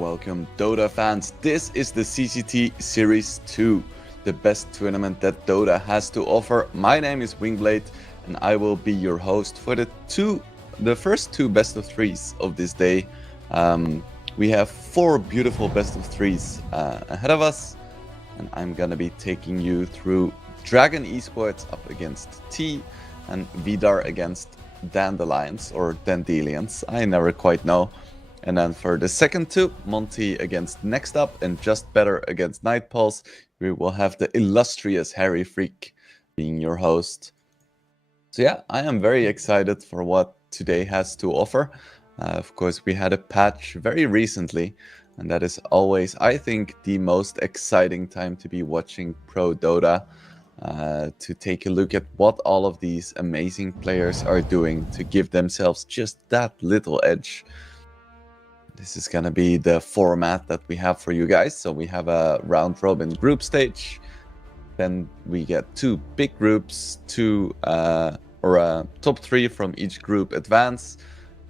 Welcome Dota fans, this is the CCT Series 2, the best tournament that Dota has to offer. My name is Wingblade and I will be your host for the first two best of threes of this day. We have 4 beautiful best of threes ahead of us, and I'm gonna be taking you through Dragon Esports up against T and Vidar against Dandelions or Dandelions, I never quite know. And then for the second two, Monty against Next Up and Just Better against Night Pulse, we will have the illustrious Harry Freak being your host. So yeah, I am very excited for what today has to offer. Of course, we had a patch very recently, and that is always, I think, the most exciting time to be watching Pro Dota, to take a look at what all of these amazing players are doing to give themselves just that little edge. This is going to be the format that we have for you guys. So we have a round robin group stage. Then we get 2 big groups, top 3 from each group advance.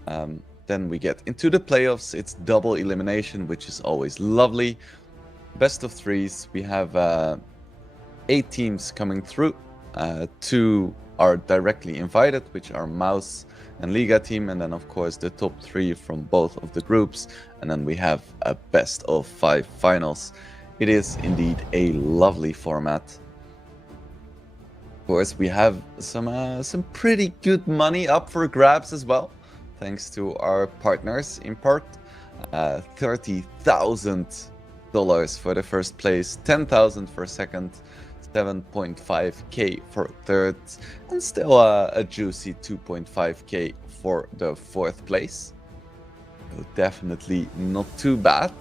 Then we get into the playoffs. It's double elimination, which is always lovely. Best of threes. We have 8 teams coming through. 2 are directly invited, which are Mouse and Liga team, and then of course the top 3 from both of the groups, and then we have a best of 5 finals. It is indeed a lovely format. Of course, we have some pretty good money up for grabs as well, thanks to our partners in part. $30,000 for the first place, 10,000 for second, 7.5k for third, and still a juicy 2.5k for the fourth place. So definitely not too bad.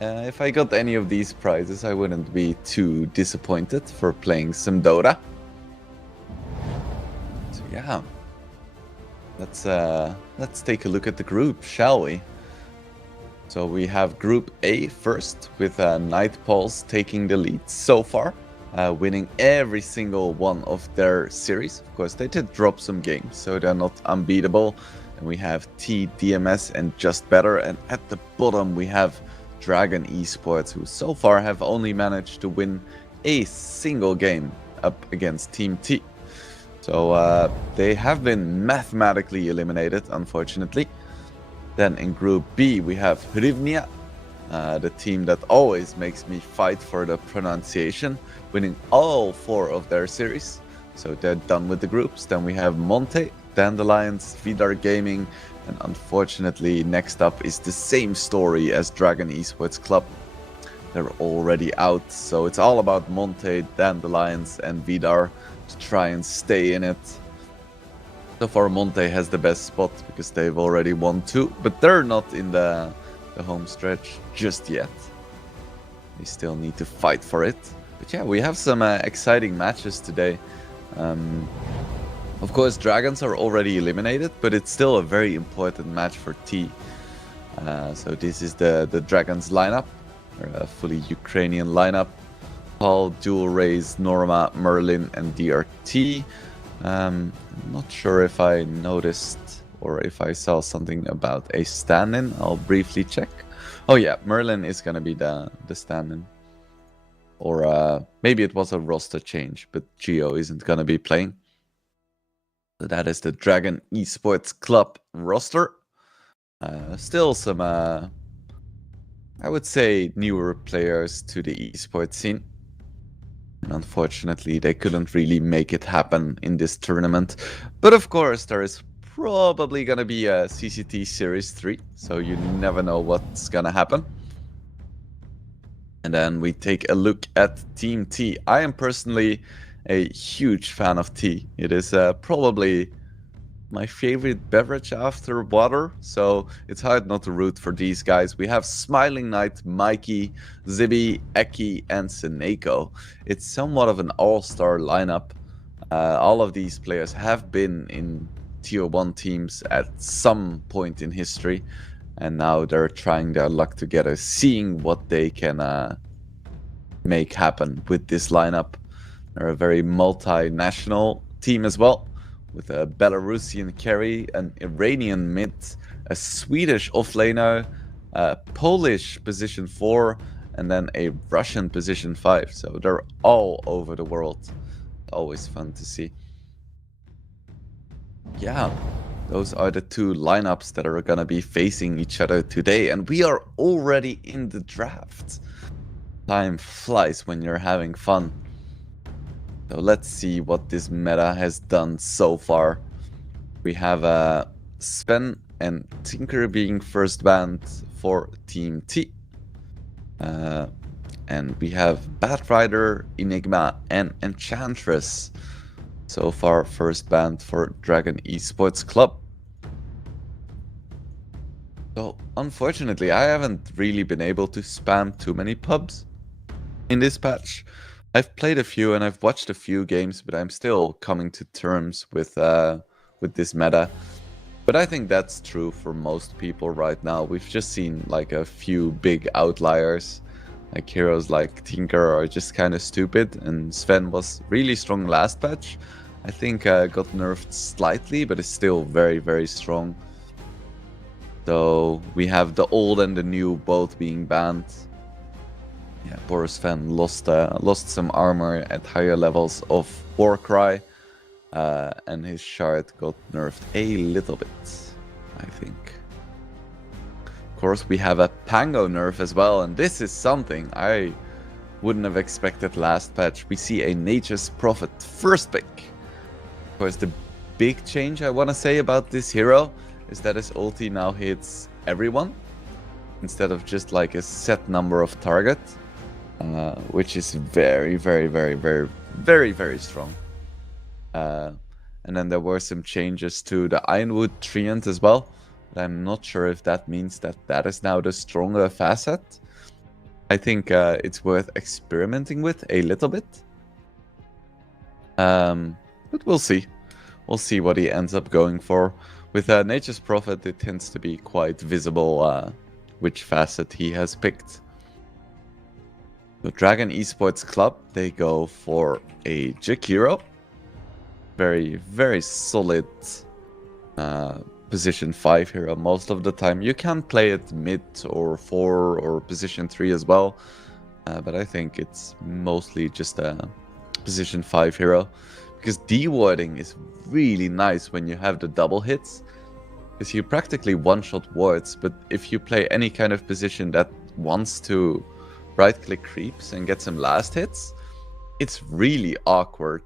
If I got any of these prizes, I wouldn't be too disappointed for playing some Dota. So yeah, let's take a look at the group, shall we? So we have Group A first, with Night Pulse taking the lead so far. Winning every single one of their series. Of course, they did drop some games, so they're not unbeatable. And we have T, DMS, and Just Better. And at the bottom, we have Dragon Esports, who so far have only managed to win a single game up against Team T. So they have been mathematically eliminated, unfortunately. Then in Group B, we have Rivnia, the team that always makes me fight for the pronunciation, winning all 4 of their series. So they're done with the groups. Then we have Monte, Dandelions, Vidar Gaming, and unfortunately next up is the same story as Dragon Esports Club. They're already out, so it's all about Monte, Dandelions, and Vidar to try and stay in it. So far Monte has the best spot because they've already won 2, but they're not in the home stretch just yet. They still need to fight for it. But yeah, we have some exciting matches today. Of course, Dragons are already eliminated, but it's still a very important match for T. So this is the Dragons lineup, or a fully Ukrainian lineup. Paul, Dual Rays, Norma, Merlin, and DRT. I'm not sure if I noticed or if I saw something about a stand-in. I'll briefly check. Oh yeah, Merlin is gonna be the stand-in. Or maybe it was a roster change, but Geo isn't gonna be playing. So that is the Dragon Esports Club roster. Still some, I would say, newer players to the esports scene. And unfortunately, they couldn't really make it happen in this tournament. But of course, there is probably gonna be a CCT Series 3, so you never know what's gonna happen. And then we take a look at Team T. I am personally a huge fan of tea. It is probably my favorite beverage after water, so it's hard not to root for these guys. We have Smiling Knight, Mikey, Zibi, Eki, and Seneko. It's somewhat of an all-star lineup. All of these players have been in Tier 1 teams at some point in history, and now they're trying their luck together, seeing what they can make happen with this lineup. They're a very multinational team as well, with a Belarusian carry, an Iranian mid, a Swedish offlaner, Polish position 4, and then a Russian position 5. So they're all over the world. Always fun to see. Yeah, those are the two lineups that are gonna be facing each other today, and we are already in the draft. Time flies when you're having fun. So let's see what this meta has done so far. We have Sven and Tinker being first banned for Team T. And we have Batrider, Enigma, and Enchantress. So far, first banned for Dragon Esports Club. So, unfortunately, I haven't really been able to spam too many pubs in this patch. I've played a few and I've watched a few games, but I'm still coming to terms with this meta. But I think that's true for most people right now. We've just seen like a few big outliers. Like heroes like Tinker are just kind of stupid, and Sven was really strong last patch. I think got nerfed slightly, but is still very, very strong. So we have the old and the new both being banned. Yeah, Boris Sven lost some armor at higher levels of Warcry, and his shard got nerfed a little bit, I think. Of course, we have a Pango nerf as well, and this is something I wouldn't have expected last patch. We see a Nature's Prophet first pick. Of course, the big change I want to say about this hero is that his ulti now hits everyone instead of just like a set number of targets, which is very, very, very, very, very, very strong. And then there were some changes to the Ironwood Treant as well. But I'm not sure if that means that that is now the stronger facet. I think it's worth experimenting with a little bit. But we'll see. We'll see what he ends up going for. With Nature's Prophet, it tends to be quite visible which facet he has picked. The Dragon Esports Club, they go for a Jig hero. Very, very solid position 5 hero most of the time. You can play it mid or 4 or position 3 as well. But I think it's mostly just a position 5 hero. Because dewarding is really nice when you have the double hits. Because you practically one-shot wards, but if you play any kind of position that wants to right-click creeps and get some last hits, it's really awkward.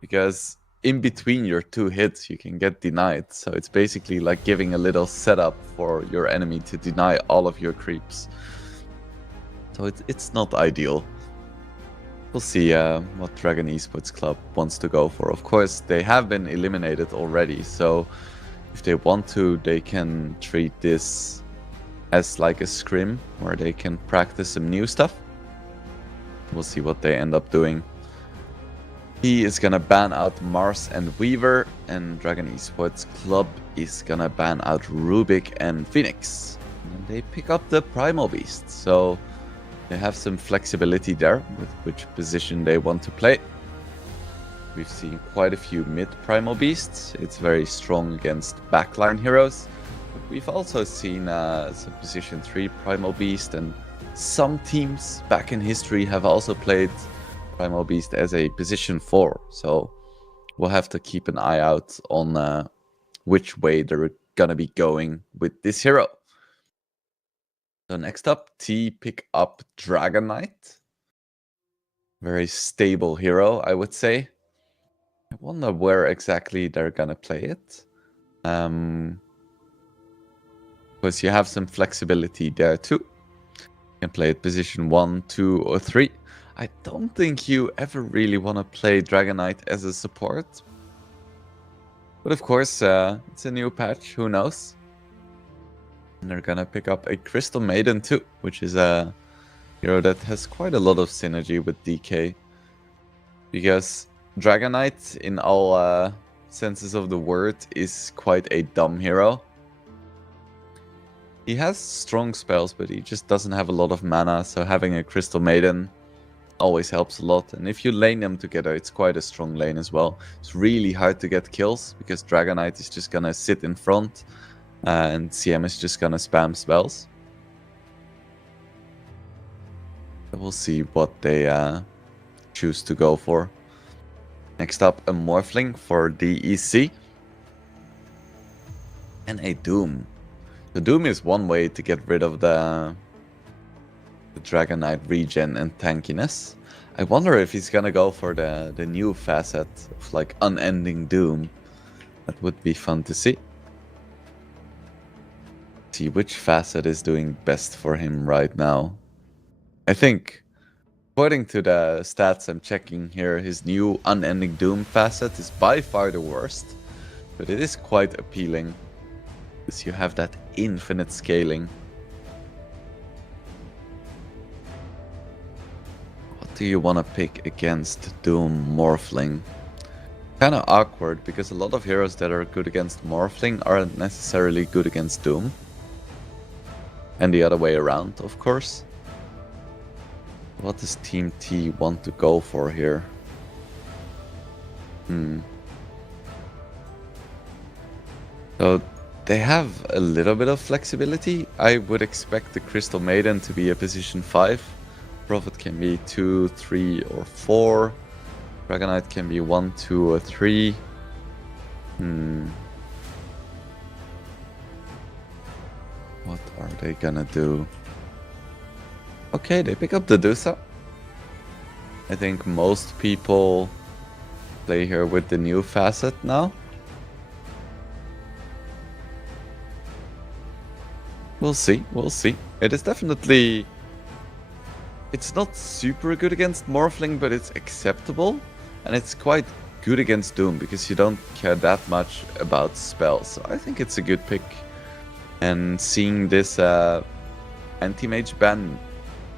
Because in between your two hits, you can get denied. So it's basically like giving a little setup for your enemy to deny all of your creeps. So it's not ideal. We'll see what Dragon Esports Club wants to go for. Of course, they have been eliminated already, so if they want to, they can treat this as like a scrim where they can practice some new stuff. We'll see what they end up doing. He is gonna ban out Mars and Weaver, and Dragon Esports Club is gonna ban out Rubik and Phoenix. And they pick up the Primal Beast, so they have some flexibility there with which position they want to play. We've seen quite a few mid Primal Beasts. It's very strong against backline heroes. But we've also seen some position 3 Primal Beast, and some teams back in history have also played Primal Beast as a position 4. So we'll have to keep an eye out on which way they're gonna be going with this hero. So next up, T pick up Dragon Knight. Very stable hero, I would say. I wonder where exactly they're gonna play it. Because you have some flexibility there too. You can play it position 1, 2, or 3. I don't think you ever really want to play Dragon Knight as a support. But of course, it's a new patch, who knows? And they're gonna pick up a Crystal Maiden too, which is a hero that has quite a lot of synergy with DK. Because Dragon Knight, in all senses of the word, is quite a dumb hero. He has strong spells, but he just doesn't have a lot of mana, so having a Crystal Maiden always helps a lot. And if you lane them together, it's quite a strong lane as well. It's really hard to get kills, because Dragon Knight is just gonna sit in front And CM is just gonna spam spells. We'll see what they choose to go for. Next up, a Morphling for DEC. And a Doom. The Doom is one way to get rid of the Dragon Knight regen and tankiness. I wonder if he's gonna go for the new facet of like Unending Doom. That would be fun to see. See which facet is doing best for him right now. I think, according to the stats I'm checking here, his new Unending Doom facet is by far the worst. But it is quite appealing, because you have that infinite scaling. What do you want to pick against Doom Morphling? Kind of awkward, because a lot of heroes that are good against Morphling aren't necessarily good against Doom. And the other way around, of course. What does Team T want to go for here? So they have a little bit of flexibility. I would expect the Crystal Maiden to be a position 5. Prophet can be 2, 3, or 4. Dragon Knight can be 1, 2, or 3. What are they gonna do? Okay, they pick up the Dusa. I think most people play here with the new facet now. We'll see, we'll see. It is definitely... It's not super good against Morphling, but it's acceptable. And it's quite good against Doom, because you don't care that much about spells. So I think it's a good pick. And seeing this anti-mage ban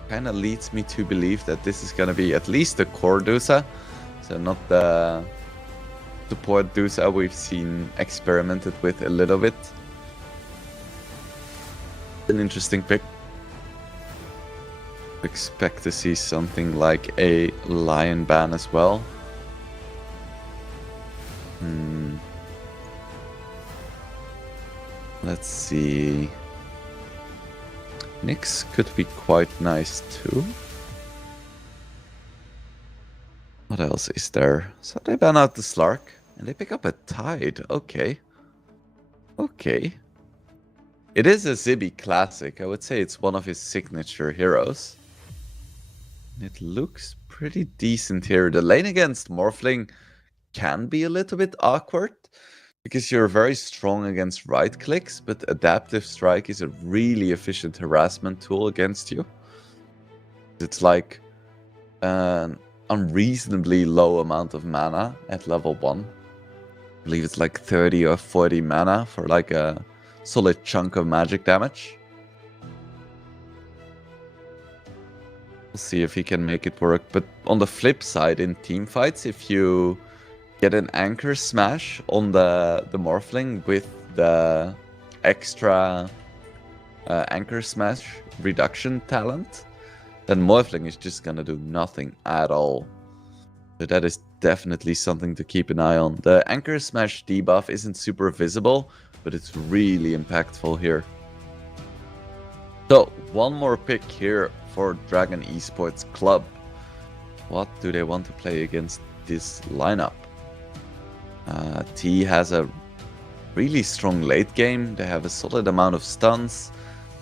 kind of leads me to believe that this is going to be at least the core Dusa. So not the support Dusa we've seen experimented with a little bit. An interesting pick. Expect to see something like a Lion ban as well. Let's see. Nyx could be quite nice too. What else is there? So they ban out the Slark and they pick up a Tide. Okay. Okay. It is a Zibby classic. I would say it's one of his signature heroes. It looks pretty decent here. The lane against Morphling can be a little bit awkward, because you're very strong against right clicks, but Adaptive Strike is a really efficient harassment tool against you. It's like an unreasonably low amount of mana at level 1. I believe it's like 30 or 40 mana for like a solid chunk of magic damage. We'll see if he can make it work. But on the flip side, in team fights, if you get an Anchor Smash on the Morphling with the extra Anchor Smash reduction talent, then Morphling is just gonna do nothing at all. So that is definitely something to keep an eye on. The Anchor Smash debuff isn't super visible, but it's really impactful here. So, one more pick here for Dragon Esports Club. What do they want to play against this lineup? T has a really strong late game. They have a solid amount of stuns.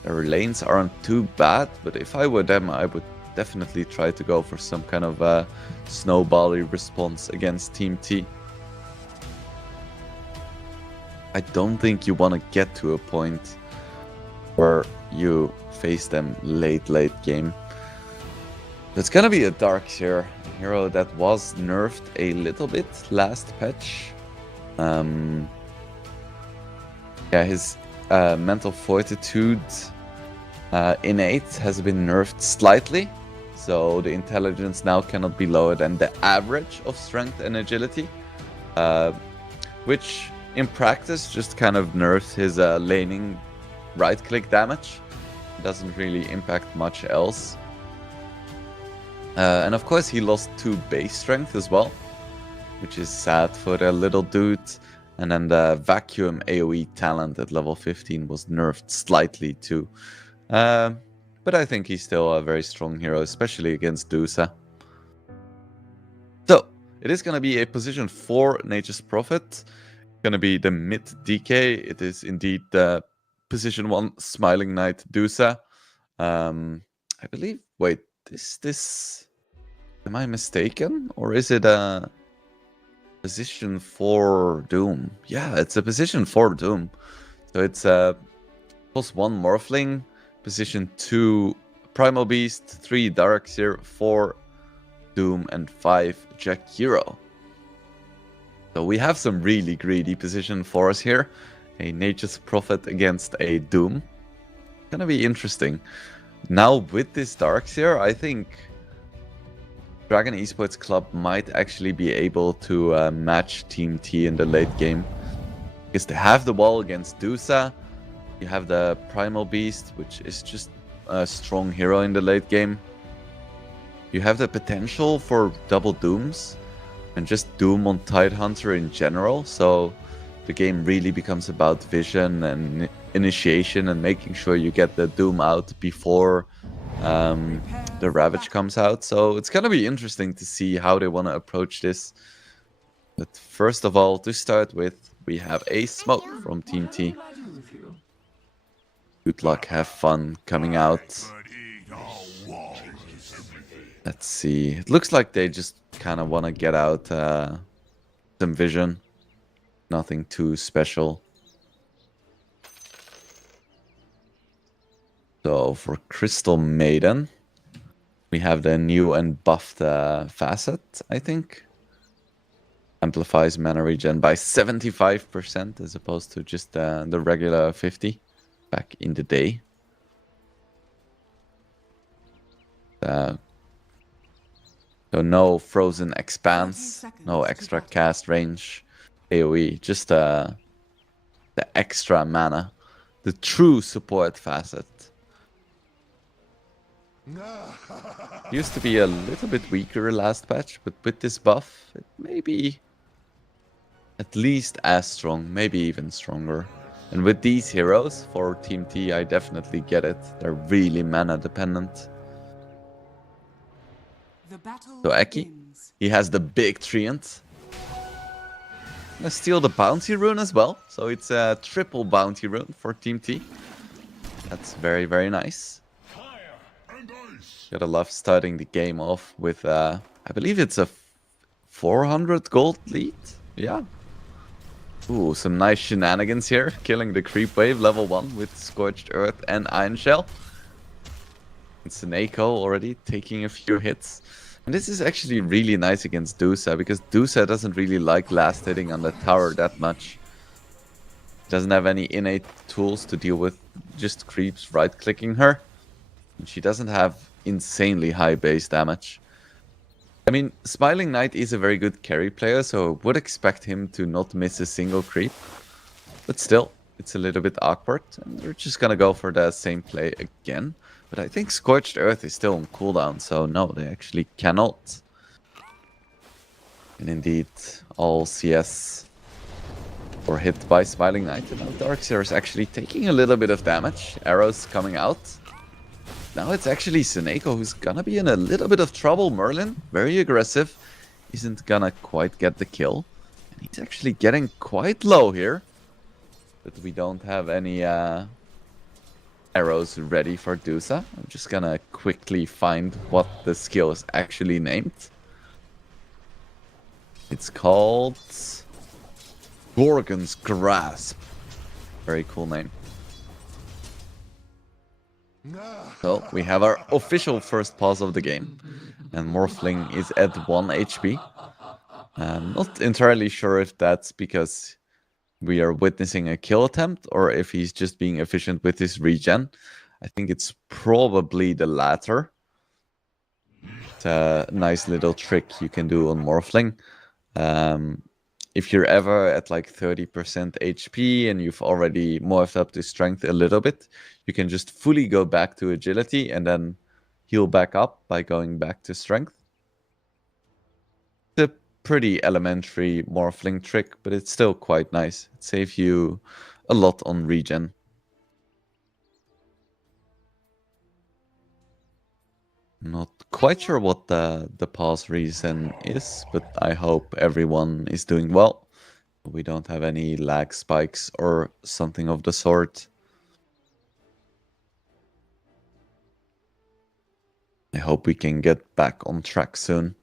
Their lanes aren't too bad, but if I were them, I would definitely try to go for some kind of snowbally response against Team T. I don't think you want to get to a point where you face them late game. It's gonna be a Darkseer, a hero that was nerfed a little bit last patch. Yeah, his mental fortitude innate has been nerfed slightly, so the intelligence now cannot be lower than the average of strength and agility, which in practice just kind of nerfs his laning right click damage. It doesn't really impact much else. And of course he lost 2 base strength as well, which is sad for the little dude. And then the vacuum AoE talent at level 15 was nerfed slightly too. But I think he's still a very strong hero, especially against Dusa. So, it is going to be a position 4 Nature's Prophet. Going to be the mid DK. It is indeed the position 1 Smiling Knight Dusa. I believe, wait, this... Am I mistaken? Or is it a position 4 Doom? Yeah, it's a position 4 Doom. So it's a +1 Morphling, position 2 Primal Beast, 3 Darkseer, 4 Doom, and 5 Jack Hero. So we have some really greedy position 4s here. A Nature's Prophet against a Doom. Gonna be interesting. Now with this Darkseer, I think Dragon Esports Club might actually be able to match Team T in the late game. Because they have the wall against Dusa. You have the Primal Beast, which is just a strong hero in the late game. You have the potential for double Dooms. And just Doom on Tidehunter in general. So the game really becomes about vision and initiation and making sure you get the Doom out before the Ravage comes out. So it's gonna be interesting to see how they want to approach this. But first of all, to start with, we have a smoke from Team T. Good luck, have fun coming out. Let's see. It looks like they just kind of want to get out some vision. Nothing too special. So for Crystal Maiden, we have the new and buffed facet, I think. Amplifies mana regen by 75% as opposed to just the regular 50 back in the day. So no frozen expanse, no extra cast range AoE, just the extra mana, the true support facet. Used to be a little bit weaker last patch, but with this buff, it may be at least as strong, maybe even stronger. And with these heroes, for Team T, I definitely get it. They're really mana dependent. So Eki, he has the big treant. Gonna steal the bounty rune as well. So it's a triple bounty rune for Team T. That's very, very nice. Gotta love starting the game off with, I believe it's a 400 gold lead. Yeah. Ooh, some nice shenanigans here. Killing the creep wave level 1 with Scorched Earth and Iron Shell. And Seneko already taking a few hits. And this is actually really nice against Dusa, because Dusa doesn't really like last hitting on the tower that much. Doesn't have any innate tools to deal with just creeps right-clicking her. And she doesn't have insanely high base damage. I mean, Smiling Knight is a very good carry player, so I would expect him to not miss a single creep. But still, it's a little bit awkward, and we're just gonna go for the same play again. But I think Scorched Earth is still on cooldown, so no, they actually cannot. And indeed, all CS were hit by Smiling Knight, and now Darkseer is actually taking a little bit of damage. Arrows coming out. Now it's actually Seneko who's gonna be in a little bit of trouble. Merlin, very aggressive, isn't gonna quite get the kill. And he's actually getting quite low here. But we don't have any arrows ready for Dusa. I'm just gonna quickly find what the skill is actually named. It's called Gorgon's Grasp. Very cool name. So we have our official first pause of the game, and Morphling is at 1 HP. I'm not entirely sure if that's because we are witnessing a kill attempt or if he's just being efficient with his regen. I think it's probably the latter. It's a nice little trick you can do on Morphling. If you're ever at like 30% HP and you've already morphed up to strength a little bit, you can just fully go back to agility and then heal back up by going back to strength. It's a pretty elementary morphling trick, but it's still quite nice. It saves you a lot on regen. Not quite sure what the pause reason is, but I hope everyone is doing well. We don't have any lag spikes or something of the sort. I hope we can get back on track soon.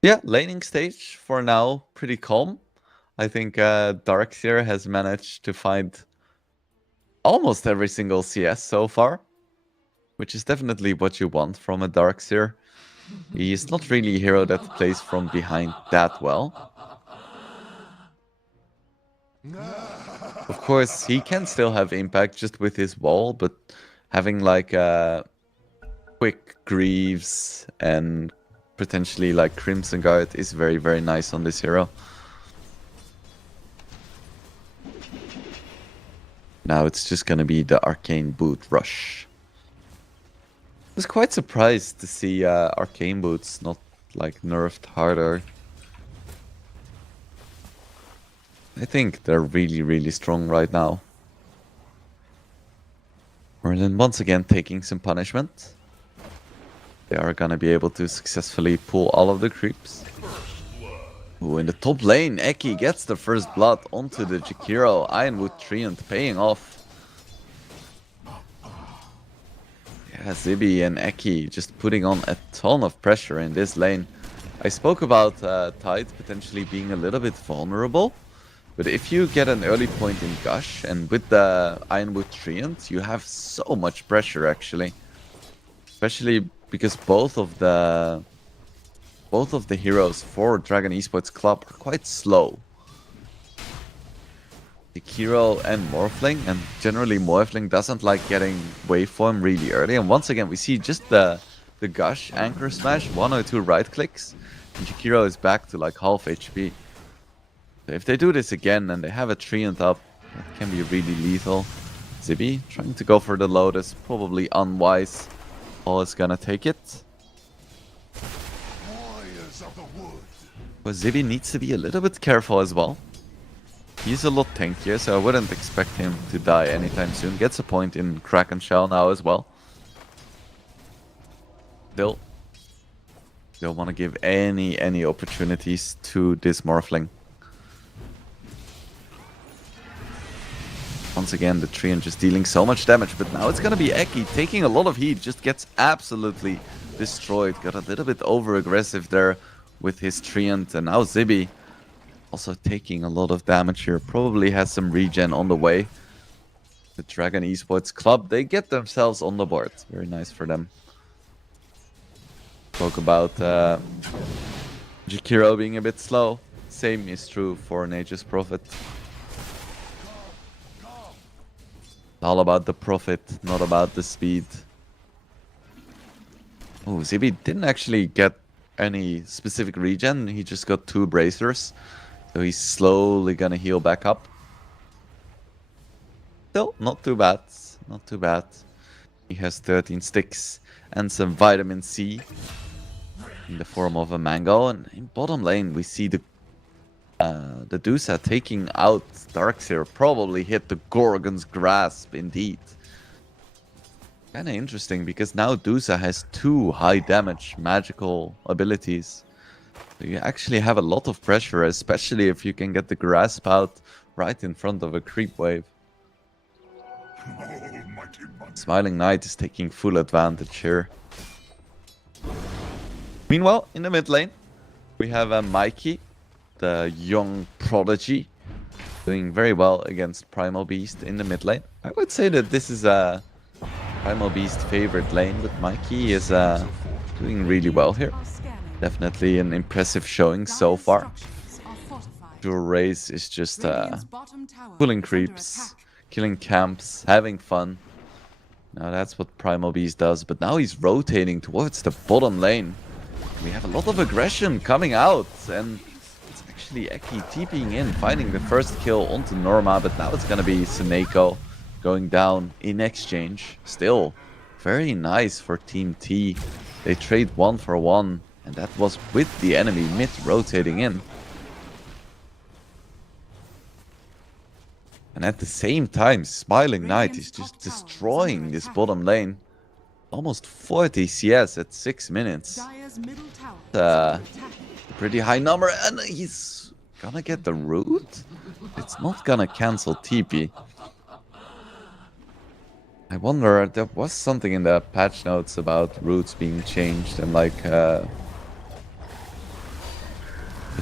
Yeah, laning stage for now, pretty calm. I think Darkseer has managed to find almost every single CS so far, which is definitely what you want from a Darkseer. He's not really a hero that plays from behind that well. Of course, he can still have impact just with his wall, but having like quick Greaves and potentially like Crimson Guard is very, very nice on this hero. Now it's just gonna be the Arcane Boot rush. I was quite surprised to see Arcane Boots not like nerfed harder. I think they're really, really strong right now. Merlin once again taking some punishment. They are gonna be able to successfully pull all of the creeps. Ooh, in the top lane, Eki gets the first blood onto the Jakiro. Ironwood Treant paying off. Yeah, Zibi and Eki just putting on a ton of pressure in this lane. I spoke about Tide potentially being a little bit vulnerable. But if you get an early point in Gush, and with the Ironwood Treant, you have so much pressure actually. Especially because both of the heroes for Dragon Esports Club are quite slow. Jakiro and Morphling, and generally Morphling doesn't like getting waveform really early. And once again, we see just the Gush Anchor Smash, 1 or 2 right clicks, and Jakiro is back to like half HP. So if they do this again and they have a Treant up, that can be really lethal. Zibi trying to go for the Lotus, probably unwise. Paul is gonna take it. But Zibi needs to be a little bit careful as well. He's a lot tankier, so I wouldn't expect him to die anytime soon. Gets a point in Kraken Shell now as well. Still, don't want to give any opportunities to this Morphling. Once again, the Treant just dealing so much damage, but now it's gonna be Eki taking a lot of heat, just gets absolutely destroyed. Got a little bit over-aggressive there with his Treant, and now Zibi also taking a lot of damage here. Probably has some regen on the way. The Dragon Esports Club, they get themselves on the board. Very nice for them. Spoke about Jakiro being a bit slow. Same is true for Nature's Prophet. All about the profit, not about the speed. Oh, Zibi didn't actually get any specific regen. He just got 2 bracers. So he's slowly gonna heal back up. Still, not too bad. Not too bad. He has 13 sticks and some vitamin C in the form of a mango. And in bottom lane, we see the Dusa taking out Darkseer. Probably hit the Gorgon's Grasp indeed. Kinda interesting because now Dusa has 2 high damage magical abilities. So you actually have a lot of pressure, especially if you can get the Grasp out right in front of a creep wave. Smiling Knight is taking full advantage here. Meanwhile, in the mid lane, we have Mikey, the young prodigy, doing very well against Primal Beast in the mid lane. I would say that this is a Primal Beast favorite lane, but Mikey is doing really well here. Definitely an impressive showing so far. Your race is just pulling creeps, killing camps, having fun. Now that's what Primal Beast does, but now he's rotating towards the bottom lane. We have a lot of aggression coming out, and it's actually Eki TPing in, finding the first kill onto Norma, but now it's gonna be Suneko going down in exchange. Still, very nice for Team T. They trade 1 for 1, And that was with the enemy mid rotating in. And at the same time, Smiling Knight is just destroying this bottom lane. Almost 40 CS at 6 minutes. Pretty high number, and he's gonna get the root? It's not gonna cancel TP. I wonder, there was something in the patch notes about roots being changed and like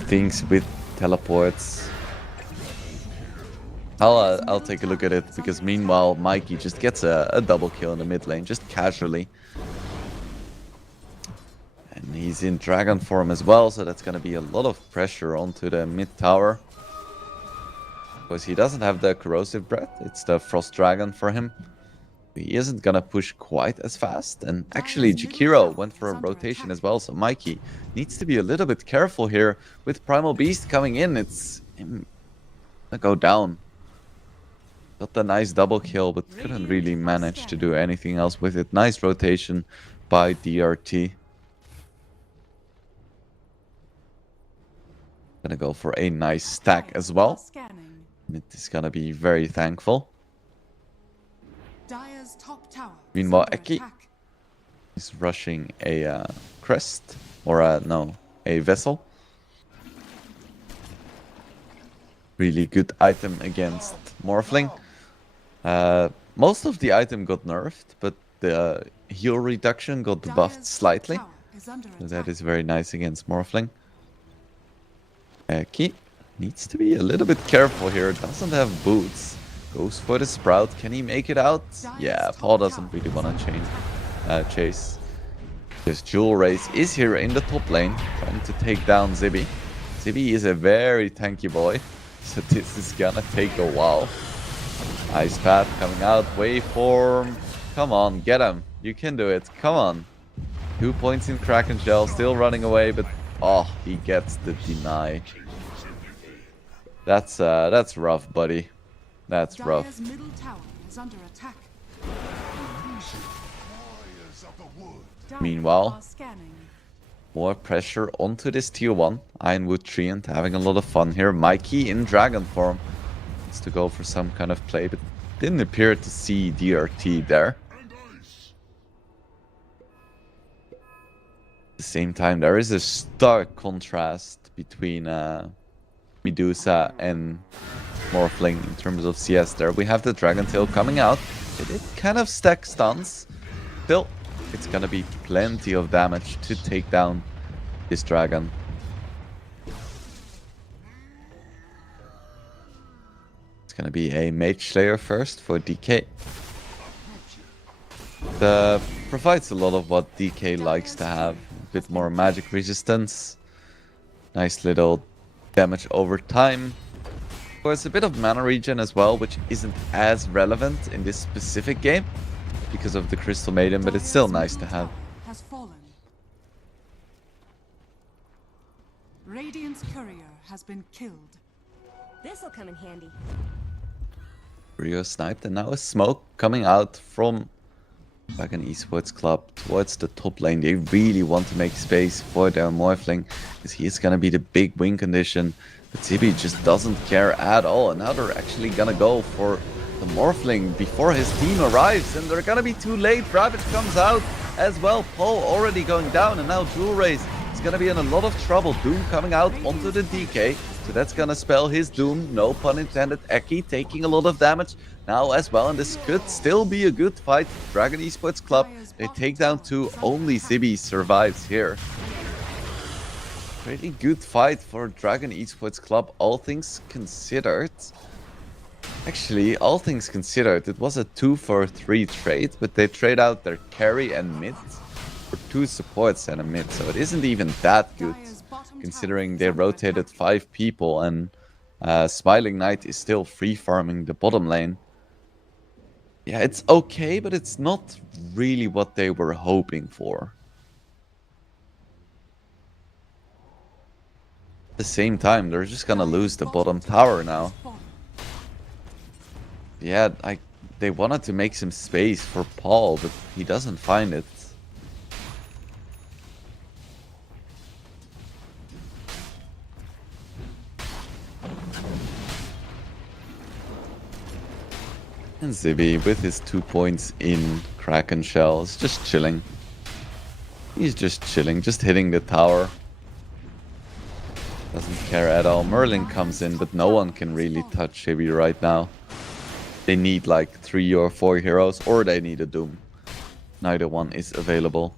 things with teleports. I'll take a look at it, because meanwhile Mikey just gets a double kill in the mid lane, just casually. And he's in dragon form as well, so that's gonna be a lot of pressure onto the mid tower. Because he doesn't have the corrosive breath, it's the frost dragon for him. He isn't gonna push quite as fast, and actually Jakiro went for a rotation as well, so Mikey needs to be a little bit careful here. With Primal Beast coming in, it's him gonna go down. Got the nice double kill, but couldn't really manage to do anything else with it. Nice rotation by DRT. Gonna go for a nice stack as well. It is gonna be very thankful. Meanwhile, Eki is rushing a crest, or a vessel. Really good item against Morphling. Most of the item got nerfed, but the heal reduction got buffed slightly. So that is very nice against Morphling. Eki needs to be a little bit careful here. Doesn't have boots. Goes for the Sprout. Can he make it out? Yeah, Paul doesn't really want to chase. This Jewel Race is here in the top lane, trying to take down Zibby. Zibby is a very tanky boy, so this is gonna take a while. Ice Path coming out, waveform. Come on, get him. You can do it. Come on. 2 points in Kraken Shell, still running away, but oh, he gets the deny. That's rough, buddy. That's rough. Meanwhile, more pressure onto this tier 1. Ironwood Treant having a lot of fun here. Mikey in dragon form needs to go for some kind of play, but didn't appear to see DRT there. At the same time, there is a stark contrast between Medusa and Morphling in terms of CS there. We have the Dragon Tail coming out. It kind of stacks stuns. Still, it's gonna be plenty of damage to take down this dragon. It's gonna be a Mage Slayer first for DK. Provides a lot of what DK likes to have. A bit more magic resistance. Nice little damage over time. Of course, a bit of mana regen as well, which isn't as relevant in this specific game because of the Crystal Maiden, but it's still nice to have. Radiant's courier has been killed. This'll come in handy. Rio sniped, and now a smoke coming out from Dragon Esports Club towards the top lane. They really want to make space for their Morphling, because he is going to be the big win condition. But Zibby just doesn't care at all, and now they're actually going to go for the Morphling before his team arrives, and they're going to be too late. Ravage comes out as well. Paul already going down, and now Jewel Race is going to be in a lot of trouble. Doom coming out onto the DK, so that's going to spell his doom, no pun intended. Eki taking a lot of damage now as well, and this could still be a good fight. Dragon Esports Club, they take down 2, only Zibby survives here. Pretty good fight for Dragon Esports Club, all things considered. Actually, all things considered, it was a 2-for-3 trade, but they trade out their carry and mid for 2 supports and a mid, so it isn't even that good, considering they rotated 5 people, and Smiling Knight is still free farming the bottom lane. Yeah, it's okay, but it's not really what they were hoping for. At the same time, they're just gonna lose the bottom tower now. Yeah, they wanted to make some space for Paul, but he doesn't find it. And Zibby with his 2 points in Kraken Shell is just chilling. He's just chilling, just hitting the tower. Doesn't care at all. Merlin comes in, but no one can really touch Zibby right now. They need like 3 or 4 heroes, or they need a Doom. Neither one is available.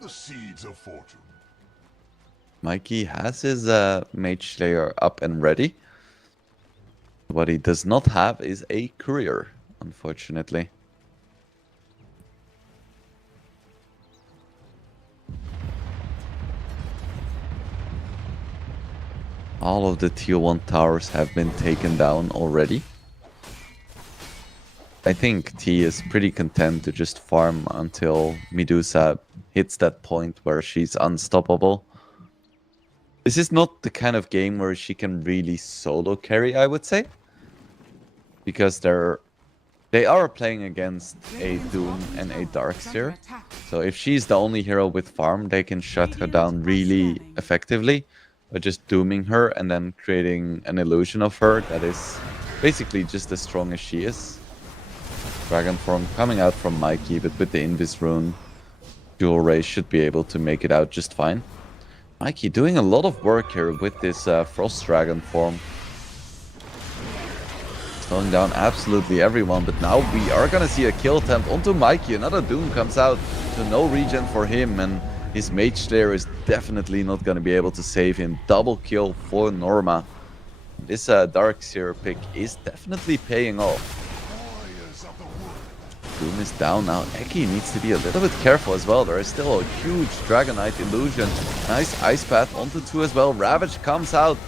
The seeds of fortune. Mikey has his Mage Slayer up and ready. What he does not have is a courier, unfortunately. All of the tier 1 towers have been taken down already. I think T is pretty content to just farm until Medusa hits that point where she's unstoppable. This is not the kind of game where she can really solo carry, I would say. Because they are playing against a Doom and a Darkseer. So if she's the only hero with farm, they can shut her down really effectively by just dooming her and then creating an illusion of her that is basically just as strong as she is. Dragon form coming out from Mikey, but with the Invis rune, Dual Ray should be able to make it out just fine. Mikey doing a lot of work here with this Frost Dragon form. Slowing down absolutely everyone, but now we are gonna see a kill attempt onto Mikey. Another Doom comes out, so no regen for him, and his Mage Slayer is definitely not gonna be able to save him. Double kill for Norma. This Darkseer pick is definitely paying off. Doom is down now. Eki needs to be a little bit careful as well. There is still a huge Dragonite illusion. Nice Ice Path onto 2 as well. Ravage comes out.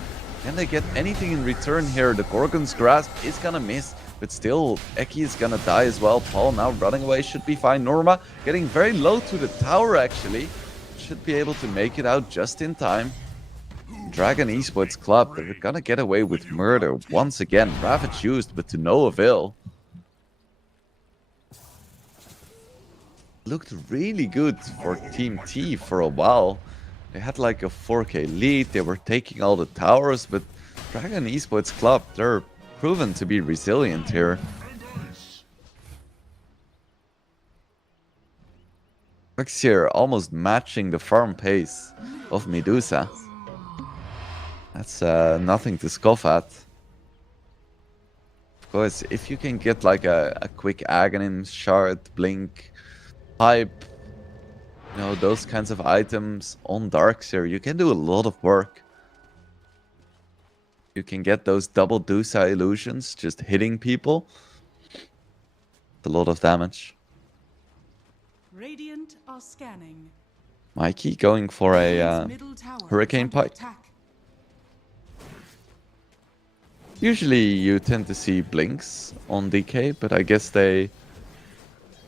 Can they get anything in return here? The Gorgon's Grasp is gonna miss, but still Eki is gonna die as well. Paul now running away, should be fine. Norma getting very low to the tower actually. Should be able to make it out just in time. Dragon Esports Club, they're gonna get away with murder once again. Ravage used, but to no avail. Looked really good for Team T for a while. They had like a 4K lead, they were taking all the towers, but Dragon Esports Club, they're proven to be resilient here. Darkseer almost matching the farm pace of Medusa. That's nothing to scoff at. Of course, if you can get like a quick Aghanim, Shard, Blink, Pipe, you know, those kinds of items on Darkseer, you can do a lot of work. You can get those double Dusa illusions, just hitting people. It's a lot of damage. Radiant are scanning. Mikey going for a Hurricane Pike. Usually you tend to see Blinks on DK, but I guess they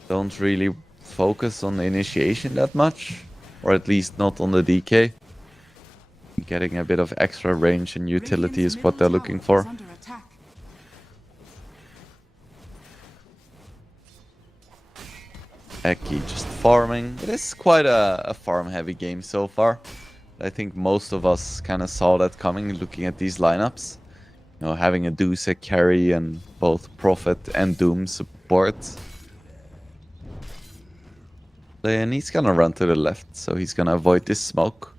don't really focus on the initiation that much, or at least not on the DK. Getting a bit of extra range and utility is what they're looking for. Eki just farming. It is quite a farm heavy game so far. I think most of us kind of saw that coming looking at these lineups. You know, having a Dusa carry and both Prophet and Doom support. And he's gonna run to the left, so he's gonna avoid this smoke.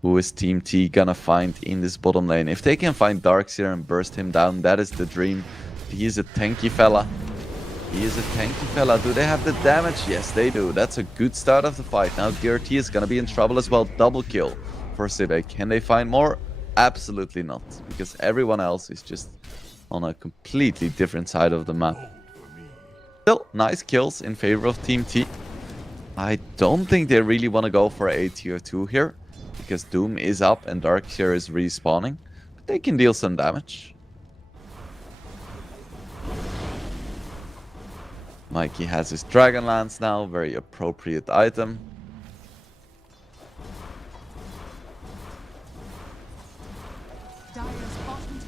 Who is Team T gonna find in this bottom lane? If they can find Darkseer and burst him down, that is the dream. He is a tanky fella. He is a tanky fella. Do they have the damage? Yes, they do. That's a good start of the fight. Now DRT is gonna be in trouble as well. Double kill for Sivek. Can they find more? Absolutely not, because everyone else is just on a completely different side of the map. Still, nice kills in favor of Team T. I don't think they really want to go for a tier 2 here, because Doom is up and Darkseer is respawning, but they can deal some damage. Mikey has his Dragonlance now, very appropriate item.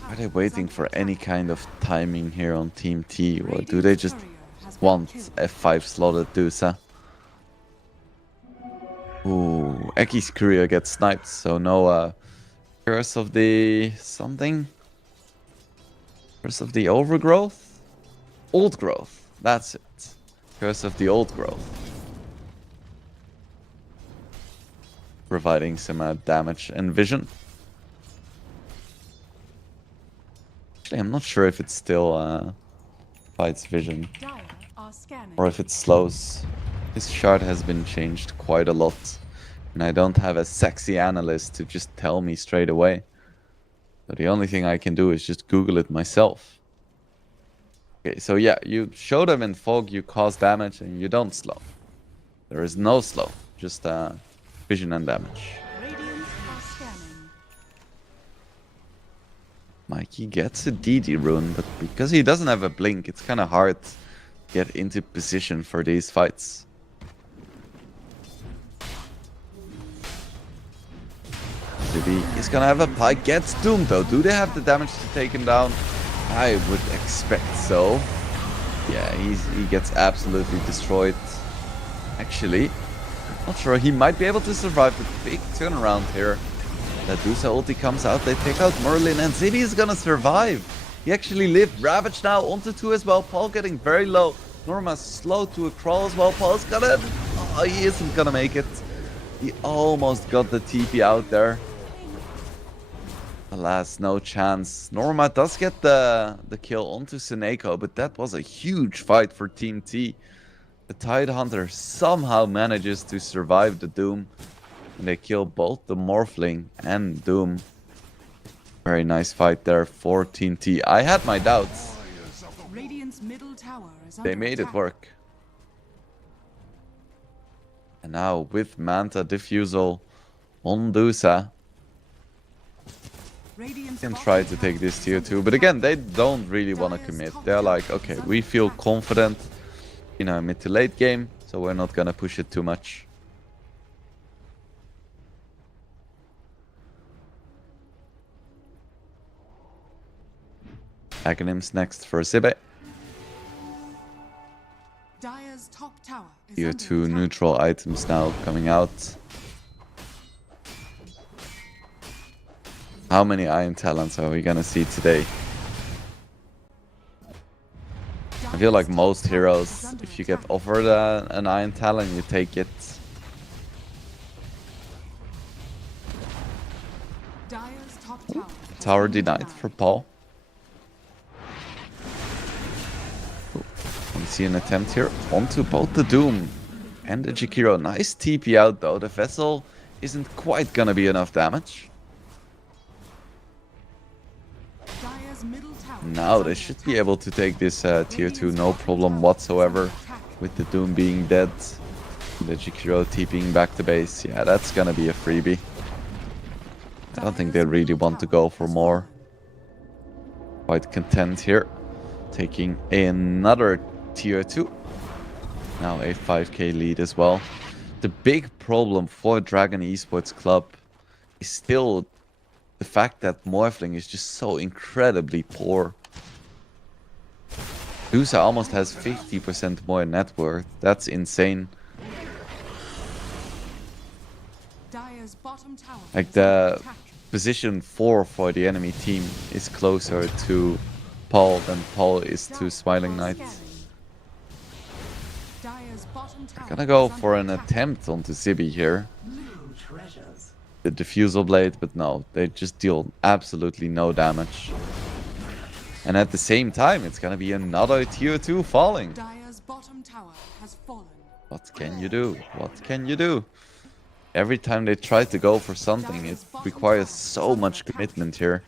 Are they waiting for any kind of timing here on Team T, or do they just want F5 slotted Dusa? Ooh, Eki's courier gets sniped, so no curse of the something. Curse of the Overgrowth? Old Growth. That's it. Curse of the Old Growth. Providing some damage and vision. Actually, I'm not sure if it still fights vision. Dire are scanning. Or if it slows. This shard has been changed quite a lot. And I don't have a sexy analyst to just tell me straight away. So the only thing I can do is just Google it myself. Okay, so yeah, you show them in fog, you cause damage, and you don't slow. There is no slow, just vision and damage. Radiants are scanning. Mikey gets a DD rune, but because he doesn't have a blink, it's kind of hard to get into position for these fights. He's gonna have a pike, gets doomed though. Do they have the damage to take him down? I would expect so. Yeah, he gets absolutely destroyed. Actually, not sure. He might be able to survive the big turnaround here. That Dusa ulti comes out, they take out Merlin, and Zibby is gonna survive. He actually lived. Ravage now onto 2 as well. Paul getting very low. Norma's slow to a crawl as well. Paul's gonna... Oh, he isn't gonna make it. He almost got the TP out there. Alas, no chance. Norma does get the kill onto Seneko, but that was a huge fight for Team T. The Tidehunter somehow manages to survive the Doom. And they kill both the Morphling and Doom. Very nice fight there for Team T. I had my doubts. Radiant's middle tower is They under made it attack. work. And now with Manta Diffusal on Dusa, Radiant's can bottom try to tower take this is tier under 2, but again, they don't really want to commit. They're like, okay, we feel confident in a mid to late game, so we're not gonna push it too much. Aghanims next for Sibe. Dire's top tower is Tier under 2 attack. neutral items now coming out. How many Iron Talents are we gonna see today? I feel like most heroes, if you get offered an Iron Talent, you take it. Dire's top tower has Tower been denied for Paul. We see an attempt here onto both the Doom and the Jakiro. Nice TP out though. The Vessel isn't quite gonna be enough damage. Dire's middle tower Now is they under should attack. be able to take this tier 2 no problem whatsoever. With the Doom being dead, the Jakiro TPing back to base. Yeah, that's gonna be a freebie. I don't think they really want to go for more. Quite content here. Taking another tier 2. Now a 5k lead as well. The big problem for Dragon Esports Club is still the fact that Morphling is just so incredibly poor. Dusa almost has 50% more net worth. That's insane. Dire's bottom tower Like is under the attack. position 4 for the enemy team is closer to Paul than Paul is to Dire Smiling are Knight. scanning. Dire's bottom tower Gonna go is under for an attack. attempt onto Zibi here. The Diffusal Blade, but no, they just deal absolutely no damage. And at the same time, it's gonna be another tier 2 falling. Dire's bottom tower has fallen. What can you do? What can you do? Every time they try to go for something, it requires so much commitment here.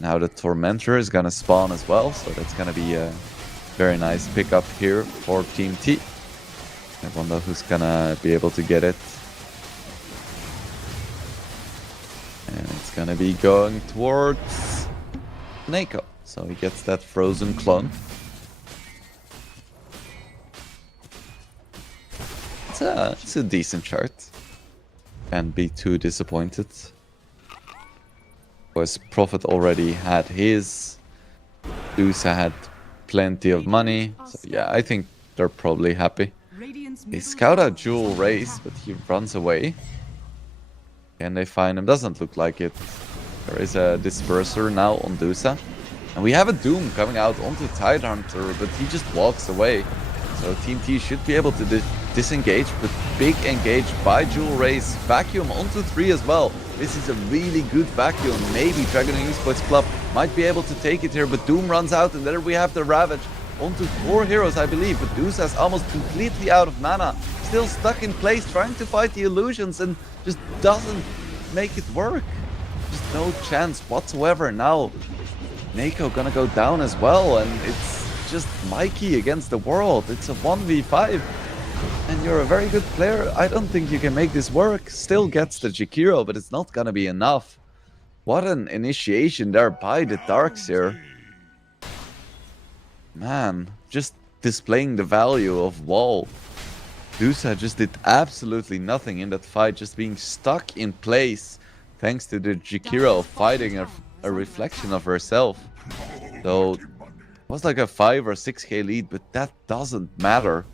Now the Tormentor is gonna spawn as well, so that's gonna be a very nice pickup here for Team T. I wonder who's gonna be able to get it. And it's gonna be going towards Neko. So he gets that frozen clone. It's a decent chart. Can't be too disappointed. Of course, Prophet already had his. Dusa had plenty of money. So yeah, I think they're probably happy. Radiant's They middle scout tower out is Jewel under Race, attack. but he runs away. And they find him. Doesn't look like it. There is a Disperser now on Dusa. And we have a Doom coming out onto Tidehunter, but he just walks away. So Team T should be able to disengage, but big engage by Jewel Race. Vacuum onto 3 as well. This is a really good vacuum. Maybe Dragon Esports Club might be able to take it here, but Doom runs out, and there we have the Ravage onto 4 heroes, I believe. But Deuce is almost completely out of mana. Still stuck in place, trying to fight the illusions, and just doesn't make it work. Just no chance whatsoever. Now, Nako gonna go down as well, and it's just Mikey against the world. It's a 1v5. And you're a very good player. I don't think you can make this work. Still gets the Jakiro, but it's not gonna be enough. What an initiation there by the Darkseer. Man, just displaying the value of Wall. Dusa just did absolutely nothing in that fight, just being stuck in place thanks to the Jakiro fighting a reflection of herself. So it was like a 5 or 6k lead, but that doesn't matter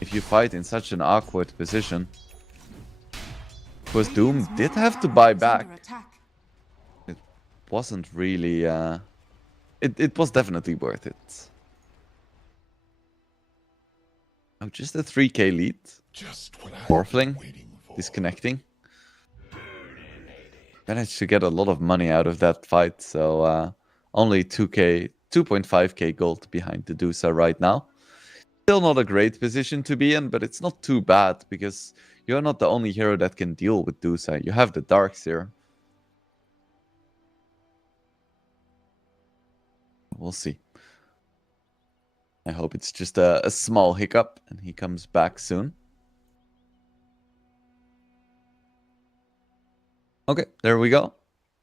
if you fight in such an awkward position. Because Doom did have to buy back. It wasn't really... It was definitely worth it. Oh, just a 3k lead. Morphling disconnecting. Managed to get a lot of money out of that fight, so only 2.5k gold behind the Dusa right now. Still not a great position to be in, but it's not too bad because you're not the only hero that can deal with Dusa. You have the Darkseer. We'll see. I hope it's just a small hiccup and he comes back soon. Okay, there we go.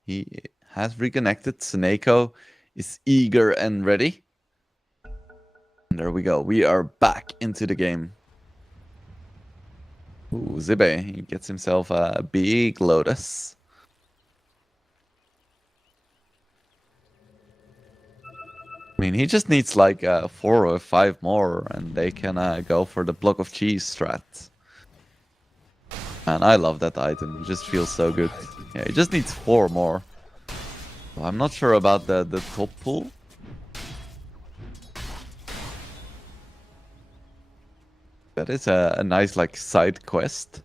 He has reconnected. Seneko is eager and ready. And there we go. We are back into the game. Ooh, Zibe. He gets himself a big Lotus. I mean, he just needs like 4 or 5 more, and they can go for the block of cheese strat. And I love that item. It just feels so good. Yeah, he just needs 4 more. Well, I'm not sure about the top pool. That is a nice like side quest.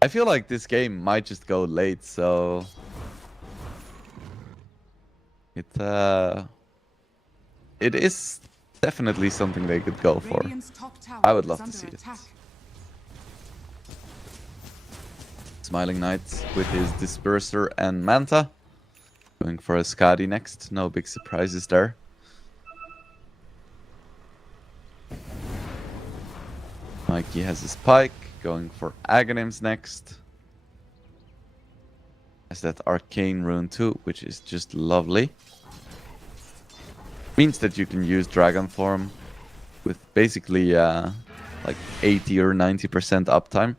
I feel like this game might just go late, so it is definitely something they could go for. I would love to see it. Smiling Knight with his Disperser and Manta. Going for a Skadi next. No big surprises there. Mikey has his Pike. Going for Aghanims next. Has that Arcane Rune too, which is just lovely. Means that you can use Dragon Form with basically like 80 or 90% uptime.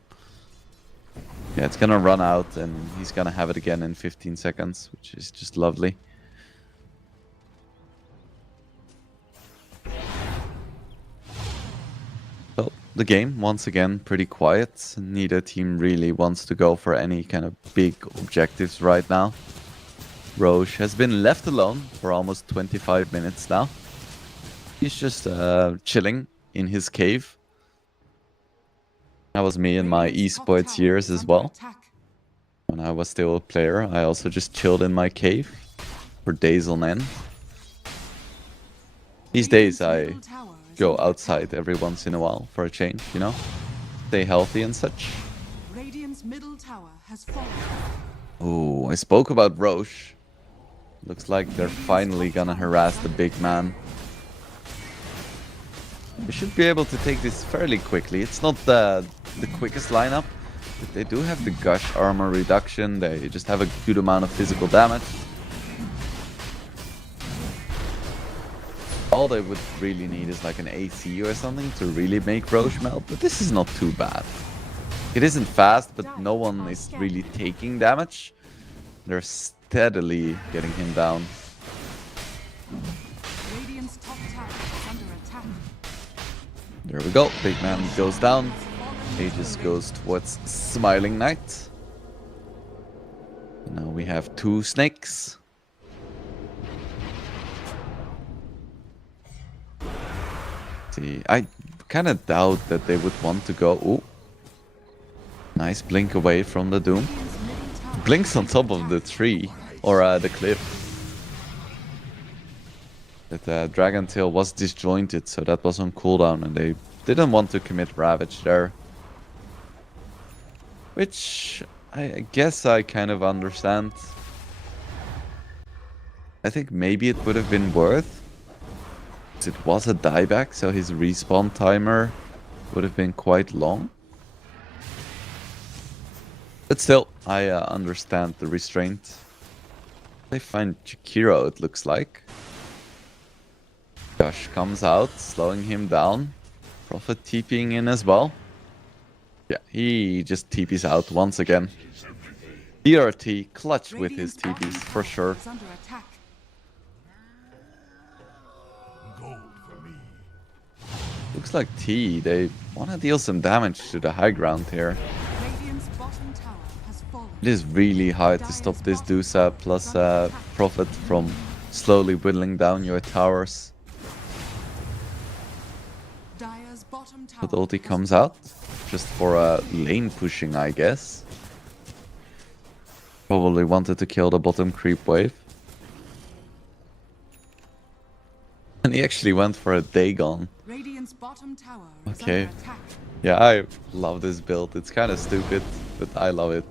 Yeah, it's gonna run out and he's gonna have it again in 15 seconds, which is just lovely. So, the game, once again, pretty quiet. Neither team really wants to go for any kind of big objectives right now. Roche has been left alone for almost 25 minutes now. He's just chilling in his cave. That was me in my esports years as well. When I was still a player, I also just chilled in my cave for days on end. These days I go outside every once in a while for a change, you know? Stay healthy and such. Radiant's middle tower has fallen. Oh, I spoke about Roche. Looks like they're finally gonna harass the big man. We should be able to take this fairly quickly. It's not the quickest lineup, but they do have the Gush armor reduction. They just have a good amount of physical damage. All they would really need is like an AC or something to really make Roche melt, but this is not too bad. It isn't fast, but no one is really taking damage. They're steadily getting him down. Radiant's top tower is under attack. There we go. Big man goes down. Aegis goes towards Smiling Knight. Now we have 2 snakes. see. I kind of doubt that they would want to go. Ooh. Nice blink away from the Doom. Radiant's middle tower Blinks on is top under of the attack. tree. Or the cliff. But Dragon Tail was disjointed, so that was on cooldown. And they didn't want to commit Ravage there. Which I guess I kind of understand. I think maybe it would have been worth. It was a dieback, so his respawn timer would have been quite long. But still, I understand the restraint. They find Jakiro, it looks like. Josh comes out, slowing him down. Prophet TPing in as well. Yeah, he just TPs out once again. DRT, clutch with his Radiant's bottom TPs, for tower sure. is under attack. Gold for me. Looks like T, they want to deal some damage to the high ground here. Radiant's bottom tower has fallen. It is really hard to stop this Dusa plus Prophet from slowly whittling down your towers. Dire's bottom tower But ulti has comes fallen. out, just for lane pushing, I guess. Probably wanted to kill the bottom creep wave. And he actually went for a Dagon. Radiant's bottom tower is Okay. under attack. Yeah, I love this build. It's kind of stupid, but I love it.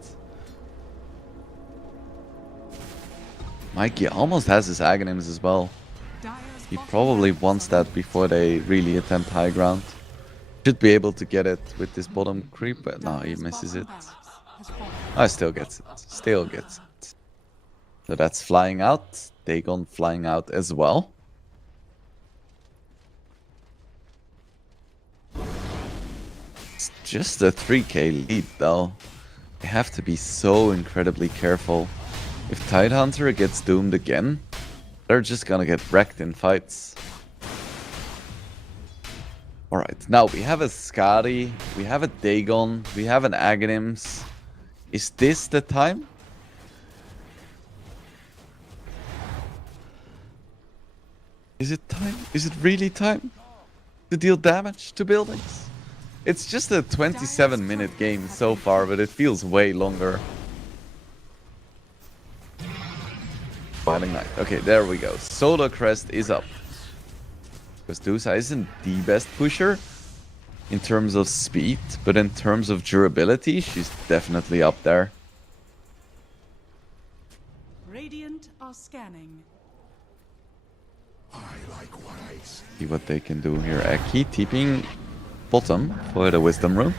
Mikey almost has his Aghanims as well. Dire's He bottom probably tower is wants under that before they really attempt high ground. Should be able to get it with this bottom creep, but no, he Dire's misses bottom it. barracks has fallen. I still gets it. Still gets it. So that's flying out. Dagon flying out as well. It's just a 3k lead though. They have to be so incredibly careful. If Tidehunter gets doomed again, they're just gonna get wrecked in fights. Alright, now we have a Skadi, we have a Dagon, we have an Aghanims. Is this the time? Is it time? Is it really time to deal damage to buildings? It's just a 27-minute game so far, but it feels way longer. Fighting Knight. Okay, there we go. Solar Crest is up. Because Dusa isn't the best pusher in terms of speed, but in terms of durability, she's definitely up there. Radiant are scanning. I like what I see. See what they can do here. Aki TPing bottom for the Wisdom Rune.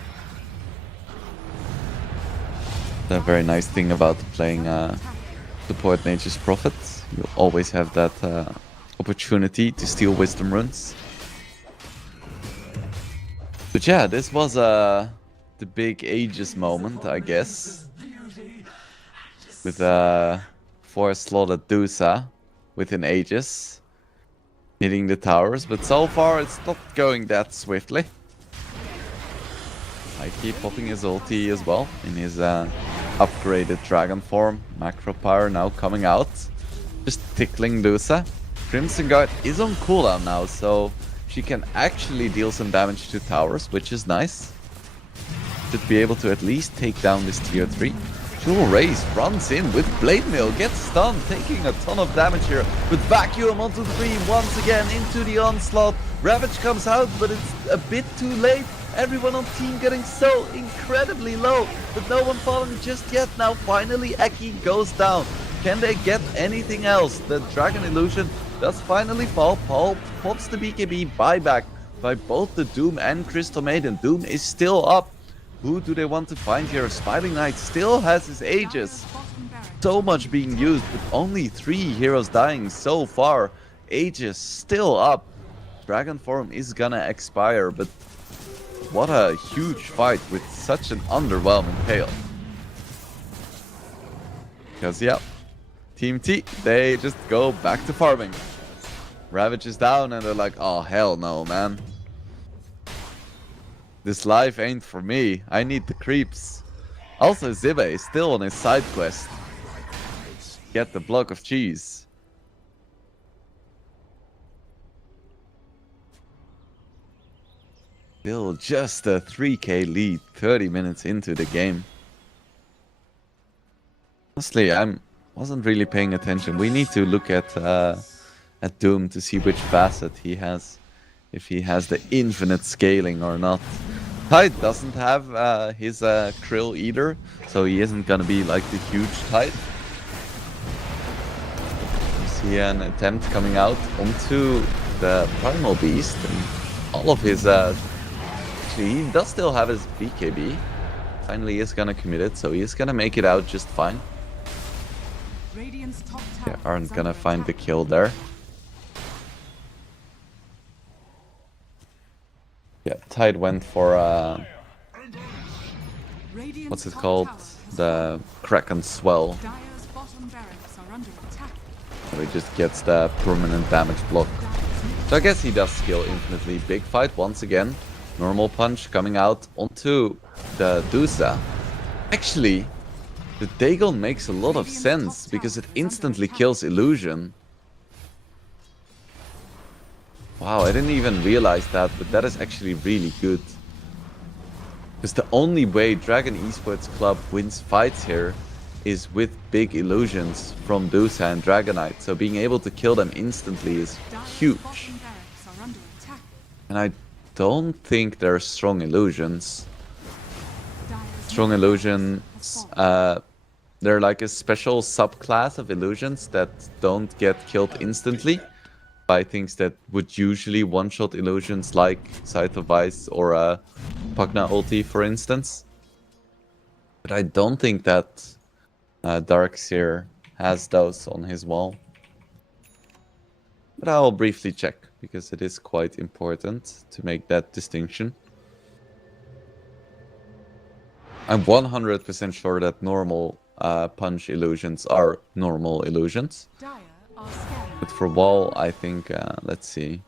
The very nice thing about playing support Nature's Prophet. You'll always have that opportunity to steal Wisdom Runes. But yeah, this was the big Aegis moment, I guess. With 4-slotted Dusa with an Aegis hitting the towers, but so far it's not going that swiftly. I keep popping his ulti as well in his upgraded dragon form. Macro Pyre now coming out, just tickling Dusa. Crimson Guard is on cooldown now, so she can actually deal some damage to towers, which is nice. Should be able to at least take down this tier 3. Jewel Race runs in with Blade Mail, gets stunned, taking a ton of damage here. With Vacuum onto 3 once again into the onslaught. Ravage comes out, but it's a bit too late. Everyone on team getting so incredibly low, but no one falling just yet. Now finally Aki goes down. Can they get anything else? The Dragon Illusion does finally fall. Paul pops the BKB buyback by both the Doom and Crystal Maiden. Doom is still up. Who do they want to find here? Spiling Knight still has his Aegis. Dire's bottom barracks So much being used, but only 3 heroes dying so far. Aegis still up. Dragon form is gonna expire, but what a huge fight with such an underwhelming Pale. Because yeah, Team T, they just go back to farming. Ravage is down and they're like, oh hell no, man. This life ain't for me. I need the creeps. Also, Zibe is still on his side quest. Get the block of cheese. Still just a 3k lead 30 minutes into the game. Honestly, wasn't really paying attention. We need to look at Doom to see which facet he has. If he has the infinite scaling or not. Tide doesn't have his krill either, so he isn't gonna be like the huge Tide. You see an attempt coming out onto the Primal Beast, and all of his actually, he does still have his BKB. Finally is gonna commit it, so he is gonna make it out just fine. Radiant's top They tower aren't is gonna under find the attack. kill there. Yeah, Tide went for Radiant's what's it top called? tower has The Kraken Swell. fallen. Dire's bottom barracks are under attack. So he just gets the permanent damage block. So I guess he does skill infinitely. Big fight once again. Normal punch coming out onto the Dusa. Actually, the Dagon makes a lot of sense because it instantly kills Illusion. Wow, I didn't even realize that, but that is actually really good. Because the only way Dragon Esports Club wins fights here is with big illusions from Dusa and Dragonite. So being able to kill them instantly is Dire's huge. bottom barracks are under attack. And I don't think they're strong illusions. Dire's Strong middle illusions, has fallen. they're like a special subclass of illusions that don't get killed instantly by things that would usually one-shot illusions like Scythe of Ice or Pugna ulti, for instance. But I don't think that Darkseer has those on his wall. But I'll briefly check, because it is quite important to make that distinction. I'm 100% sure that normal punch illusions are normal illusions. Dire are scanning. But for wall, I think, let's see.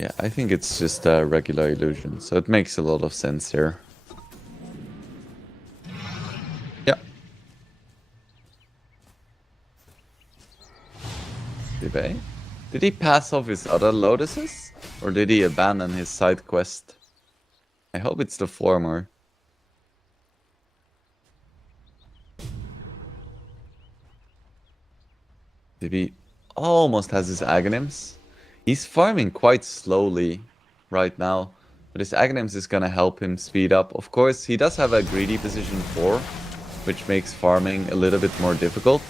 Yeah, I think it's just a regular illusion, so it makes a lot of sense here. Yeah. Did he pass off his other lotuses? Or did he abandon his side quest? I hope it's the former. He almost has his Aghanims. He's farming quite slowly right now, but his Aghanims is gonna help him speed up. Of course, he does have a greedy position 4, which makes farming a little bit more difficult.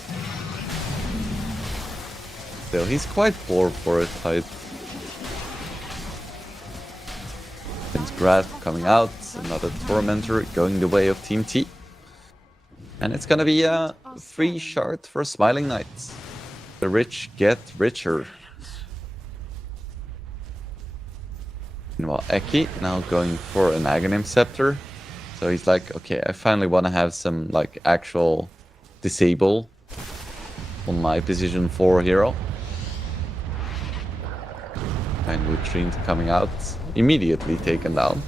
Still, he's quite poor for a Tide. Prince Grasp coming out, another Tormentor going the way of Team T. And it's gonna be a free shard for Smiling Knights. The rich get richer. Meanwhile, Eki now going for an Aghanim Scepter. So he's like, okay, I finally want to have some like actual disable on my position 4 hero. And Lutrine coming out, immediately taken down.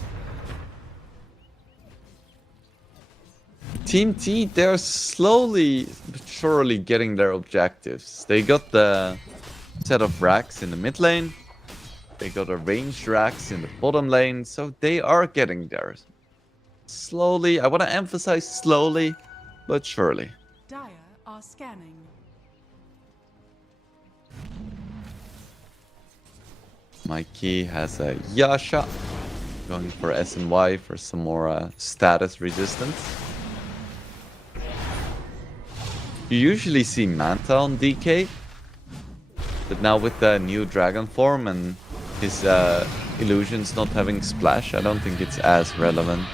Team T, they're slowly but surely getting their objectives. They got the set of racks in the mid lane. They got a ranged racks in the bottom lane. So they are getting there. Slowly, I want to emphasize slowly, but surely. Dire are scanning. Mikey has a Yasha. Going for SNY for some more status resistance. You usually see Manta on DK, but now with the new dragon form and his illusions not having splash, I don't think it's as relevant.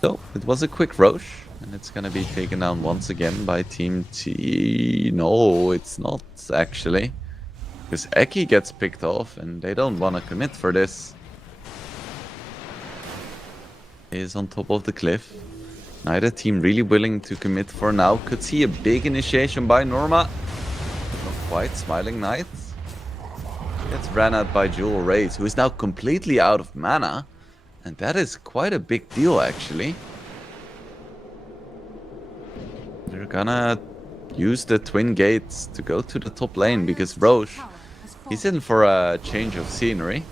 So, it was a quick Roche, and it's gonna be taken down once again by Team T. No, it's not actually. Because Eki gets picked off, and they don't want to commit for this. He is on top of the cliff. Neither team really willing to commit for now. Could see a big initiation by Norma. Not quite. Smiling Knight. Gets ran out by Jewel Raze, who is now completely out of mana. And that is quite a big deal, actually. They're gonna use the twin gates to go to the top lane because Roche He's in for a change of scenery.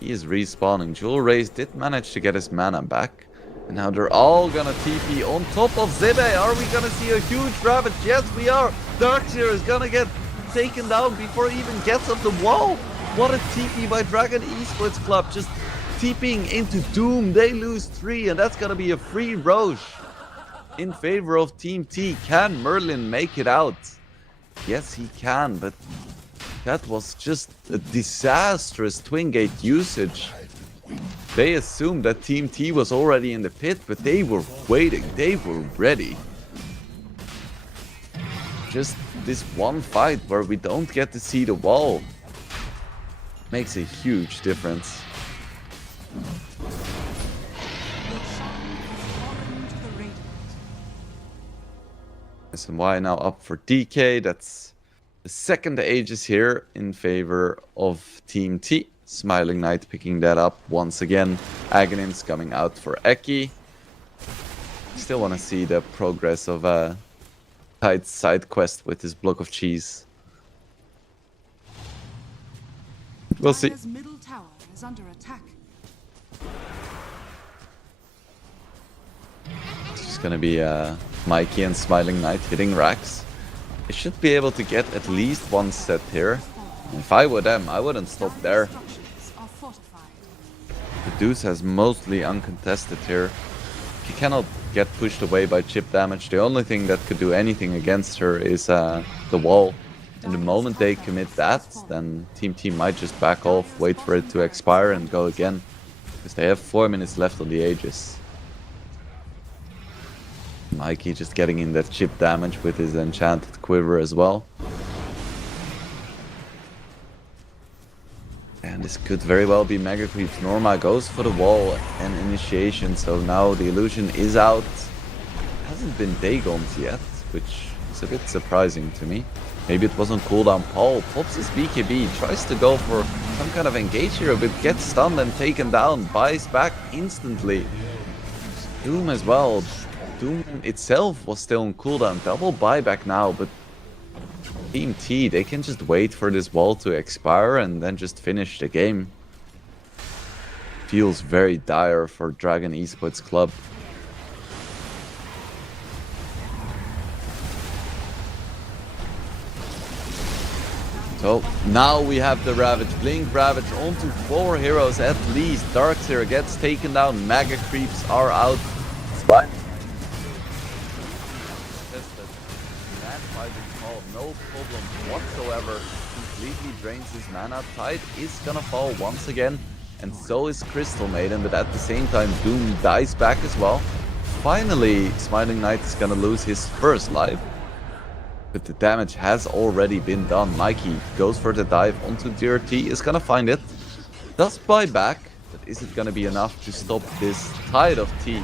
He is respawning. Jewel Race did manage to get his mana back. And now they're all gonna TP on top of Zibe. Are we gonna see a huge Ravage? Yes, we are. Darkseer is gonna get taken down before he even gets up the wall. What a TP by Dragon Esports Club. Just TPing into Doom. They lose 3, and that's gonna be a free Roche in favor of Team T. Can Merlin make it out? Yes, he can, but that was just a disastrous Twin Gate usage. They assumed that Team T was already in the pit, but they were waiting. They were ready. Just this one fight where we don't get to see the wall makes a huge difference. SNY now up for DK. That's the second Aegis here in favor of Team T. Smiling Knight picking that up once again. Aghanim's coming out for Eki. Still want to see the progress of a tight side quest with this block of cheese. We'll see. Dire's middle tower is under attack. It's just gonna be Mikey and Smiling Knight hitting racks. They should be able to get at least one set here. If I were them, I wouldn't stop there. Structures are fortified. The Deuce has mostly uncontested here. She cannot get pushed away by chip damage. The only thing that could do anything against her is the wall. And the moment they commit that, then Team T might just back off, wait for it to expire and go again. Because they have 4 minutes left on the Aegis. Mikey just getting in that chip damage with his enchanted quiver as well. And this could very well be Mega Creeps. Norma goes for the wall and initiation, so now the illusion is out. Hasn't been Dagon's yet, which is a bit surprising to me. Maybe it was on cooldown. Paul pops his BKB, tries to go for some kind of engage here, but gets stunned and taken down. Buys back instantly. Doom as well. Doom itself was still on cooldown. Double buyback now, but Team T, they can just wait for this wall to expire and then just finish the game. Feels very dire for Dragon Esports Club. So now we have the Ravage. Blink Ravage onto 4 heroes at least. Darkseer gets taken down. Mega Creeps are out. It's fine. No problem whatsoever. Completely drains his mana. Tide is gonna fall once again. And so is Crystal Maiden. But at the same time, Doom dies back as well. Finally, Smiling Knight is gonna lose his first life. But the damage has already been done. Mikey goes for the dive onto DRT. Is gonna find it. Does buy back. But is it gonna be enough to stop this Tide of T?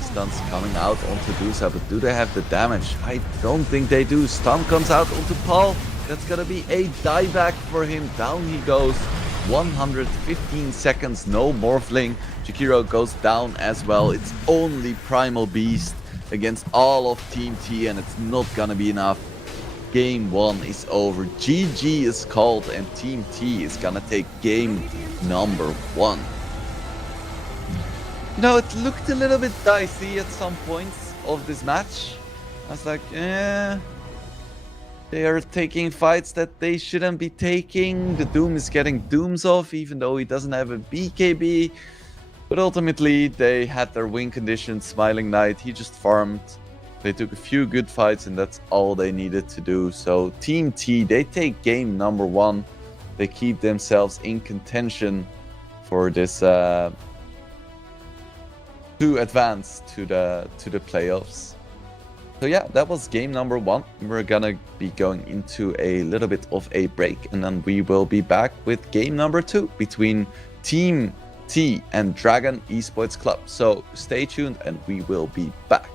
Stuns coming out onto Dusa, but do they have the damage? I don't think they do. Stun comes out onto Paul. That's gonna be a dieback for him. Down he goes. 115 seconds, no Morphling. Jakiro goes down as well. It's only Primal Beast against all of Team T, and it's not gonna be enough. Game 1 is over. GG is called, and Team T is gonna take game number 1. You know, it looked a little bit dicey at some points of this match. I was like, they are taking fights that they shouldn't be taking. The Doom is getting Dooms off, even though he doesn't have a BKB. But ultimately, they had their win conditions. Smiling Knight, he just farmed. They took a few good fights, and that's all they needed to do. So Team T, they take game number 1. They keep themselves in contention for this... to advance to the playoffs. So yeah, that was game number 1. We're gonna be going into a little bit of a break, and then we will be back with game number 2 between Team T and Dragon Esports Club. So stay tuned and we will be back.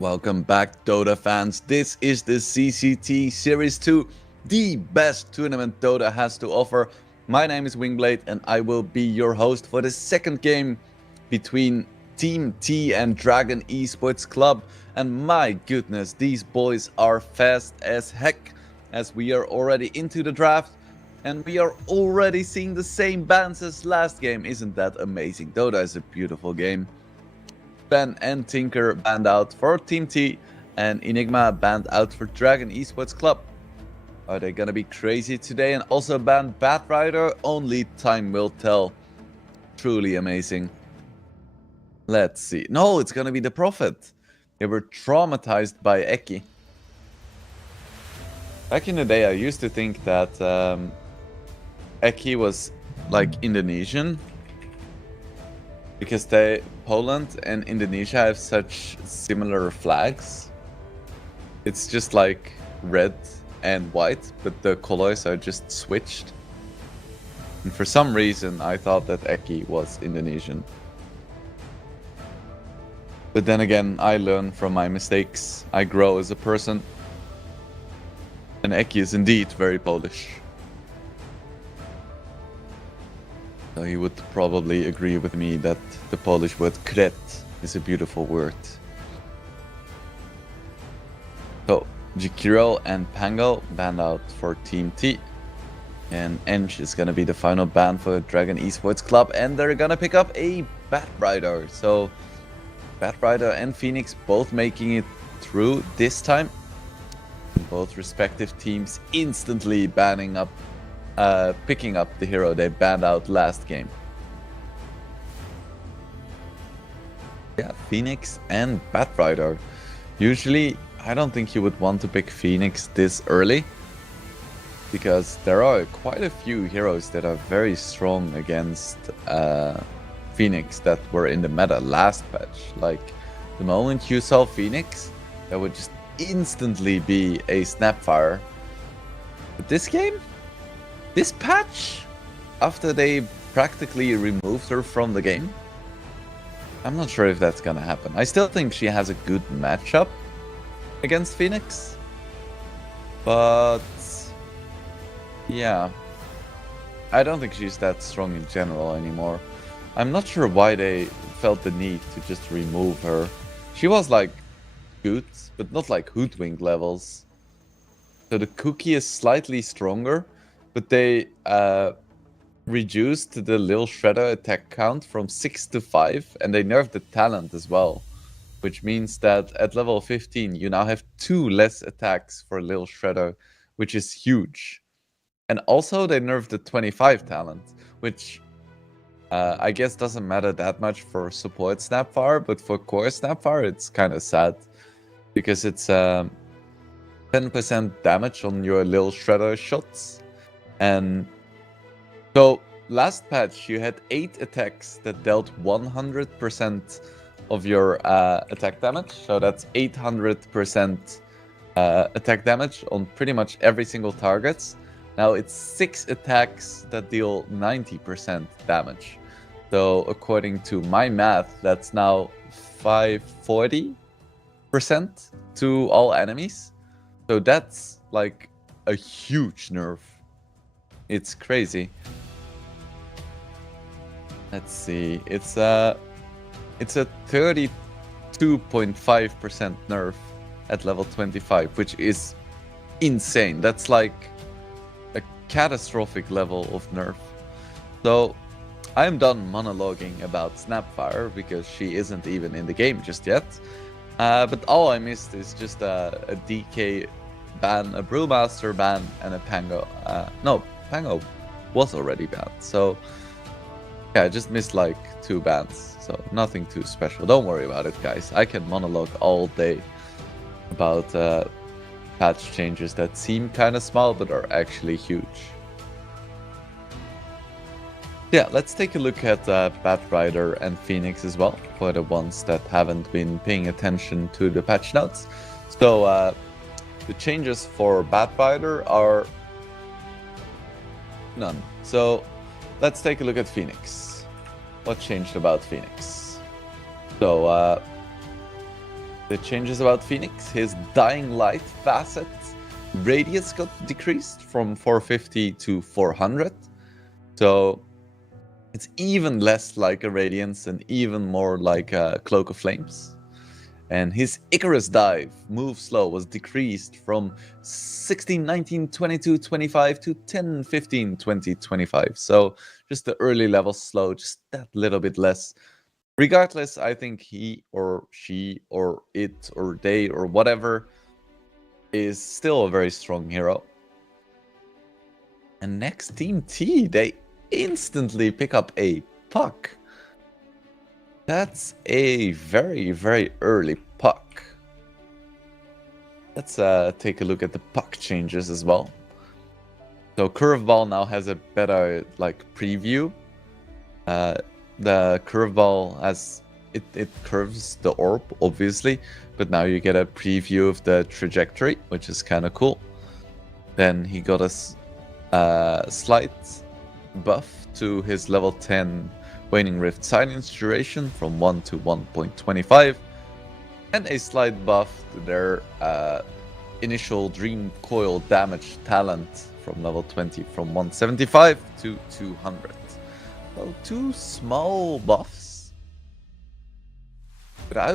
Welcome back, Dota fans. This is the CCT Series 2, the best tournament Dota has to offer. My name is Wingblade, and I will be your host for the second game between Team T and Dragon Esports Club. And my goodness, these boys are fast as heck, as we are already into the draft. And we are already seeing the same bans as last game. Isn't that amazing? Dota is a beautiful game. Ben and Tinker banned out for Team T, and Enigma banned out for Dragon Esports Club. Are they gonna be crazy today and also ban Batrider? Only time will tell. Truly amazing. Let's see. No, it's gonna be the Prophet. They were traumatized by Eki. Back in the day, I used to think that Eki was like Indonesian, because Poland and Indonesia have such similar flags. It's just like red and white, but the colors are just switched. And for some reason, I thought that Eki was Indonesian. But then again, I learn from my mistakes. I grow as a person. And Eki is indeed very Polish. So he would probably agree with me that the Polish word kret is a beautiful word. So Jikiro and Pango banned out for Team T. And Ench is gonna be the final ban for Dragon Esports Club, and they're gonna pick up a Batrider. So Batrider and Phoenix both making it through this time. Both respective teams instantly picking up the hero they banned out last game. Yeah, Phoenix and Batrider. Usually, I don't think you would want to pick Phoenix this early, because there are quite a few heroes that are very strong against Phoenix that were in the meta last patch. Like, the moment you saw Phoenix, that would just instantly be a Snapfire. But this game? This patch? After they practically removed her from the game? I'm not sure if that's gonna happen. I still think she has a good matchup against Phoenix. But yeah, I don't think she's that strong in general anymore. I'm not sure why they felt the need to just remove her. She was like good, but not like Hoodwink levels. So the Cookie is slightly stronger, but they reduced the Lil Shredder attack count from 6 to 5, and they nerfed the talent as well. Which means that at level 15, you now have 2 less attacks for Lil Shredder, which is huge. And also they nerfed the 25 talent, which I guess doesn't matter that much for support Snapfire, but for core Snapfire, it's kind of sad. Because it's 10% damage on your Lil Shredder shots. And so last patch, you had 8 attacks that dealt 100% of your attack damage. So that's 800% attack damage on pretty much every single target. Now it's 6 attacks that deal 90% damage. So according to my math, that's now 540% to all enemies. So that's like a huge nerf. It's crazy. Let's see. It's a 32.5% nerf at level 25, which is insane. That's like a catastrophic level of nerf. So I'm done monologuing about Snapfire because she isn't even in the game just yet. But all I missed is just a DK ban, a Brewmaster ban, and a Pango. No, Pango was already banned. So yeah, I just missed like 2 bans. So nothing too special. Don't worry about it, guys. I can monologue all day about patch changes that seem kind of small but are actually huge. Yeah, let's take a look at Batrider and Phoenix as well, for the ones that haven't been paying attention to the patch notes. So the changes for Batrider are none. So let's take a look at Phoenix. What changed about Phoenix? So The changes about Phoenix, his Dying Light facet radius got decreased from 450 to 400. So it's even less like a Radiance and even more like a Cloak of Flames. And his Icarus dive, move slow, was decreased from 16, 19, 22, 25 to 10, 15, 20, 25. So just the early level slow, just that little bit less. Regardless, I think he or she or it or they or whatever is still a very strong hero. And next, Team T, they instantly pick up a puck. That's a very, very early puck. Let's take a look at the puck changes as well. So Curveball now has a better preview. The Curveball has it curves the orb, obviously, but now you get a preview of the trajectory, which is kind of cool. Then he got a slight buff to his level 10 Waning Rift silence duration from 1 to 1.25, and a slight buff to their initial Dream Coil damage talent from level 20 from 175 to 200. So 2 small buffs. But I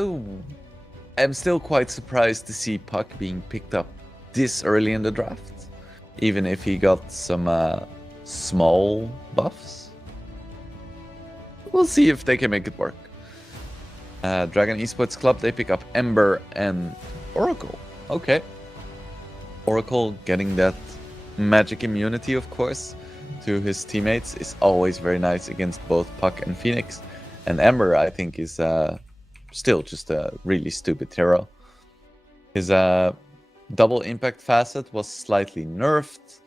am still quite surprised to see Puck being picked up this early in the draft, even if he got some small buffs. We'll see if they can make it work. Dragon Esports Club, they pick up Ember and Oracle. Okay. Oracle getting that magic immunity, of course, to his teammates is always very nice against both Puck and Phoenix. And Ember, I think, is still just a really stupid hero. His double impact facet was slightly nerfed.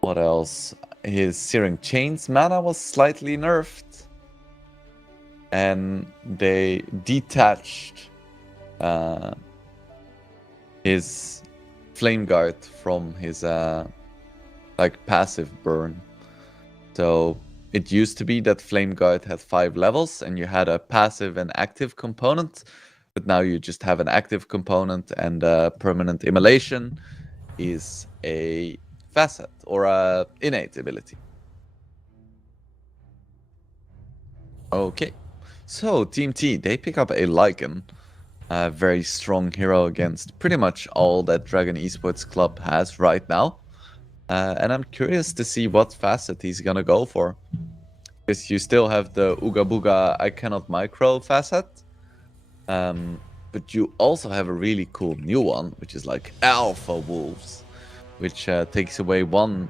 What else? His Searing Chains mana was slightly nerfed. And they detached his Flame Guard from his passive burn. So it used to be that Flame Guard had 5 levels and you had a passive and active component, but now you just have an active component, and permanent immolation is a facet or a innate ability. Okay, so Team T, they pick up a Lycan, a very strong hero against pretty much all that Dragon Esports Club has right now. And I'm curious to see what facet he's gonna go for. Because you still have the Ooga Booga I Cannot Micro facet. But you also have a really cool new one, which is like Alpha Wolves, which takes away 1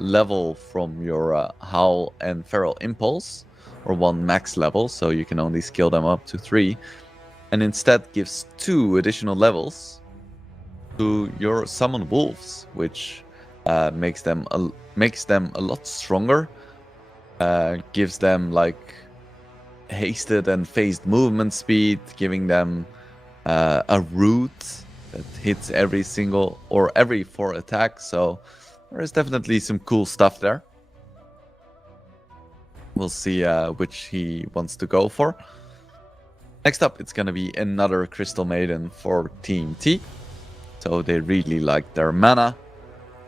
level from your Howl and Feral Impulse, or 1 max level, so you can only scale them up to 3, and instead gives 2 additional levels to your Summon Wolves, which makes them a lot stronger, gives them hasted and phased movement speed, giving them a root that hits every 4 attacks. So there's definitely some cool stuff there. We'll see which he wants to go for. Next up, it's gonna be another Crystal Maiden for Team T. So they really like their mana.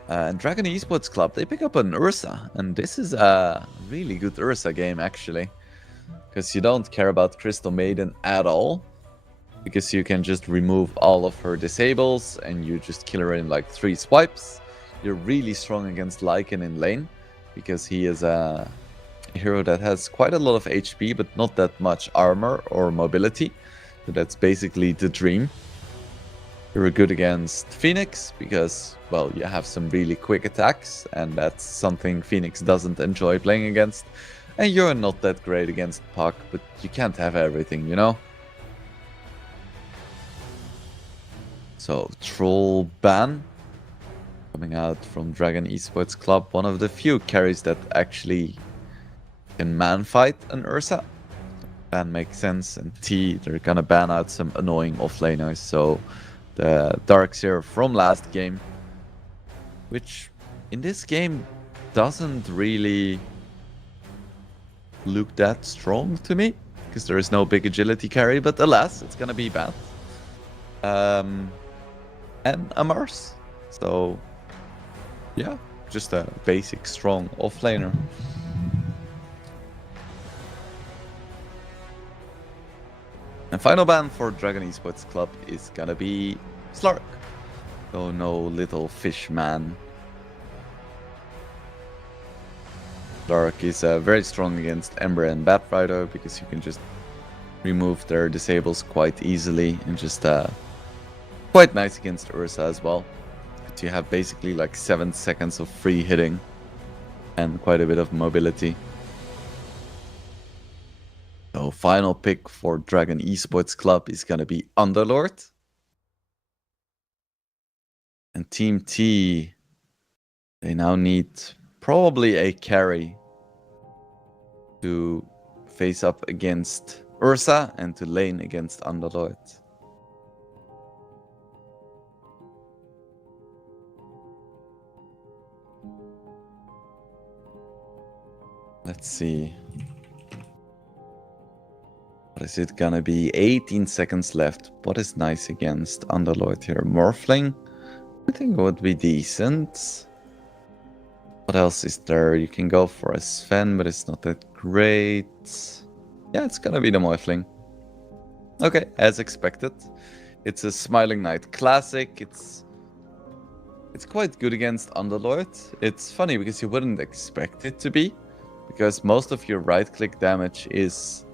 And Dragon Esports Club, they pick up an Ursa, and this is a really good Ursa game actually, because you don't care about Crystal Maiden at all, because you can just remove all of her disables and you just kill her in 3 swipes. You're really strong against Lycan in lane, because he is a hero that has quite a lot of HP but not that much armor or mobility, so that's basically the dream. You're good against Phoenix because, well, you have some really quick attacks, and that's something Phoenix doesn't enjoy playing against. And you're not that great against Puck, but you can't have everything, you know? So, Troll Ban coming out from Dragon Esports Club, one of the few carries that actually can man fight an Ursa. Ban makes sense, and T, they're gonna ban out some annoying offlaners, so the Darkseer from last game, which in this game doesn't really look that strong to me. because there is no big agility carry, but alas, it's gonna be bad. And a Mars. So, yeah, just a basic strong offlaner. And final ban for Dragon Esports Club is gonna be Slark. So no little fish man. Slark is very strong against Ember and Batrider because you can just remove their disables quite easily, and just quite nice against Ursa as well. But you have basically like 7 seconds of free hitting and quite a bit of mobility. So final pick for Dragon Esports Club is gonna be Underlord. And Team T, they now need probably a carry to face up against Ursa and to lane against Underlord. Let's see. What is it gonna be? 18 seconds left. What is nice against Underlord here? Morphling? I think it would be decent. What else is there? You can go for a Sven, but it's not that great. Yeah, it's gonna be the Morphling. Okay, as expected. It's a Smiling Knight classic. It's quite good against Underlord. It's funny because you wouldn't expect it to be, because most of your right-click damage is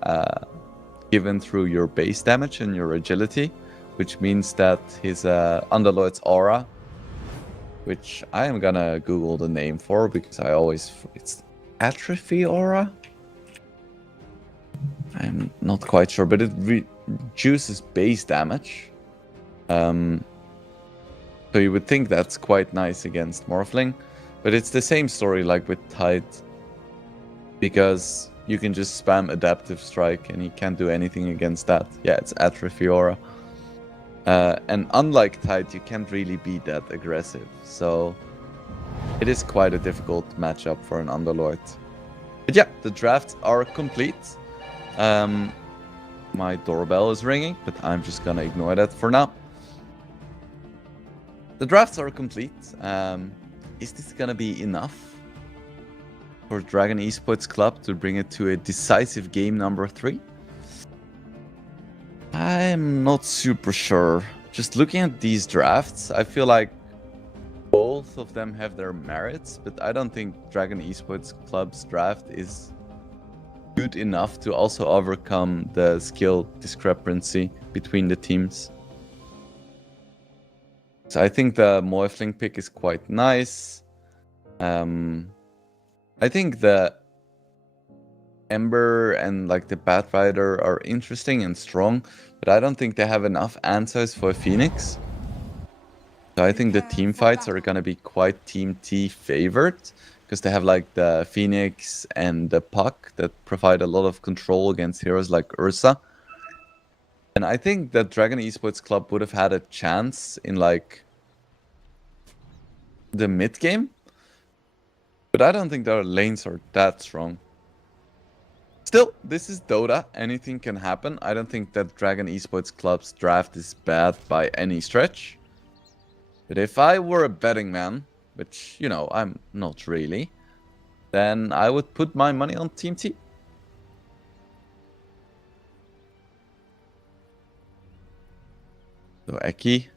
given through your base damage and your agility, which means that his Underlord's aura, which I am gonna Google the name for because it's Atrophy Aura? I'm not quite sure, but it reduces base damage. So you would think that's quite nice against Morphling, but it's the same story like with Tide, because you can just spam Adaptive Strike and he can't do anything against that. Yeah, it's Atrophy Aura. And unlike Tide, you can't really be that aggressive. So it is quite a difficult matchup for an Underlord. But yeah, the drafts are complete. My doorbell is ringing, but I'm just gonna ignore that for now. The drafts are complete. Is this gonna be enough for Dragon Esports Club to bring it to a decisive game number 3? I'm not super sure. Just looking at these drafts, I feel like both of them have their merits, but I don't think Dragon Esports Club's draft is good enough to also overcome the skill discrepancy between the teams. So I think the Morphling pick is quite nice. I think the Ember and like the Batrider are interesting and strong, but I don't think they have enough answers for Phoenix. So I think the team fights are gonna be quite Team T favored, because they have like the Phoenix and the Puck that provide a lot of control against heroes like Ursa. And I think that Dragon Esports Club would have had a chance in like the mid game, but I don't think their lanes are that strong. Still, this is Dota. Anything can happen. I don't think that Dragon Esports Club's draft is bad by any stretch. But if I were a betting man, which, you know, I'm not really, then I would put my money on Team T. So Eki,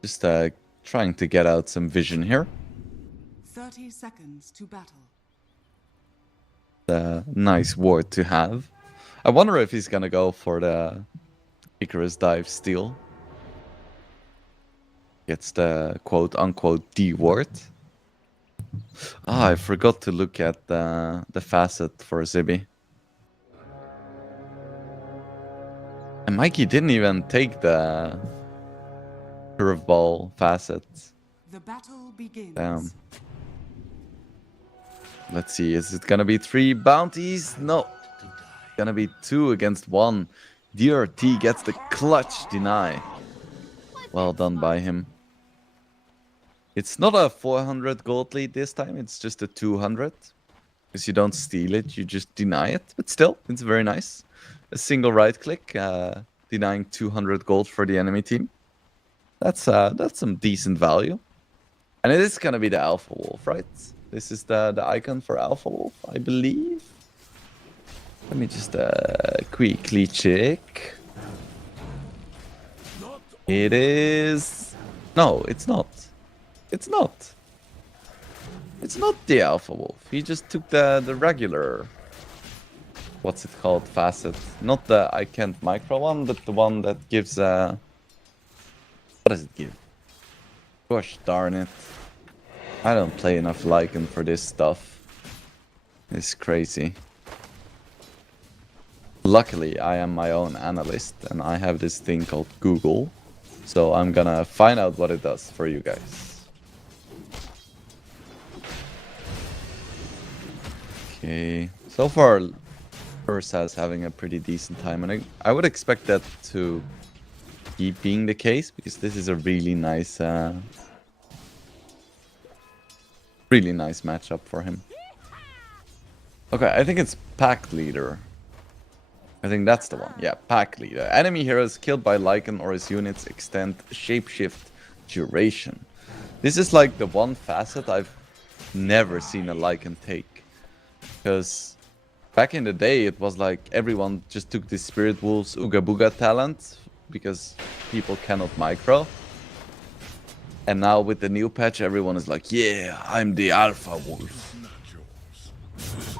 just trying to get out some vision here. 30 seconds to battle. Nice ward to have. I wonder if he's gonna go for the Icarus dive steal. Gets the quote-unquote D ward. Ah, I forgot to look at the facet for Zibi. And Mikey didn't even take the curveball facet. The battle begins. Damn. Let's see, is it gonna be 3 bounties? No. It's gonna be 2 against 1. DRT gets the clutch deny. Well done by him. It's not a 400 gold lead this time, it's just a 200. Because you don't steal it, you just deny it. But still, it's very nice. A single right click, denying 200 gold for the enemy team. That's some decent value. And it is gonna be the Alpha Wolf, right? This is the icon for Alpha Wolf, I believe. Let me just quickly check. It is... No, it's not. It's not. It's not the Alpha Wolf. He just took the regular... What's it called? Facet. Not the I can't micro one, but the one that gives... What does it give? Gosh darn it. I don't play enough Lycan for this stuff. It's crazy. Luckily, I am my own analyst, and I have this thing called Google. So I'm gonna find out what it does for you guys. Okay. So far, Ursa is having a pretty decent time, and I would expect that to keep being the case, because this is a really nice matchup for him. Okay, I think it's Pack Leader. I think that's the one. Yeah, Pack Leader. Enemy heroes killed by Lycan or his units extend shapeshift duration. This is like the one facet I've never seen a Lycan take. Because back in the day, it was like everyone just took the Spirit Wolves Ooga Booga talent because people cannot micro. And now with the new patch, everyone is like, yeah, I'm the Alpha Wolf.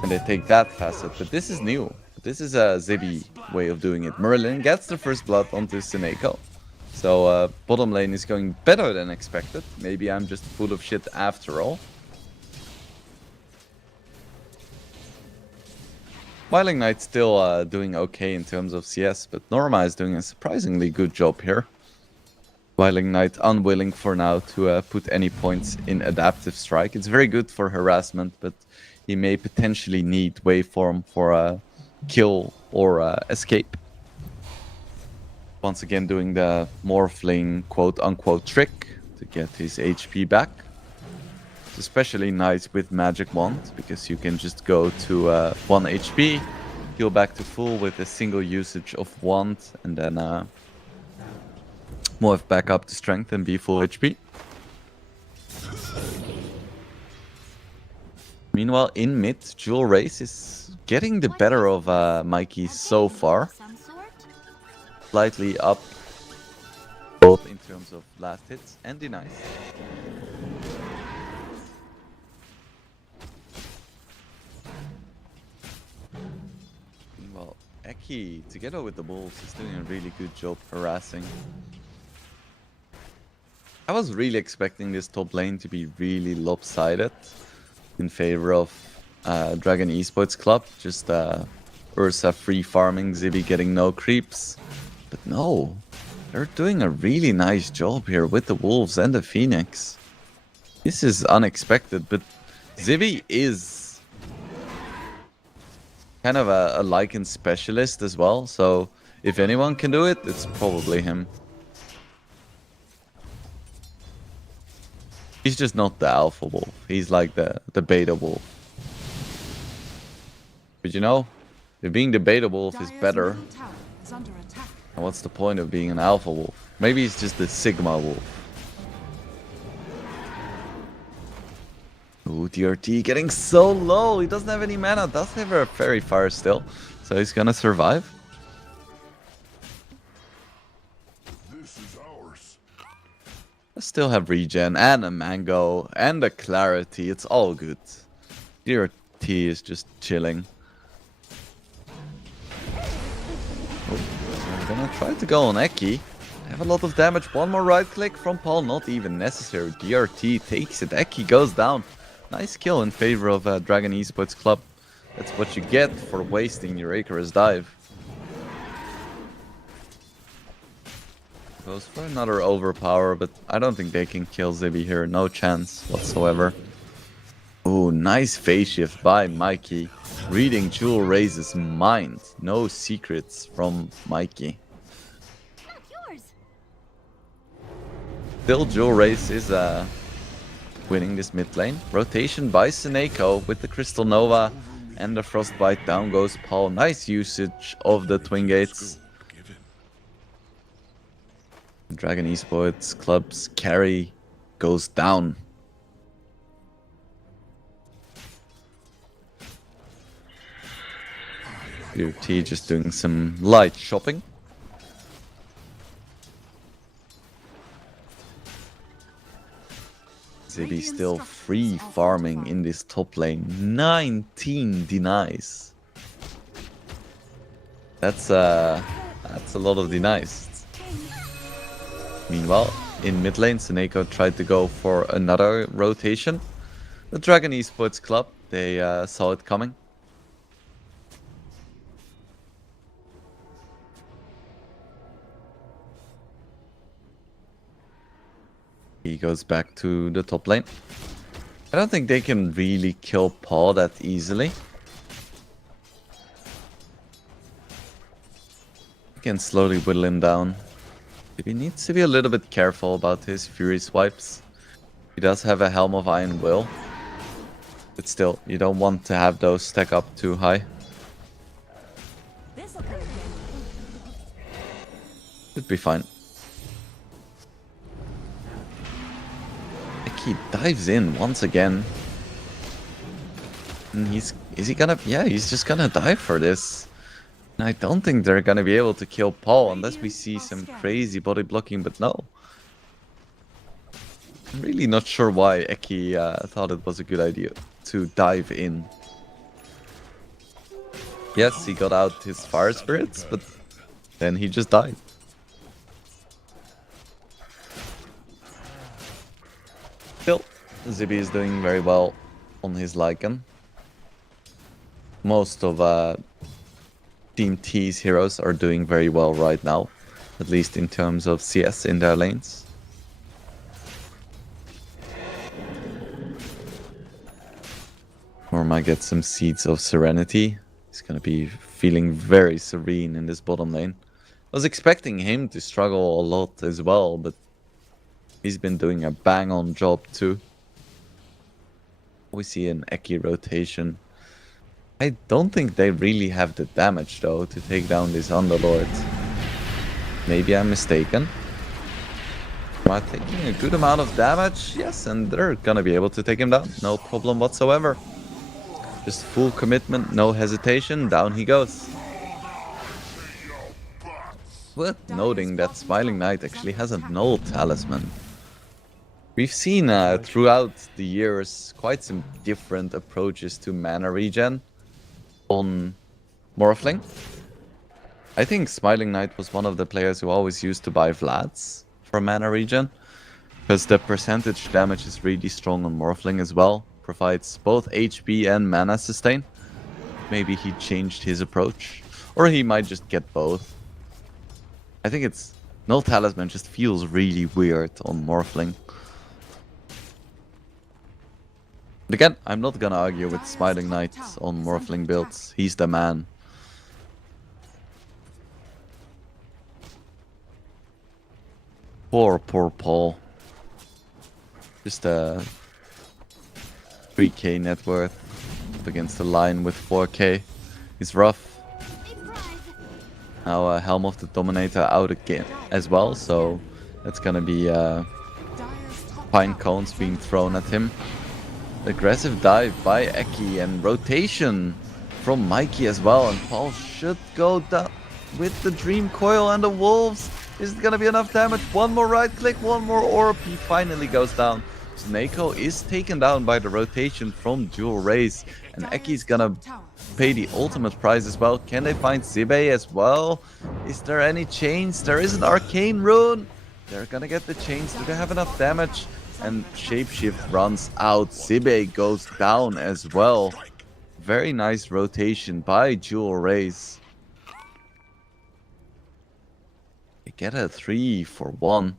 And they take that facet, but this is new. This is a Zibby way of doing it. Merlin gets the first blood onto Seneko. So bottom lane is going better than expected. Maybe I'm just full of shit after all. Smiling Knight still doing okay in terms of CS, but Norma is doing a surprisingly good job here. Smiling Knight unwilling for now to put any points in Adaptive Strike. It's very good for harassment, but he may potentially need Waveform for a kill or escape. Once again doing the Morphling quote-unquote trick to get his HP back. It's especially nice with Magic Wand, because you can just go to 1 HP, heal back to full with a single usage of Wand, and then move back up to strength and be full HP. Meanwhile, in mid, Jewel Race is getting the better of Mikey so far. Slightly up, both in terms of last hits and denies. Meanwhile, Eki, together with the Wolves, is doing a really good job harassing. I was really expecting this top lane to be really lopsided in favor of Dragon Esports Club. Just Ursa free farming, Zibby getting no creeps. But no, they're doing a really nice job here with the Wolves and the Phoenix. This is unexpected, but Zibby is kind of a Lycan specialist as well. So if anyone can do it, it's probably him. He's just not the Alpha Wolf. He's like the Beta Wolf. But you know, if being the Beta Wolf is better, and what's the point of being an Alpha Wolf? Maybe he's just the Sigma Wolf. Ooh, DRT getting so low. He doesn't have any mana. Doesn't have a Fairy Fire still. So he's gonna survive. I still have regen and a mango and a clarity. It's all good. DRT is just chilling. Oh, I'm gonna try to go on Eki. I have a lot of damage. One more right click from Paul. Not even necessary. DRT takes it. Eki goes down. Nice kill in favor of Dragon Esports Club. That's what you get for wasting your Icarus dive. Goes for another overpower, but I don't think they can kill Zibby here. No chance whatsoever. Ooh, nice phase shift by Mikey. Reading Jewel Raze's mind. No secrets from Mikey. Still, Jewel Raze is winning this mid lane. Rotation by Seneko with the Crystal Nova and the Frostbite. Down goes Paul. Nice usage of the Twin Gates. Dragon Esports Club's carry goes down. UT just doing some light shopping. Zibi still free farming in this top lane. 19 denies. That's a lot of denies. Meanwhile, in mid lane, Seneko tried to go for another rotation. The Dragon Esports Club, they saw it coming. He goes back to the top lane. I don't think they can really kill Paul that easily. You can slowly whittle him down. He needs to be a little bit careful about his Fury swipes. He does have a Helm of Iron Will. But still, you don't want to have those stack up too high. This'll come in handy. Should be fine. He dives in once again. And is he gonna, yeah, he's just gonna die for this. And I don't think they're gonna be able to kill Paul unless we see some crazy body blocking, but no. I'm really not sure why Eki thought it was a good idea to dive in. Yes, he got out his fire spirits, but then he just died. Still, Zibi is doing very well on his Lycan. Most of Team T's heroes are doing very well right now, at least in terms of CS in their lanes. Norma gets some Seeds of Serenity. He's gonna be feeling very serene in this bottom lane. I was expecting him to struggle a lot as well, but he's been doing a bang-on job too. We see an Eki rotation. I don't think they really have the damage though to take down this Underlord. Maybe I'm mistaken. But taking a good amount of damage, yes, and they're gonna be able to take him down. No problem whatsoever. Just full commitment, no hesitation, down he goes. Worth noting that Smiling Knight actually has a null talisman. We've seen throughout the years quite some different approaches to mana regen on Morphling. I think Smiling Knight was one of the players who always used to buy Vlads for mana regen, because the percentage damage is really strong on Morphling as well. Provides both HP and mana sustain. Maybe he changed his approach, or he might just get both. I think it's Null Talisman just feels really weird on Morphling. But again, I'm not gonna argue with Smiling Knight on Morphling builds. He's the man. Poor Paul. Just a 3k net worth up against the line with 4k. He's rough. Now Helm of the Dominator out again as well, so that's gonna be pine cones being thrown at him. Aggressive dive by Eki and rotation from Mikey as well, and Paul should go down with the Dream Coil and the Wolves. Is it gonna be enough damage? One more right click, one more orb, he finally goes down. Snako is taken down by the rotation from Dual Rays, and Eki's gonna pay the ultimate prize as well. Can they find Zibe as well? Is there any chains? There is an arcane rune. They're gonna get the chains. Do they have enough damage? And Shapeshift runs out. Zibe goes down as well. Very nice rotation by Dual Rays. They get a 3 for 1.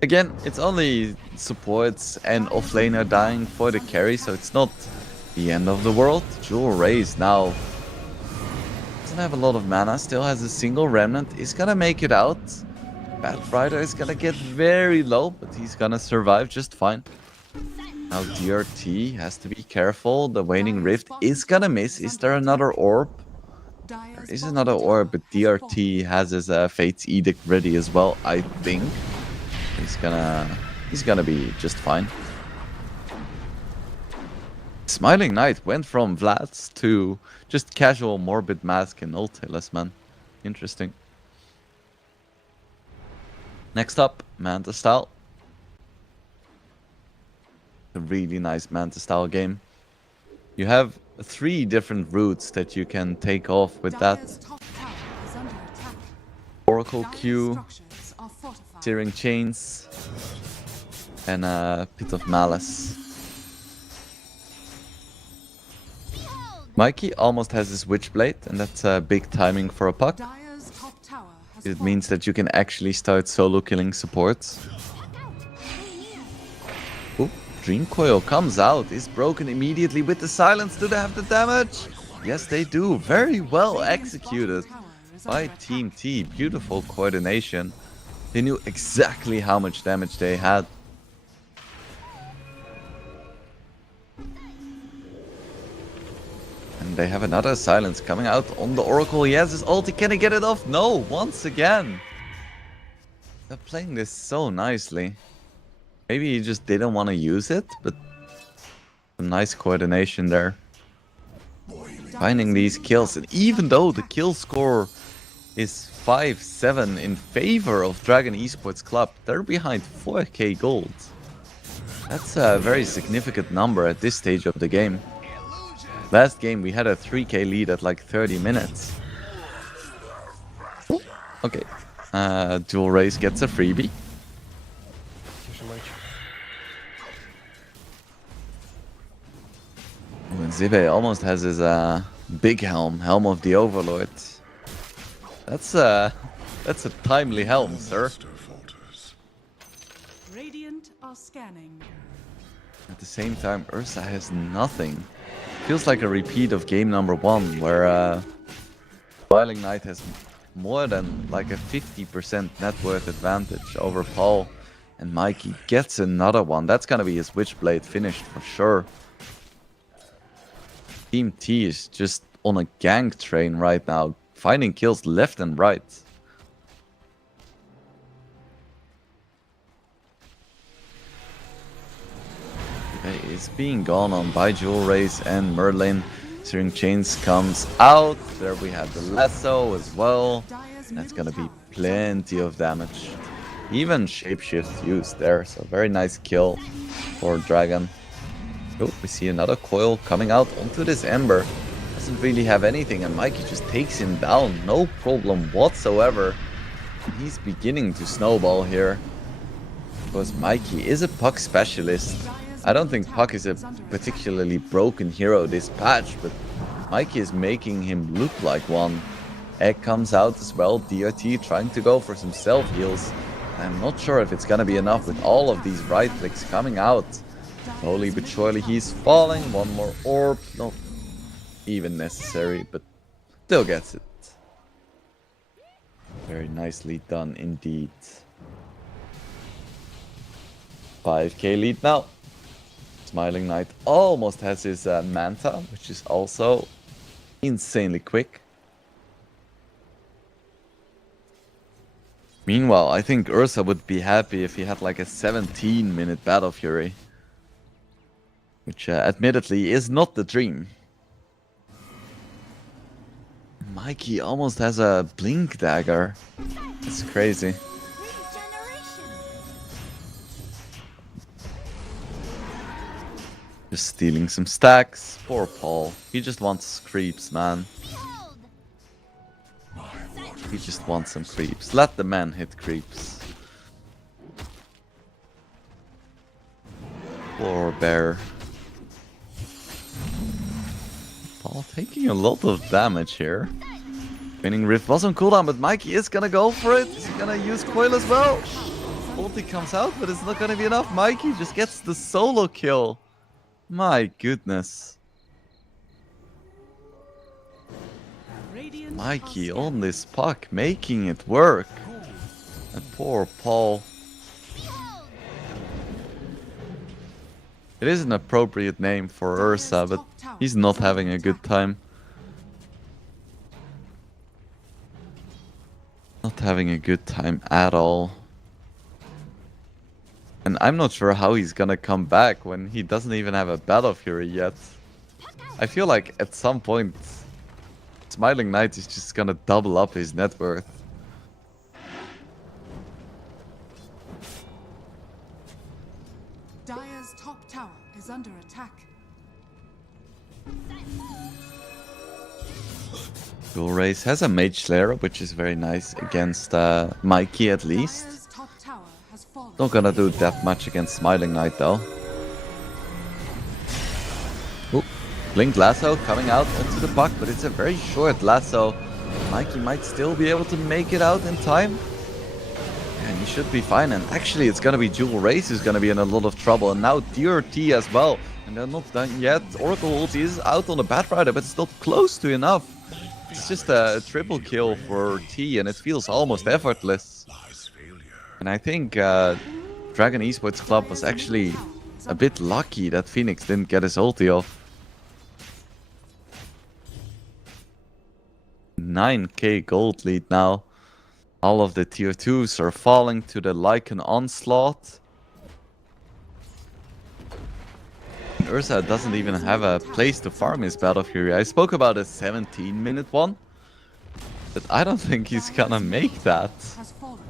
Again, it's only supports and offlaner dying for the carry, so it's not the end of the world. Dual Rays now doesn't have a lot of mana, still has a single remnant, is gonna make it out. Batrider is gonna get very low, but he's gonna survive just fine. Now DRT has to be careful. The Waning Rift is gonna miss. Is there another orb? There is another orb, but DRT has his Fate's Edict ready as well, I think. He's gonna be just fine. Smiling Knight went from Vlad's to just casual Morbid Mask and ultiless, man. Interesting. Next up, Manta Style. A really nice Manta Style game. You have 3 different routes that you can take off with that. Oracle Q, Searing Chains, and a Pit of Malice. Mikey almost has his Witchblade, and that's big timing for a puck. It means that you can actually start solo killing supports. Ooh, Dream Coil comes out, is broken immediately with the silence. Do they have the damage? Yes, they do. Very well executed by Team T. Beautiful coordination. They knew exactly how much damage they had. And they have another silence coming out on the Oracle. He has his ulti. Can he get it off? No, once again. They're playing this so nicely. Maybe he just didn't want to use it, but some nice coordination there. Finding these kills. And even though the kill score is 5-7 in favor of Dragon Esports Club, they're behind 4k gold. That's a very significant number at this stage of the game. Last game we had a 3k lead at like 30 minutes. Okay. Dual Race gets a freebie. And Zibe almost has his big helm of the Overlord. That's a timely helm, sir. Radiant are scanning. At the same time, Ursa has nothing. Feels like a repeat of game number 1, where Smiling Knight has more than like a 50% net worth advantage over Paul, and Mikey gets another one. That's gonna be his Witchblade finished for sure. Team T is just on a gank train right now, finding kills left and right. Is being gone on by Jewel Race and Merlin. Searing Chains comes out. There we have the lasso as well. That's gonna be plenty of damage. Even Shapeshift used there, so very nice kill for Dragon. Oh, we see another coil coming out onto this Ember. Doesn't really have anything, and Mikey just takes him down. No problem whatsoever. He's beginning to snowball here, because Mikey is a puck specialist. I don't think Puck is a particularly broken hero this patch, but Mikey is making him look like one. Egg comes out as well, DRT trying to go for some self-heals. I'm not sure if it's gonna be enough with all of these right clicks coming out. Slowly but surely he's falling. One more orb, not even necessary, but still gets it. Very nicely done indeed. 5k lead now. Smiling Knight almost has his Manta, which is also insanely quick. Meanwhile, I think Ursa would be happy if he had like a 17-minute Battle Fury. Which admittedly is not the dream. Mikey almost has a Blink Dagger. That's crazy. Just stealing some stacks. Poor Paul. He just wants creeps, man. He just wants some creeps. Let the man hit creeps. Poor bear. Paul taking a lot of damage here. Waning Rift was on cooldown, but Mikey is gonna go for it. He's gonna use Coil as well. Ulti comes out, but it's not gonna be enough. Mikey just gets the solo kill. My goodness. Mikey on this puck, making it work. Poor Paul. It is an appropriate name for Ursa, but he's not having a good time. Not having a good time at all. And I'm not sure how he's gonna come back when he doesn't even have a Battle Fury yet. I feel like at some point, Smiling Knight is just gonna double up his net worth. Dire's top tower is under attack. Dual Race has a Mage Slayer, which is very nice against Mikey at least. Dire's top tower has fallen. Not gonna do that much against Smiling Knight though. Oop. Blink Lasso coming out into the puck, but it's a very short lasso. Mikey might still be able to make it out in time. And he should be fine. And actually, it's gonna be Dual Race who's gonna be in a lot of trouble. And now DRT as well. And they're not done yet. Oracle ulti is out on the Batrider, but it's not close to enough. It's just a triple kill for T, and it feels almost effortless. And I think Dragon Esports Club was actually a bit lucky that Phoenix didn't get his ulti off. 9k gold lead now. All of the tier 2s are falling to the Lycan Onslaught. And Ursa doesn't even have a place to farm his Battle Fury. I spoke about a 17-minute one, but I don't think he's gonna make that. Has fallen.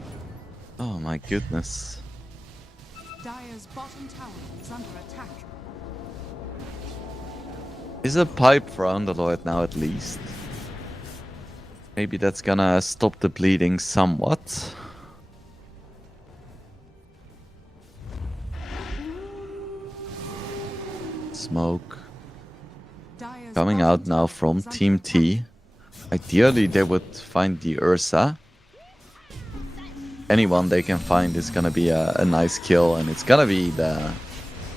Oh my goodness. Dire's bottom tower is under attack. Is a pipe for Underlord now at least. Maybe that's gonna stop the bleeding somewhat. Smoke Dire's coming bottom out now tower from is under Team attack. T. Ideally, they would find the Ursa. Anyone they can find is gonna be a nice kill, and it's gonna be the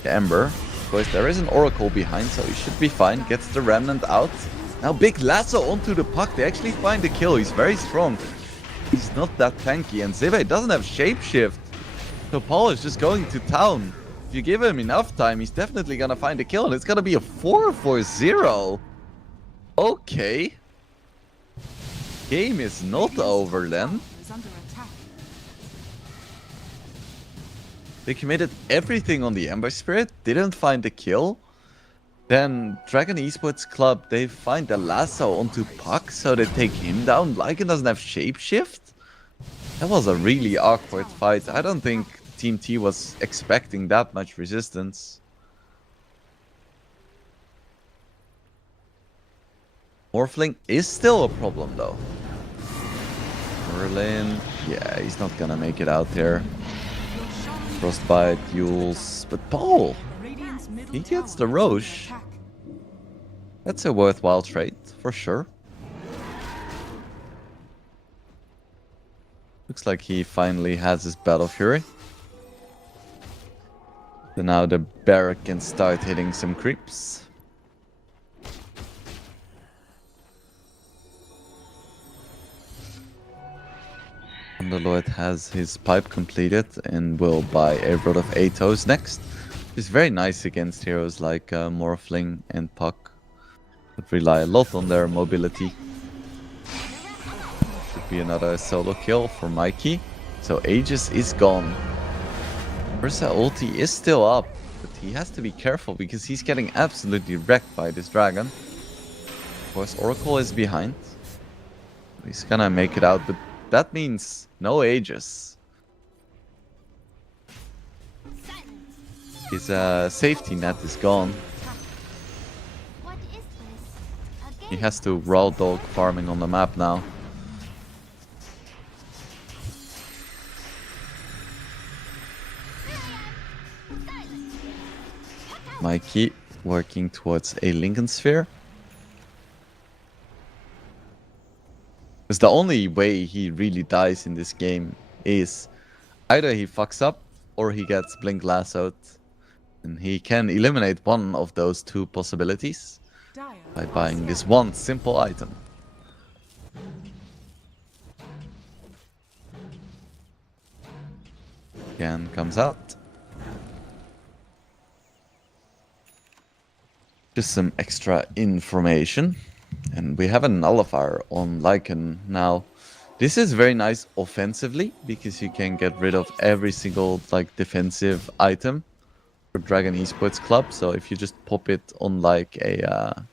Ember. Of course, there is an Oracle behind, so he should be fine. Gets the Remnant out. Now big lasso onto the puck. They actually find the kill. He's very strong. He's not that tanky. And Zebe doesn't have shapeshift. So Paul is just going to town. If you give him enough time, he's definitely gonna find a kill. And it's gonna be a 4-4-0. Okay. Game is not over then. Is under attack. They committed everything on the Ember Spirit. Didn't find the kill. Then Dragon Esports Club, they find the lasso onto Puck, so they take him down. Lycan doesn't have shapeshift. That was a really awkward fight. I don't think Team T was expecting that much resistance. Morphling is still a problem though. Merlin, yeah, he's not gonna make it out there. Frostbite, Yules, but Paul, Radiant's middle he gets the tower is under Roche. attack. That's a worthwhile trade, for sure. Looks like he finally has his Battle Fury. So now the Barrack can start hitting some creeps. Underlord has his pipe completed and will buy a Rod of Atos next. It's very nice against heroes like Morphling and Puck. But rely a lot on their mobility. Should be another solo kill for Mikey. So Aegis is gone. Ursa ulti is still up, but he has to be careful because he's getting absolutely wrecked by this dragon. Of course, Oracle is behind. He's gonna make it out, but that means no Aegis. His safety net is gone. What is this? He has to raw dog farming on the map now. Mikey working towards a Lincoln Sphere. Because the only way he really dies in this game is either he fucks up or he gets Blink Lassoed. And he can eliminate one of those two possibilities Dire by buying this one simple item. Scan comes out. Just some extra information. And we have a nullifier on Lycan now. This is very nice offensively because you can get rid of every single like defensive item for Dragon Esports Club. So if you just pop it on like an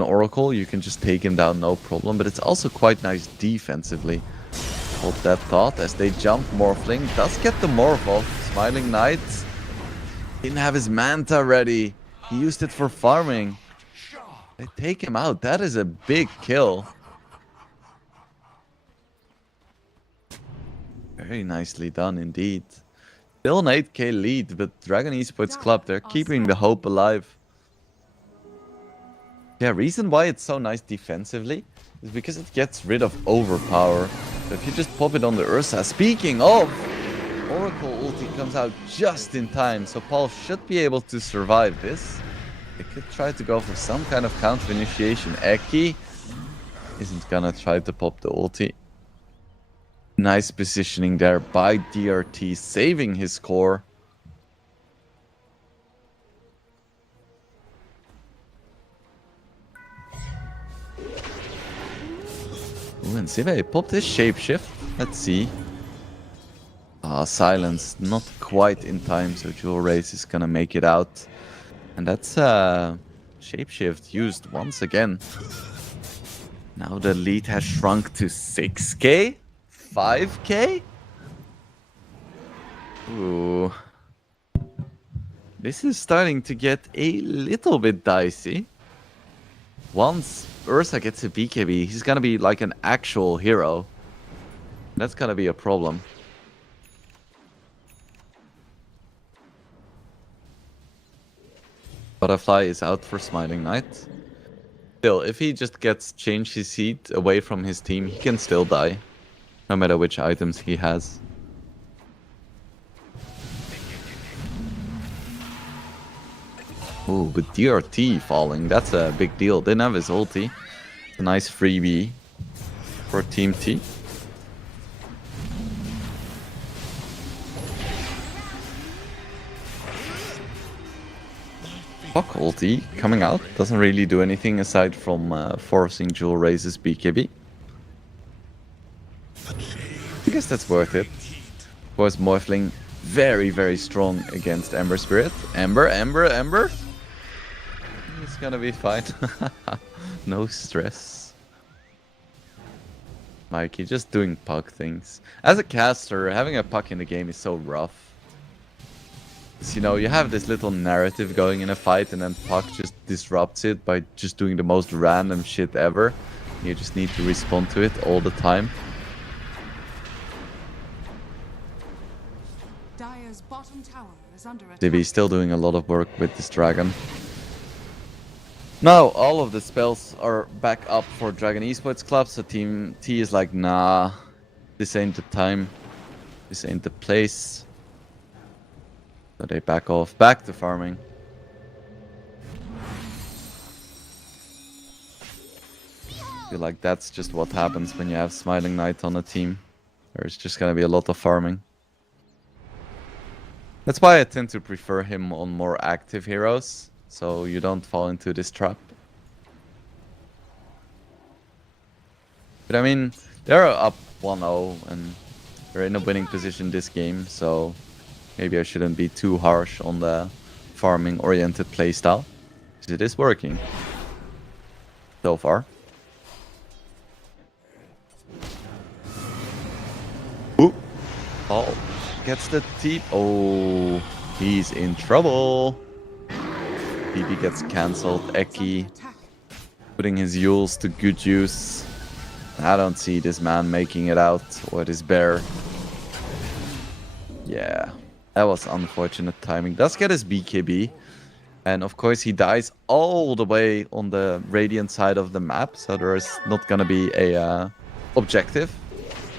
Oracle, you can just take him down no problem. But it's also quite nice defensively. Hold that thought as they jump. Morphling does get the morph off. Smiling Knight didn't have his Manta ready. He used it for farming. They take him out. That is a big kill. Very nicely done indeed. Still an 8k lead, but Dragon Esports Club, they're keeping the hope alive. Yeah, reason why it's so nice defensively is because it gets rid of overpower. So if you just pop it on the Ursa. Speaking of, Oracle ulti comes out just in time, so Paul should be able to survive this. They could try to go for some kind of counter initiation. Eki isn't gonna try to pop the ulti. Nice positioning there by DRT, saving his core. Ooh, and Sive popped his shapeshift. Let's see. Silence, not quite in time, so Jewel Race is gonna make it out. And that's shapeshift used once again. Now the lead has shrunk to 6k? 5k? Ooh. This is starting to get a little bit dicey. Once Ursa gets a BKB, he's gonna be like an actual hero. That's gonna be a problem. Butterfly is out for Smiling Knight. Still, if he just gets changed his seat away from his team, he can still die. No matter which items he has. Ooh, but DRT falling, that's a big deal. Didn't have his ulti. It's a nice freebie for Team T. Fuck ulti coming out. Doesn't really do anything aside from forcing Jewel Race's BKB. I guess that's worth it. Of course, Morphling very, very strong against Ember Spirit. Ember. It's gonna be fine. No stress. Mikey just doing puck things. As a caster, having a puck in the game is so rough. You know, you have this little narrative going in a fight and then Puck just disrupts it by just doing the most random shit ever. You just need to respond to it all the time. Dire's bottom tower is under attack. Divi's still doing a lot of work with this dragon. Now, all of the spells are back up for Dragon Esports Club, so Team T is like, nah, this ain't the time. This ain't the place. So they back off, back to farming. I feel like that's just what happens when you have Smiling Knight on a team. There's just gonna be a lot of farming. That's why I tend to prefer him on more active heroes, so you don't fall into this trap. But I mean, they're up 1-0 and they're in a winning position this game, so maybe I shouldn't be too harsh on the farming-oriented playstyle, because it is working so far. Ooh. Paul gets the TP. Oh, he's in trouble. TP gets cancelled. Eki putting his Yules to good use. I don't see this man making it out, or this bear. Yeah. That was unfortunate timing. Does get his BKB. And of course he dies all the way on the Radiant side of the map. So there is not going to be a objective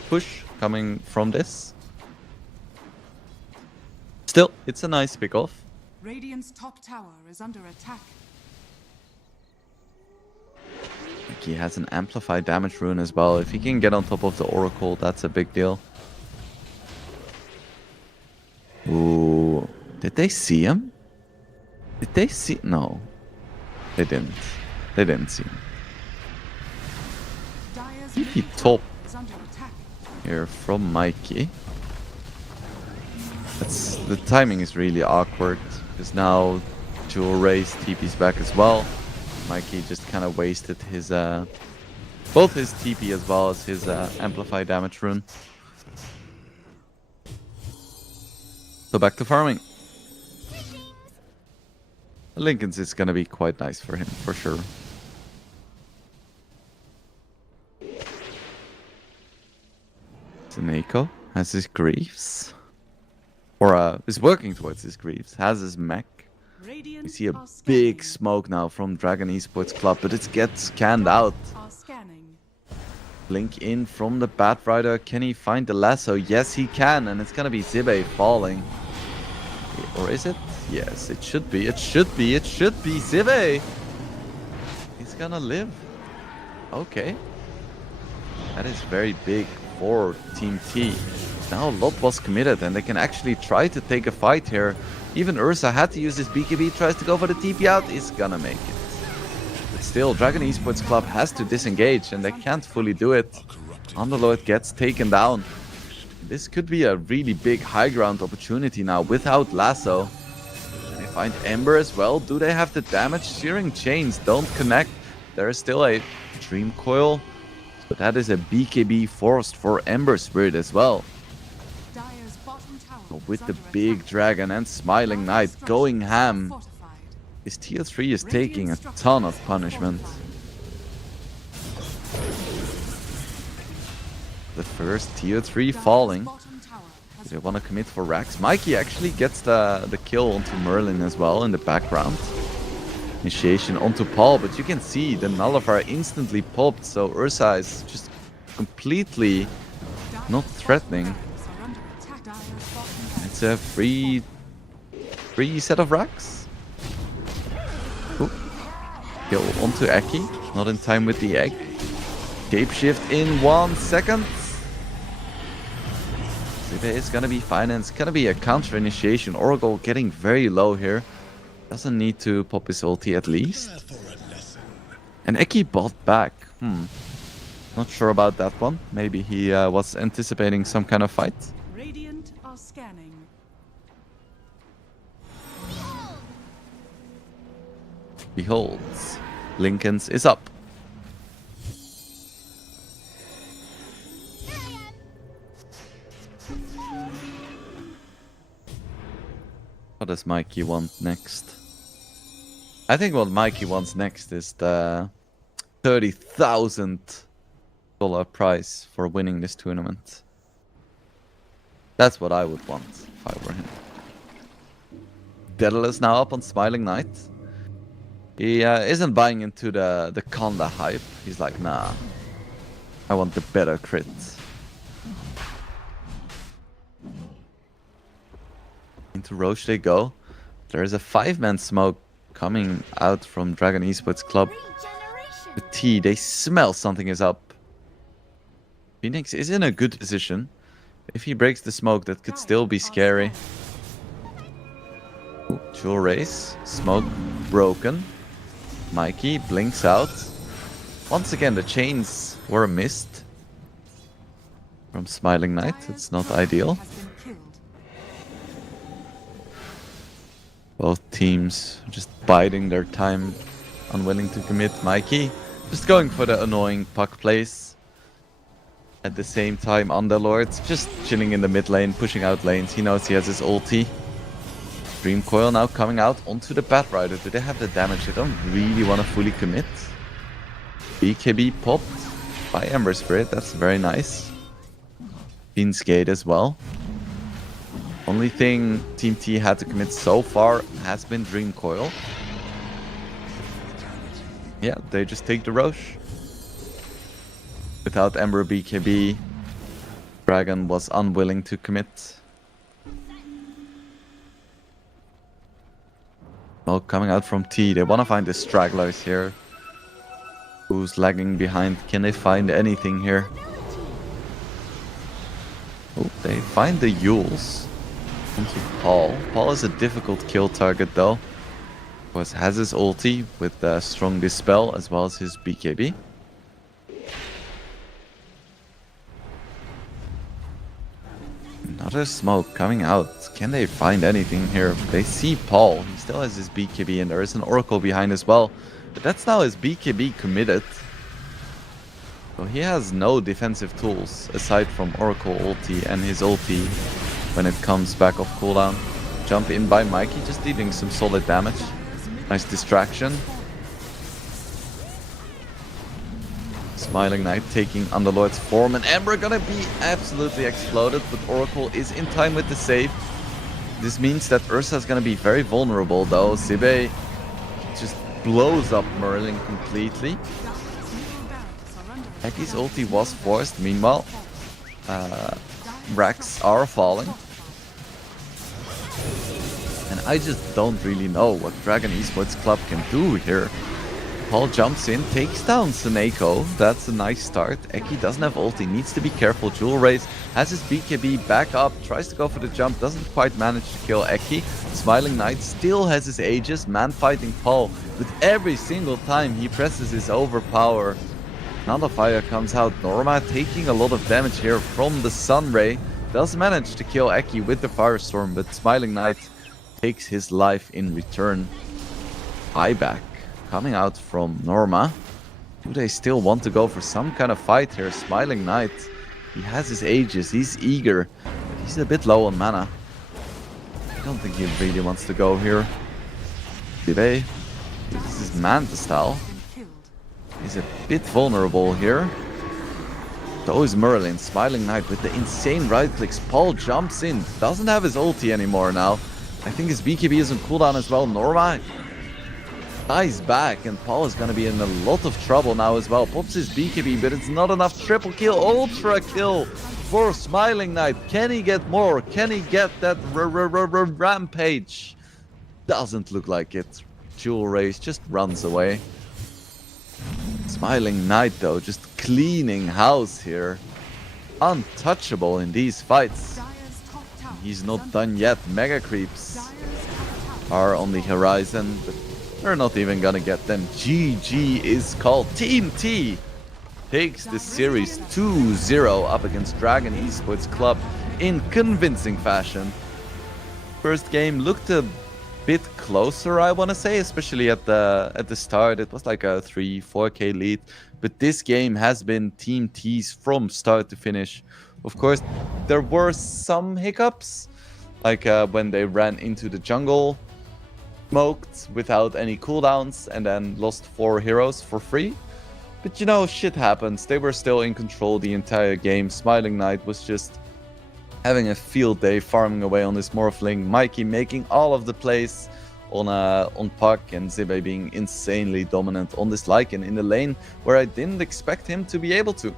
push coming from this. Still, it's a nice pickoff. Radiant's top tower is under attack. He has an amplified damage rune as well. If he can get on top of the Oracle, that's a big deal. Ooh, did they see him? Did they see? No, they didn't. They didn't see him. Dire's He middle top tower is under attack. here from Mikey. The timing is really awkward because now Jewel Race TP's back as well. Mikey just kind of wasted his both his TP as well as his amplify damage rune. So back to farming. Lincoln's is gonna be quite nice for him for sure. Seneko has his griefs. Or is working towards his griefs. Has his mech. Radiant We see a are big scanning. smoke now from Dragon Esports Club, but it gets scanned out. Are scanning. Blink in from the Batrider. Can he find the lasso? Yes, he can, and it's gonna be Zibe falling. Or is it? Yes, it should be. It should be. It should be Zibe. He's gonna live. Okay. That is very big for Team T. Now a lot was committed, and they can actually try to take a fight here. Even Ursa had to use his BKB, tries to go for the TP out, is gonna make it. But still, Dragon Esports Club has to disengage, and they can't fully do it. Underlord gets taken down. This could be a really big high ground opportunity now without Lasso. And they find Ember as well. Do they have the damage? Searing Chains don't connect. There is still a Dream Coil, but that is a BKB forced for Ember Spirit as well. Dire's bottom tower With is the under big attack. dragon and Smiling Knight Dire's going structures are ham. fortified. His tier 3 is Radiant taking a structures ton of are punishment. fortified. The first tier 3 Dire's falling. bottom tower has Do they want to commit for Rax? Mikey actually gets the kill onto Merlin as well in the background. Initiation onto Paul, but you can see the Nullifier instantly popped, so Ursa is just completely Dire's not bottom threatening. barracks are under attack. Dire's bottom barracks It's a free set of Rax. Ooh. Kill onto Eki, not in time with the egg. Cape shift in 1 second. Zibe is gonna be fine, and it's gonna be a counter initiation. Oracle getting very low here. Doesn't need to pop his ulti at least. And Eki bought back. Not sure about that one. Maybe he was anticipating some kind of fight. Radiant are scanning. Beholds. Lincoln's is up. What does Mikey want next? I think what Mikey wants next is the $30,000 prize for winning this tournament. That's what I would want if I were him. Daedalus now up on Smiling Knight. He isn't buying into the Conda hype. He's like, nah, I want the better crit. Into Roche they go. There is a 5-man smoke coming out from Dragon Esports Club. Regeneration. The T, they smell something is up. Phoenix is in a good position. If he breaks the smoke, that could still be scary. Ooh, Jewel Race. Smoke broken. Mikey blinks out. Once again, the chains were missed from Smiling Knight. It's not ideal. Has been killed. Both teams just biding their time, unwilling to commit. Mikey just going for the annoying puck plays. At the same time, Underlord's just chilling in the mid lane, pushing out lanes. He knows he has his ulti. Dream Coil now coming out onto the Batrider. Do they have the damage? They don't really want to fully commit. BKB popped by Ember Spirit. That's very nice. Fiend's Gate as well. Only thing Team T had to commit so far has been Dream Coil. Yeah, they just take the Roche. Without Ember BKB, Dragon was unwilling to commit. Well, coming out from T, they want to find the stragglers here. Who's lagging behind? Can they find anything here? Oh, they find the Yules. onto Paul. Paul is a difficult kill target though. Of course, has his ulti with strong dispel as well as his BKB. Another smoke coming out. Can they find anything here? They see Paul. He still has his BKB and there is an Oracle behind as well. But that's now his BKB committed. So he has no defensive tools aside from Oracle ulti and his ulti when it comes back off cooldown. Jump in by Mikey, just dealing some solid damage. Nice distraction. Smiling Knight taking Underlord's form, and Ember gonna be absolutely exploded, but Oracle is in time with the save. This means that Ursa's gonna be very vulnerable though. Zibe just blows up Merlin completely. Eki's ulti was forced, meanwhile racks are falling. And I just don't really know what Dragon Esports Club can do here. Paul jumps in, takes down Seneko. That's a nice start. Eki doesn't have ulti, needs to be careful. Jewel Race has his BKB back up, tries to go for the jump, doesn't quite manage to kill Eki. Smiling Knight still has his Aegis, man fighting Paul. But every single time he presses his overpower, another fire comes out. Norma taking a lot of damage here from the Sun Ray. Does manage to kill Eki with the Firestorm, but Smiling Knight takes his life in return. Buyback coming out from Norma. Do they still want to go for some kind of fight here? Smiling Knight, he has his Aegis, he's eager, but he's a bit low on mana. I don't think he really wants to go here. Zibe uses his Manta style. He's a bit vulnerable here. So is Merlin. Smiling Knight with the insane right clicks. Paul jumps in, doesn't have his ulti anymore now. I think his BKB is on cooldown as well. Norma dies back, and Paul is going to be in a lot of trouble now as well. Pops his BKB, but it's not enough. Triple kill, ultra kill for Smiling Knight. Can he get more? Can he get that rampage? Doesn't look like it. Jewel Race just runs away. Smiling Knight though, just cleaning house here. Untouchable in these fights. He's not done yet. Mega creeps are on the horizon, but they're not even gonna get them. GG is called. Team T takes the series 2-0 up against Dragon Esports Club in convincing fashion. First game looked a bit closer, I want to say, especially at the start. It was like a 3-4k lead, but this game has been Team T's from start to finish. Of course, there were some hiccups, like when they ran into the jungle, smoked without any cooldowns, and then lost 4 heroes for free. But you know, shit happens. They were still in control the entire game. Smiling Knight was just having a field day farming away on this Morphling. Mikey making all of the plays on Puck, and Zibe being insanely dominant on this Lycan in the lane where I didn't expect him to be able to.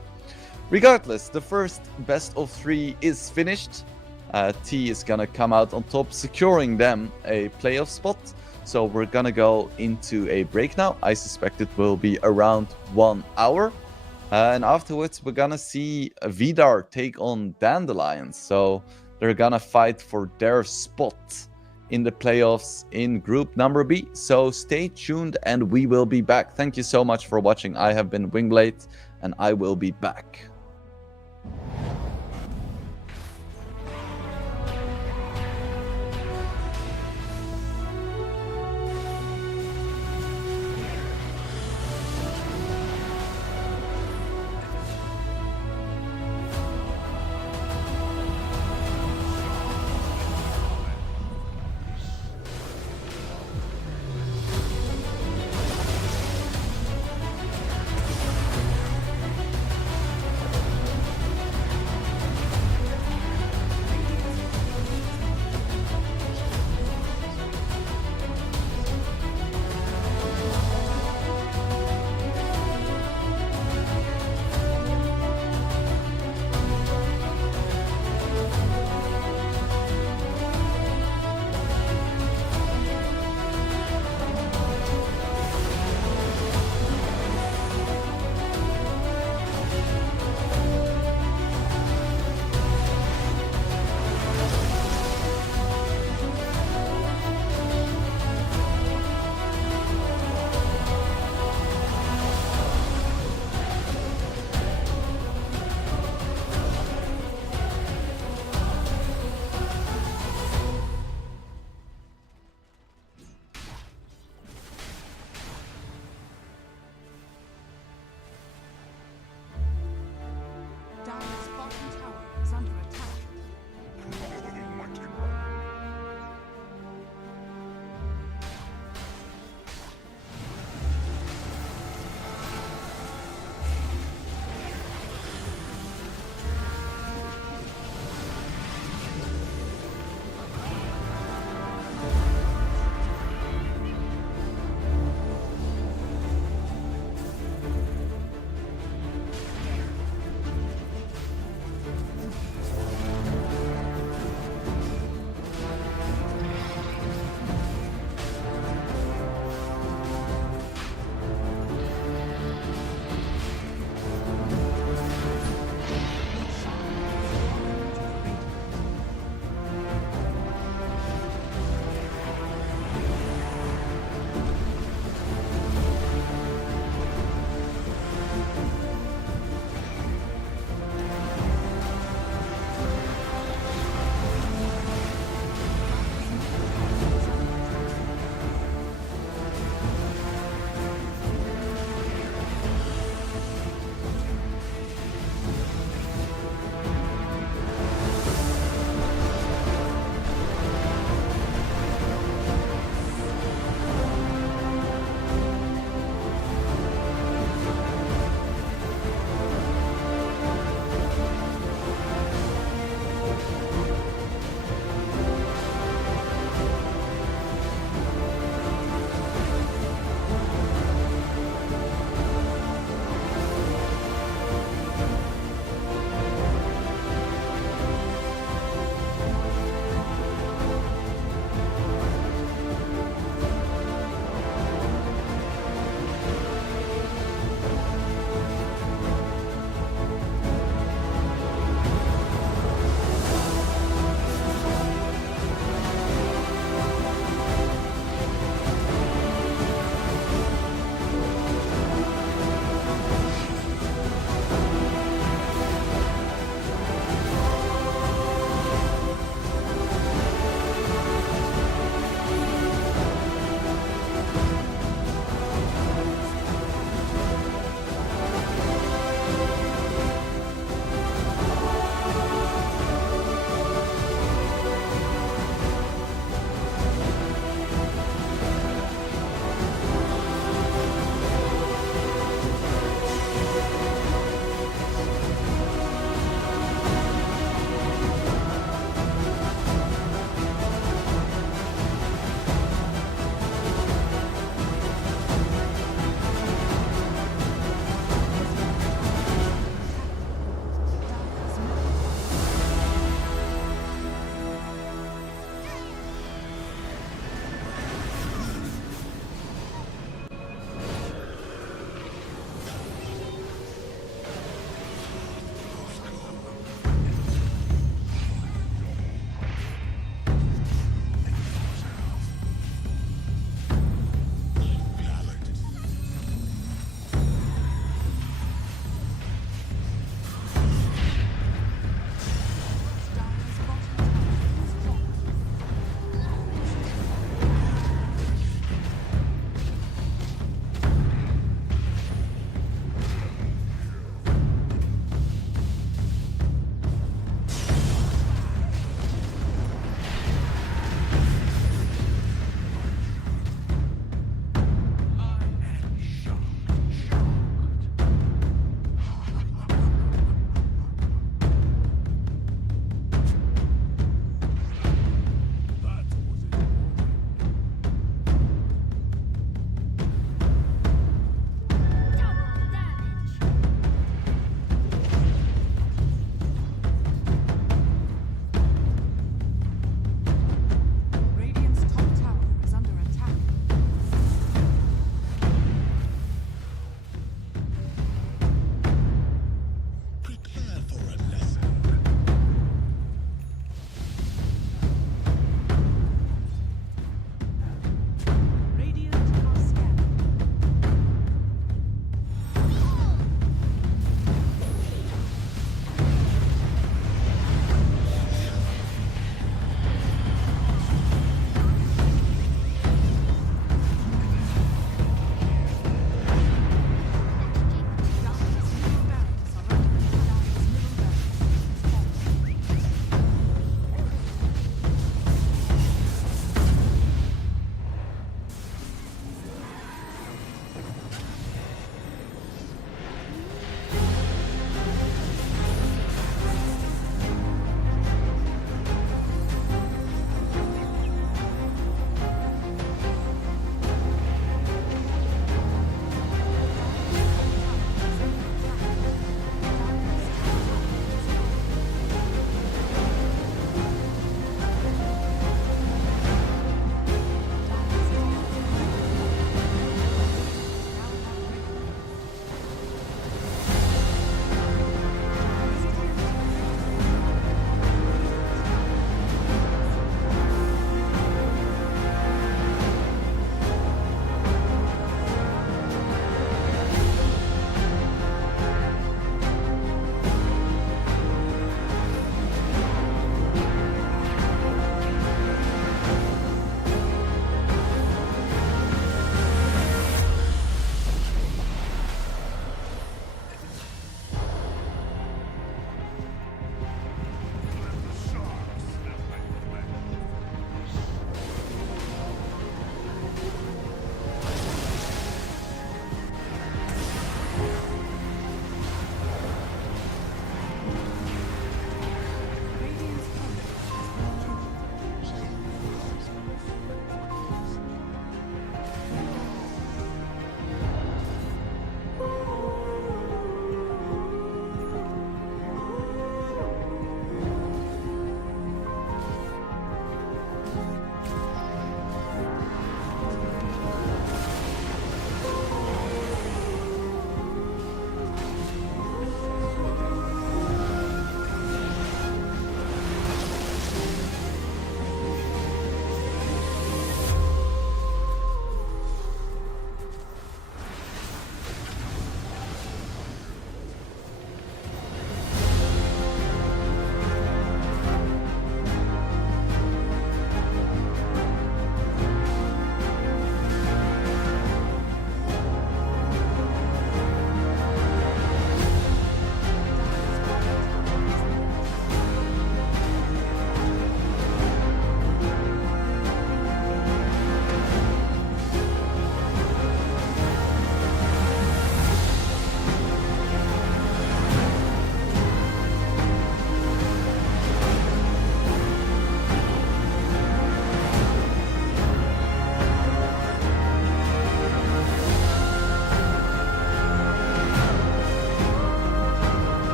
Regardless, the first best of 3 is finished. T is gonna come out on top, securing them a playoff spot. So we're gonna go into a break now. I suspect it will be around 1 hour. And afterwards, we're gonna see Vidar take on Dandelions. So they're gonna fight for their spot in the playoffs in group number B. So stay tuned and we will be back. Thank you so much for watching. I have been Wingblade and I will be back.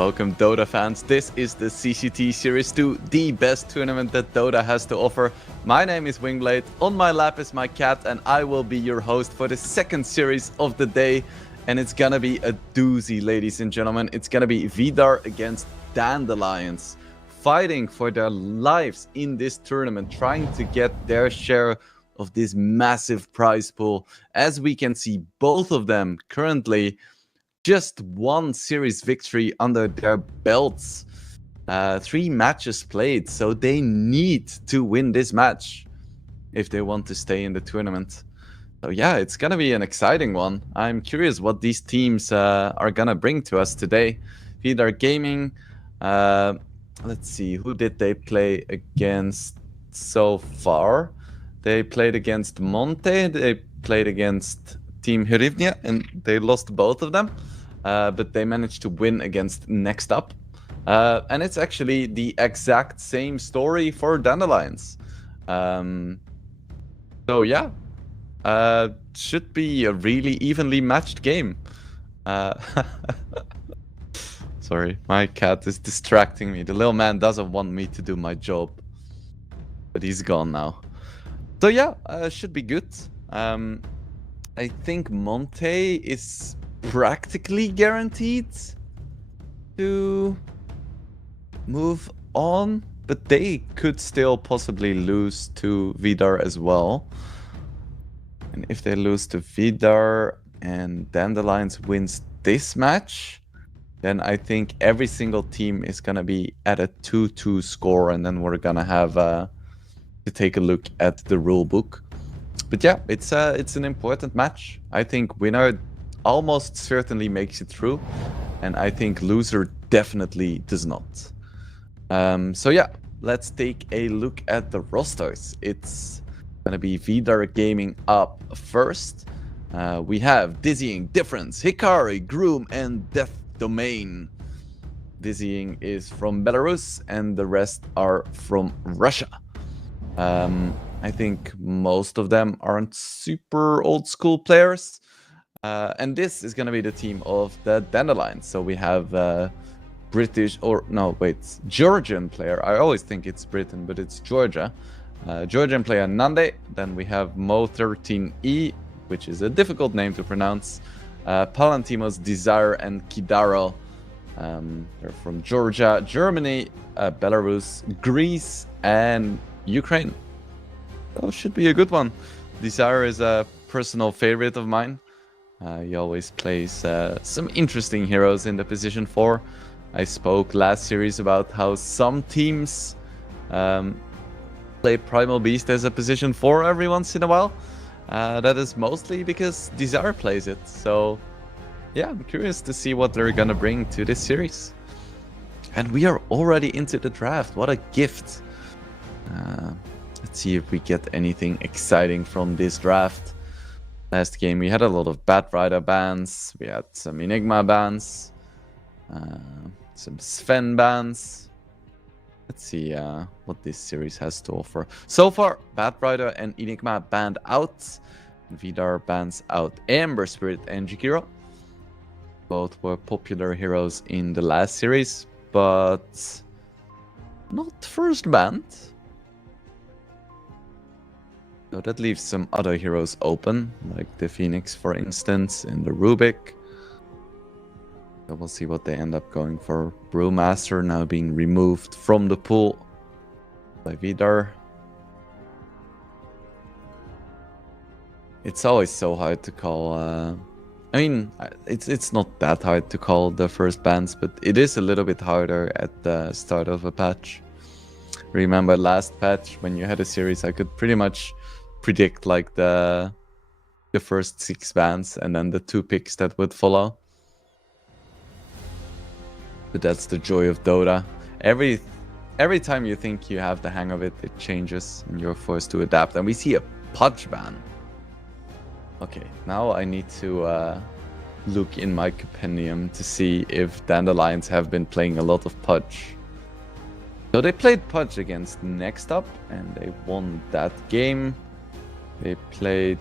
Welcome Dota fans, this is the CCT Series 2, the best tournament that Dota has to offer. My name is Wingblade, on my lap is my cat, and I will be your host for the second series of the day. And it's gonna be a doozy, ladies and gentlemen. It's gonna be Vidar against Dandelions, fighting for their lives in this tournament, trying to get their share of this massive prize pool. As we can see, both of them currently just one series victory under their belts. 3 matches played, so they need to win this match if they want to stay in the tournament. So yeah, it's gonna be an exciting one. I'm curious what these teams are gonna bring to us today. Vidar Gaming, let's see, who did they play against so far? They played against Monte, they played against Team Hrivnia, and they lost both of them. But they managed to win against Next Up. And it's actually the exact same story for Dandelions. So yeah, should be a really evenly matched game. Sorry, my cat is distracting me. The little man doesn't want me to do my job. But he's gone now. So yeah, should be good. I think Monte is practically guaranteed to move on, but they could still possibly lose to Vidar as well. And if they lose to Vidar and Dandelions wins this match, then I think every single team is gonna be at a 2-2 score, and then we're gonna have to take a look at the rule book. But yeah, it's an important match. I think winner almost certainly makes it through, and I think loser definitely does not. So yeah, let's take a look at the rosters. It's gonna be Vidar Gaming up first. We have Dizzying, Difference, Hikari, Groom, and Death Domain. Dizzying is from Belarus, and the rest are from Russia. I think most of them aren't super old school players. And this is going to be the team of the Dandelions. So we have Georgian player. I always think it's Britain, but it's Georgia. Georgian player Nande. Then we have Mo13E, which is a difficult name to pronounce. Palantimos, Desire, and Kidaro. They're from Georgia, Germany, Belarus, Greece, and Ukraine. So should be a good one. Desire is a personal favorite of mine. He always plays some interesting heroes in the position 4. I spoke last series about how some teams play Primal Beast as a position 4 every once in a while. That is mostly because Desire plays it. So yeah, I'm curious to see what they're gonna bring to this series. And we are already into the draft. What a gift. Let's see if we get anything exciting from this draft. Last game we had a lot of Batrider bans, we had some Enigma bans, some Sven bans. Let's see what this series has to offer. So far, Batrider and Enigma banned out. Vidar bans out Ember Spirit and Jikiro. Both were popular heroes in the last series, but not first banned. So that leaves some other heroes open, like the Phoenix, for instance, and the Rubik. So we'll see what they end up going for. Brewmaster now being removed from the pool by Vidar. It's always so hard to call. I mean, it's not that hard to call the first bans, but it is a little bit harder at the start of a patch. Remember last patch when you had a series, I could pretty much predict like the first 6 bans and then the 2 picks that would follow. But that's the joy of Dota. Every time you think you have the hang of it, it changes and you're forced to adapt. And we see a Pudge ban. Okay, now I need to look in my compendium to see if Dandelions have been playing a lot of Pudge. So they played Pudge against Next Up and they won that game. They played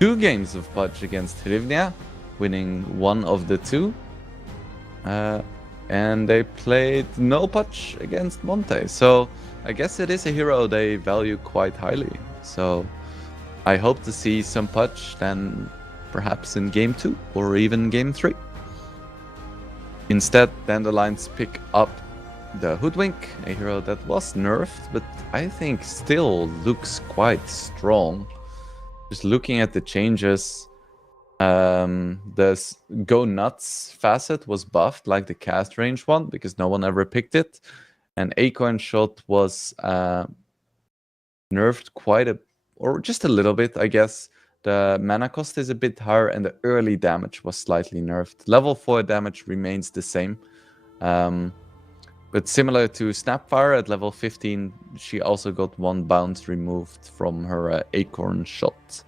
2 games of Pudge against Hrivnia, winning 1 of the 2. And they played no Punch against Monte. So I guess it is a hero they value quite highly. So I hope to see some Punch then perhaps in game 2 or even game 3. Instead, Dandelions pick up the Hoodwink, a hero that was nerfed, but I think still looks quite strong. Just looking at the changes, the Go Nuts facet was buffed like the cast range one because no one ever picked it. And Acorn Shot was nerfed quite or just a little bit, I guess. The mana cost is a bit higher and the early damage was slightly nerfed. Level 4 damage remains the same. But similar to Snapfire at level 15, she also got 1 bounce removed from her Acorn Shot.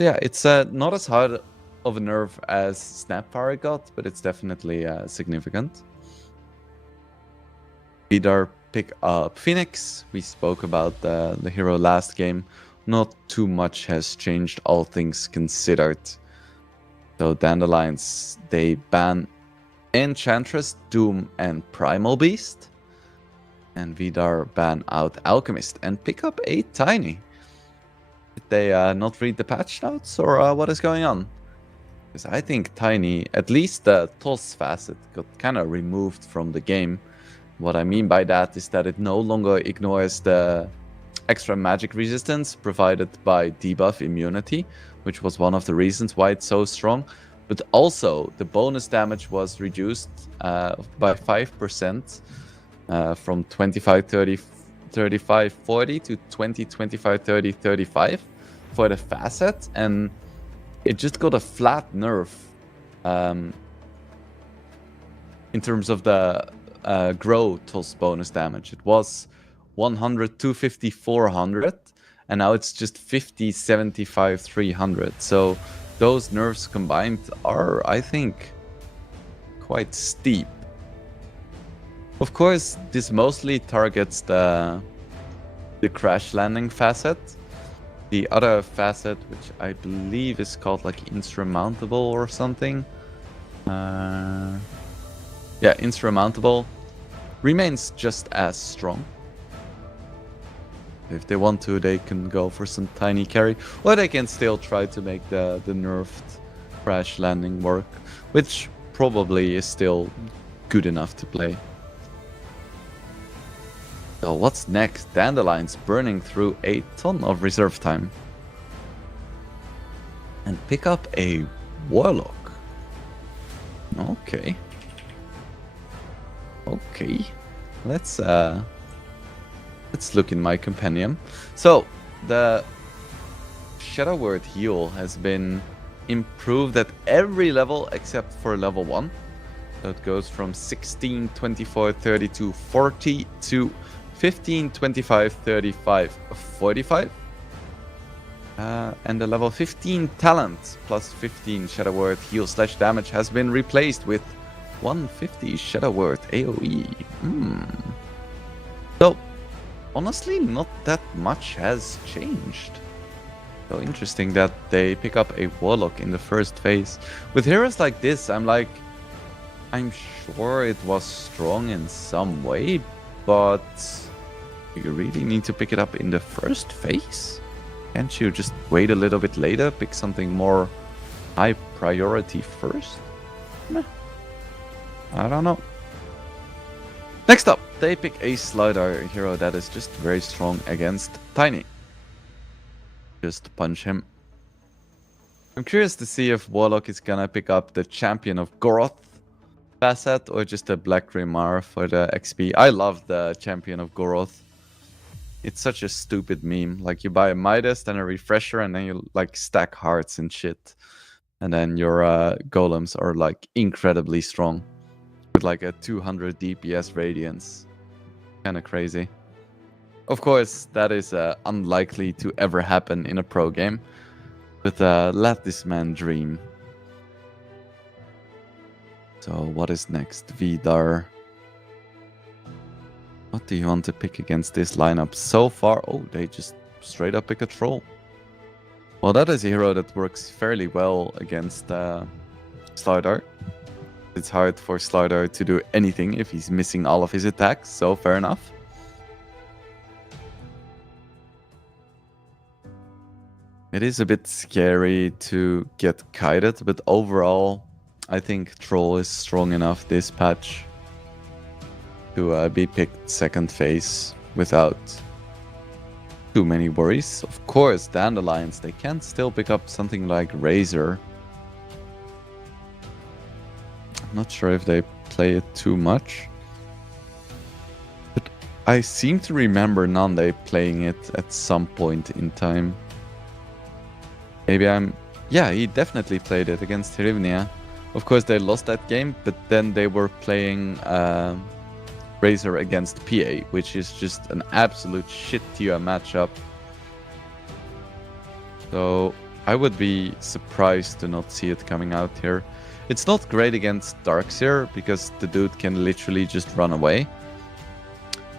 Yeah, it's not as hard of a nerf as Snapfire got, but it's definitely significant. Vidar pick up Phoenix. We spoke about the hero last game. Not too much has changed, all things considered. So Dandelions, they ban Enchantress, Doom, and Primal Beast. And Vidar ban out Alchemist and pick up a Tiny. Did they not read the patch notes, or what is going on? Because I think Tiny, at least the toss facet, got kind of removed from the game. What I mean by that is that it no longer ignores the extra magic resistance provided by debuff immunity, which was one of the reasons why it's so strong. But also, the bonus damage was reduced by 5% from 25, 30, 35, 40 to 20, 25, 30, 35 for the facet. And it just got a flat nerf in terms of the grow toss bonus damage. It was 100, 250, 400, and now it's just 50, 75, 300. So those nerfs combined are, I think, quite steep. Of course, this mostly targets the crash landing facet. The other facet, which I believe is called like Insurmountable or something. Yeah, Insurmountable remains just as strong. If they want to, they can go for some tiny carry, or they can still try to make the nerfed crash landing work, which probably is still good enough to play. So what's next? Dandelions burning through a ton of reserve time. And pick up a Warlock. Okay. Okay. Let's look in my companion. So the Shadow Word heal has been improved at every level except for level 1. So it goes from 16, 24, 32, 40 to 15, 25, 35, 45. And the level 15 talent plus 15 Shadow Word heal / damage has been replaced with 150 Shadow Word AoE. So honestly, not that much has changed. So interesting that they pick up a Warlock in the first phase. With heroes like this, I'm sure it was strong in some way, but you really need to pick it up in the first phase? Can't you just wait a little bit later, pick something more high priority first? Meh. I don't know. Next up, they pick a Slider hero that is just very strong against Tiny. Just punch him. I'm curious to see if Warlock is gonna pick up the Champion of Goroth facet or just a Black Grimar for the XP. I love the Champion of Goroth. It's such a stupid meme. Like, you buy a Midas, then a Refresher, and then you like stack hearts and shit. And then your golems are like incredibly strong. With like a 200 DPS radiance. Kinda crazy. Of course, that is unlikely to ever happen in a pro game. But let this man dream. So what is next? Vidar. What do you want to pick against this lineup so far? Oh, they just straight up pick a Troll. Well, that is a hero that works fairly well against Slardar. It's hard for Slardar to do anything if he's missing all of his attacks, so fair enough. It is a bit scary to get kited, but overall, I think Troll is strong enough this patch to be picked second phase without too many worries. Of course, Dandelions, they can still pick up something like Razor. I'm not sure if they play it too much. But I seem to remember Nande playing it at some point in time. Maybe I'm... Yeah, he definitely played it against Hrivnia. Of course, they lost that game, but then they were playing Razor against PA, which is just an absolute shit tier matchup. So I would be surprised to not see it coming out here. It's not great against Darkseer because the dude can literally just run away.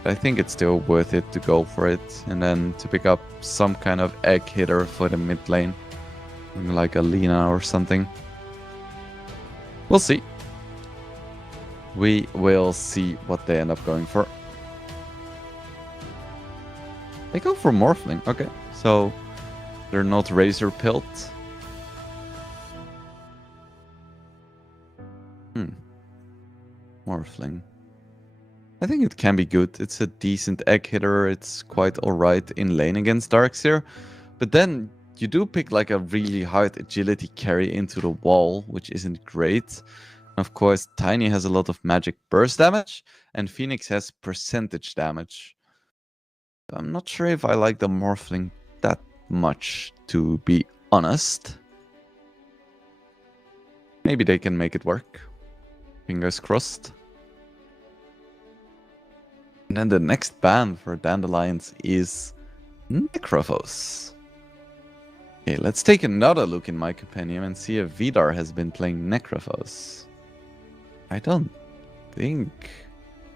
But I think it's still worth it to go for it and then to pick up some kind of egg hitter for the mid lane. Like a Lina or something. We'll see. We will see what they end up going for. They go for Morphling. Okay, so they're not Razor Pilt. Morphling. I think it can be good. It's a decent egg hitter. It's quite alright in lane against Darkseer. But then you do pick like a really hard agility carry into the wall, which isn't great. Of course, Tiny has a lot of magic burst damage, and Phoenix has percentage damage. I'm not sure if I like the Morphling that much, to be honest. Maybe they can make it work. Fingers crossed. And then the next ban for Dandelions is Necrophos. Okay, let's take another look in my companion and see if Vidar has been playing Necrophos. I don't think...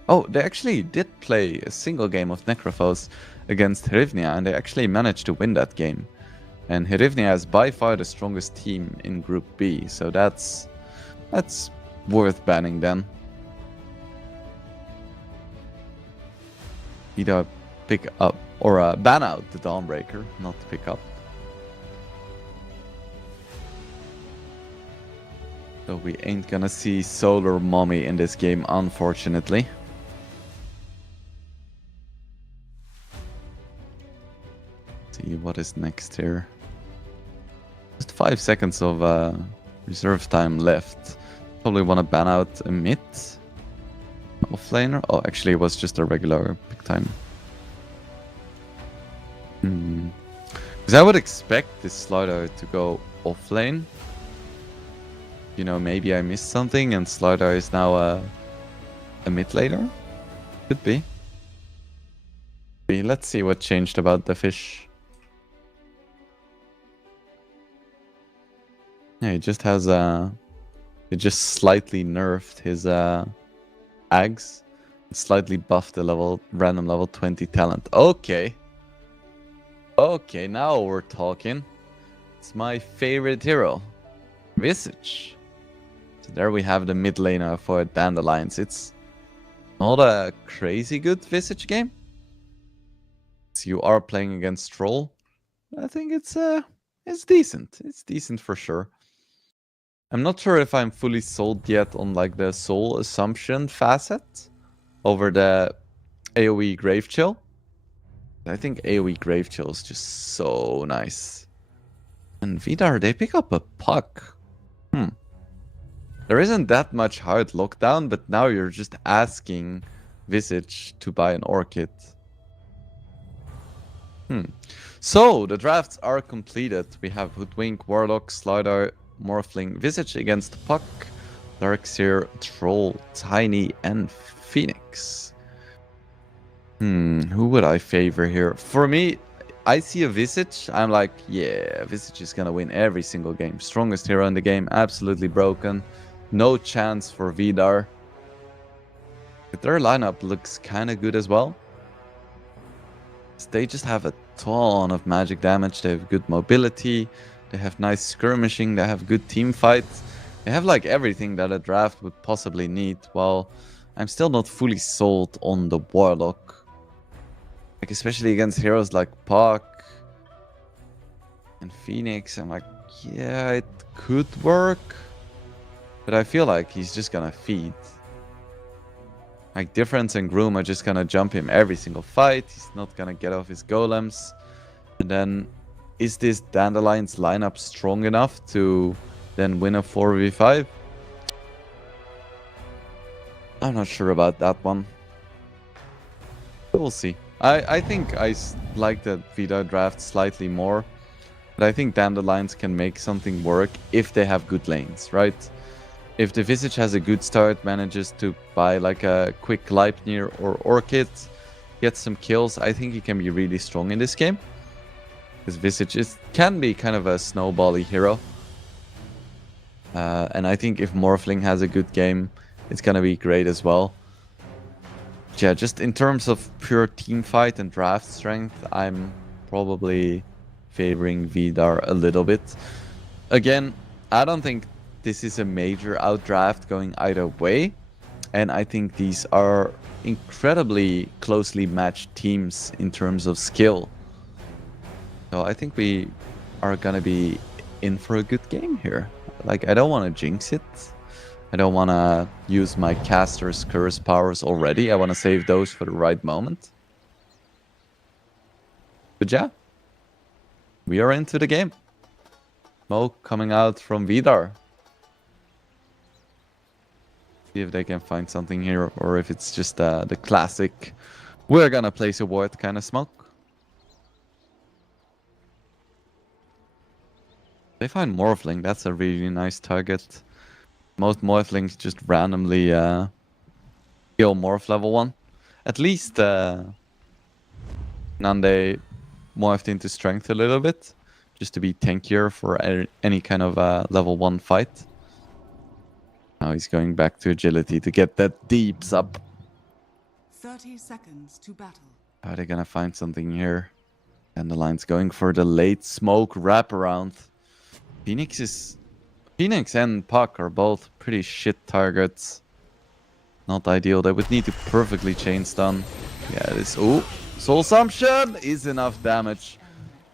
Oh, they actually did play a single game of Necrophos against Hrivnia, and they actually managed to win that game. And Hrivnia is by far the strongest team in Group B, so that's worth banning then. Either pick up or ban out the Dawnbreaker, not pick up. So we ain't gonna see Solar Mommy in this game, unfortunately. Let's see what is next here. Just 5 seconds of reserve time left. Probably want to ban out a mid offlaner. Oh, actually, it was just a regular pick time. Because I would expect this Slardar to go offlane. You know, maybe I missed something and Slardar is now a mid laner. Could be. Let's see what changed about the fish. Yeah, he just has it just slightly nerfed his Ags. Slightly buffed the random level 20 talent. Okay. Okay, now we're talking. It's my favorite hero. Visage. So there we have the mid laner for Dandelions. It's not a crazy good Visage game. So you are playing against Troll. I think it's decent. It's decent for sure. I'm not sure if I'm fully sold yet on like the soul assumption facet over the AoE Grave Chill. I think AoE Grave Chill is just so nice. And Vidar, they pick up a puck. There isn't that much hard lockdown, but now you're just asking Visage to buy an Orchid. So, the drafts are completed. We have Hoodwink, Warlock, Slardar, Morphling, Visage against Puck, Darkseer, Troll, Tiny, and Phoenix. Who would I favor here? For me, I see a Visage. I'm like, yeah, Visage is gonna win every single game. Strongest hero in the game, absolutely broken. No chance for Vidar. But their lineup looks kind of good as well. They just have a ton of magic damage. They have good mobility. They have nice skirmishing. They have good team fights. They have like everything that a draft would possibly need, while I'm still not fully sold on the Warlock. Like, especially against heroes like Puck and Phoenix, I'm like, yeah, it could work. But I feel like he's just gonna feed. Like, Difference and Groom are just gonna jump him every single fight. He's not gonna get off his golems. And then, is this Dandelion's lineup strong enough to then win a 4v5? I'm not sure about that one. We'll see. I think I like the Vida draft slightly more. But I think Dandelions can make something work if they have good lanes, right? If the Visage has a good start, manages to buy like a quick Leipnir or Orchid, gets some kills, I think he can be really strong in this game. Because Visage can be kind of a snowbally hero. And I think if Morphling has a good game, it's going to be great as well. Yeah, just in terms of pure team fight and draft strength, I'm probably favoring Vidar a little bit. Again, I don't think this is a major outdraft going either way. And I think these are incredibly closely matched teams in terms of skill. So I think we are going to be in for a good game here. Like, I don't want to jinx it. I don't want to use my caster's curse powers already. I want to save those for the right moment. But yeah, we are into the game. Smoke coming out from Vidar. See if they can find something here, or if it's just the classic we're gonna place a ward kind of smoke. They find Morphling, that's a really nice target. Most Morphlings just randomly kill Morph level 1. At least Nande morphed into strength a little bit, just to be tankier for any kind of level 1 fight. Now he's going back to agility to get that deeps up. 30 seconds to battle. Are they gonna find something here? And the line's going for the late smoke wraparound. Phoenix and Puck are both pretty shit targets. Not ideal. They would need to perfectly chain stun. Yeah, this... Ooh, Soul Assumption is enough damage.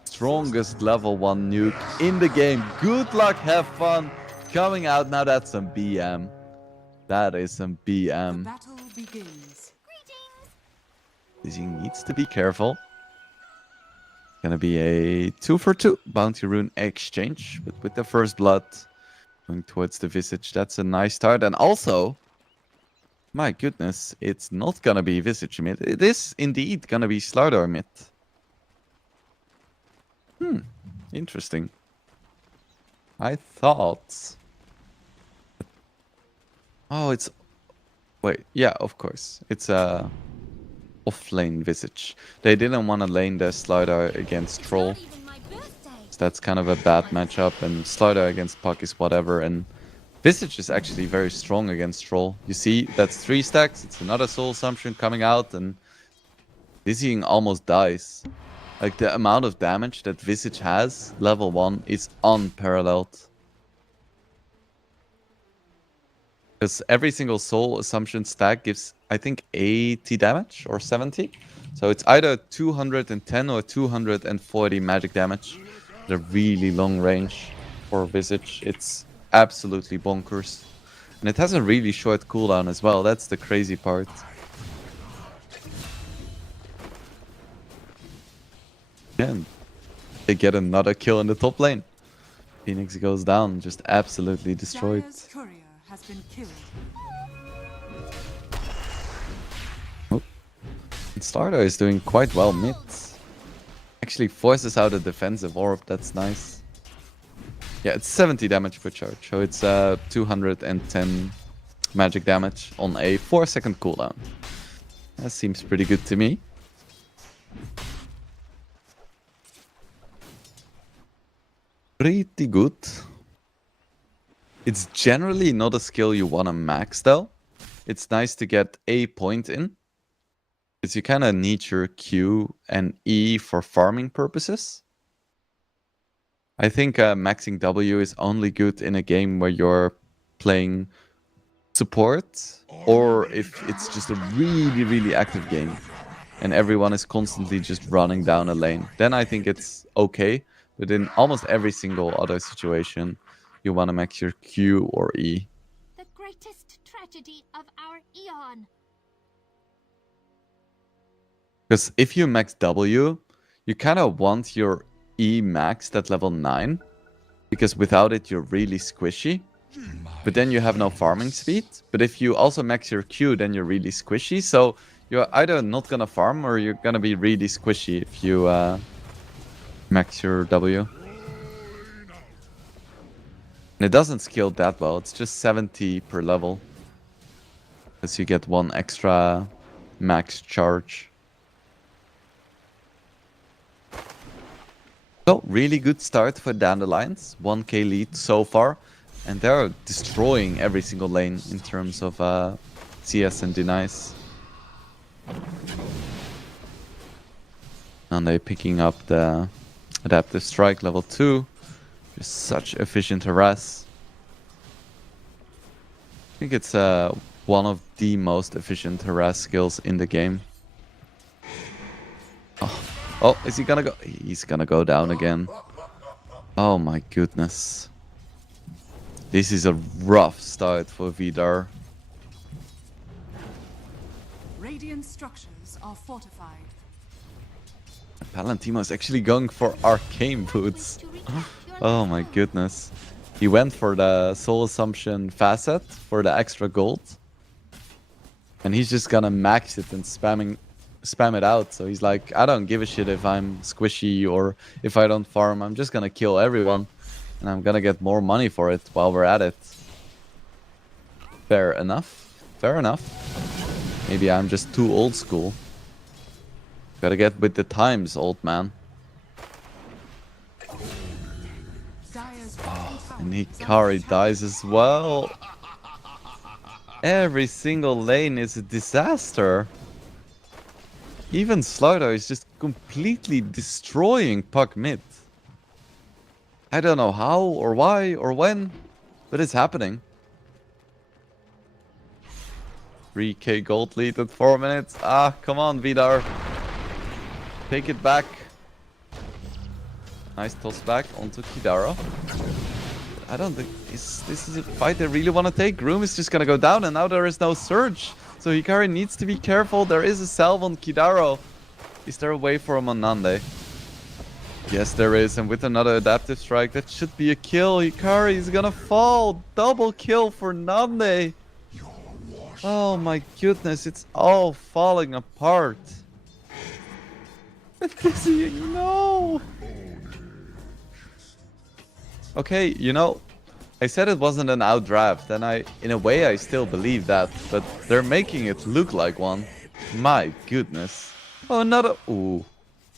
Strongest level 1 nuke in the game. Good luck, have fun. Coming out. Now that's some BM. That is some The BM. battle begins. He needs to be careful. Gonna be a 2-for-2 bounty rune exchange, but with the first blood going towards the Visage. That's a nice start. And also, my goodness, it's not gonna be Visage mid. It is indeed gonna be Slardar mid. Interesting. I thought... Oh, it's... Wait, yeah, of course. It's a off-lane Visage. They didn't want to lane their Slardar against Troll. So that's kind of a bad matchup, and Slardar against Puck is whatever, and Visage is actually very strong against Troll. You see, that's 3 stacks, it's another Soul Assumption coming out, and Dizzying almost dies. Like, the amount of damage that Visage has, level 1, is unparalleled. Because every single Soul Assumption stack gives, I think, 80 damage or 70. So it's either 210 or 240 magic damage. The really long range for Visage. It's absolutely bonkers. And it has a really short cooldown as well. That's the crazy part. And they get another kill in the top lane. Phoenix goes down, just absolutely destroyed. Dire's courier has been killed. And Slardar is doing quite well mid. Actually forces out a defensive orb, that's nice. Yeah, it's 70 damage per charge, so it's 210 magic damage on a 4-second cooldown. That seems pretty good to me. Pretty good. It's generally not a skill you want to max though. It's nice to get a point in. Because you kind of need your Q and E for farming purposes. I think maxing W is only good in a game where you're playing support, or if it's just a really, really active game and everyone is constantly just running down a lane, then I think it's okay. But in almost every single other situation, you want to max your Q or E. The greatest tragedy of our eon. Because if you max W, you kind of want your E maxed at level 9. Because without it, you're really squishy. But then you have no farming speed. But if you also max your Q, then you're really squishy. So you're either not gonna farm or you're gonna be really squishy if you max your W. And it doesn't scale that well. It's just 70 per level. Because you get 1 extra max charge. So, really good start for Dandelions. 1k lead so far. And they're destroying every single lane in terms of CS and denies. And they're picking up the Adaptive Strike level 2. Just such efficient harass. I think it's one of the most efficient harass skills in the game. Oh, is he gonna go? He's gonna go down again. Oh my goodness. This is a rough start for Vidar. Radiant structures are fortified. Palantino is actually going for arcane boots. Oh my goodness. He went for the Soul Assumption facet for the extra gold. And he's just gonna max it and spam it out. So he's like, I don't give a shit if I'm squishy or if I don't farm. I'm just gonna kill everyone. And I'm gonna get more money for it while we're at it. Fair enough. Fair enough. Maybe I'm just too old school. Gotta get with the times, old man. And Hikari dies as well. Every single lane is a disaster. Even Slider is just completely destroying Puck mid. I don't know how or why or when, but it's happening. 3k gold lead at 4 minutes. Ah, come on, Vidar. Take it back. Nice toss back onto Kidara. I don't think this is a fight they really want to take. Groom is just going to go down, and now there is no surge. So Hikari needs to be careful. There is a salve on Kidaro. Is there a way for him on Nande? Yes, there is. And with another adaptive strike, that should be a kill. Hikari is going to fall. Double kill for Nande. Oh my goodness, it's all falling apart. No. Okay, you know, I said it wasn't an outdraft, and in a way, I still believe that, but they're making it look like one. My goodness. Oh, another. Ooh.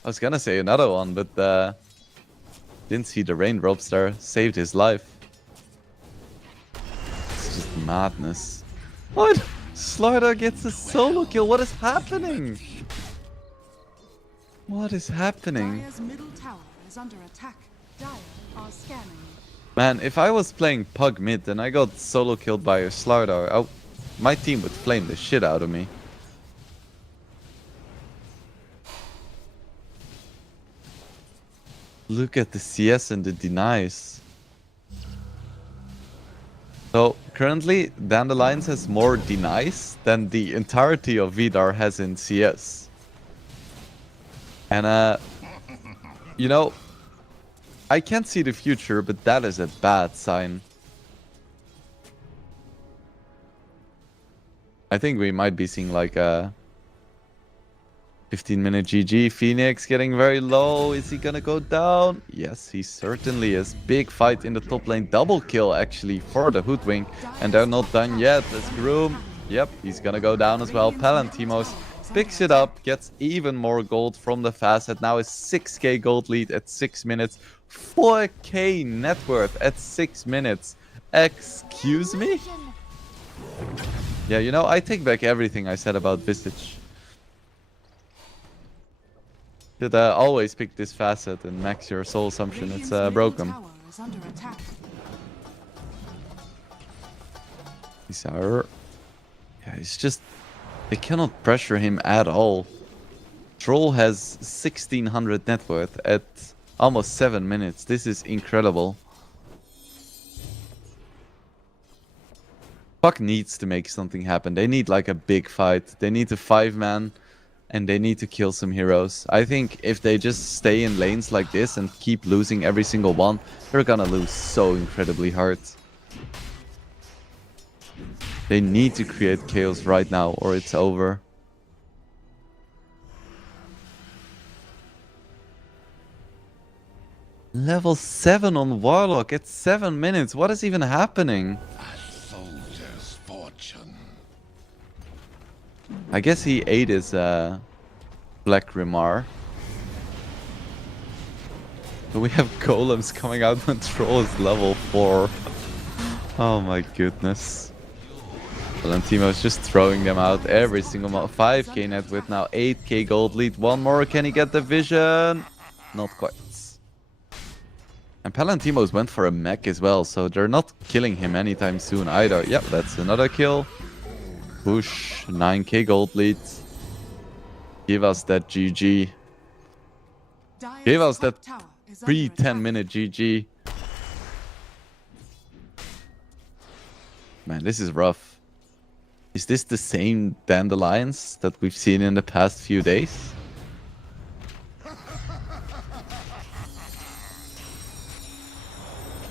I was gonna say another one, but didn't see the raindrops there. Saved his life. It's just madness. What? Slider gets a solo kill. What is happening? What is happening? Dire's middle tower is under attack. Dire are scanning. Man, if I was playing Pug mid and I got solo killed by a Slider, my team would flame the shit out of me. Look at the CS and the denies. So currently, Dandelions has more denies than the entirety of Vidar has in CS. And you know, I can't see the future, but that is a bad sign. I think we might be seeing like a 15-minute GG. Phoenix getting very low. Is he gonna go down? Yes, he certainly is. Big fight in the top lane. Double kill actually for the Hoodwink. And they're not done yet. Let's Groom. Yep, he's gonna go down as well. Palantimos picks it up, gets even more gold from the facet. Now a 6k gold lead at 6 minutes. 4k net worth at 6 minutes. Excuse me? Yeah, you know, I take back everything I said about Visage. Should always pick this facet and max your soul assumption. It's broken. Yeah, it's just they cannot pressure him at all. Troll has 1600 net worth at almost 7 minutes. This is incredible. Puck needs to make something happen. They need like a big fight. They need to 5-man and they need to kill some heroes. I think if they just stay in lanes like this and keep losing every single one, they're gonna lose so incredibly hard. They need to create chaos right now or it's over. Level 7 on Warlock at 7 minutes. What is even happening? A soldier's fortune. I guess he ate his Black Rimar. But we have golems coming out when Troll is level 4. Oh my goodness. Valentino's just throwing them out every single month. 5k net with now 8k gold lead. One more. Can he get the vision? Not quite. And Palantimos went for a mech as well, so they're not killing him anytime soon either. Yep, that's another kill. Push. 9k gold lead. Give us that GG. Give us that pre-10-minute GG. Man, this is rough. Is this the same Dandelions that we've seen in the past few days?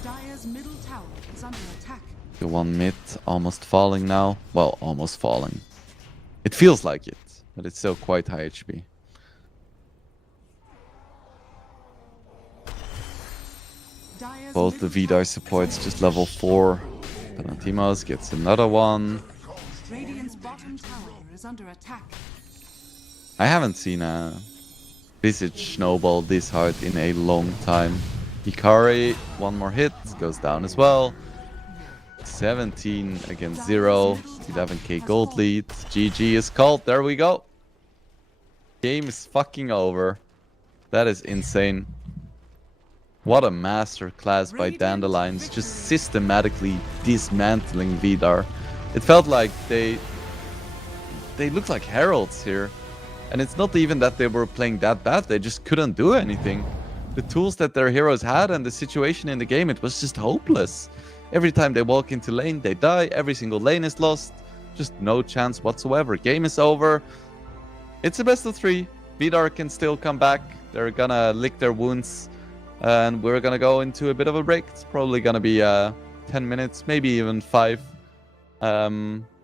Dire's middle tower is under attack. The one mid almost falling now. Well, almost falling. It feels like it, but it's still quite high HP. Dire's Both the middle Vidar tower supports is just level 4. Palantimos gets another one. Radiant's bottom tower is under attack. I haven't seen a Visage snowball this hard in a long time. Hikari, one more hit, goes down as well. 17 against 0. 11k gold lead. GG is called. There we go. Game is fucking over. That is insane. What a masterclass by Dandelions, just systematically dismantling Vidar. It felt like they looked like heralds here. And it's not even that they were playing that bad, they just couldn't do anything. The tools that their heroes had and the situation in the game, it was just hopeless. Every time they walk into lane, they die. Every single lane is lost. Just no chance whatsoever. Game is over. It's a best of 3. Vidar can still come back. They're gonna lick their wounds. And we're gonna go into a bit of a break. It's probably gonna be 10 minutes, maybe even 5.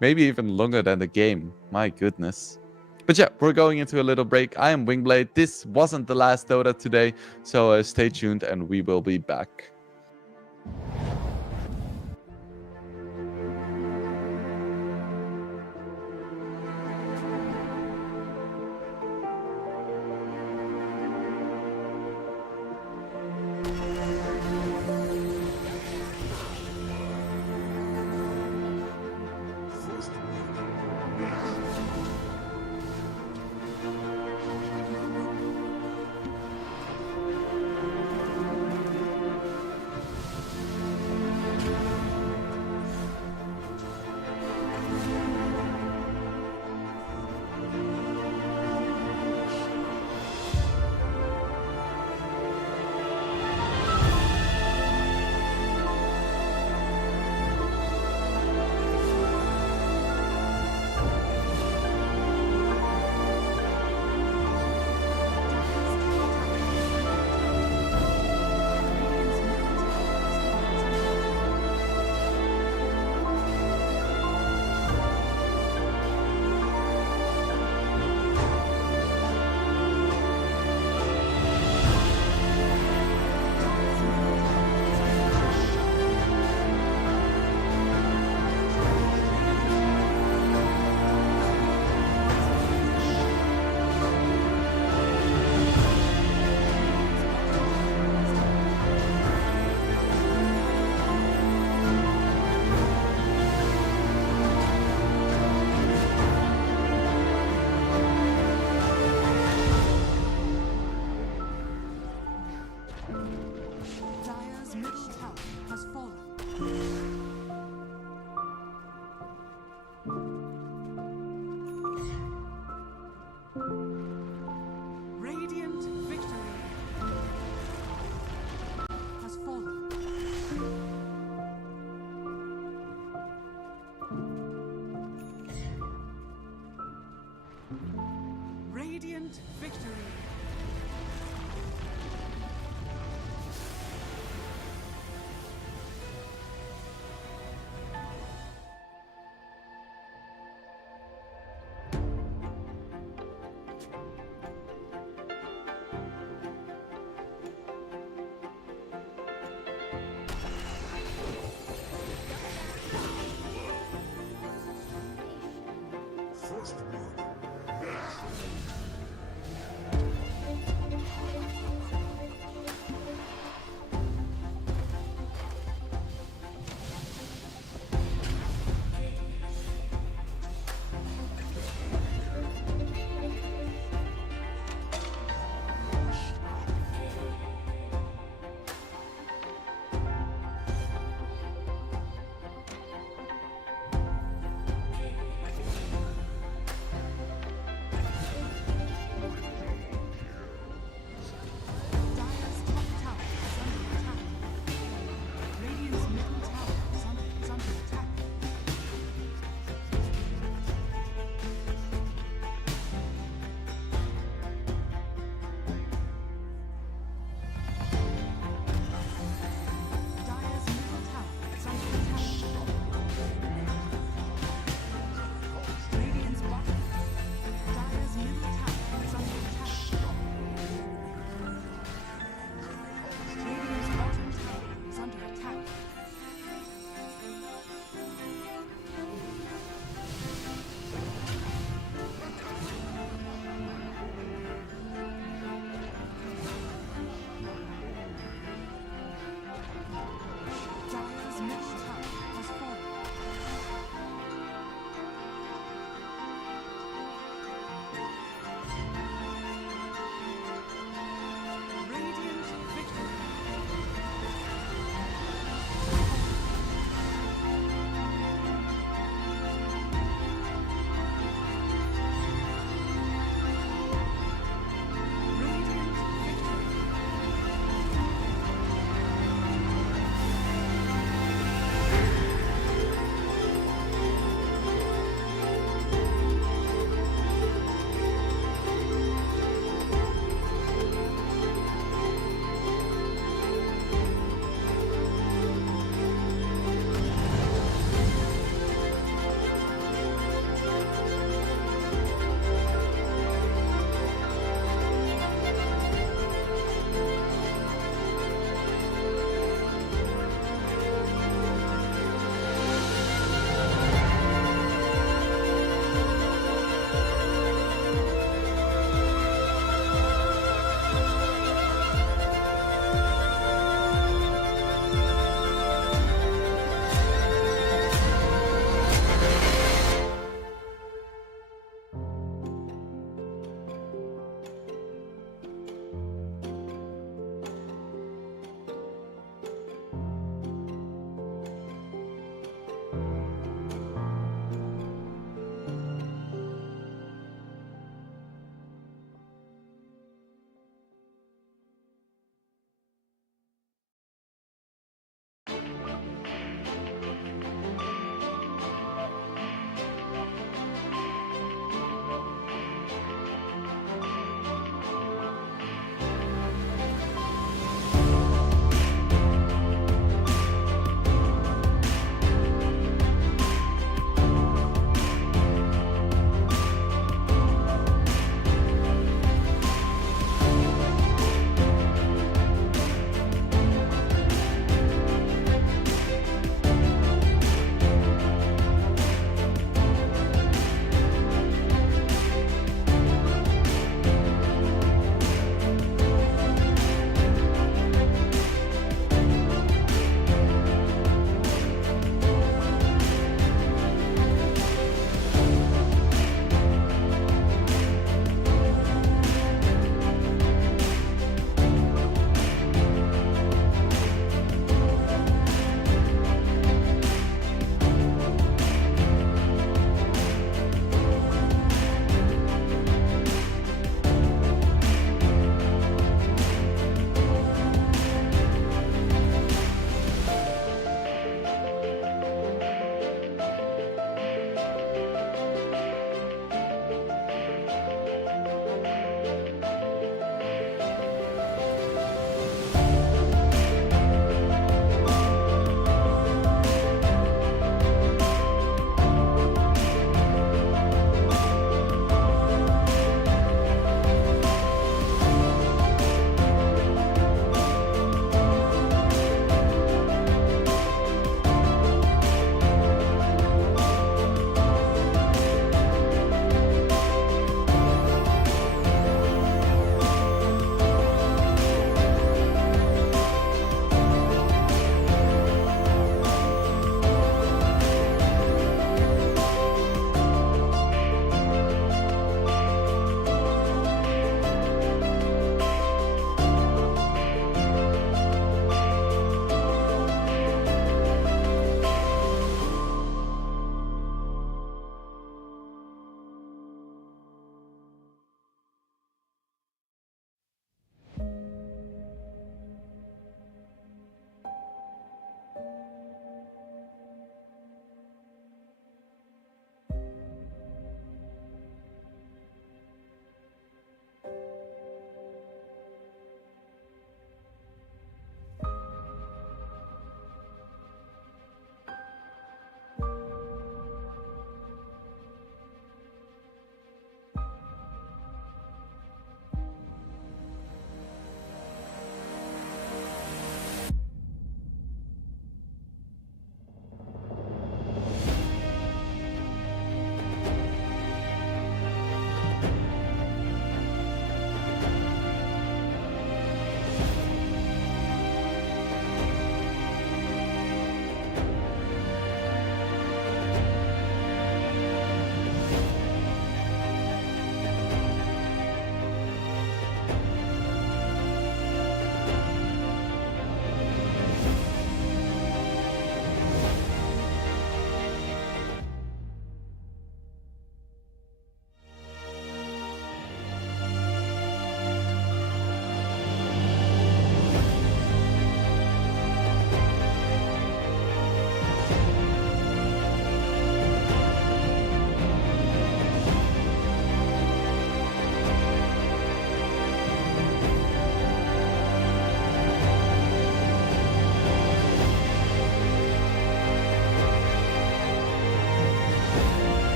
Maybe even longer than the game. My goodness. But yeah, we're going into a little break. I am Wingblade. This wasn't the last Dota today, so stay tuned and we will be back.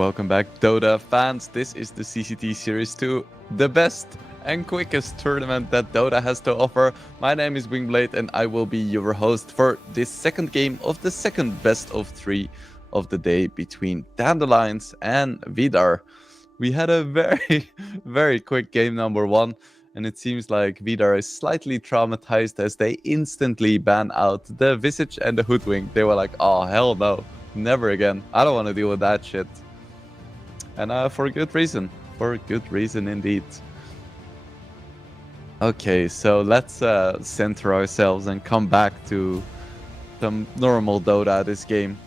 Welcome back, Dota fans. This is the CCT Series 2, the best and quickest tournament that Dota has to offer. My name is Wingblade, and I will be your host for this second game of the second best of 3 of the day between Dandelions and Vidar. We had a very, very quick game number 1, and it seems like Vidar is slightly traumatized as they instantly ban out the Visage and the Hoodwink. They were like, oh, hell no, never again. I don't want to deal with that shit. And for good reason. For good reason indeed. Okay, so let's center ourselves and come back to some normal Dota this game.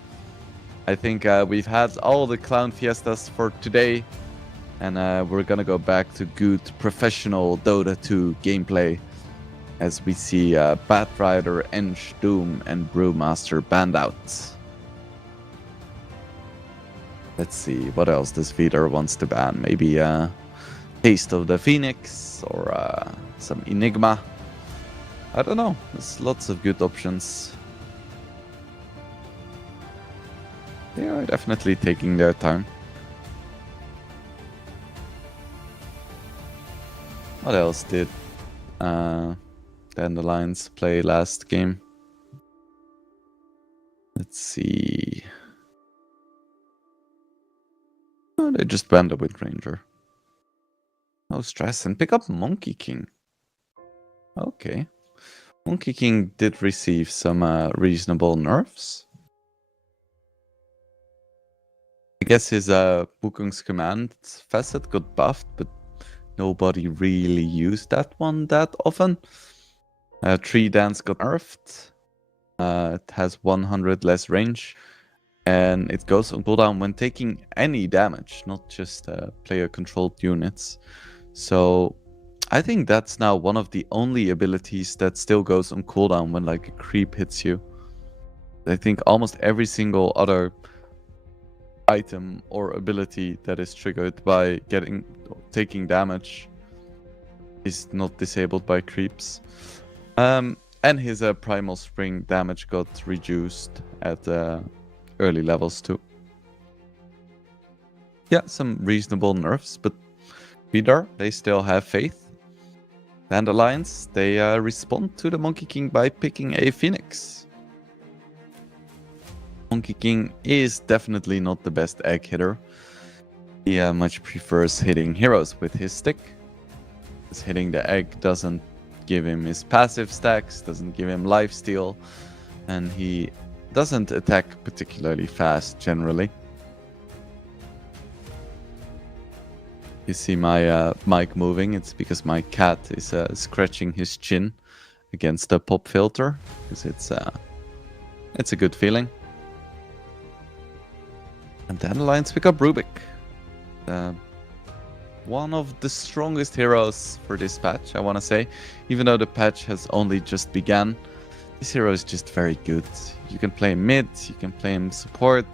I think we've had all the clown fiestas for today. And we're gonna go back to good professional Dota 2 gameplay. As we see Batrider, Ench, Doom, and Brewmaster banned out. Let's see, what else does Vidar wants to ban? Maybe Taste of the Phoenix or some Enigma. I don't know. There's lots of good options. They are definitely taking their time. What else did Dandelions play last game? Let's see. Oh, they just banned the Wind Ranger. No stress. And pick up Monkey King. Okay. Monkey King did receive some reasonable nerfs. I guess his Wukong's command facet got buffed, but nobody really used that one that often. Tree Dance got nerfed. It has 100 less range. And it goes on cooldown when taking any damage, not just player-controlled units. So I think that's now one of the only abilities that still goes on cooldown when like a creep hits you. I think almost every single other item or ability that is triggered by taking damage is not disabled by creeps. And his Primal Spring damage got reduced at early levels too. Yeah, some reasonable nerfs, but Vidar, they still have faith. Dandelions, they respond to the Monkey King by picking a Phoenix. Monkey King is definitely not the best egg hitter. He much prefers hitting heroes with his stick. Because hitting the egg doesn't give him his passive stacks, doesn't give him lifesteal, and he doesn't attack particularly fast generally. You see my mic moving, it's because my cat is scratching his chin against the pop filter, because it's a good feeling. And Dandelions pick up Rubik. One of the strongest heroes for this patch, I want to say. Even though the patch has only just begun, this hero is just very good. You can play him mid, you can play him support.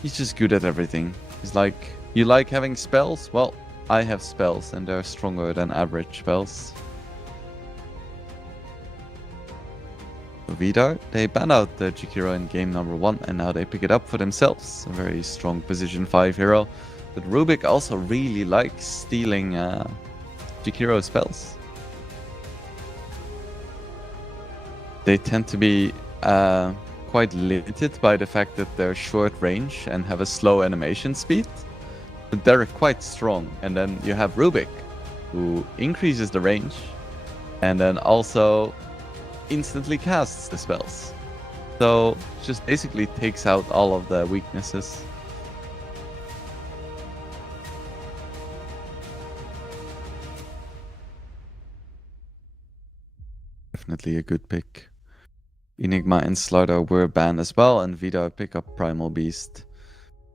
He's just good at everything. He's like, you like having spells? Well, I have spells and they're stronger than average spells. Vidar, they banned out the Jakiro in game number 1 and now they pick it up for themselves. A very strong position 5 hero. But Rubik also really likes stealing Jakiro spells. They tend to be quite limited by the fact that they're short range and have a slow animation speed. But they're quite strong. And then you have Rubik, who increases the range and then also instantly casts the spells. So just basically takes out all of the weaknesses. Definitely a good pick. Enigma and Slaughter were banned as well, and Vidar pick up Primal Beast.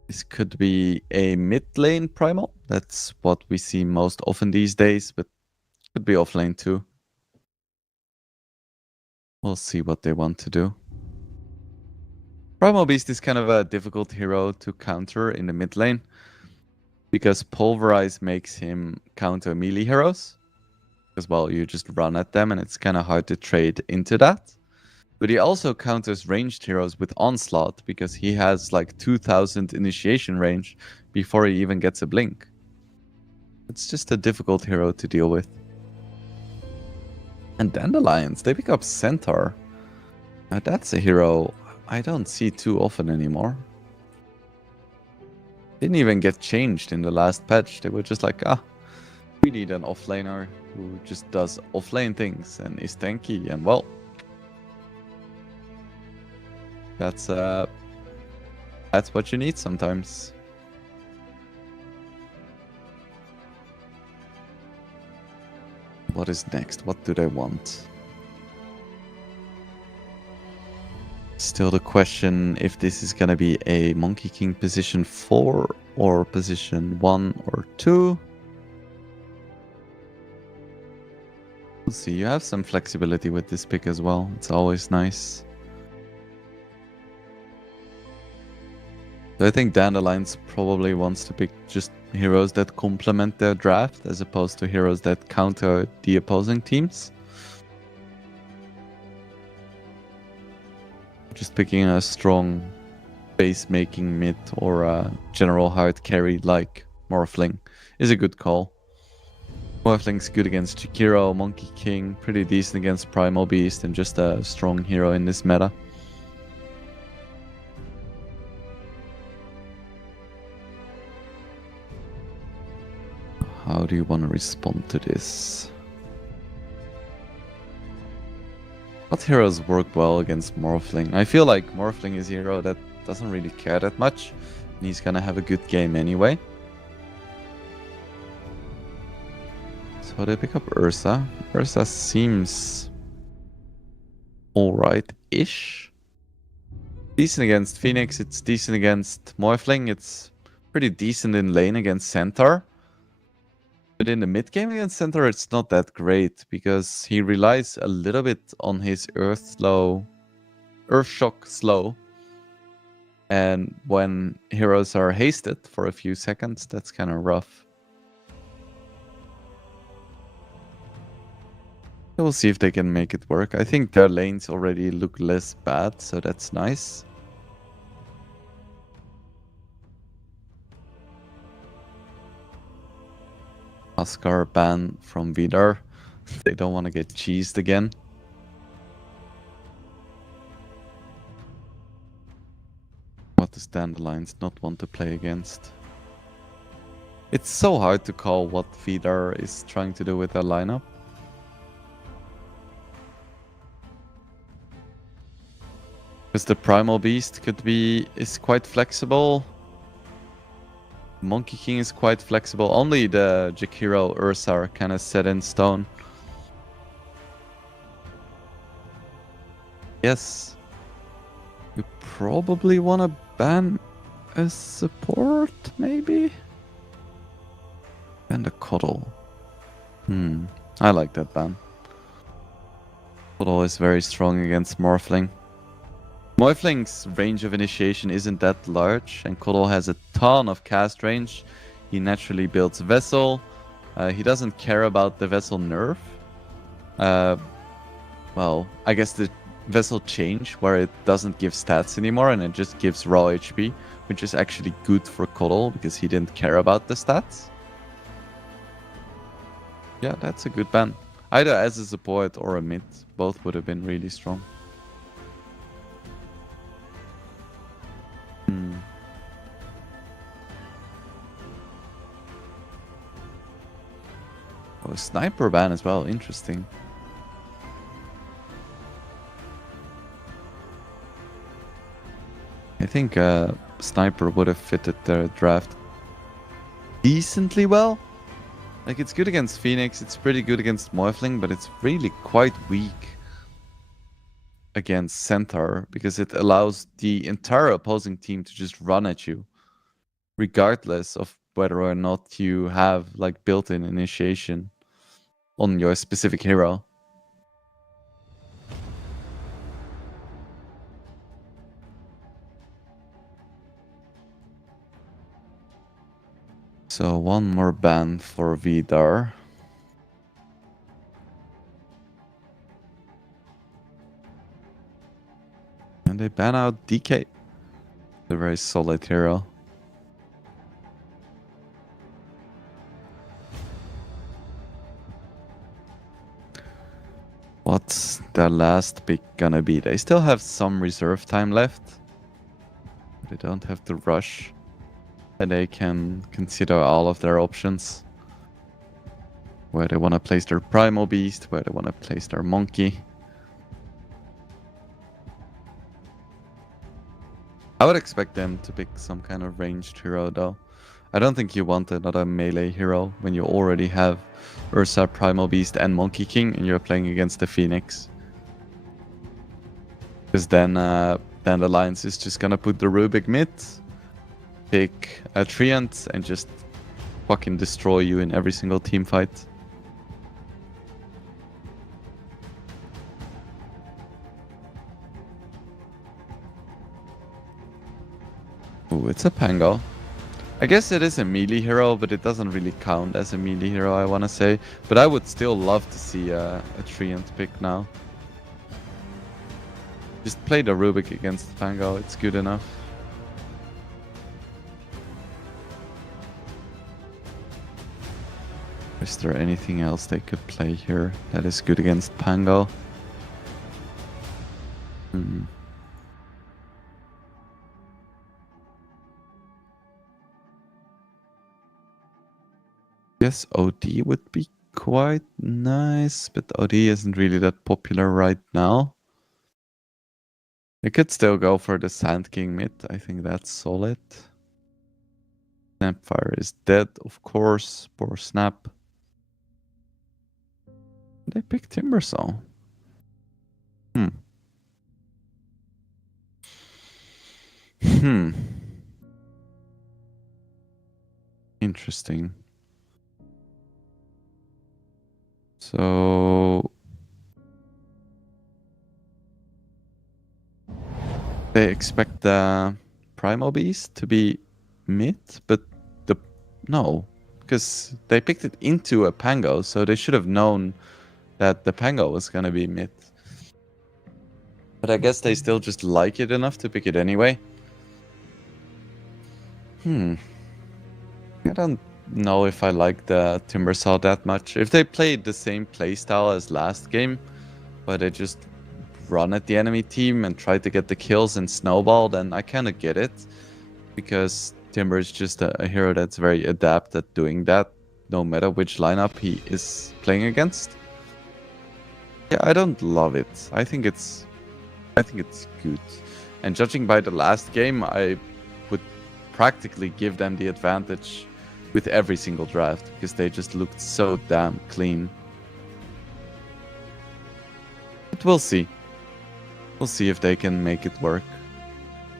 This could be a mid lane Primal. That's what we see most often these days, but could be off lane too. We'll see what they want to do. Primal Beast is kind of a difficult hero to counter in the mid lane, because Pulverize makes him counter melee heroes. Because, well, you just run at them and it's kind of hard to trade into that. But he also counters ranged heroes with Onslaught because he has like 2000 initiation range before he even gets a blink. It's just a difficult hero to deal with. And Dandelions, they pick up Centaur. Now that's a hero I don't see too often anymore. Didn't even get changed in the last patch. They were just like, we need an offlaner who just does offlane things and is tanky, and well, that's what you need sometimes. What is next? What do they want? Still the question if this is gonna be a Monkey King position 4 or position 1 or 2. We'll see. You have some flexibility with this pick as well. It's always nice. So I think Dandelions probably wants to pick just heroes that complement their draft as opposed to heroes that counter the opposing teams. Just picking a strong base making mid or a general hard carry like Morphling is a good call. Morphling's good against Jakiro, Monkey King, pretty decent against Primal Beast, and just a strong hero in this meta. How do you want to respond to this? What heroes work well against Morphling? I feel like Morphling is a hero that doesn't really care that much, and he's gonna have a good game anyway. So they pick up Ursa. Ursa seems alright-ish. Decent against Phoenix, it's decent against Morphling, it's pretty decent in lane against Centaur. But in the mid game against Centaur, it's not that great because he relies a little bit on his Earth Shock slow. And when heroes are hasted for a few seconds, that's kind of rough. We'll see if they can make it work. I think their lanes already look less bad, so that's nice. Huskar ban from Vidar. They don't want to get cheesed again. What does Dandelions not want to play against? It's so hard to call what Vidar is trying to do with their lineup. Because the Primal Beast is quite flexible. Monkey King is quite flexible. Only the Jakiro Ursa are kind of set in stone. Yes. You probably want to ban a support, maybe? And a Cuddle. I like that ban. Cuddle is very strong against Morphling. Morphling's range of initiation isn't that large, and Cuddle has a ton of cast range. He naturally builds Vessel. He doesn't care about the Vessel nerf. Well, I guess the Vessel change, where it doesn't give stats anymore, and it just gives raw HP, which is actually good for Cuddle, because he didn't care about the stats. Yeah, that's a good ban. Either as a support or a mid. Both would have been really strong. Oh, sniper ban as well. Interesting. I think sniper would have fitted their draft decently well. Like, it's good against Phoenix, it's pretty good against Morphling, but it's really quite weak against Centaur because it allows the entire opposing team to just run at you, regardless of whether or not you have like built-in initiation on your specific hero. So one more ban for Vidar. Can they ban out DK? A very solid hero. What's the last pick gonna be? They still have some reserve time left. They don't have to rush. And they can consider all of their options. Where they want to place their Primal Beast, where they want to place their Monkey. I would expect them to pick some kind of ranged hero though. I don't think you want another melee hero when you already have Ursa, Primal Beast and Monkey King and you're playing against the Phoenix. Because then the Alliance is just gonna put the Rubik mid, pick a Treant and just fucking destroy you in every single team fight. Ooh, it's a Pango. I guess it is a melee hero, but it doesn't really count as a melee hero, I want to say. But I would still love to see a Treant pick now. Just play the Rubik against Pango, it's good enough. Is there anything else they could play here that is good against Pango? Yes, OD would be quite nice, but OD isn't really that popular right now. They could still go for the Sand King mid. I think that's solid. Snapfire is dead, of course. Poor Snap. They picked Timbersaw. Interesting. So they expect the Primal Beast to be mid, but no, because they picked it into a Pango, so they should have known that the Pango was gonna be mid. But I guess they still just like it enough to pick it anyway. I don't know if I like the Timbersaw that much. If they played the same playstyle as last game, where they just run at the enemy team and try to get the kills and snowball, then I kind of get it. Because Timber is just a hero that's very adept at doing that, no matter which lineup he is playing against. Yeah, I don't love it. I think it's good. And judging by the last game, I would practically give them the advantage with every single draft because they just looked so damn clean. But we'll see. We'll see if they can make it work.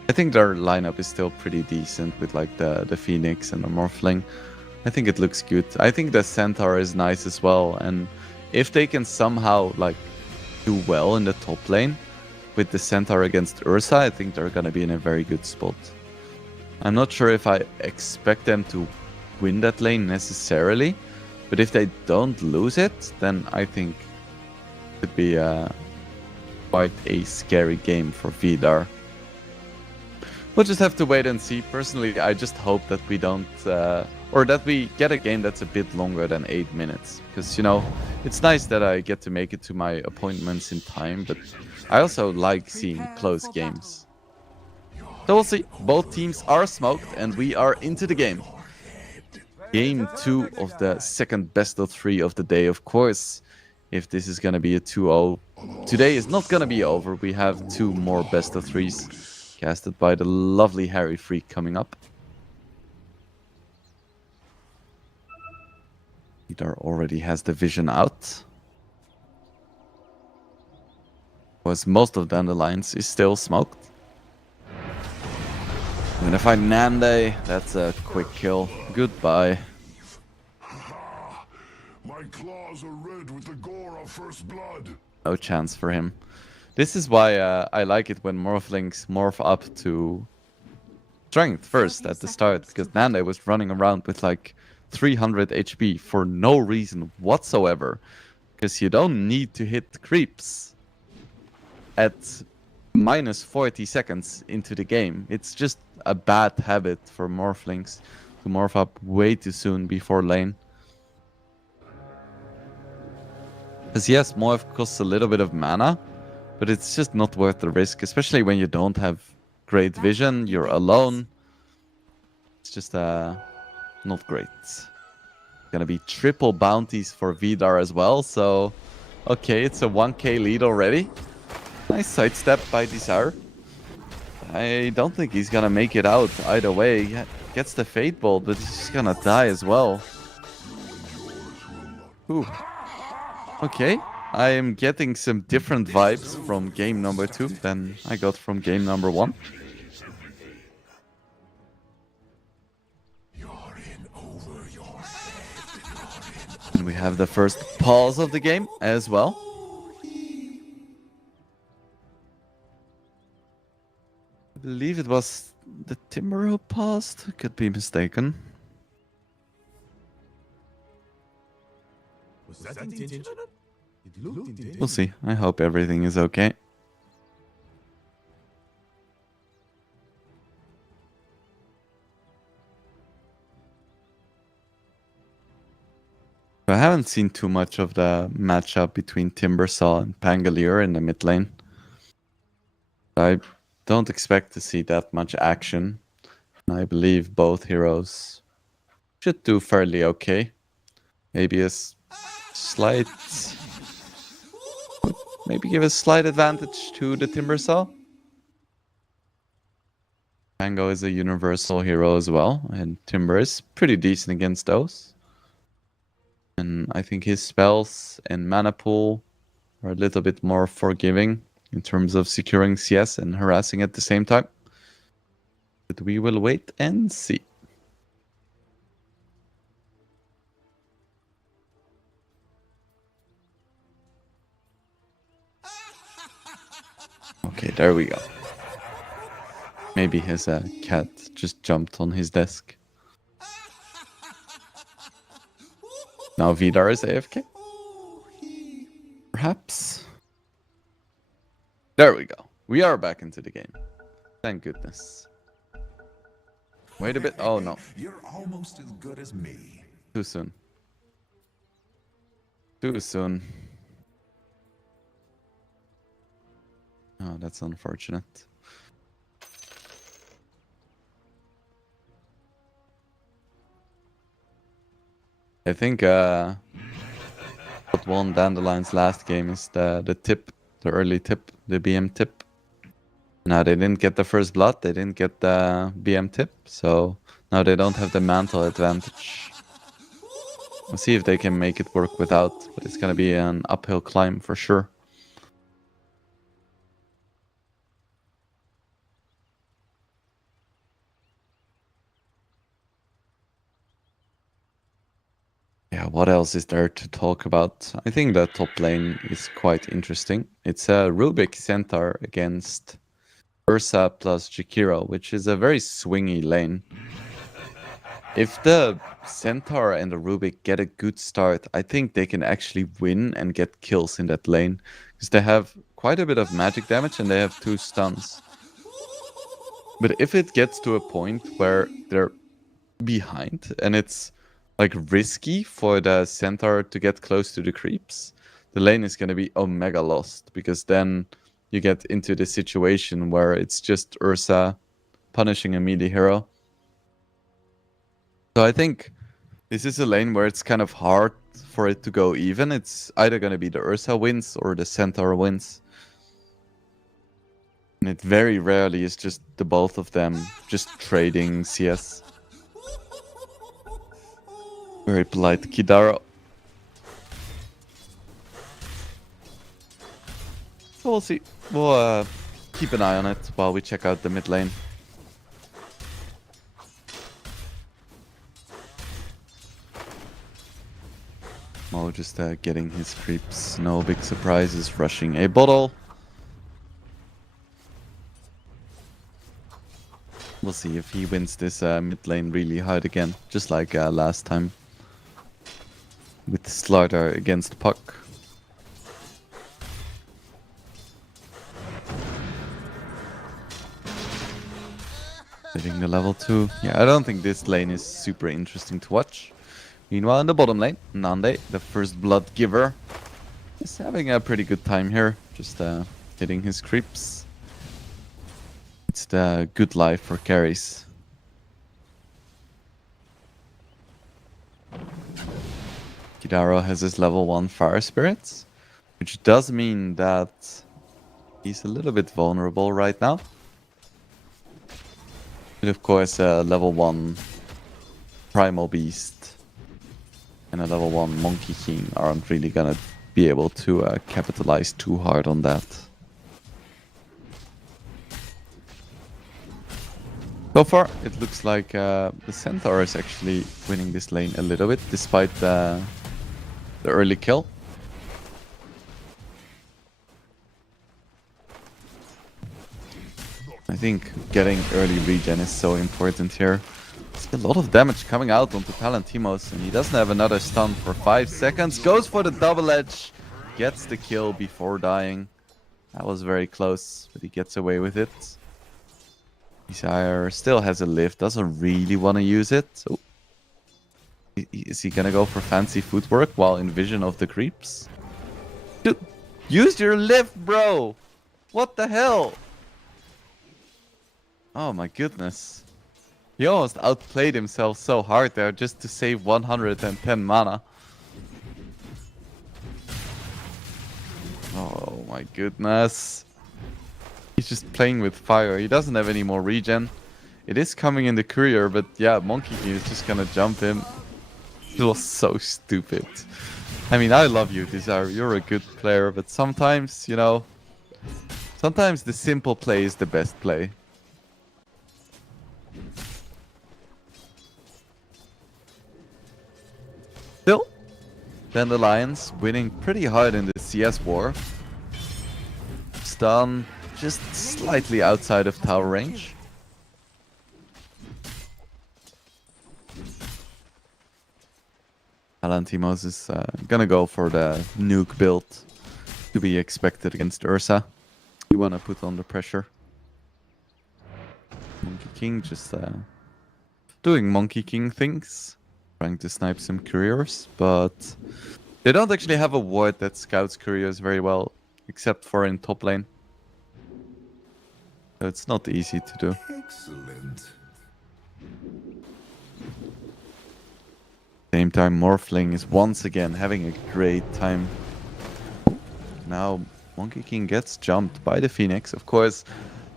I think their lineup is still pretty decent with like the Phoenix and the Morphling. I think it looks good. I think the Centaur is nice as well. And if they can somehow like do well in the top lane with the Centaur against Ursa, I think they're gonna be in a very good spot. I'm not sure if I expect them to win that lane necessarily, but if they don't lose it, then I think it could be quite a scary game for Vidar. We'll just have to wait and see. Personally, I just hope that we don't, or that we get a game that's a bit longer than 8 minutes. Because, you know, it's nice that I get to make it to my appointments in time, but I also like seeing close games. So we'll see. Both teams are smoked, and we are into the game. Game 2 of the second best of 3 of the day, of course. If this is going to be a 2-0, today is not going to be over. We have 2 more best of 3s. Casted by the lovely Harry Freak coming up. Vidar already has the vision out. Was most of Dandelions is still smoked. I'm gonna find Nande. That's a quick kill. Goodbye. My claws are red with the gore of first blood. No chance for him. This is why I like it when Morphlings morph up to strength first at the start, because Nande was running around with like 300 HP for no reason whatsoever, because you don't need to hit creeps at minus 40 seconds into the game. It's just a bad habit for Morphlings to morph up way too soon before lane. Because yes, morph costs a little bit of mana, but it's just not worth the risk, especially when you don't have great vision, you're alone. It's just not great. Gonna be triple bounties for Vidar as well, so okay, it's a 1k lead already. Nice sidestep by Desire. I don't think he's gonna make it out either way. He gets the Fate Bolt, but he's just gonna die as well. Ooh. Okay, I am getting some different vibes from game number 2 than I got from game number 1. And we have the first pause of the game as well. I believe it was the Timber who paused. Could be mistaken. Was that intentional? It looked intentional. We'll see. I hope everything is okay. I haven't seen too much of the matchup between Timbersaw and Pangolier in the mid lane. I don't expect to see that much action. I believe both heroes should do fairly okay. Maybe a slight... Maybe give a slight advantage to the Timbersaw. Pango is a universal hero as well, and Timber is pretty decent against those. And I think his spells and mana pool are a little bit more forgiving in terms of securing CS and harassing at the same time. But we will wait and see. Okay, there we go. Maybe his cat just jumped on his desk. Now Vidar is AFK? Perhaps? There we go. We are back into the game. Thank goodness. Wait a bit. Oh no. You're almost as good as me. Too soon. Too soon. Oh, that's unfortunate. I think what won Dandelion's last game is the tip, the early tip, the BM tip. Now they didn't get the first blood, they didn't get the BM tip, so now they don't have the mantle advantage. We'll see if they can make it work without, but it's gonna be an uphill climb for sure. Yeah, what else is there to talk about? I think the top lane is quite interesting. It's a Rubik Centaur against Ursa plus Jakiro, which is a very swingy lane. If the Centaur and the Rubik get a good start, I think they can actually win and get kills in that lane. Because they have quite a bit of magic damage and they have 2 stuns. But if it gets to a point where they're behind and it's like risky for the Centaur to get close to the creeps, the lane is going to be omega lost, because then you get into the situation where it's just Ursa punishing a melee hero. So I think this is a lane where it's kind of hard for it to go even. It's either going to be the Ursa wins or the Centaur wins. And it very rarely is just the both of them just trading CS. Very polite Kidara. So we'll see. We'll keep an eye on it while we check out the mid lane. Mo just getting his creeps. No big surprises. Rushing a bottle. We'll see if he wins this mid lane really hard again. Just like last time. With Slardar against Puck. Hitting the level 2. Yeah, I don't think this lane is super interesting to watch. Meanwhile, in the bottom lane, Nande, the first blood giver, is having a pretty good time here. Just hitting his creeps. It's the good life for carries. Kidaro has his level 1 Fire Spirits, which does mean that he's a little bit vulnerable right now. But of course, level 1 Primal Beast and a level 1 Monkey King aren't really gonna be able to capitalize too hard on that. So far, it looks like the Centaur is actually winning this lane a little bit, despite the early kill. I think getting early regen is so important here. There's a lot of damage coming out onto Palantimos, and he doesn't have another stun for 5 seconds. Goes for the double edge, gets the kill before dying. That was very close, but he gets away with it. Desire still has a lift, doesn't really want to use it. So is he gonna go for fancy footwork while in vision of the creeps? Dude, use your lift, bro! What the hell? Oh my goodness. He almost outplayed himself so hard there just to save 110 mana. Oh my goodness. He's just playing with fire. He doesn't have any more regen. It is coming in the courier, but yeah, Monkey King is just gonna jump him. It was so stupid. I mean, I love you, Desire. You're a good player, but sometimes, you know, sometimes the simple play is the best play. Still, Dandelions winning pretty hard in the CS war. Stun just slightly outside of tower range. Palantimos is gonna go for the nuke build to be expected against Ursa. You wanna put on the pressure. Monkey King just doing Monkey King things. Trying to snipe some couriers, but they don't actually have a ward that scouts couriers very well, except for in top lane. So it's not easy to do. Excellent. Same time, Morphling is once again having a great time. Now, Monkey King gets jumped by the Phoenix. Of course,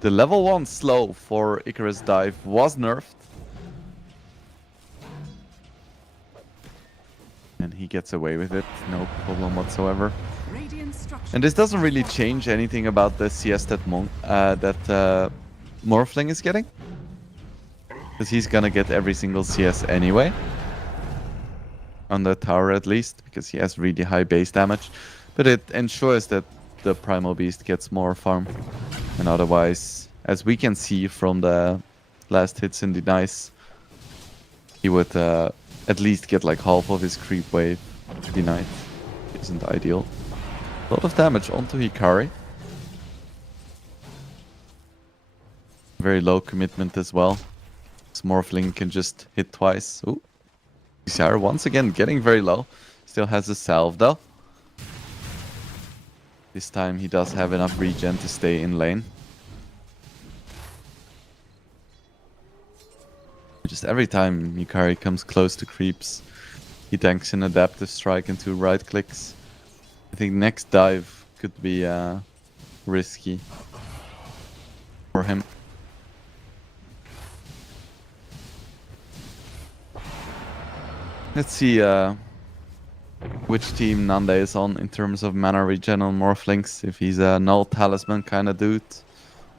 the level 1 slow for Icarus Dive was nerfed. And he gets away with it, no problem whatsoever. And this doesn't really change anything about the CS that Morphling is getting. Because he's gonna get every single CS anyway. On the tower at least, because he has really high base damage. But it ensures that the Primal Beast gets more farm. And otherwise, as we can see from the last hits in the Nice, he would at least get like half of his creep wave denied. Isn't ideal. A lot of damage onto Hikari. Very low commitment as well. Morphling can just hit twice. Ooh. Desire once again getting very low. Still has a salve though. This time he does have enough regen to stay in lane. Just every time Hikari comes close to creeps, he tanks an adaptive strike and 2 right clicks. I think next dive could be risky for him. Let's see which team Nande is on in terms of mana regen on Morphlings. If he's a null talisman kind of dude,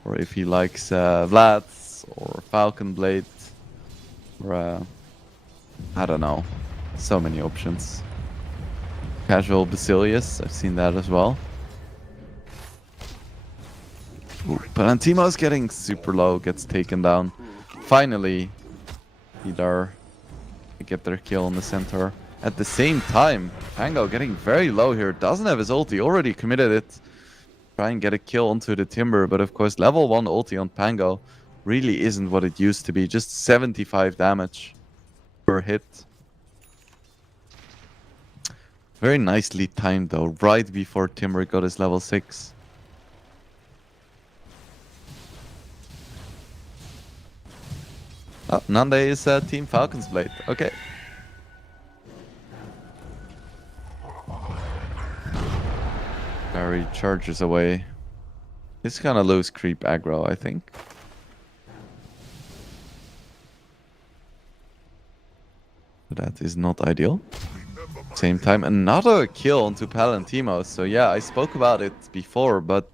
or if he likes Vlad's or Falcon Blade, or I don't know. So many options. Casual Basilius, I've seen that as well. Ooh, Palantimo's getting super low, gets taken down. Finally, Hidar get their kill on the center. At the same time, Pango getting very low here. Doesn't have his ulti, already committed it. Try and get a kill onto the Timber, but of course level 1 ulti on Pango really isn't what it used to be. Just 75 damage per hit. Very nicely timed though, right before Timber got his level 6. Oh, Nande is Team Falcon's Blade. Okay. Barry charges away. He's gonna lose creep aggro, I think. That is not ideal. Same time, another kill onto Palantimos. So yeah, I spoke about it before, but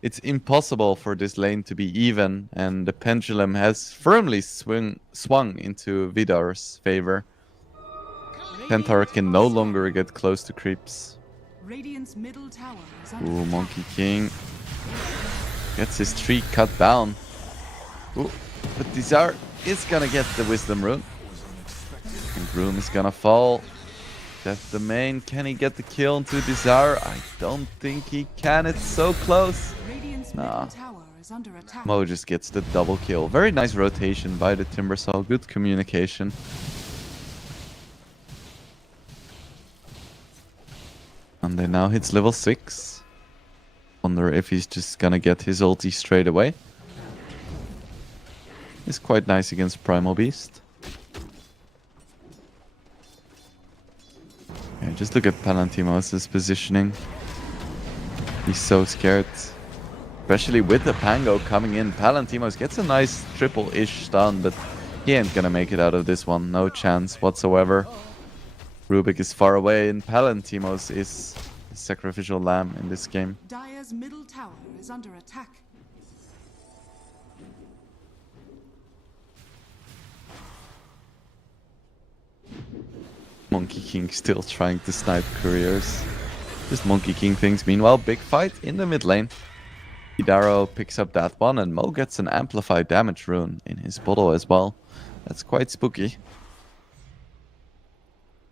it's impossible for this lane to be even, and the pendulum has firmly swung into Vidar's favor. Centaur can no longer get close to creeps. Radiant's middle tower is under Ooh, attack. Monkey King gets his tree cut down. Ooh, but Desire is gonna get the Wisdom Rune. And Groom is gonna fall. That's the main. Can he get the kill into Desire? I don't think he can. It's so close. Radiant's Nah. middle tower is under attack. Mo just gets the double kill. Very nice rotation by the Timbersaw. Good communication. And then now hits level 6. Wonder if he's just gonna get his ulti straight away. It's quite nice against Primal Beast. Yeah, just look at Palantimos' positioning. He's so scared. Especially with the Pango coming in. Palantimos gets a nice triple-ish stun, but he ain't gonna make it out of this one. No chance whatsoever. Rubik is far away, and Palantimos is the sacrificial lamb in this game. Dire's middle tower is under attack. Monkey King still trying to snipe couriers. Just Monkey King things. Meanwhile, big fight in the mid lane. Hidaro picks up that one, and Mo gets an amplified damage rune in his bottle as well. That's quite spooky.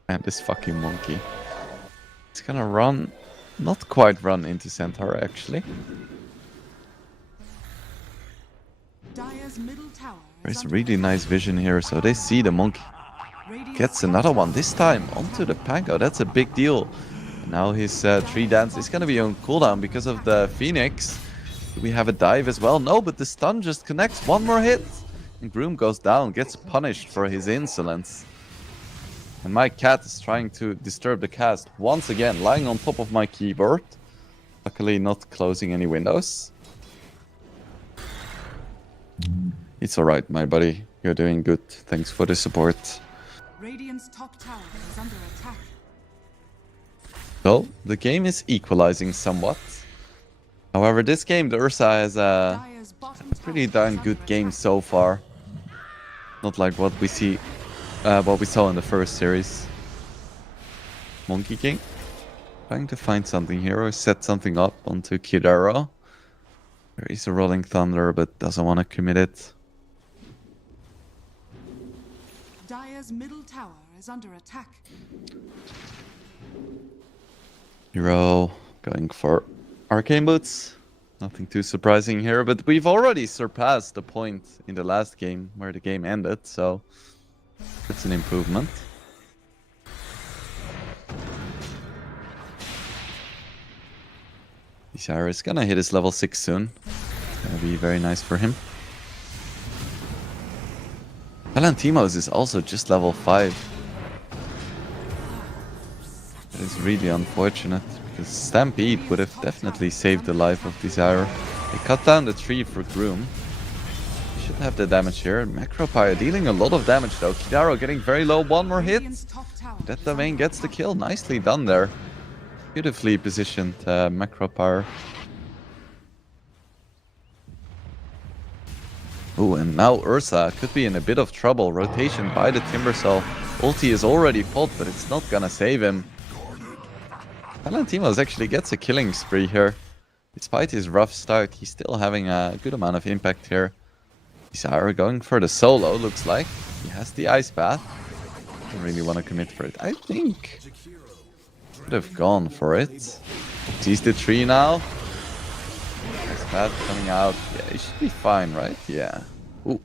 And this fucking monkey. It's gonna run, not quite run into Centaur actually. Dire's middle tower is There's under really attack. nice vision here, so they see the monkey. Radiant's Gets top another one, tower this is time under onto attack. the Pango. That's a big deal. Now his tree dance is gonna be on cooldown because of the Phoenix. Do we have a dive as well? No, but the stun just connects. One more hit. And Groom goes down, gets punished for his insolence. And my cat is trying to disturb the cast once again, lying on top of my keyboard. Luckily not closing any windows. It's alright, my buddy. You're doing good. Thanks for the support. Radiant's top tower is under attack. So, the game is equalizing somewhat. However, this game, the Ursa has a Dire's bottom pretty tower darn is good under game attack. so far. Not like what we saw in the first series. Monkey King trying to find something here or set something up onto Kidaro. There is a Rolling Thunder, but doesn't want to commit it. Dire's middle tower is under attack. Hero going for Arcane Boots. Nothing too surprising here, but we've already surpassed the point in the last game where the game ended, so that's an improvement. Desire is gonna hit his level 6 soon. It's gonna be very nice for him. Palantimos is also just level 5. That is really unfortunate, because Stampede would have definitely saved the life of Desire. They cut down the tree for Groom. He should have the damage here. Macropire dealing a lot of damage though. Kidaro getting very low. One more hit. Radiant's top tower That is domain under gets the attack. kill. Nicely done there. Beautifully positioned Macropire. Ooh, and now Ursa could be in a bit of trouble. Rotation by the Timbersaw. Ulti is already pulled, but it's not gonna save him. Palantimos actually gets a killing spree here. Despite his rough start, he's still having a good amount of impact here. Desire going for the solo, looks like. He has the ice path. Don't really want to commit for it. I think could have gone for it. Sees the tree now. Has That coming out. Yeah, he should be fine, right? Yeah. Ooh.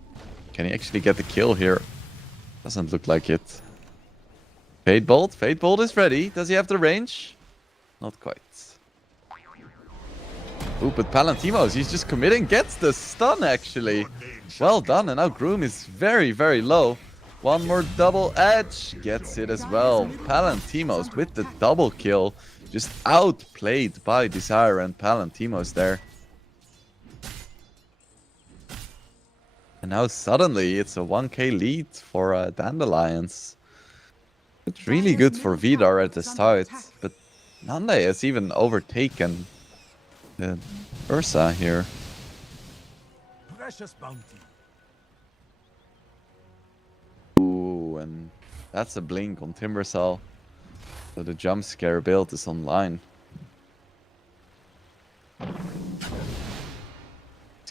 Can he actually get the kill here? Doesn't look like it. Fate Bolt. Fate Bolt is ready. Does he have the range? Not quite. Ooh, but Palantimos, he's just committing. Gets the stun, actually. Well done. And now Groom is very, very low. One more double edge. Gets it as well. Palantimos with the double kill. Just outplayed by Desire and Palantimos there. And now suddenly it's a 1k lead for Dandelions. It's really good for Vidar at the start, but Nande has even overtaken Ursa here. Precious bounty. Ooh, and that's a blink on Timbersaw. So the jump scare build is online. He's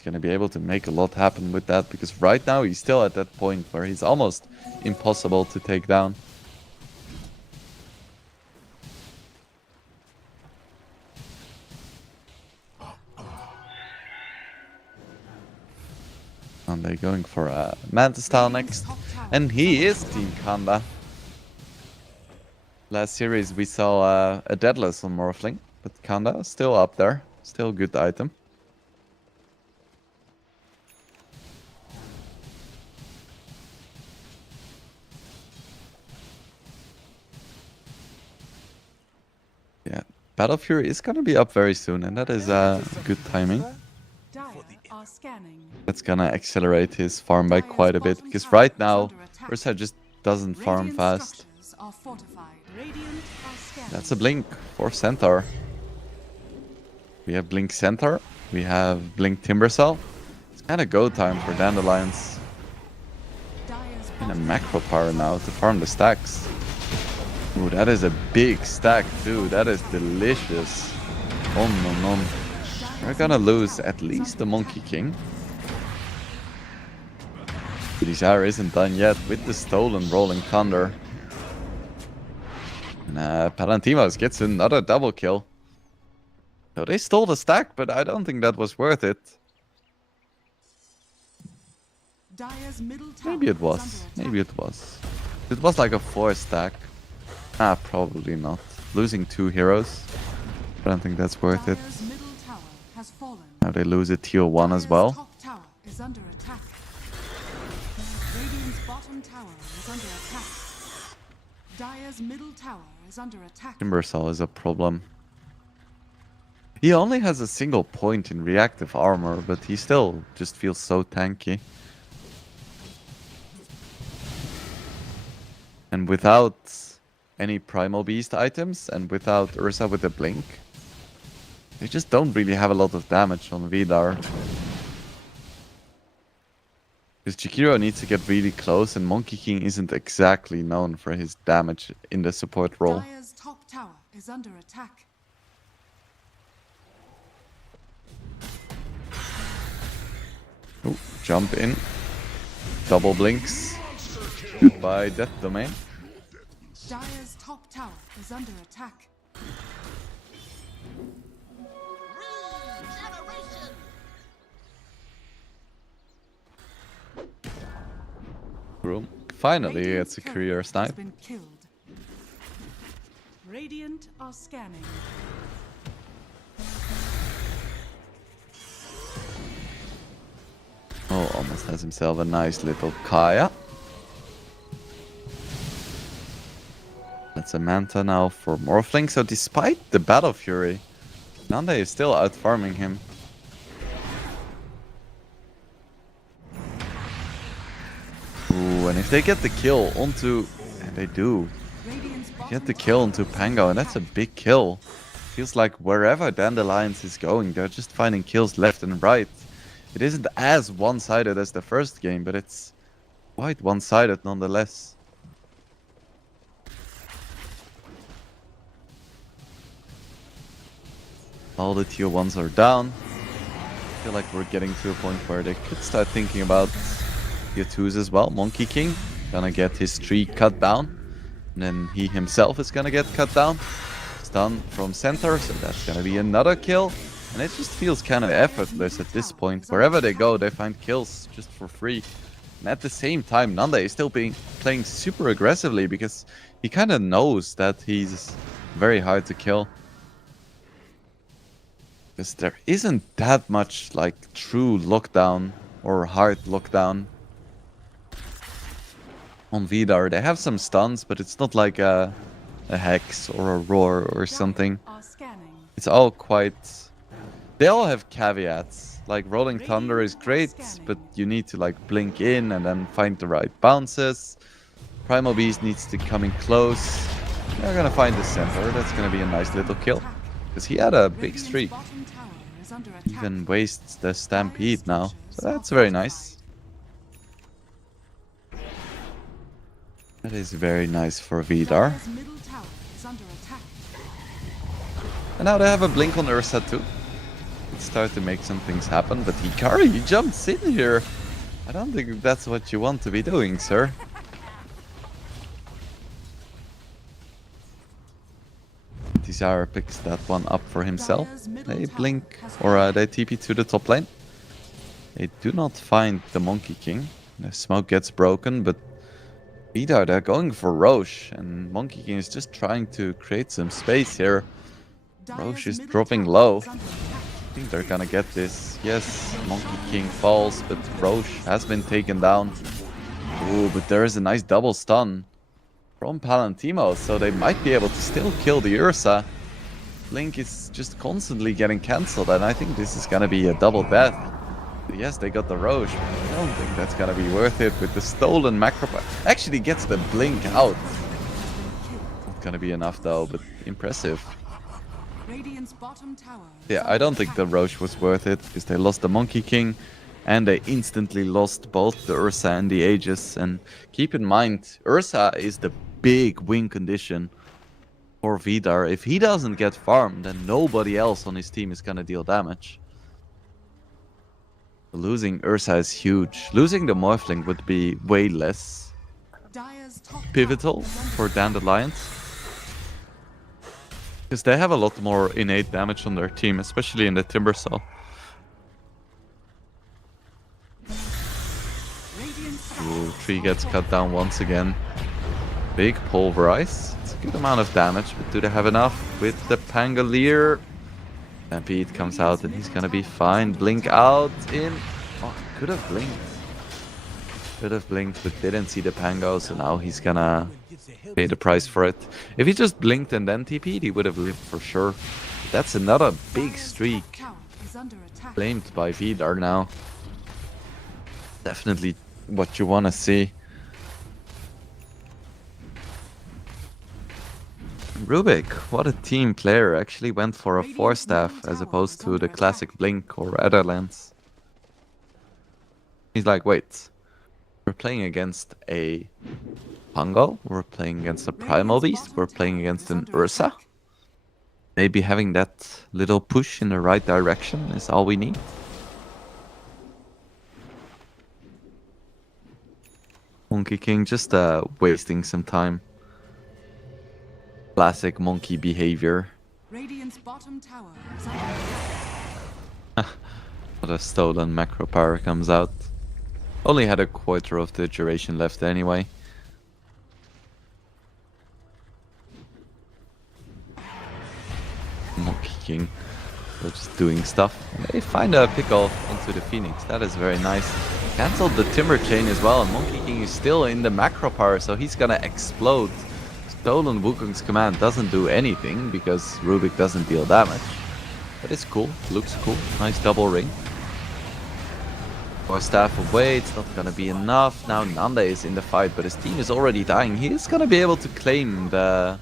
gonna be able to make a lot happen with that, because right now he's still at that point where he's almost impossible to take down. And they're going for a Mantis style next. And he is Team Kanda. Last series we saw a Deadless on Morphling, but Kanda is still up there. Still a good item. Yeah, Battle Fury is gonna be up very soon, and that is good timing. Dire are scanning. That's gonna accelerate his farm by quite a bit, because right now Ursa just doesn't farm Radiant fast. structures are fortified. Radiant are scanning. That's a blink for Centaur. We have blink Centaur. We have blink Timbersaw. It's kind of go time for Dandelions. Dire's And a bottom macro power now to farm the stacks. Ooh, that is a big stack too. That is delicious. Nom nom nom. We're gonna lose at least the Monkey King. Desire isn't done yet with the stolen Rolling Thunder. And Palantimos gets another double kill. So they stole the stack, but I don't think that was worth it. Dire's middle tower Maybe it is was. under attack. Maybe it was. It was like a 4 stack. Ah, probably not. Losing 2 heroes. I don't think that's worth it. Dire's middle tower has fallen. Now they lose a tier 1 as well. Dire's top tower is under attack. Radiant's bottom tower is under attack. Dire's middle tower is under attack. Timbersaw is a problem. He only has a single point in reactive armor, but he still just feels so tanky. And without any Primal Beast items, and without Ursa with a blink, they just don't really have a lot of damage on Vidar. Because Chikiro needs to get really close, and Monkey King isn't exactly known for his damage in the support role. Dire's top tower is under attack. Ooh, jump in. Double blinks. Goodbye, Death Domain. Dire's top tower is under attack. Room. Finally, Radiant's it's a turret career has snipe. been killed. Radiant are scanning. Oh, almost has himself a nice little Kaya. That's a Manta now for Morphling. So despite the Battle Fury, Nande is still out farming him. Ooh, and if they get the kill onto... And they do. Radiant's Get bottom the kill tower onto is Pango, under and that's a attack. big kill. Feels like wherever Dandelions is going, they're just finding kills left and right. It isn't as one-sided as the first game, but it's quite one-sided nonetheless. All the tier 1s are down. I feel like we're getting to a point where they could start thinking about tier 2s as well. Monkey King gonna get his tree cut down. And then he himself is gonna get cut down. Stun from center, so that's gonna be another kill. And it just feels kind of effortless at this point. Wherever they go, they find kills just for free. And at the same time, Nanda is still playing super aggressively because he kind of knows that he's very hard to kill. Because there isn't that much like true lockdown or hard lockdown on Vidar. They have some stuns, but it's not like a Hex or a Roar or something. It's all quite... They all have caveats. Like Rolling Thunder is great, but you need to like blink in and then find the right bounces. Primal Beast needs to come in close. They're gonna find the center. That's gonna be a nice little kill. Because he had a big streak. Even wastes the Stampede now. So that's very nice. That is very nice for Vidar. And now they have a blink on Ursa too. Let's start to make some things happen. But Hikari, he jumps in here. I don't think that's what you want to be doing, sir. Desire picks that one up for himself. They blink, or they TP to the top lane. They do not find the Monkey King. The smoke gets broken, but Vidar, they're going for Roche, and Monkey King is just trying to create some space here. Roche is dropping low. I think they're gonna get this. Yes, Monkey King falls, but Roche has been taken down. Ooh, but there is a nice double stun from Palantimo, so they might be able to still kill the Ursa. Blink is just constantly getting cancelled, and I think this is gonna be a double bet. Yes, they got the Roche, but I don't think that's gonna be worth it with the stolen macro. Actually gets the blink out. Not gonna be enough though, but impressive. Yeah, I don't think the Roche was worth it, because they lost the Monkey King, and they instantly lost both the Ursa and the Aegis. And keep in mind, Ursa is the big win condition for Vidar. If he doesn't get farmed, then nobody else on his team is gonna deal damage. Losing Ursa is huge. Losing the Morphling would be way less pivotal for Dandelions. Because they have a lot more innate damage on their team, especially in the Timber Saw. Ooh, tree gets cut down once again. Big Pulverize. It's a good amount of damage, but do they have enough with the Pangolier? Stampede comes out and he's gonna be fine. Blink out in... Oh, could have blinked. Could have blinked, but didn't see the Pango, so now he's gonna pay the price for it. If he just blinked and then TP'd, he would have lived for sure. But that's another big streak. Blamed by Vidar now. Definitely what you want to see. Rubik, what a team player, actually went for a 4-staff as opposed to the classic Blink or Adderlands. He's like, wait, we're playing against a Pango, we're playing against a Primal Beast, we're playing against an Ursa. Maybe having that little push in the right direction is all we need. Monkey King just wasting some time. Classic monkey behavior. Radiant's bottom tower is What a stolen macro power comes out. Only had a quarter of the duration left anyway. Monkey King. They're just doing stuff. And they find a pickle onto the Phoenix. That is very nice. Cancelled the Timber Chain as well. And Monkey King is still in the macro power, so he's gonna explode. Stolen Wukong's command doesn't do anything because Rubik doesn't deal damage. But it's cool. Looks cool. Nice double ring. 4 staff away. It's not gonna be enough. Now Nanda is in the fight, but his team is already dying. He is gonna be able to claim the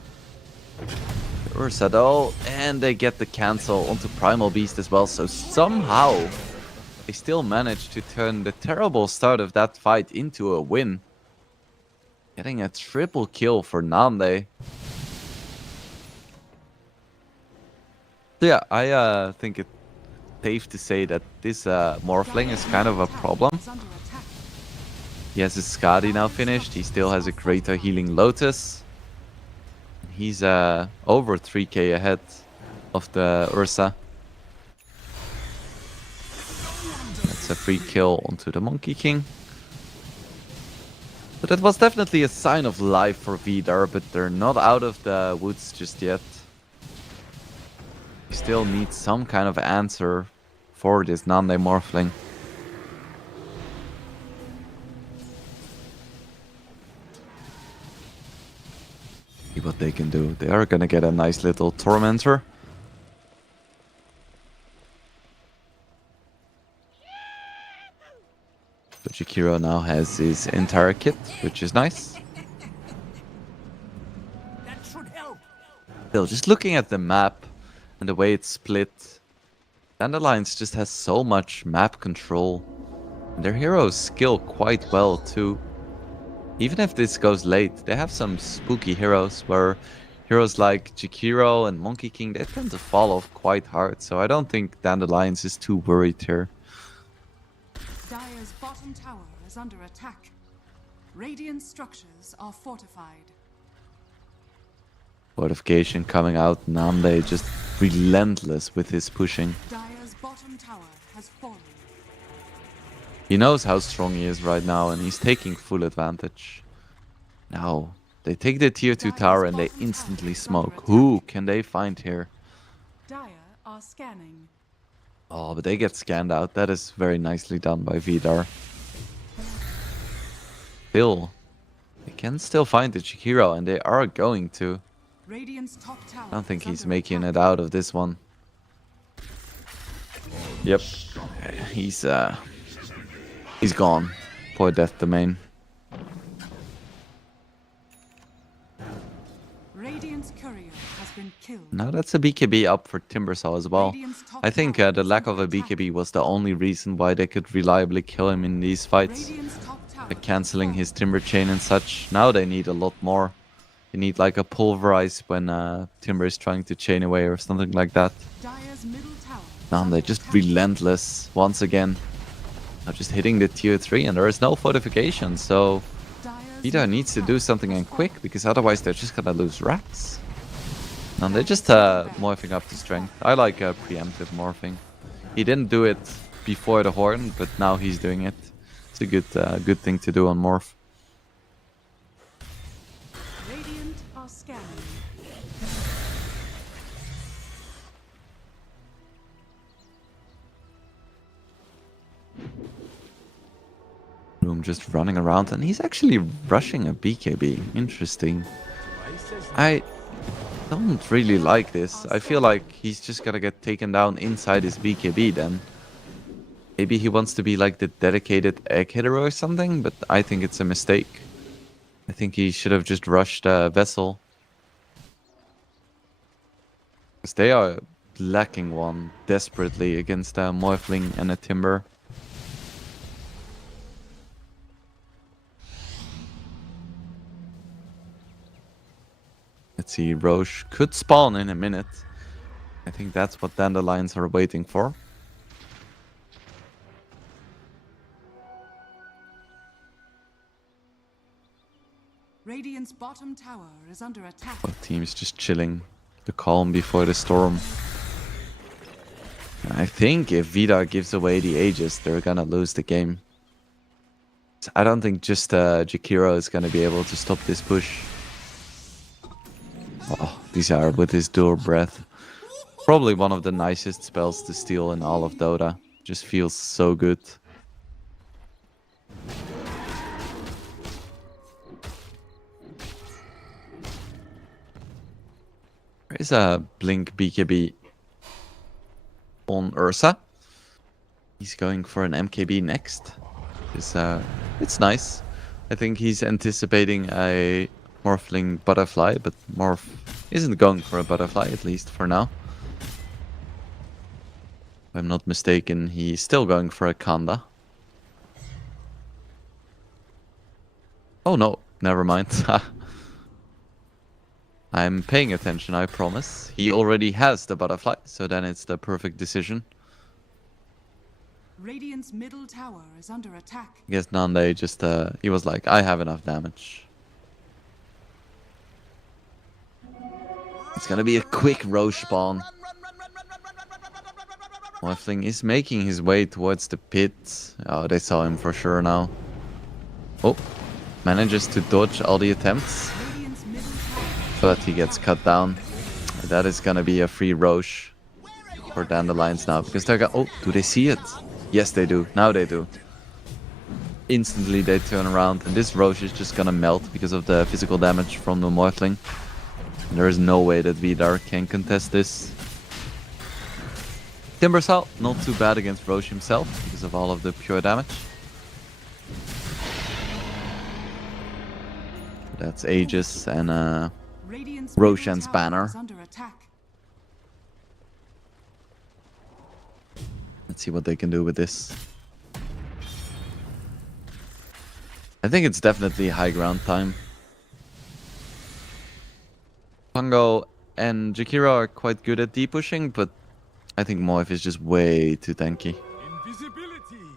Ursa though, and they get the cancel onto Primal Beast as well. So somehow they still managed to turn the terrible start of that fight into a win. Getting a triple kill for Nande. So yeah, I think it's safe to say that this Morphling is kind of a problem. He has his Skadi now finished. He still has a Greater Healing Lotus. He's over 3k ahead of the Ursa. It's a free kill onto the Monkey King. But that was definitely a sign of life for Vidar, but they're not out of the woods just yet. We still need some kind of answer for this Nande Morphling. See what they can do. They are gonna get a nice little Tormentor. But Jakiro now has his entire kit, which is nice. Still, just looking at the map and the way it's split, Dandelions just has so much map control. And their heroes skill quite well too. Even if this goes late, they have some spooky heroes where heroes like Jakiro and Monkey King, they tend to fall off quite hard. So I don't think Dandelions is too worried here. Dire's bottom tower is under attack. Radiant structures are fortified. Fortification coming out. Nande just relentless with his pushing. Dire's bottom tower has fallen. He knows how strong he is right now and he's taking full advantage. Now, they take the tier 2 tower and they instantly smoke. Who can they find here? Dire are scanning. Oh, but they get scanned out. That is very nicely done by Vidar. Still, they can still find the Jakiro and they are going to. Radiant's top tower. I don't think is he's under making attack. it out of this one. Yep. He's gone. Poor Death Domain. Radiant's courier has been killed. Now that's a BKB up for Timbersaw as well. Radiant's top I think tower the is lack of under a attack. BKB was the only reason why they could reliably kill him in these fights. Radiant's top tower By cancelling has his Timber Chain and such. Now they need a lot more. They need like a pulverize when Timber is trying to chain away or something like that. fallen. Dire's middle tower. is Now under they're just attack. relentless once again. Now just hitting the tier 3 and there is no fortification, so Dire's Vita middle needs to tower do something has and quick fallen. because otherwise they're just gonna lose racks. And they're just morphing up to strength. I like preemptive morphing. He didn't do it before the horn, but now he's doing it. It's a good thing to do on morph. Radiant are scanning. Room just running around and he's actually rushing a BKB. Interesting. I don't really like this. I feel like he's just gonna get taken down inside his BKB then. Maybe he wants to be like the dedicated egg hitter or something, but I think it's a mistake. I think he should have just rushed Vessel. Because they are lacking one desperately against a Morphling and a Timber. Let's see, Roche could spawn in a minute. I think that's what Dandelions are waiting for. Radiant's bottom tower is under attack. Both teams just chilling. The calm before the storm. I think if Vidar gives away the Aegis, they're gonna lose the game. I don't think just Jakiro is gonna be able to stop this push. Oh, Bizarre with his dual breath. Probably one of the nicest spells to steal in all of Dota. Just feels so good. There is a Blink BKB on Ursa. He's going for an MKB next. It's nice. I think he's anticipating a Morphling Butterfly, but Morph isn't going for a Butterfly, at least for now. If I'm not mistaken, he's still going for a Kanda. Oh no, never mind. I'm paying attention, I promise. He already has the Butterfly, so then it's the perfect decision. Radiant's middle tower is under attack. I guess Nande just, he was like, I have enough damage. It's gonna be a quick Roche spawn. Morphling is making his way towards the pit. Oh, they saw him for sure now. Oh, manages to dodge all the attempts, Radiant's middle tower but he gets cut down. That is gonna be a free Roche for Dandelions now, because they're oh, do they see it? Yes, they do. Now they do. Instantly they turn around, and this Roche is just gonna melt because of the physical damage from the Morphling. And there is no way that Vidar can contest this. Timbersaw, not too bad against Roche himself because of all of the pure damage. That's Aegis and Radiant's Roshan's middle tower banner. is under attack. Let's see what they can do with this. I think it's definitely high ground time. Pungo and Jakiro are quite good at deep pushing, but I think Moif is just way too tanky. Invisibility.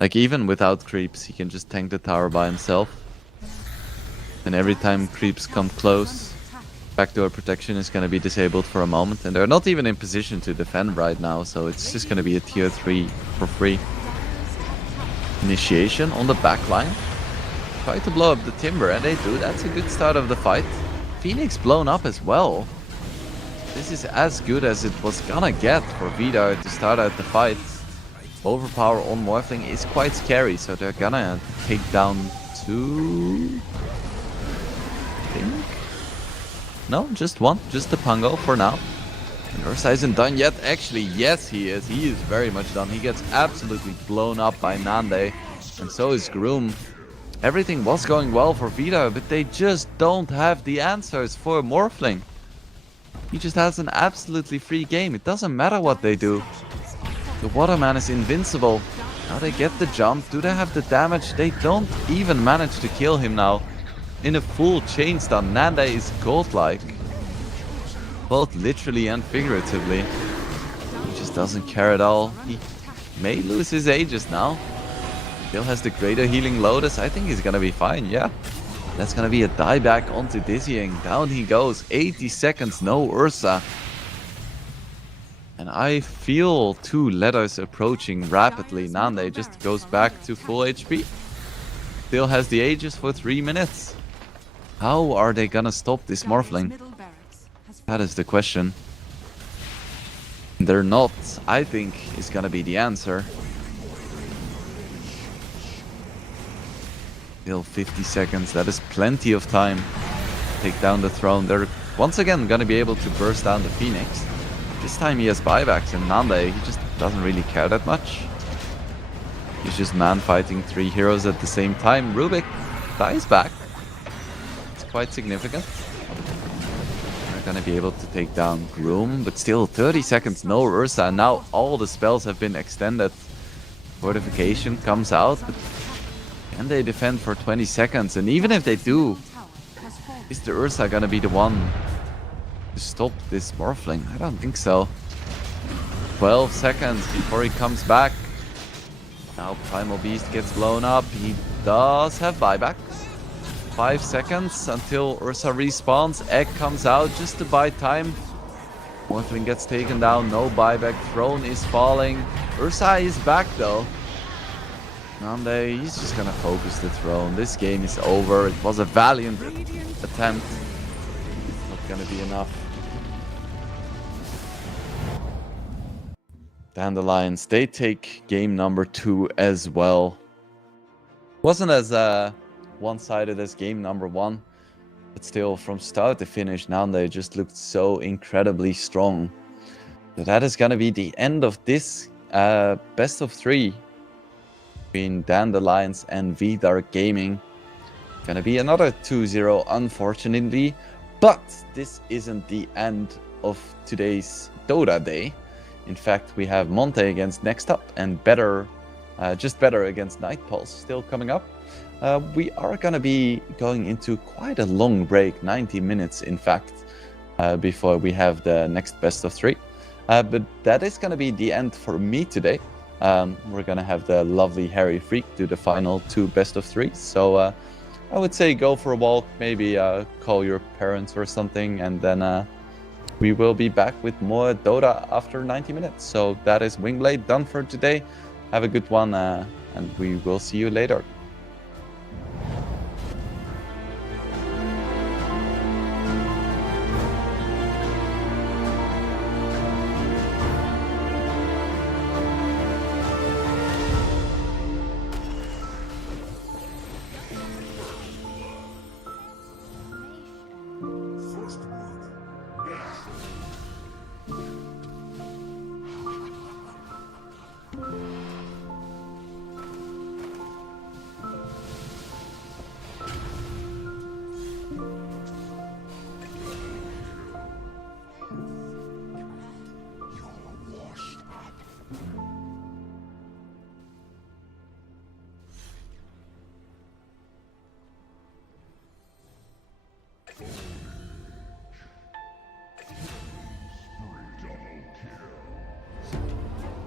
Like, even without creeps, he can just tank the tower by himself. And every time creeps come close, backdoor protection is going to be disabled for a moment. And they're not even in position to defend right now, so it's just going to be a tier 3 for free. Initiation on the back line. Try to blow up the timber, and they do. That's a good start of the fight. Phoenix blown up as well. This is as good as it was gonna get for Vidar to start out the fight. Overpower on Morphling is quite scary, so they're gonna take down 2... I think? No, just 1. Just the Pungo for now. And Ursa isn't done yet. Actually, yes, he is. He is very much done. He gets absolutely blown up by Nande. And so is Groom. Everything was going well for Vidar, but they just don't have the answers for Morphling. He just has an absolutely free game. It doesn't matter what they do. The Waterman is invincible. Now they get the jump. Do they have the damage? They don't even manage to kill him now. In a full chain stun, Nande is godlike. Both literally and figuratively. He just doesn't care at all. He may lose his Aegis now. Still has the greater healing Lotus. I think he's gonna be fine, yeah. That's gonna be a dieback onto Dizzying. Down he goes. 80 seconds, no Ursa. And I feel 2 letters approaching rapidly. Nande just goes back to full HP. Still has the Aegis for 3 minutes. How are they gonna stop this Morphling? Middle barracks has That is the question. They're not, I think, is gonna be the answer. Still 50 seconds, that is plenty of time to take down the throne. They're once again gonna be able to burst down the Phoenix. This time he has buybacks, and Nande, he just doesn't really care that much. He's just man fighting 3 heroes at the same time. Rubik dies back. It's quite significant. They're gonna be able to take down Groom, but still 30 seconds, no Ursa, and now all the spells have been extended. Fortification comes out, but can they defend for 20 seconds? And even if they do, tower has fallen. is the Ursa gonna be the one to stop this Morphling? I don't think so. 12 seconds before he comes back. Now Primal Beast gets blown up. He does have buybacks. 5 seconds until Ursa respawns. Egg comes out just to buy time. Morphling gets taken down. No buyback. Throne is falling. Ursa is back though. Nande, he's just gonna focus the throne. This game is over. It was a valiant attempt. Not gonna be enough. Dandelions, they take game number 2 as well. Wasn't as one-sided as game number 1, but still, from start to finish, Nande just looked so incredibly strong. So that is gonna be the end of this best of 3 between Dandelions and Vidar Gaming. Gonna be another 2-0, unfortunately, but this isn't the end of today's Dota day. In fact, we have Monte against next up, and just better against Night Pulse still coming up. We are gonna be going into quite a long break, 90 minutes in fact, before we have the next best of 3. But that is gonna be the end for me today. We're gonna have the lovely Harry Freak do the final 2 best of 3. So I would say go for a walk, maybe call your parents or something, and then we will be back with more Dota after 90 minutes. So that is Wingblade done for today. Have a good one, and we will see you later.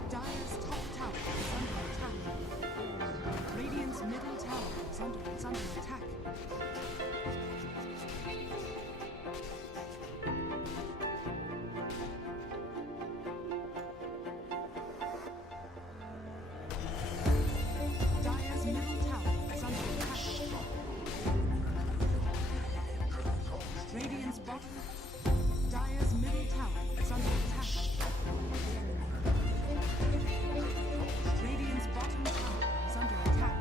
Dire's top tower is under attack. Radiant's middle tower is under attack. Dire's middle tower is under attack. Radiant's bottom. Dire's middle tower is under attack. Radiant's bottom tower is under attack.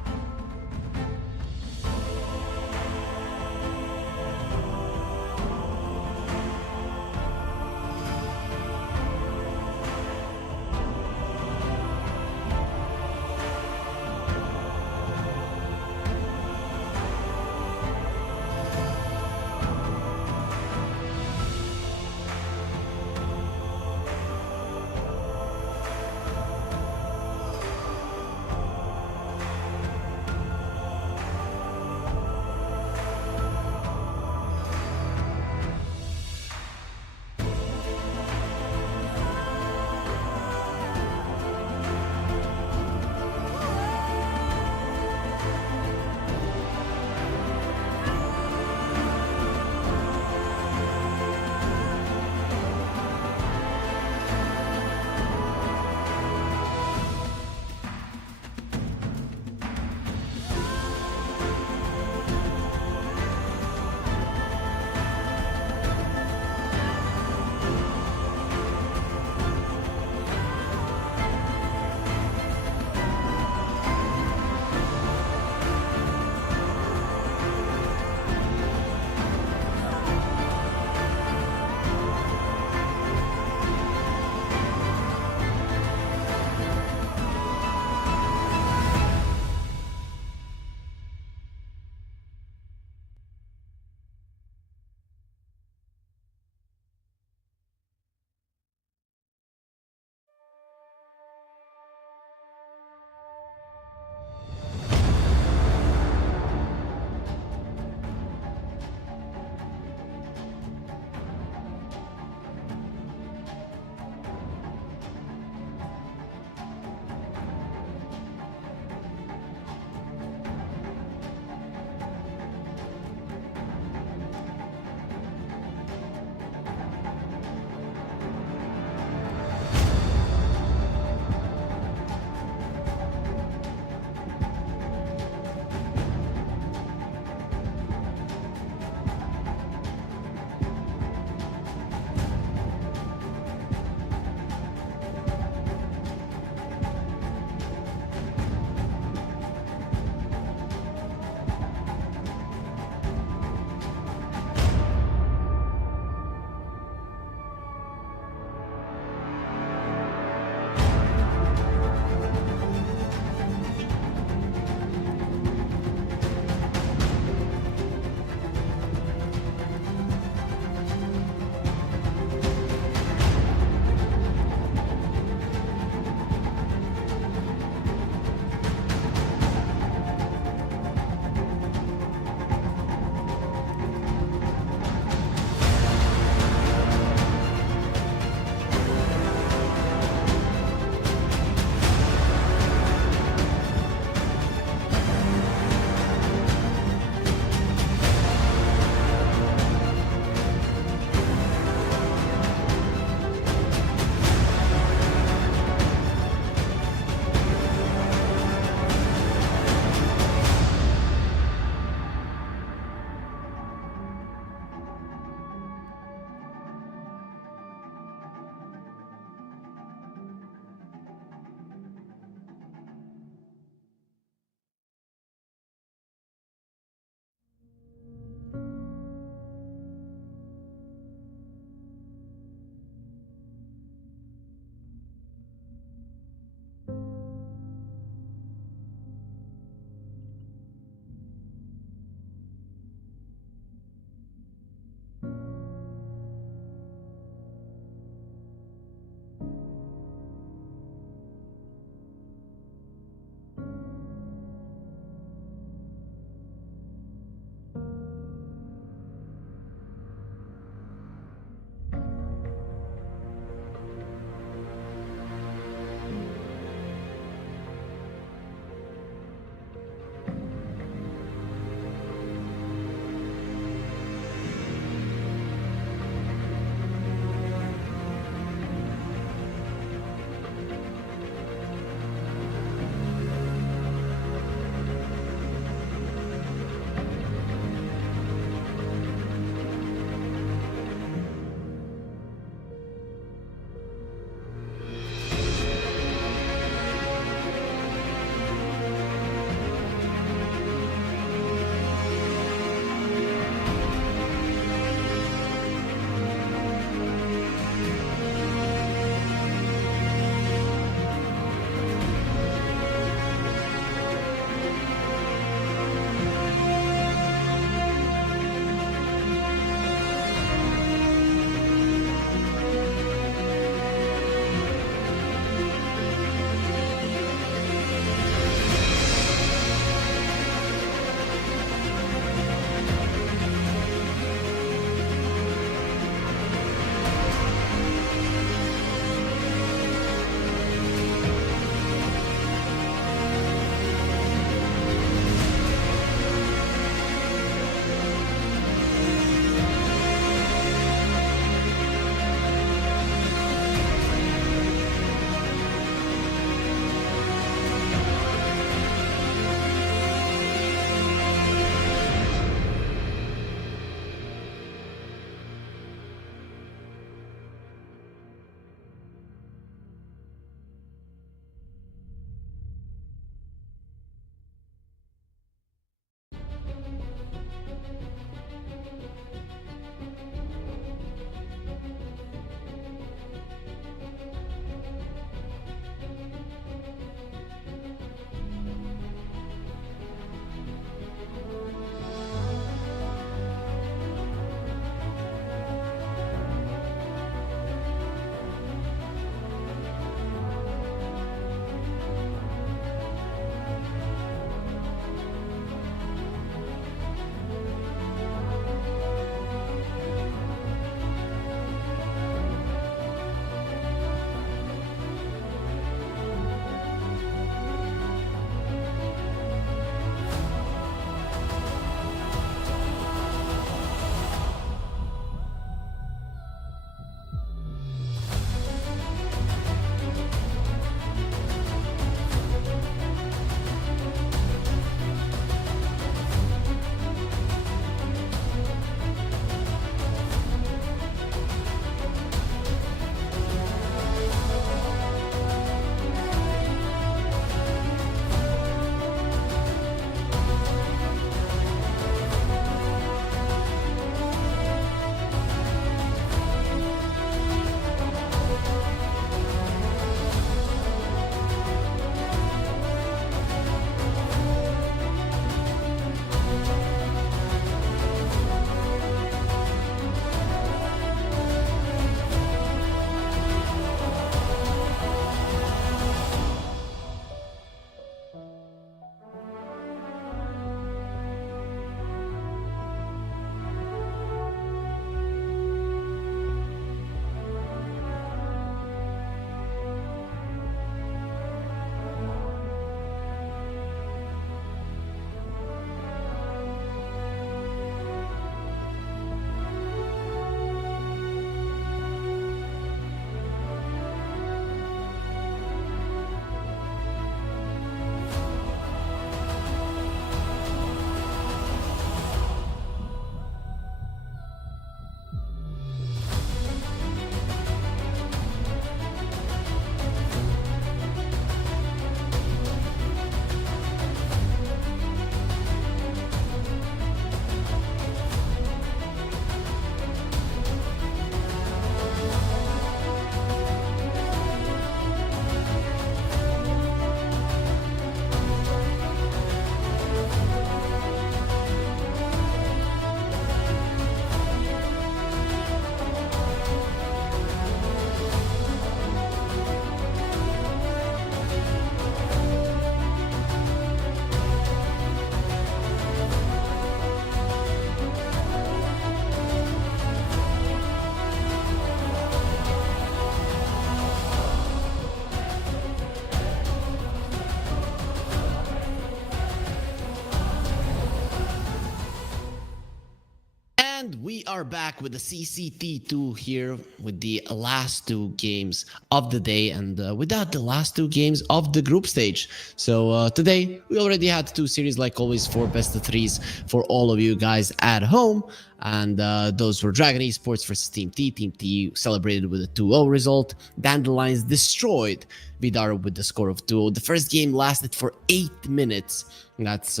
we are back with the CCT2 here with the last two games of the day and without the last two games of the group stage. So today we already had two series like always, 4 best of 3s for all of you guys at home. And those were Dragon Esports versus Team T. Team T celebrated with a 2-0 result. Dandelions destroyed Vidar with the score of 2-0. The first game lasted for 8 minutes. That's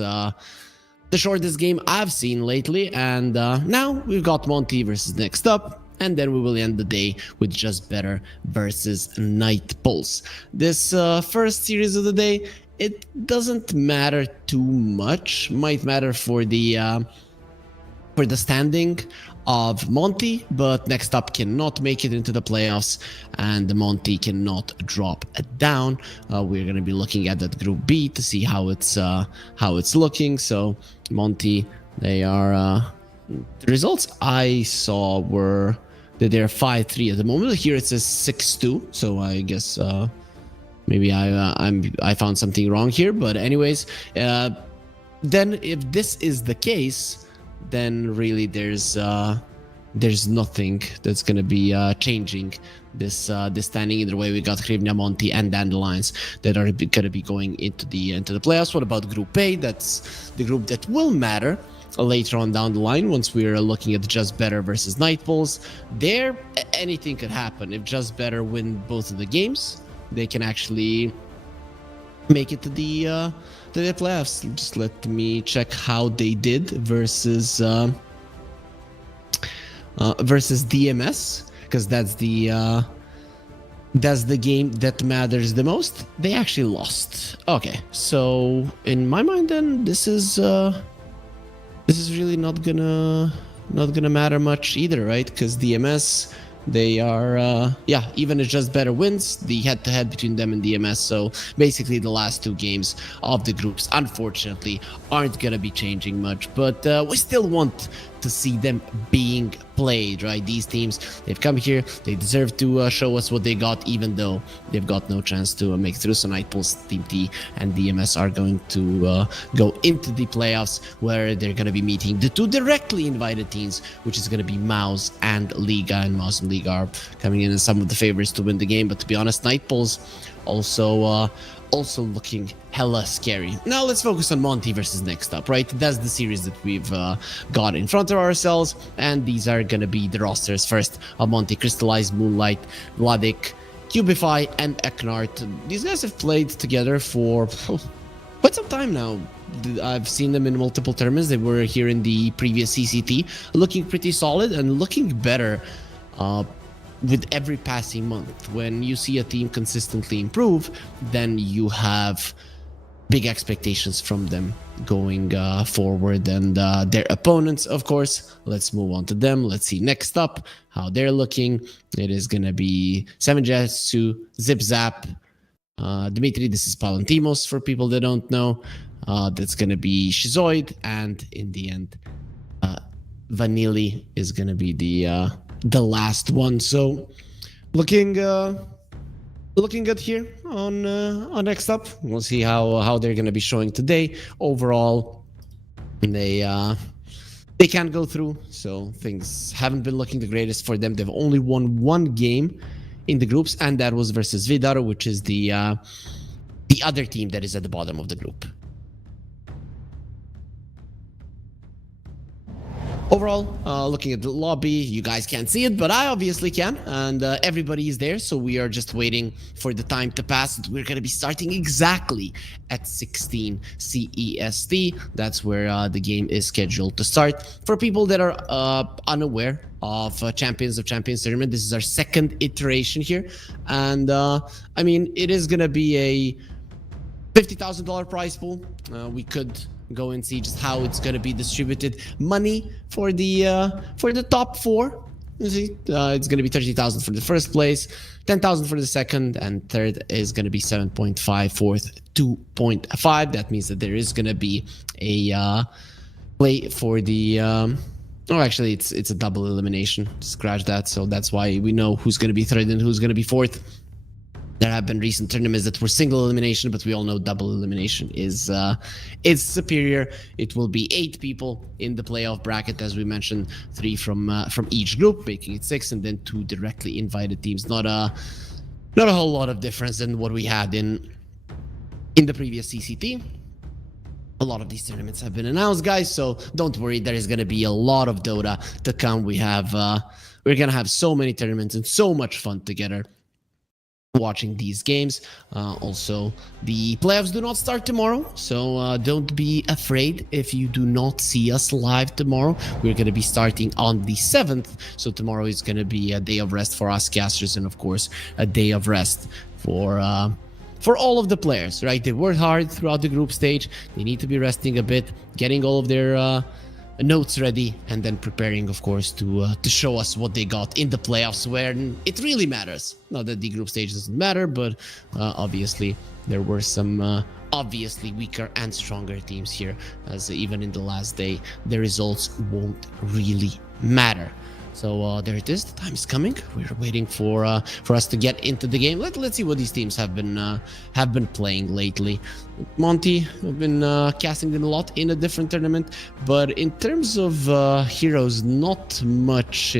the shortest game I've seen lately, and now we've got Monty versus Next Up, and then we will end the day with Just Better versus Night Pulse. This first series of the day, it doesn't matter too much. Might matter for the standing of Monty, but Next Up cannot make it into the playoffs, and Monty cannot drop down. We're going to be looking at that Group B to see how it's looking. So Monty, they are the results I saw were that they're 5-3 at the moment. Here it says 6-2, so I guess maybe I found something wrong here. But anyways, then if this is the case, then really there's nothing that's gonna be changing this standing. Either way, we got Hrivnia, Monty, and Dandelions that are gonna be going into the playoffs. What about Group A? That's the group that will matter later on down the line once we're looking at Just Better versus Night Bulls. There, anything could happen. If Just Better win both of the games, they can actually make it to the playoffs. Just let me check how they did versus DMS, because that's the game that matters the most. They actually lost. Okay, so in my mind, then this is really not gonna matter much either, right? Because DMS, they are even if Just Better wins the head-to-head between them and DMS, so basically the last two games of the groups unfortunately aren't gonna be changing much, but we still want to see them being played, right? These teams, they've come here, they deserve to show us what they got, even though they've got no chance to make through. So Night Pulse, Team T, and DMS are going to go into the playoffs, where they're going to be meeting the two directly invited teams, which is going to be Mouse and Liga. And Mouse and Liga are coming in as some of the favorites to win the game, but to be honest, Night Pulse also looking hella scary. Now let's focus on Monty versus Next Up, right? That's the series that we've got in front of ourselves, and these are gonna be the rosters first of Monty: Crystallized, Moonlight, Vladik, Cubify, and Eknart. These guys have played together for quite some time now. I've seen them in multiple tournaments. They were here in the previous CCT, looking pretty solid and looking better with every passing month. When you see a team consistently improve, then you have big expectations from them going forward, and their opponents, of course. Let's move on to them. Let's see Next Up how they're looking. It is gonna be 7Jetsu, Zip Zap, Dimitri. This is Palantimos for people that don't know. That's gonna be Shizoid, and in the end, Vanilli is gonna be the last one. So looking good here on Next Up. We'll see how they're gonna be showing today. Overall, they can't go through, so things haven't been looking the greatest for them. They've only won one game in the groups, and that was versus Vidar, which is the other team that is at the bottom of the group. Overall, looking at the lobby, you guys can't see it, but I obviously can, and everybody is there, so we are just waiting for the time to pass. We're going to be starting exactly at 16 CEST. That's where the game is scheduled to start. For people that are unaware of Champions of Champions tournament, this is our second iteration here, and I mean, it is going to be a $50,000 prize pool. We could go and see just how it's going to be distributed. Money for the top four. You see, it's going to be 30,000 for the first place, 10,000 for the second, and third is going to be 7.5, fourth 2.5. That means that there is going to be a play for the oh, actually it's a double elimination. Scratch that. So that's why we know who's going to be third and who's going to be fourth. There have been recent tournaments that were single elimination, but we all know double elimination is superior. It will be 8 people in the playoff bracket, as we mentioned, 3 from each group, making it 6, and then 2 directly invited teams. Not a whole lot of difference than what we had in the previous CCT. A lot of these tournaments have been announced, guys, so don't worry. There is going to be a lot of Dota to come. We're going to have so many tournaments and so much fun together watching these games. Also, the playoffs do not start tomorrow, so don't be afraid if you do not see us live tomorrow. We're going to be starting on the 7th, so tomorrow is going to be a day of rest for us casters, and of course a day of rest for all of the players, right? They worked hard throughout the group stage. They need to be resting a bit, getting all of their notes ready, and then preparing, of course, to show us what they got in the playoffs, where it really matters. Not that the group stage doesn't matter, but obviously there were some obviously weaker and stronger teams here, as even in the last day, the results won't really matter. So there it is. The time is coming. We're waiting for us to get into the game. Let's see what these teams have been playing lately. Monty, have been casting them a lot in a different tournament, but in terms of heroes, not much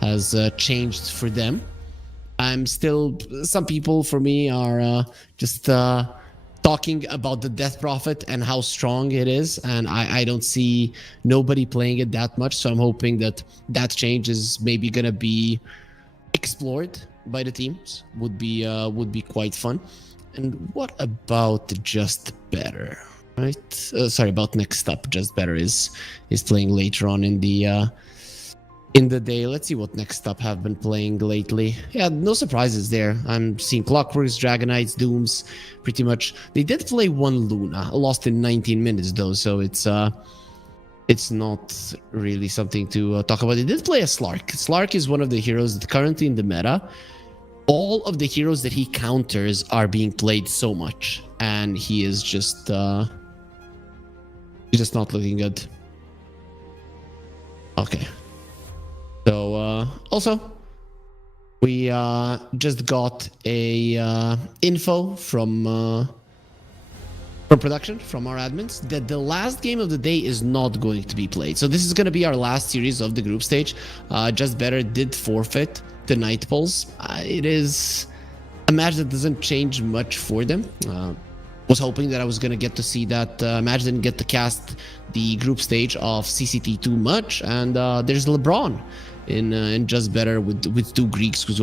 has changed for them. I'm still. Some people for me are just talking about the Death Prophet and how strong it is, and I don't see nobody playing it that much, so I'm hoping that change is maybe gonna be explored by the teams. Would be quite fun. And what about Just Better, right? Sorry, about Next Up. Just Better is playing later on in the day. Let's see what Next Up have been playing lately. Yeah, no surprises there. I'm seeing Clockworks, Dragonites, Dooms, pretty much. They did play one Luna, lost in 19 minutes though, so it's not really something to talk about. They did play a Slark. Slark is one of the heroes that currently in the meta, all of the heroes that he counters are being played so much, and he is just not looking good. Okay. So also, we just got a info from production, from our admins, that the last game of the day is not going to be played. So this is going to be our last series of the group stage. Just Better did forfeit the Night Pulse. It is a match that doesn't change much for them. Was hoping that I was going to get to see that match. Didn't get to cast the group stage of CCT too much, and there's LeBron in Just Better with 2 Greeks who've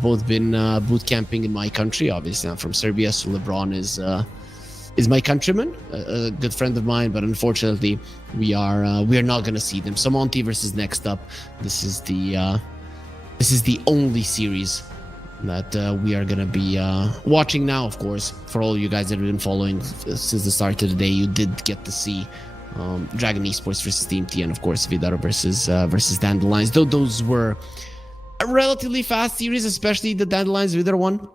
both been boot camping in my country. Obviously, I'm from Serbia, so LeBron is my countryman, a good friend of mine. But unfortunately, we are not going to see them. So Monty versus Next Up. This is the only series that we are going to be watching now. Of course, for all you guys that have been following since the start of the day, you did get to see Dragon Esports versus Team T, and of course Vidar versus Dandelions. Though those were a relatively fast series, especially the Dandelions Vidar one.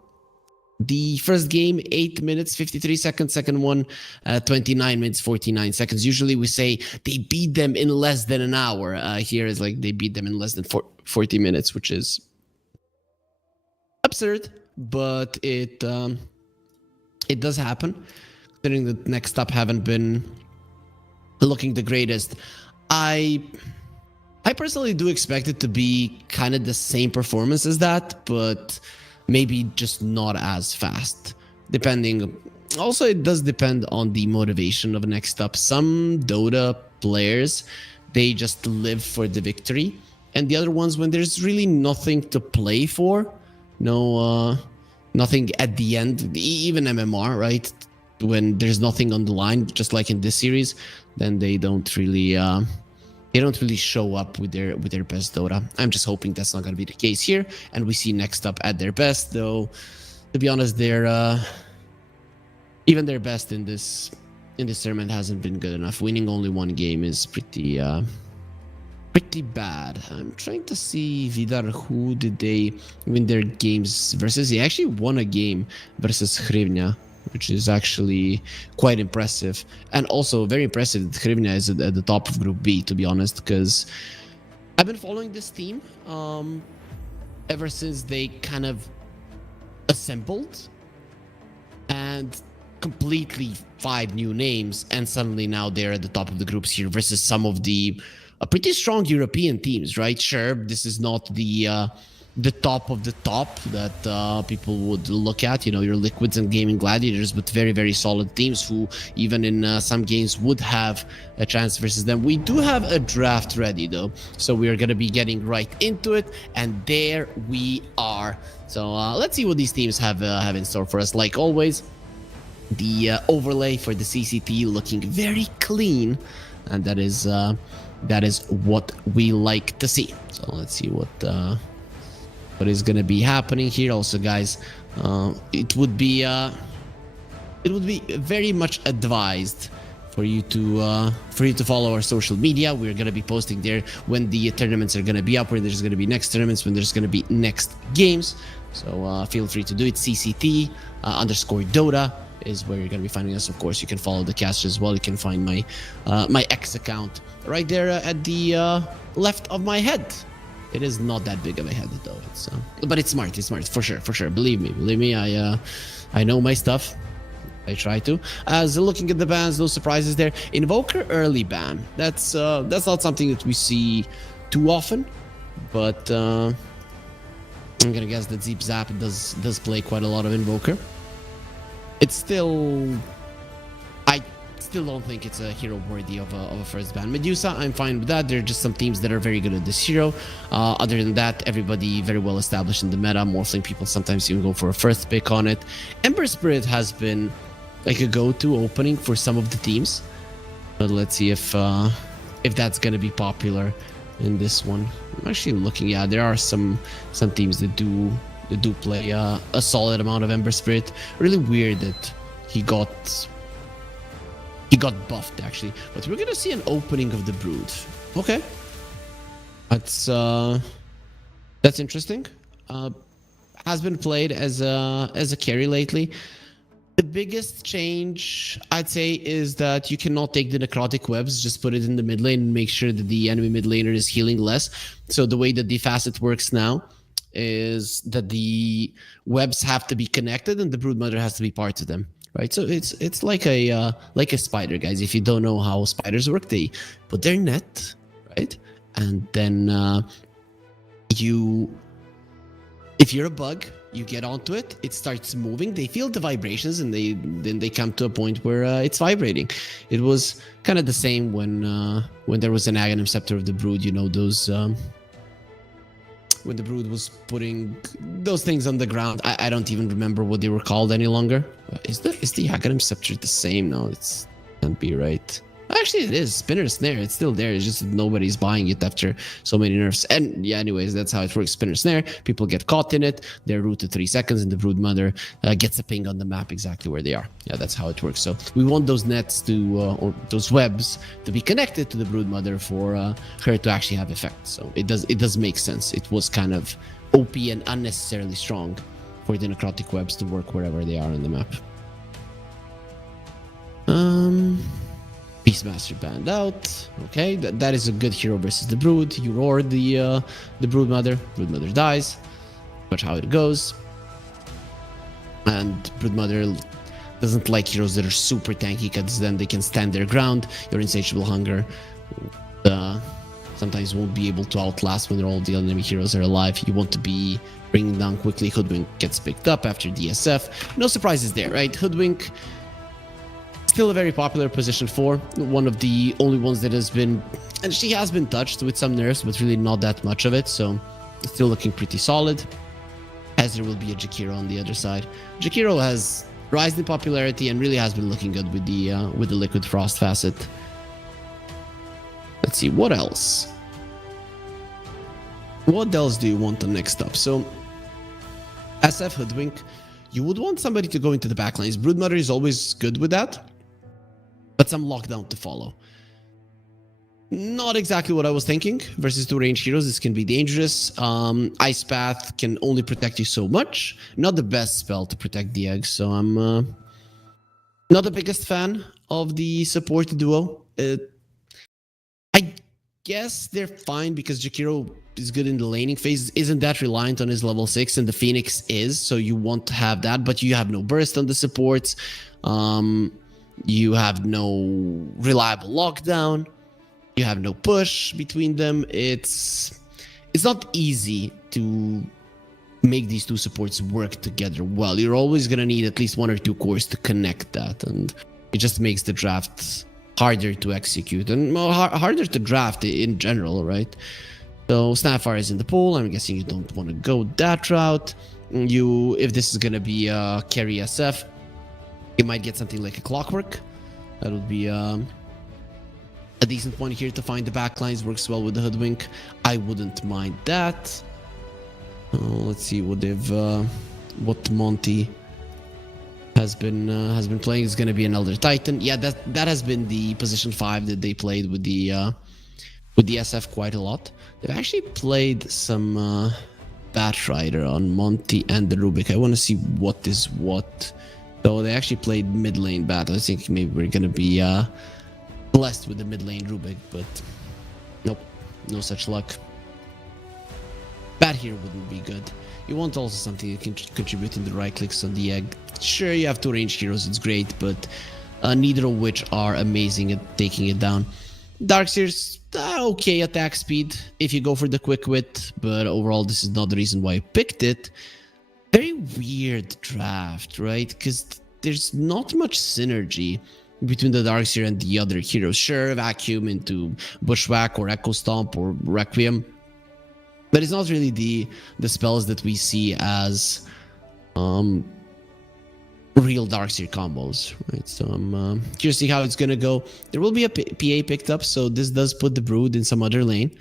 The first game, 8 minutes 53 seconds. Second one, 29 minutes 49 seconds. Usually we say they beat them in less than an hour. Here is like they beat them in less than 40 minutes, which is absurd, but it does happen. Considering that Next Up haven't been looking the greatest, I personally do expect it to be kind of the same performance as that, but maybe just not as fast. Depending, also it does depend on the motivation of Next Up. Some Dota players, they just live for the victory, and the other ones, when there's really nothing to play for, nothing at the end, even MMR, right? When there's nothing on the line, just like in this series, then they don't really show up with their best Dota. I'm just hoping that's not going to be the case here, and we see Next Up at their best. Though, to be honest, they're even their best in this tournament hasn't been good enough. Winning only one game is pretty bad. I'm trying to see Vidar, who did they win their games versus. He actually won a game versus Hrivnia, which is actually quite impressive. And also very impressive that Hrivnia is at the top of Group B, to be honest, because I've been following this team ever since they kind of assembled and completely 5 new names, and suddenly now they're at the top of the groups here versus some of the pretty strong European teams, right? Sure, this is not the top of the top that people would look at, you know, your Liquids and Gaming Gladiators, but very, very solid teams who even in some games would have a chance versus them. We do have a draft ready though, so we are going to be getting right into it, and there we are. So let's see what these teams have in store for us. Like always, the overlay for the CCT looking very clean, and that is what we like to see. So let's see what is going to be happening here. Also, guys, it would be very much advised for you to follow our social media. We're going to be posting there when the tournaments are going to be up, when there's going to be next tournaments, when there's going to be next games. So feel free to do it. CCT _ Dota is where you're going to be finding us. Of course, you can follow the cast as well. You can find my my X account right there at the left of my head. It is not that big of a head though. It's but it's smart. It's smart for sure. Believe me. I know my stuff. I try to. As looking at the bans, no surprises there. Invoker early ban. That's not something that we see too often, but I'm gonna guess that Zeep Zap does play quite a lot of Invoker. It's still, I still don't think it's a hero worthy of a first ban. Medusa, I'm fine with that. There are just some teams that are very good at this hero. Other than that, everybody very well established in the meta. Morphling people sometimes even go for a first pick on it. Ember Spirit has been like a go-to opening for some of the teams, but let's see if that's gonna be popular in this one. I'm actually looking. Yeah, there are some teams that do play a solid amount of Ember Spirit. Really weird that he got buffed actually, but we're gonna see an opening of the Brood. Okay, that's interesting. Has been played as a carry lately. The biggest change I'd say is that you cannot take the necrotic webs, just put it in the mid lane and make sure that the enemy mid laner is healing less. So the way that the facet works now is that the webs have to be connected and the broodmother has to be part of them, right? So it's like a spider, guys. If you don't know how spiders work, they put their net, right? And then if you're a bug, you get onto it, it starts moving, they feel the vibrations, and then they come to a point where it's vibrating. It was kind of the same when there was an Aghanim Scepter of the Brood, you know, those when the Brood was putting those things on the ground. I don't even remember what they were called any longer. Is the Aghanim Scepter the same? No, it can't be right. Actually, it is. Spinner Snare, it's still there. It's just that nobody's buying it after so many nerfs. And yeah, anyways, that's how it works. Spinner Snare, people get caught in it. They're rooted 3 seconds, and the Broodmother gets a ping on the map exactly where they are. Yeah, that's how it works. So we want those nets to, or those webs to be connected to the Broodmother for her to actually have effect. So it does make sense. It was kind of OP and unnecessarily strong for the necrotic webs to work wherever they are on the map. Beastmaster banned out. Okay, that is a good hero versus the Brood. You roar the Broodmother. Broodmother dies. Watch how it goes. And Broodmother doesn't like heroes that are super tanky, because then they can stand their ground. Your Insatiable Hunger sometimes won't be able to outlast when all the enemy heroes are alive. You want to be bringing down quickly. Hoodwink gets picked up after DSF. No surprises there, right? Hoodwink, still a very popular position 4, one of the only ones that has been, and she has been touched with some nerfs, but really not that much of it, so it's still looking pretty solid, as there will be a Jakiro on the other side. Jakiro has risen in popularity and really has been looking good with the Liquid Frost facet. Let's see, what else? What else do you want on next up? So, SF Hoodwink, you would want somebody to go into the backlines. Broodmother is always good with that, but some lockdown to follow. Not exactly what I was thinking. Versus 2 range heroes, this can be dangerous. Ice Path can only protect you so much. Not the best spell to protect the eggs, so I'm not the biggest fan of the support duo. I guess they're fine because Jakiro is good in the laning phase, isn't that reliant on his level 6, and the Phoenix is, so you want to have that, but you have no burst on the supports. You have no reliable lockdown. You have no push between them. It's not easy to make these two supports work together well. You're always going to need at least 1 or 2 cores to connect that, and it just makes the draft harder to execute and harder to draft in general, right? So Snapfire is in the pool. I'm guessing you don't want to go that route. If this is going to be a carry SF, you might get something like a Clockwork. That would be a decent point here to find the backlines. Works well with the Hoodwink. I wouldn't mind that. Let's see what Monty has been playing. Is going to be an Elder Titan. Yeah, that has been the position 5 that they played with the SF quite a lot. They've actually played some Batrider on Monty and the Rubik. I want to see what is what. So they actually played mid lane Bat. I think maybe we're going to be blessed with the mid lane Rubik, but nope, no such luck. Bat here wouldn't be good. You want also something that can contribute in the right clicks on the egg. Sure, you have 2 ranged heroes, it's great, but neither of which are amazing at taking it down. Darkseer's okay attack speed if you go for the quick wit, but overall this is not the reason why I picked it. Very weird draft, right? Because there's not much synergy between the Darkseer and the other heroes. Sure, Vacuum into Bushwhack or Echo Stomp or Requiem, but it's not really the spells that we see as real Darkseer combos, right? So I'm curious to see how it's gonna go. There will be a PA picked up, so this does put the Brood in some other lane.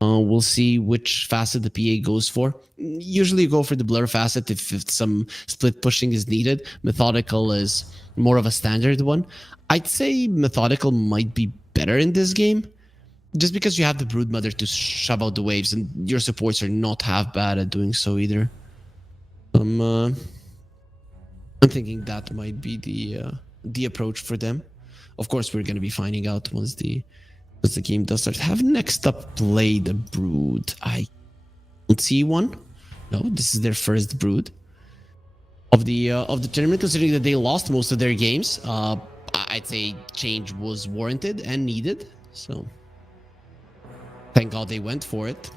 We'll see which facet the PA goes for. Usually you go for the Blur facet if some split pushing is needed. Methodical is more of a standard one. I'd say Methodical might be better in this game, just because you have the Broodmother to shove out the waves, and your supports are not half bad at doing so either. I'm thinking that might be the approach for them. Of course, we're going to be finding out once the game does start. Have next up play the Brood. I don't see one. No, this is their first Brood of the tournament. Considering that they lost most of their games, I'd say change was warranted and needed. So thank God they went for it.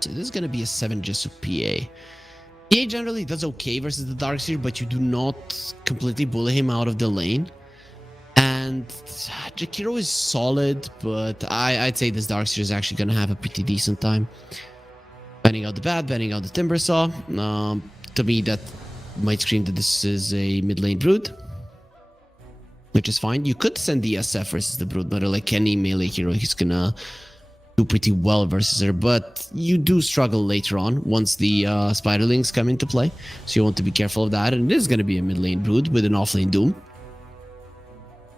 So this is going to be a 7 Jisoo PA. PA generally does okay versus the Darkseer, but you do not completely bully him out of the lane. And Jakiro is solid, but I'd say this Darkseer is actually going to have a pretty decent time. Banning out the Bat, banning out the Timbersaw. To me, that might scream that this is a mid lane Brood, which is fine. You could send the SF versus the Brood, but like any melee hero, he's going to do pretty well versus her, but you do struggle later on once the Spiderlings come into play, so you want to be careful of that. And it is going to be a mid lane Brood with an off lane Doom.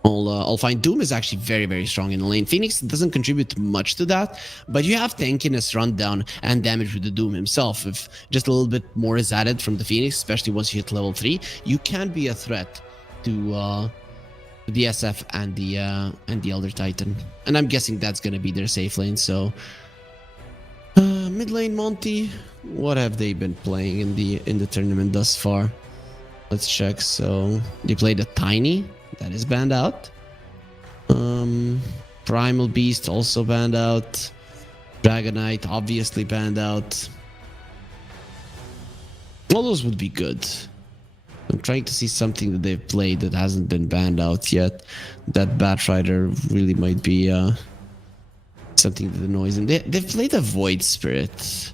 I'll find Doom is actually very, very strong in the lane. Phoenix doesn't contribute much to that, but you have tankiness, rundown, and damage with the Doom himself. If just a little bit more is added from the Phoenix, especially once you hit level 3, you can be a threat to the SF and the Elder Titan. And I'm guessing that's gonna be their safe lane. So mid lane Monty, what have they been playing in the tournament thus far? Let's check. So they played a Tiny. That is banned out. Primal Beast also banned out. Dragonite obviously banned out. All those would be good. I'm trying to see something that they've played that hasn't been banned out yet. That Batrider really might be something that annoys them. They've played a Void Spirit.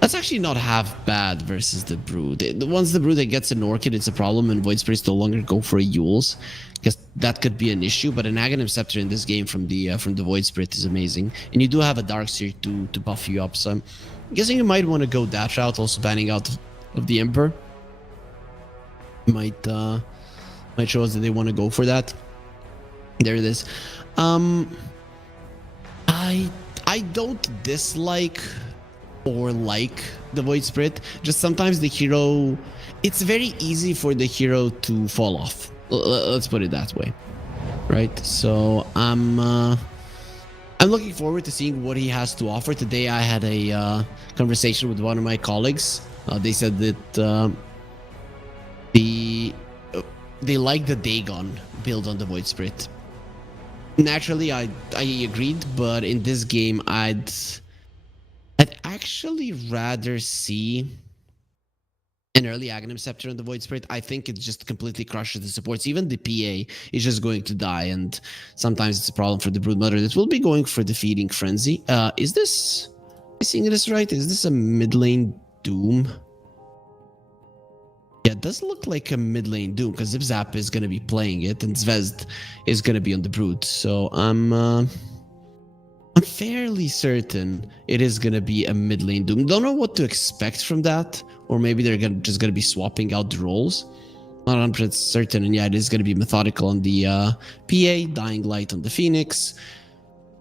That's actually not half bad versus the Brood. Once the Brood gets an Orchid, it's a problem, and Void Spirits no longer go for a Yules, because that could be an issue. But an Aghanim Scepter in this game from the Void Spirit is amazing, and you do have a Darkseer to buff you up. So I'm guessing you might want to go that route, also banning out of the Emperor. Might show us that they want to go for that. There it is. I don't dislike or like the Void Spirit. Just sometimes the hero, it's very easy for the hero to fall off. Let's put it that way, right? So I'm I'm looking forward to seeing what he has to offer. Today I had a conversation with one of my colleagues. They said that they like the Dagon build on the Void Spirit. Naturally, I agreed, but in this game, I'd actually rather see an early Aghanim Scepter on the Void Spirit. I think it just completely crushes the supports. Even the PA is just going to die, and sometimes it's a problem for the Broodmother that will be going for the Feeding Frenzy. Is this... Am I seeing this right? Is this a mid lane Doom? Yeah, it does look like a mid lane Doom, because Zipzap is going to be playing it, and Zvezd is going to be on the Brood. So I'm fairly certain it is going to be a mid lane Doom. Don't know what to expect from that, or maybe they're just going to be swapping out the roles. Not 100% certain, and yeah, it is going to be methodical on the PA, Dying Light on the Phoenix.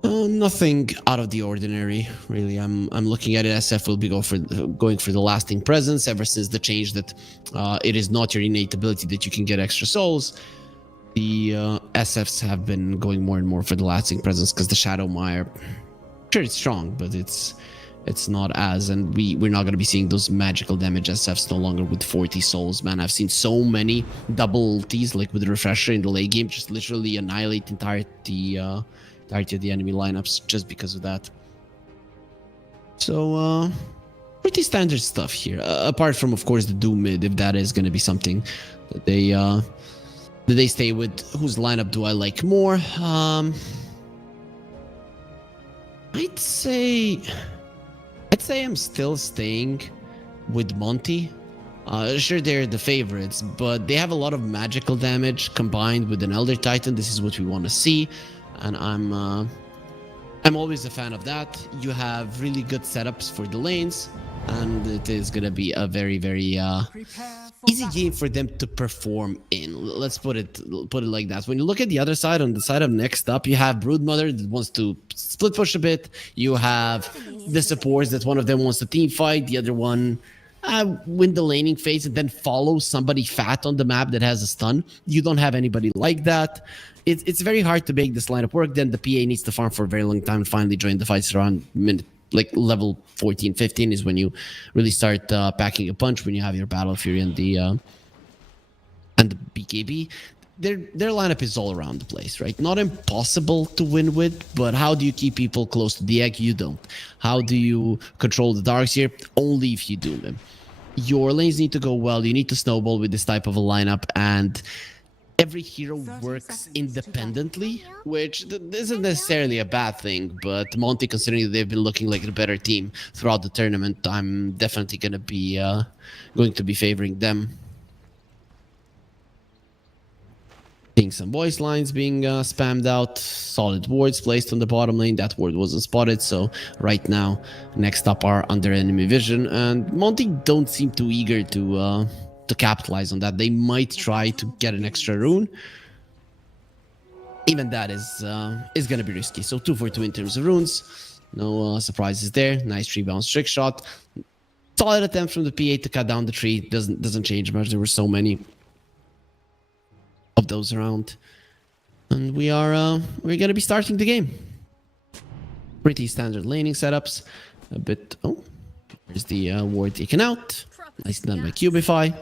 Nothing out of the ordinary, really. I'm looking at it. SF will be going for the lasting presence ever since the change that it is not your innate ability that you can get extra souls. The SFs have been going more and more for the lasting presence because the Shadow Mire, sure, it's strong, but it's not as, and we're not going to be seeing those magical damage SFs no longer with 40 souls. Man, I've seen so many double ultis like with Refresher in the late game just literally annihilate entirety of the enemy lineups just because of that. So pretty standard stuff here, apart from of course the Doom mid, if that is going to be something that they stay with. Whose lineup do I like more? I'd say I'm still staying with Monty. Sure, they're the favorites, but they have a lot of magical damage combined with an Elder Titan. This is what we want to see, and I'm always a fan of that. You have really good setups for the lanes, and it is gonna be a very, very easy game for them to perform in. Let's put it like that. When you look at the other side, on the side of next up, you have Broodmother that wants to split push a bit. You have the supports that one of them wants to team fight, the other one win the laning phase and then follow somebody fat on the map that has a stun. You don't have anybody like that. It's very hard to make this lineup work. Then the PA needs to farm for a very long time and finally join the fights around like level 14, 15 is when you really start packing a punch, when you have your Battle Fury and the BKB. Their lineup is all around the place, right? Not impossible to win with, but how do you keep people close to the egg? You don't. How do you control the darks here? Only if you do them. Your lanes need to go well. You need to snowball with this type of a lineup, and every hero works independently, which isn't necessarily a bad thing, but Monty, considering they've been looking like a better team throughout the tournament, I'm definitely going to be favoring them. Seeing some voice lines being spammed out, solid wards placed on the bottom lane. That ward wasn't spotted, so right now, next up are under enemy vision, and Monty don't seem too eager to capitalize on that. They might try to get an extra rune. Even that is going to be risky. So 2 for 2 in terms of runes. No surprises there. Nice rebound trick shot. Solid attempt from the PA to cut down the tree. Doesn't change much. There were so many of those around, and we're gonna be starting the game. Pretty standard laning setups. A bit. Oh, there's the ward taken out. Nice done by Cubify.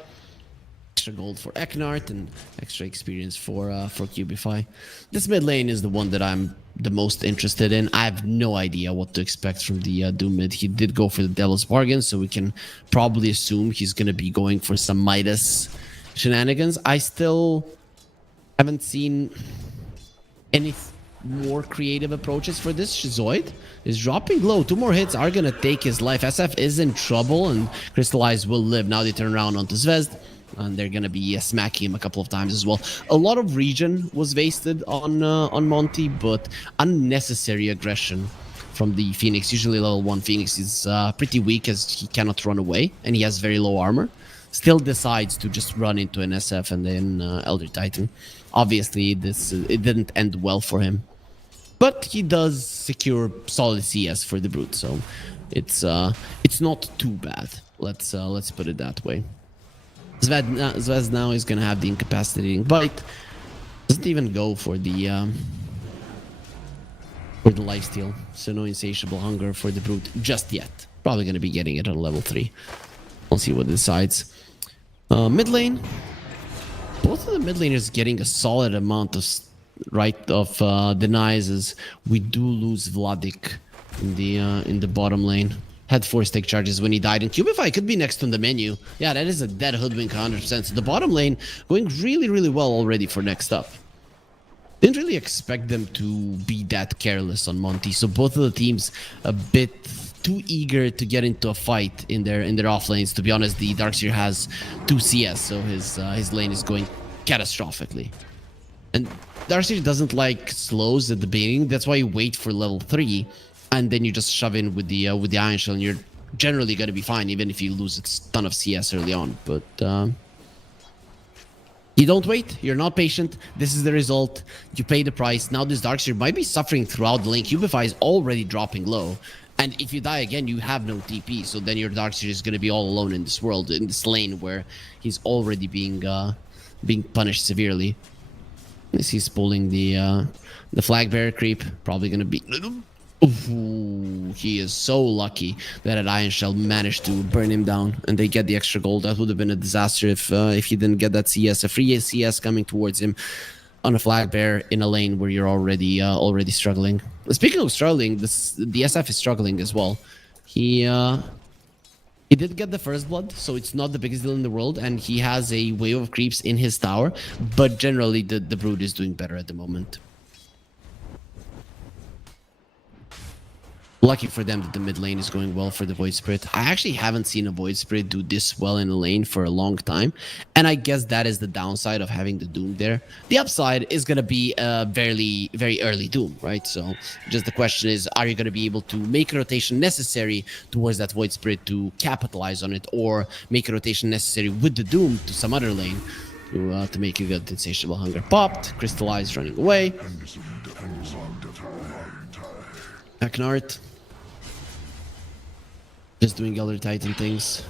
Extra gold for Eknart and extra experience for Cubify. This mid lane is the one that I'm the most interested in. I have no idea what to expect from the Doom mid. He did go for the Devil's Bargain, so we can probably assume he's gonna be going for some Midas shenanigans. I still haven't seen any more creative approaches for this. Shizoid is dropping low. 2 more hits are gonna take his life. SF is in trouble, and Crystallize will live. Now they turn around onto Zvezd, and they're gonna be smacking him a couple of times as well. A lot of regen was wasted on Monty, but unnecessary aggression from the Phoenix. Usually level 1 Phoenix is pretty weak as he cannot run away, and he has very low armor. Still decides to just run into an SF and then Elder Titan. Obviously, it didn't end well for him, but he does secure solid CS for the Brute, so it's not too bad. Let's put it that way. Zvezd now is gonna have the incapacitating bite. Doesn't even go for the for the lifesteal. So no insatiable hunger for the brute just yet. Probably going to be getting it on level 3. We'll see what it decides. Mid lane. Both of the mid laners getting a solid amount of denies, as we do lose Vladik in the bottom lane. Had 4 stick charges when he died, and Cubify could be next on the menu. Yeah, that is a dead hoodwink 100%. So the bottom lane going really, really well already for next up. Didn't really expect them to be that careless on Monty, so both of the teams a bit too eager to get into a fight in their off lanes. To be honest, the Darkseer has 2 CS, so his lane is going catastrophically. And Darkseer doesn't like slows at the beginning. That's why you wait for level 3, and then you just shove in with the Iron Shell, and you're generally gonna be fine, even if you lose a ton of CS early on. But you don't wait, you're not patient. This is the result. You pay the price. Now this Darkseer might be suffering throughout the lane. Cubify is already dropping low. And if you die again, you have no TP. So then your Darkseer is going to be all alone in this world, in this lane where he's already being punished severely. He's pulling the flag bearer creep. Probably going to be... Ooh, he is so lucky that an Iron Shell managed to burn him down and they get the extra gold. That would have been a disaster if he didn't get that CS. A free CS coming towards him on a flag bearer in a lane where you're already struggling. Speaking of struggling, the SF is struggling as well. He did get the first blood, so it's not the biggest deal in the world, and he has a wave of creeps in his tower, but generally the Brood is doing better at the moment. Lucky for them that the mid lane is going well for the Void Spirit. I actually haven't seen a Void Spirit do this well in a lane for a long time. And I guess that is the downside of having the Doom there. The upside is going to be a very, very early Doom, right? So just the question is, are you going to be able to make a rotation necessary towards that Void Spirit to capitalize on it, or make a rotation necessary with the Doom to some other lane to make a good insatiable hunger? Popped, crystallized, running away. Aknart. Just doing Elder Titan things.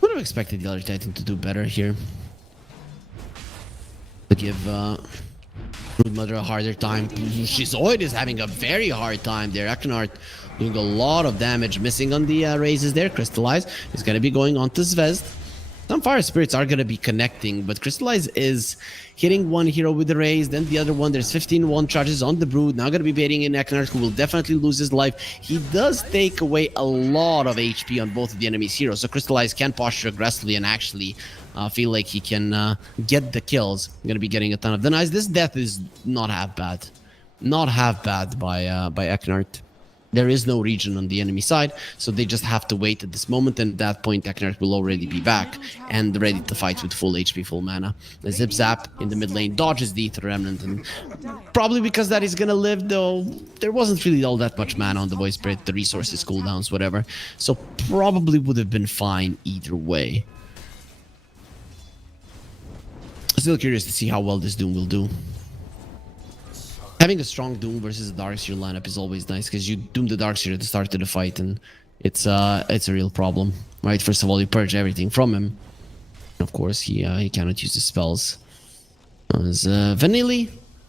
Would have expected the Elder Titan to do better here. To give Broodmother a harder time. Shizoid is having a very hard time there. Aknart doing a lot of damage. Missing on the raises there. Crystallize is going to be going on to Zvezd. Some Fire Spirits are going to be connecting, but Crystallize is hitting one hero with the raise, then the other one. There's 15-1 charges on the Brood. Now going to be baiting in Eknart, who will definitely lose his life. He does take away a lot of HP on both of the enemy's heroes, so Crystallize can posture aggressively and actually feel like he can get the kills. Going to be getting a ton of denies. This death is not half bad. Not half bad by Eknart. There is no region on the enemy side, so they just have to wait at this moment, and at that point Eknart will already be back and ready to fight with full HP, full mana. The Zip Zap in the mid lane dodges the Ether Remnant, and probably because that is gonna live, though there wasn't really all that much mana on the Void Spirit, the resources, cooldowns, whatever, so probably would have been fine either way. Still curious to see how well this Doom will do. Having a strong Doom versus a Darkseer lineup is always nice, because you Doom the Darkseer at the start of the fight, and it's a real problem, right? First of all, you purge everything from him. Of course, he cannot use his spells. As Vanilli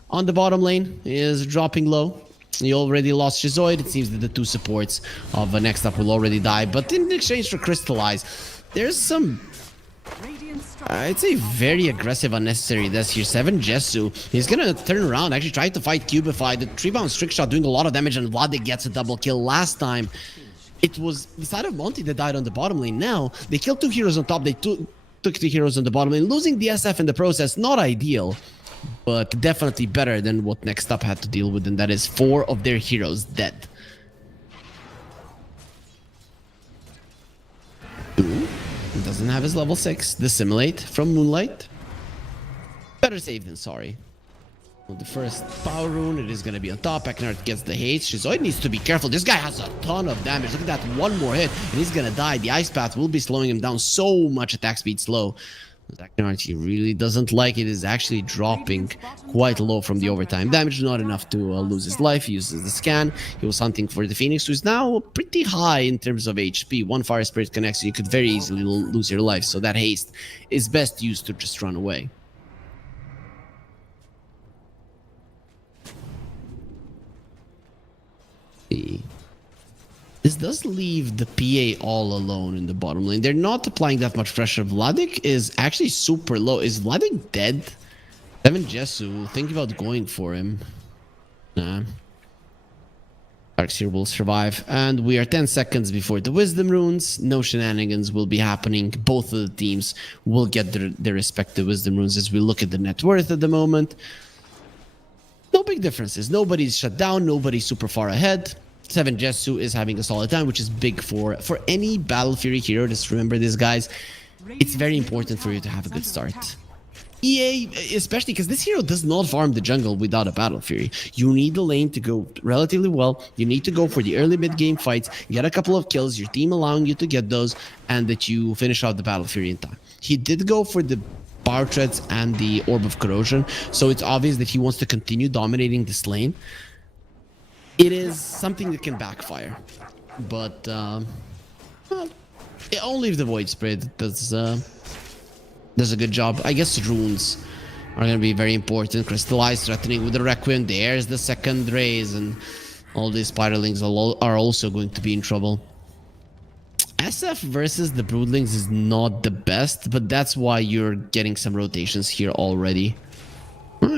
on the bottom lane is dropping low. He already lost Shizoid. It seems that the 2 supports of next up will already die, but in exchange for Crystallize, there's some... I'd say very aggressive, unnecessary deaths here. 7 Jesu. He's gonna turn around, actually try to fight Cubify. The 3-bound Trick Shot doing a lot of damage, and Vladik gets a double kill. Last time, it was the side of Monty that died on the bottom lane. Now, they killed 2 heroes on top. They took 2 heroes on the bottom lane. Losing the SF in the process, not ideal, but definitely better than what Next Up had to deal with, and that is 4 of their heroes dead. Doesn't have his level 6. Dissimulate from Moonlight. Better safe than sorry. With the first power rune, it is going to be on top. Eknart gets the haste. Shizoid needs to be careful. This guy has a ton of damage. Look at that. One more hit, and he's going to die. The Ice Path will be slowing him down. So much attack speed slow. Eknart, he really doesn't like it. Is actually dropping quite low from the overtime damage. Not enough to lose his life. He uses the scan. He was hunting for the Phoenix, who's now pretty high in terms of HP. 1 Fire Spirit connects, so you could very easily lose your life. So that haste is best used to just run away. This does leave the PA all alone in the bottom lane. They're not applying that much pressure. Vladik is actually super low. Is Vladik dead? Seven Jesu, think about going for him. Nah. Darkseer will survive. And we are 10 seconds before the Wisdom Runes. No shenanigans will be happening. Both of the teams will get their respective Wisdom Runes as we look at the net worth at the moment. No big differences. Nobody's shut down. Nobody's super far ahead. Seven Jesu is having a solid time, which is big for any Battle Fury hero. Just remember this, guys. It's very important for you to have a good start. EA, especially because this hero does not farm the jungle without a Battle Fury. You need the lane to go relatively well. You need to go for the early mid-game fights, get a couple of kills, your team allowing you to get those, and that you finish out the Battle Fury in time. He did go for the Power Treads and the Orb of Corrosion, so it's obvious that he wants to continue dominating this lane. It is something that can backfire, but well, only if the Void Spirit does a good job. I guess runes are going to be very important. Crystallize threatening with the Requiem. There's the second raise, and all these Spiralings are also going to be in trouble. SF versus the Broodlings is not the best, but that's why you're getting some rotations here already.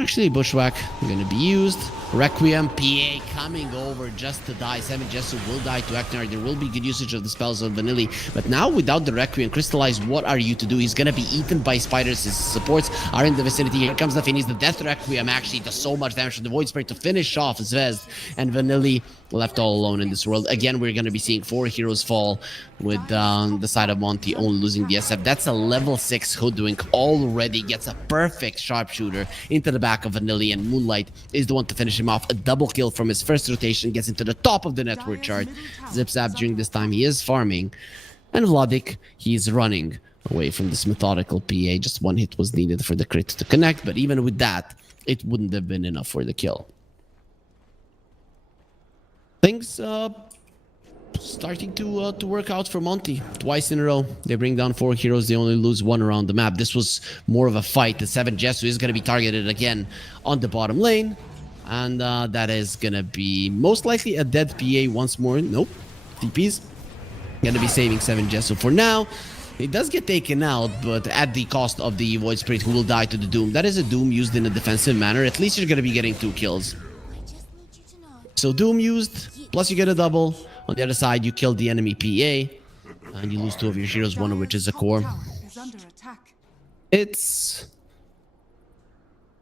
Actually, Bushwhack going to be used. Requiem, PA coming over just to die. Seven Jesu will die to Eknar. There will be good usage of the spells on Vanilli. But now without the Requiem, Crystallize, what are you to do? He's going to be eaten by spiders. His supports are in the vicinity. Here comes the Finis. The Death Requiem actually does so much damage to the Void Spirit to finish off Zvezd. And Vanilli left all alone in this world. Again, we're going to be seeing 4 heroes fall with the side of Monty only losing the SF. That's a level 6 Hoodwink. Already gets a perfect sharpshooter into the back of Vanilli, and Moonlight is the one to finish him off. A double kill from his first rotation, gets into the top of the network chart. Zipzap during this time, he is farming. And Vladik, he's running away from this methodical PA. Just one hit was needed for the crit to connect, but even with that, it wouldn't have been enough for the kill. Things starting to work out for Monty. Twice in a row, they bring down 4 heroes. They only lose 1 around the map. This was more of a fight. The 7 Jesu is going to be targeted again on the bottom lane. And that is going to be most likely a dead PA once more. Nope. TP's going to be saving 7 Jesu for now. It does get taken out, but at the cost of the Void Spirit, who will die to the Doom. That is a Doom used in a defensive manner. At least you're going to be getting 2 kills. So Doom used, plus you get a double. On the other side, you kill the enemy PA, and you lose 2 of your heroes, one of which is a core. It's...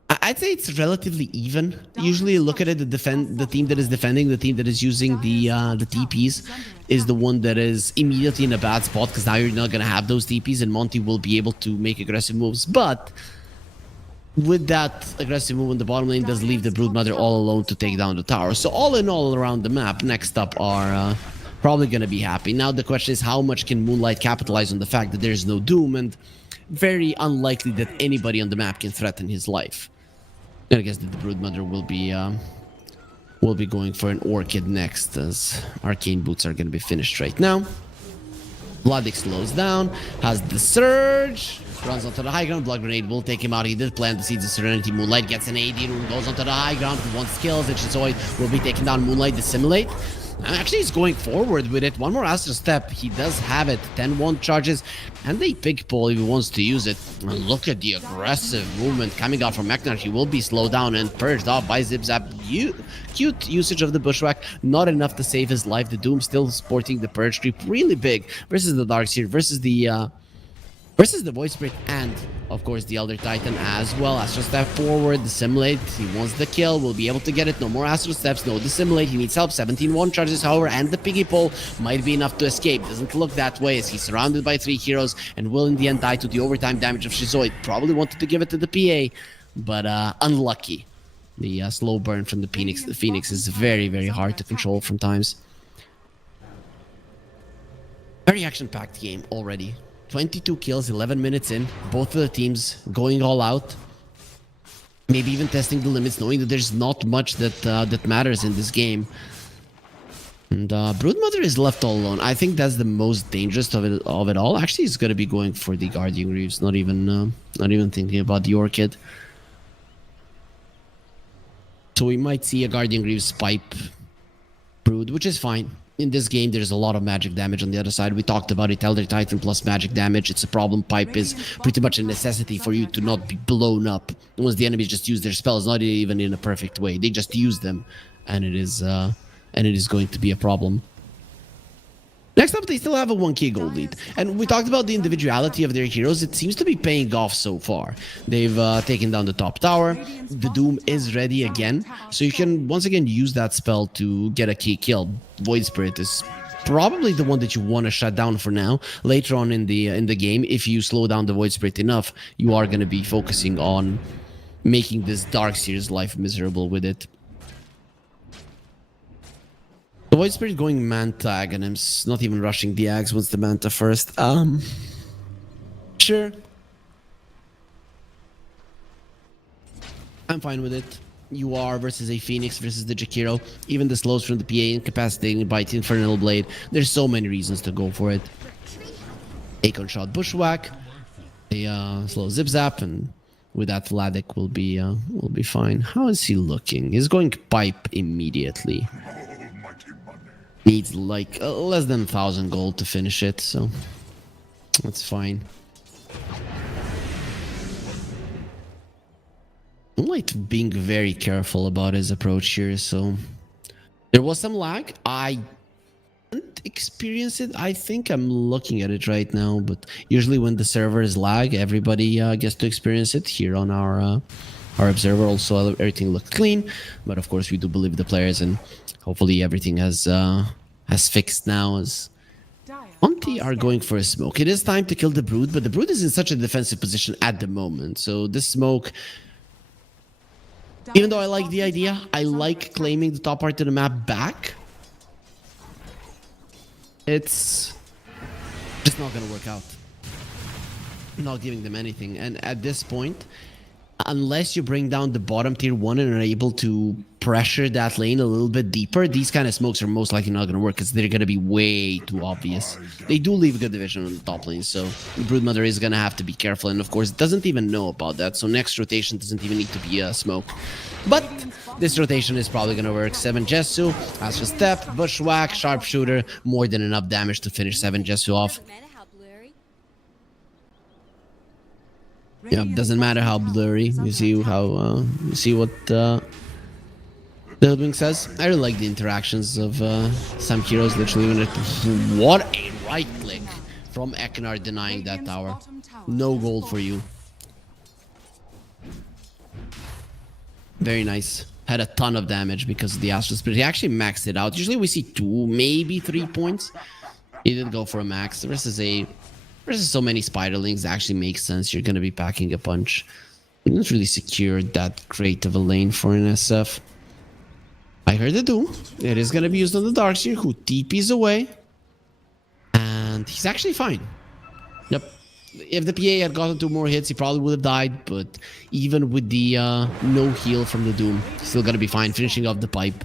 I'd say it's relatively even. Usually look at it, the team that is defending, the team that is using the TPs is the one that is immediately in a bad spot, because now you're not going to have those TPs, and Monty will be able to make aggressive moves. But with that aggressive move in the bottom lane, does leave the Broodmother all alone to take down the tower. So all in all around the map, next up are probably going to be happy. Now the question is, how much can Moonlight capitalize on the fact that there's no Doom, and very unlikely that anybody on the map can threaten his life. And I guess that the Broodmother will be going for an Orchid next, as Arcane Boots are going to be finished right now. Vladik slows down, has the Surge, runs onto the high ground. Blood Grenade will take him out. He did plant the Seeds of Serenity. Moonlight gets an AD rune, goes onto the high ground with 1 skills, and Shizoid will be taking down Moonlight. Dissimulate. Actually, he's going forward with it. One more Astral Step. He does have it. 10-1 charges. And they pick pull if he wants to use it. And look at the aggressive movement coming out from Eknar. He will be slowed down and purged off by Zipzap. Cute usage of the Bushwhack. Not enough to save his life. The Doom still sporting the Purge Creep. Really big. Versus the Darkseer. Versus the Void Spirit, and of course the Elder Titan as well. Astral Step forward, Dissimulate. He wants the kill, will be able to get it. No more Astral Steps, no Dissimulate. He needs help. 17-1 charges, however, and the Piggy Pole might be enough to escape. Doesn't look that way, as he's surrounded by 3 heroes and will in the end die to the overtime damage of Shizoid. Probably wanted to give it to the PA, but unlucky. The slow burn from the Phoenix is very, very hard to control from times. Very action-packed game already. 22 kills, 11 minutes in. Both of the teams going all out. Maybe even testing the limits, knowing that there's not much that matters in this game. And Broodmother is left all alone. I think that's the most dangerous of it all. Actually, he's going to be going for the Guardian Greaves, not even thinking about the Orchid. So we might see a Guardian Greaves pipe Brood, which is fine. In this game, there's a lot of magic damage on the other side. We talked about it, Elder Titan plus magic damage. It's a problem. Pipe is pretty much a necessity for you to not be blown up. Once the enemies just use their spells, not even in a perfect way. They just use them, and it is going to be a problem. Next up, they still have a 1k gold lead. And we talked about the individuality of their heroes. It seems to be paying off so far. They've taken down the top tower. The Doom is ready again. So you can once again use that spell to get a key kill. Void Spirit is probably the one that you want to shut down for now. Later on in the game, if you slow down the Void Spirit enough, you are going to be focusing on making this Dark Seer's life miserable with it. The Void Spirit going Manta Aghanims, not even rushing the Ags once the Manta first. Sure. I'm fine with it. You are versus a Phoenix versus the Jakiro. Even the slows from the PA incapacitating by the Infernal Blade. There's so many reasons to go for it. Akon shot Bushwhack. A slow Zip Zap, and with that Vladik will be fine. How is he looking? He's going Pipe immediately. Needs like less than 1,000 gold to finish it, so that's fine. Like being very careful about his approach here, so there was some lag. I didn't experience it. I think I'm looking at it right now, but usually when the servers lag, everybody gets to experience it. Here on our observer also everything looked clean, but of course we do believe the players, and hopefully everything has fixed now as Monty are going for a smoke. It is time to kill the Brood, but the Brood is in such a defensive position at the moment, so this smoke, even though I like the idea, I like claiming the top part of the map back, it's just not gonna work out. Not giving them anything, and at this point, unless you bring down the bottom tier 1 and are able to pressure that lane a little bit deeper, these kind of smokes are most likely not going to work because they're going to be way too obvious. They do leave a good division on the top lane, so the Broodmother is going to have to be careful, and of course it doesn't even know about that, so next rotation doesn't even need to be a smoke. But this rotation is probably going to work. 7 Jessu, Astral Step, Bushwhack, Sharpshooter, more than enough damage to finish 7 Jessu off. Yeah, doesn't matter how blurry. You see how you see what the Hillwing says. I really like the interactions of some heroes. Literally, when what a right click from Eknar denying that tower. No gold for you. Very nice. Had a ton of damage because of the Astral Spirit. He actually maxed it out. Usually we see 2, maybe 3 points. He didn't go for a max. Versus so many spiderlings actually makes sense. You're going to be packing a punch. You didn't really secure that great of a lane for an SF. I heard the Doom. It is going to be used on the Darkseer, who TPs away. And he's actually fine. Yep. If the PA had gotten 2 more hits, he probably would have died. But even with the no heal from the Doom, still going to be fine. Finishing off the pipe.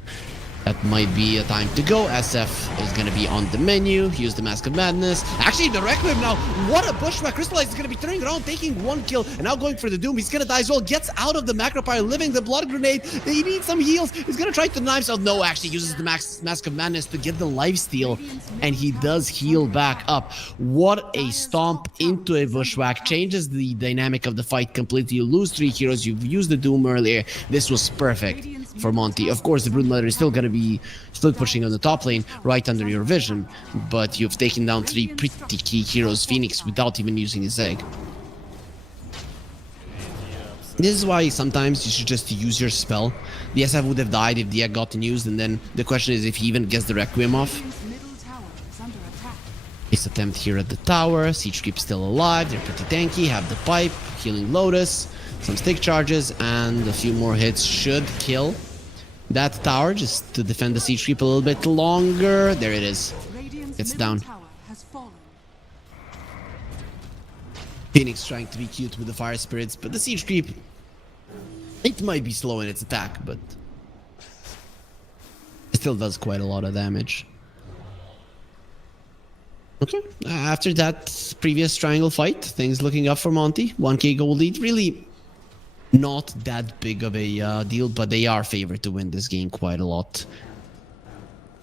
That might be a time to go. SF is going to be on the menu. Use the Mask of Madness. Actually, the Requiem now. What a Bushwhack. Crystallize is going to be turning around, taking 1 kill, and now going for the Doom. He's going to die as well. Gets out of the Macropyre, living the Blood Grenade. He needs some heals. He's going to try to deny himself. No, actually uses the Mask of Madness to get the lifesteal, and he does heal back up. What a stomp into a Bushwhack. Changes the dynamic of the fight completely. You lose 3 heroes. You've used the Doom earlier. This was perfect for Monty. Of course, the Broodmother is still going to be pushing on the top lane right under your vision, but you've taken down 3 pretty key heroes, Phoenix, without even using his egg. This is why sometimes you should just use your spell. The SF would have died if the egg gotten used, and then the question is if he even gets the Requiem off. His attempt here at the tower. Siege Creep still alive. They're pretty tanky. Have the pipe, healing Lotus, some stick charges, and a few more hits should kill that tower just to defend the Siege Creep a little bit longer. There it is. It's down. Phoenix trying to be cute with the Fire Spirits, but the Siege Creep, it might be slow in its attack, but it still does quite a lot of damage. Okay, after that previous triangle fight, things looking up for Monty. 1k gold lead, really not that big of a deal, but they are favored to win this game quite a lot.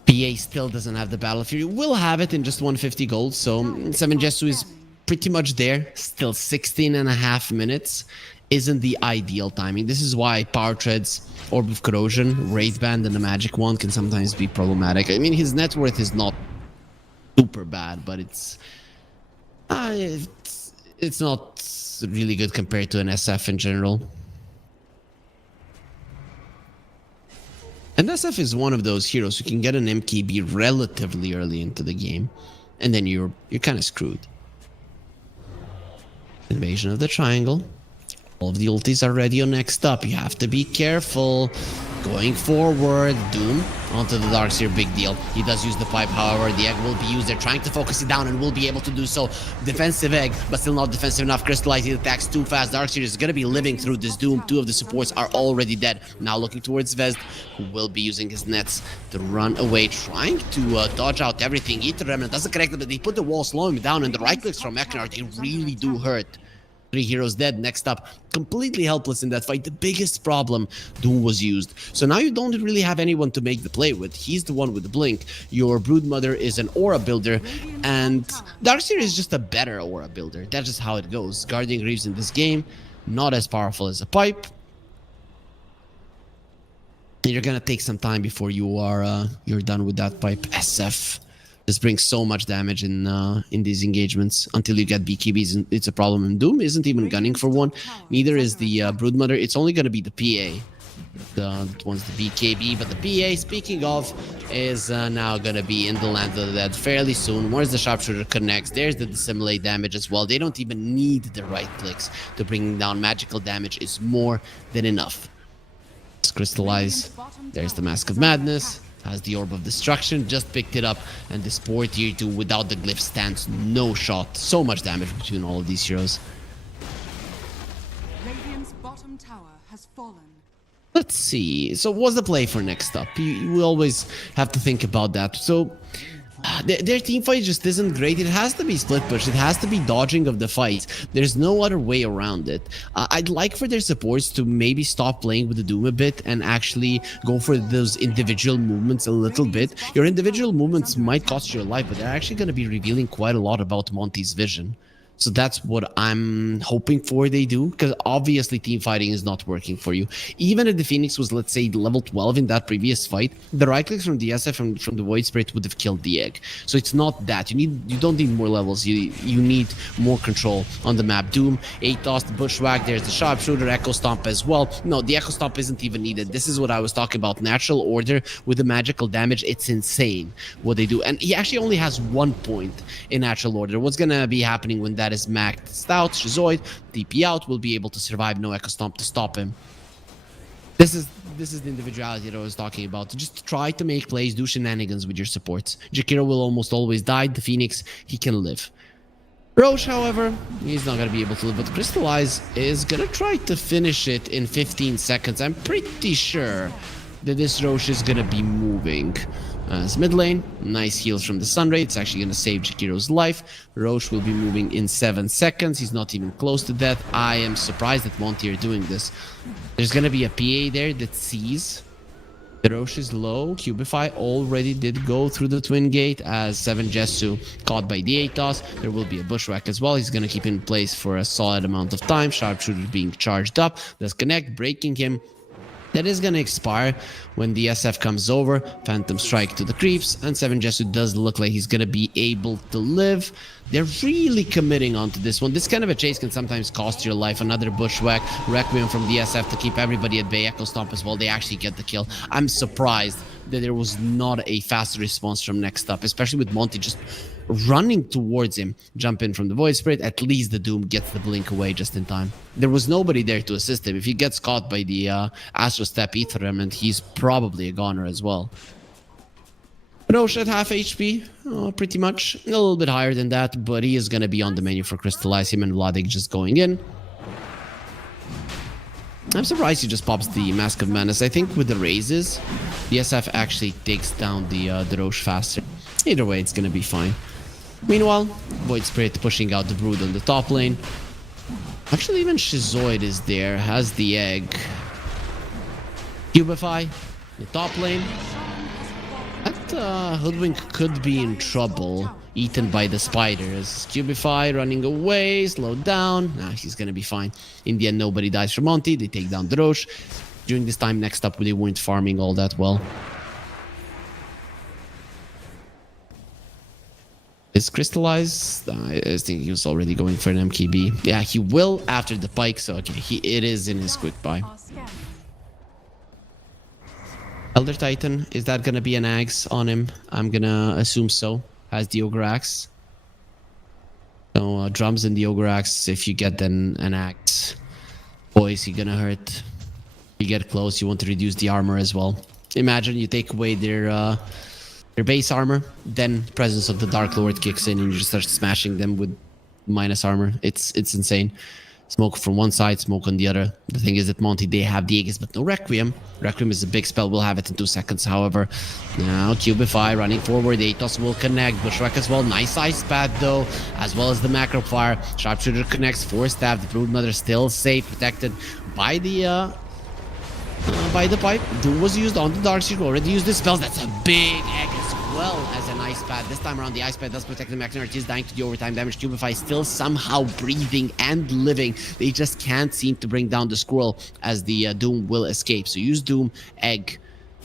PA still doesn't have the Battle Fury. Will have it in just 150 gold, so 7 Jesu is pretty much there. Still 16.5 minutes isn't the ideal timing. This is why Power Treads, Orb of Corrosion, Wraith Band, and the Magic Wand can sometimes be problematic. I mean, his net worth is not super bad, but it's not really good compared to an SF in general. And SF is one of those heroes who can get an MKB relatively early into the game, and then you're kind of screwed. Invasion of the Triangle. All of the ultis are ready on next up. You have to be careful. Going forward, Doom onto the Darkseer, big deal. He does use the pipe, however, the egg will be used. They're trying to focus it down and will be able to do so. Defensive egg, but still not defensive enough. Crystallize, he attacks too fast. Darkseer is going to be living through this Doom. Two of the supports are already dead. Now looking towards Vezd, who will be using his nets to run away, trying to dodge out everything. Ether Remnant doesn't connect him, but they put the wall, slowing him down, and the right clicks from Eknar, they really do hurt. 3 heroes dead. Next up, completely helpless in that fight. The biggest problem, Doom was used. So now you don't really have anyone to make the play with. He's the one with the blink. Your Broodmother is an aura builder, and Darkseer is just a better aura builder. That's just how it goes. Guardian Greaves in this game, not as powerful as a pipe. You're gonna take some time before you're done with that pipe. SF. This brings so much damage in these engagements. Until you get BKBs, it's a problem. And Doom isn't even gunning for one. Neither is the Broodmother. It's only going to be the PA. That one's the BKB. But the PA, speaking of, is now going to be in the Land of the Dead fairly soon. Once the Sharpshooter connects, there's the Dissimulate damage as well. They don't even need the right clicks to bring down magical damage. Is more than enough. Let's Crystallize. There's the Mask of Madness. Has the Orb of Destruction, just picked it up, and the Spore Tier 2 without the glyph stands no shot. So much damage between all of these heroes. Radiant's bottom tower has fallen. Let's see. So what's the play for next up? You always have to think about that. So their team fight just isn't great. It has to be split push. It has to be dodging of the fight. There's no other way around it. I'd like for their supports to maybe stop playing with the Doom a bit and actually go for those individual movements a little bit. Your individual movements might cost you your life, but they're actually going to be revealing quite a lot about Monty's vision. So that's what I'm hoping for they do, because obviously team fighting is not working for you. Even if the Phoenix was, let's say, level 12 in that previous fight, the right clicks from the SF from the Void Spirit would have killed the egg. So it's not that. You don't need more levels. You need more control on the map. Doom, Atos, the Bushwhack, there's the Sharpshooter, Echo Stomp as well. No, the Echo Stomp isn't even needed. This is what I was talking about. Natural order with the magical damage. It's insane what they do. And he actually only has 1 point in natural order. What's going to be happening when that is maxed out? Shizoid, DP out, will be able to survive. No Echo Stomp to stop him. This is the individuality that I was talking about. Just try to make plays, do shenanigans with your supports. Jakiro will almost always die. The Phoenix, he can live. Roche, however, he's not going to be able to live, but Crystallize is going to try to finish it in 15 seconds. I'm pretty sure that this Roche is going to be moving. As mid lane, nice heals from the Sunray. It's actually going to save Jakiro's life. Roche will be moving in 7 seconds. He's not even close to death. I am surprised that Monty are doing this. There's going to be a PA there that sees the Roche is low. Cubify already did go through the Twin Gate as 7 Jesu caught by the Atos. There will be a Bushwhack as well. He's going to keep in place for a solid amount of time. Sharpshooter being charged up. Does connect, breaking him. That is going to expire when the SF comes over. Phantom Strike to the creeps, and 7 Jesu does look like he's going to be able to live. They're really committing onto this one. This kind of a chase can sometimes cost your life. Another Bushwhack, Requiem from the SF to keep everybody at bay. Echo Stomp as well. They actually get the kill. I'm surprised that there was not a fast response from next up, especially with Monty just running towards him. Jump in from the Void Spirit. At least the Doom gets the blink away just in time. There was nobody there to assist him. If he gets caught by the Astro Step Ether Remnant, he's probably a goner as well. Roche at half HP, pretty much. A little bit higher than that, but he is going to be on the menu for Crystallize. Him and Vladik just going in. I'm surprised he just pops the Mask of Madness. I think with the raises, the SF actually takes down the Roche faster. Either way, it's going to be fine. Meanwhile, Void Spirit pushing out the Brood on the top lane. Actually, even Shizoid is there, has the egg. Cubify, the top lane. That Hoodwink could be in trouble, eaten by the spiders. Cubify running away, slowed down. Nah, he's gonna be fine. In the end, nobody dies from Monty. They take down the Roche. During this time, next up, they weren't farming all that well. Is crystallized? I think he was already going for an MKB. Yeah, he will after the pike. So okay, it is in his quick buy. Elder Titan, is that gonna be an axe on him? I'm gonna assume so. Has the Ogre Axe. So drums in the Ogre Axe. If you get then an axe, boys, you're gonna hurt. You get close, you want to reduce the armor as well. Imagine you take away their base armor, then presence of the Dark Lord kicks in and you just start smashing them with minus armor. It's insane. Smoke from one side, smoke on the other. The thing is that Monty, they have the Aegis, but no Requiem. Requiem is a big spell. We'll have it in 2 seconds, however. Now, Cubify running forward. Atos will connect. Bushwhack as well. Nice Ice Pad, though, as well as the Macro Fire. Sharpshooter connects. 4 stab. The Broodmother still safe, protected by the pipe. Doom was used on the Dark Seer. Already used the spells. That's a big egg as well as an Ice Pad. This time around, the Ice Pad does protect the Mechanic. Is dying to the overtime damage. Cubify is still somehow breathing and living. They just can't seem to bring down the Squirrel as the Doom will escape. So use Doom, Egg,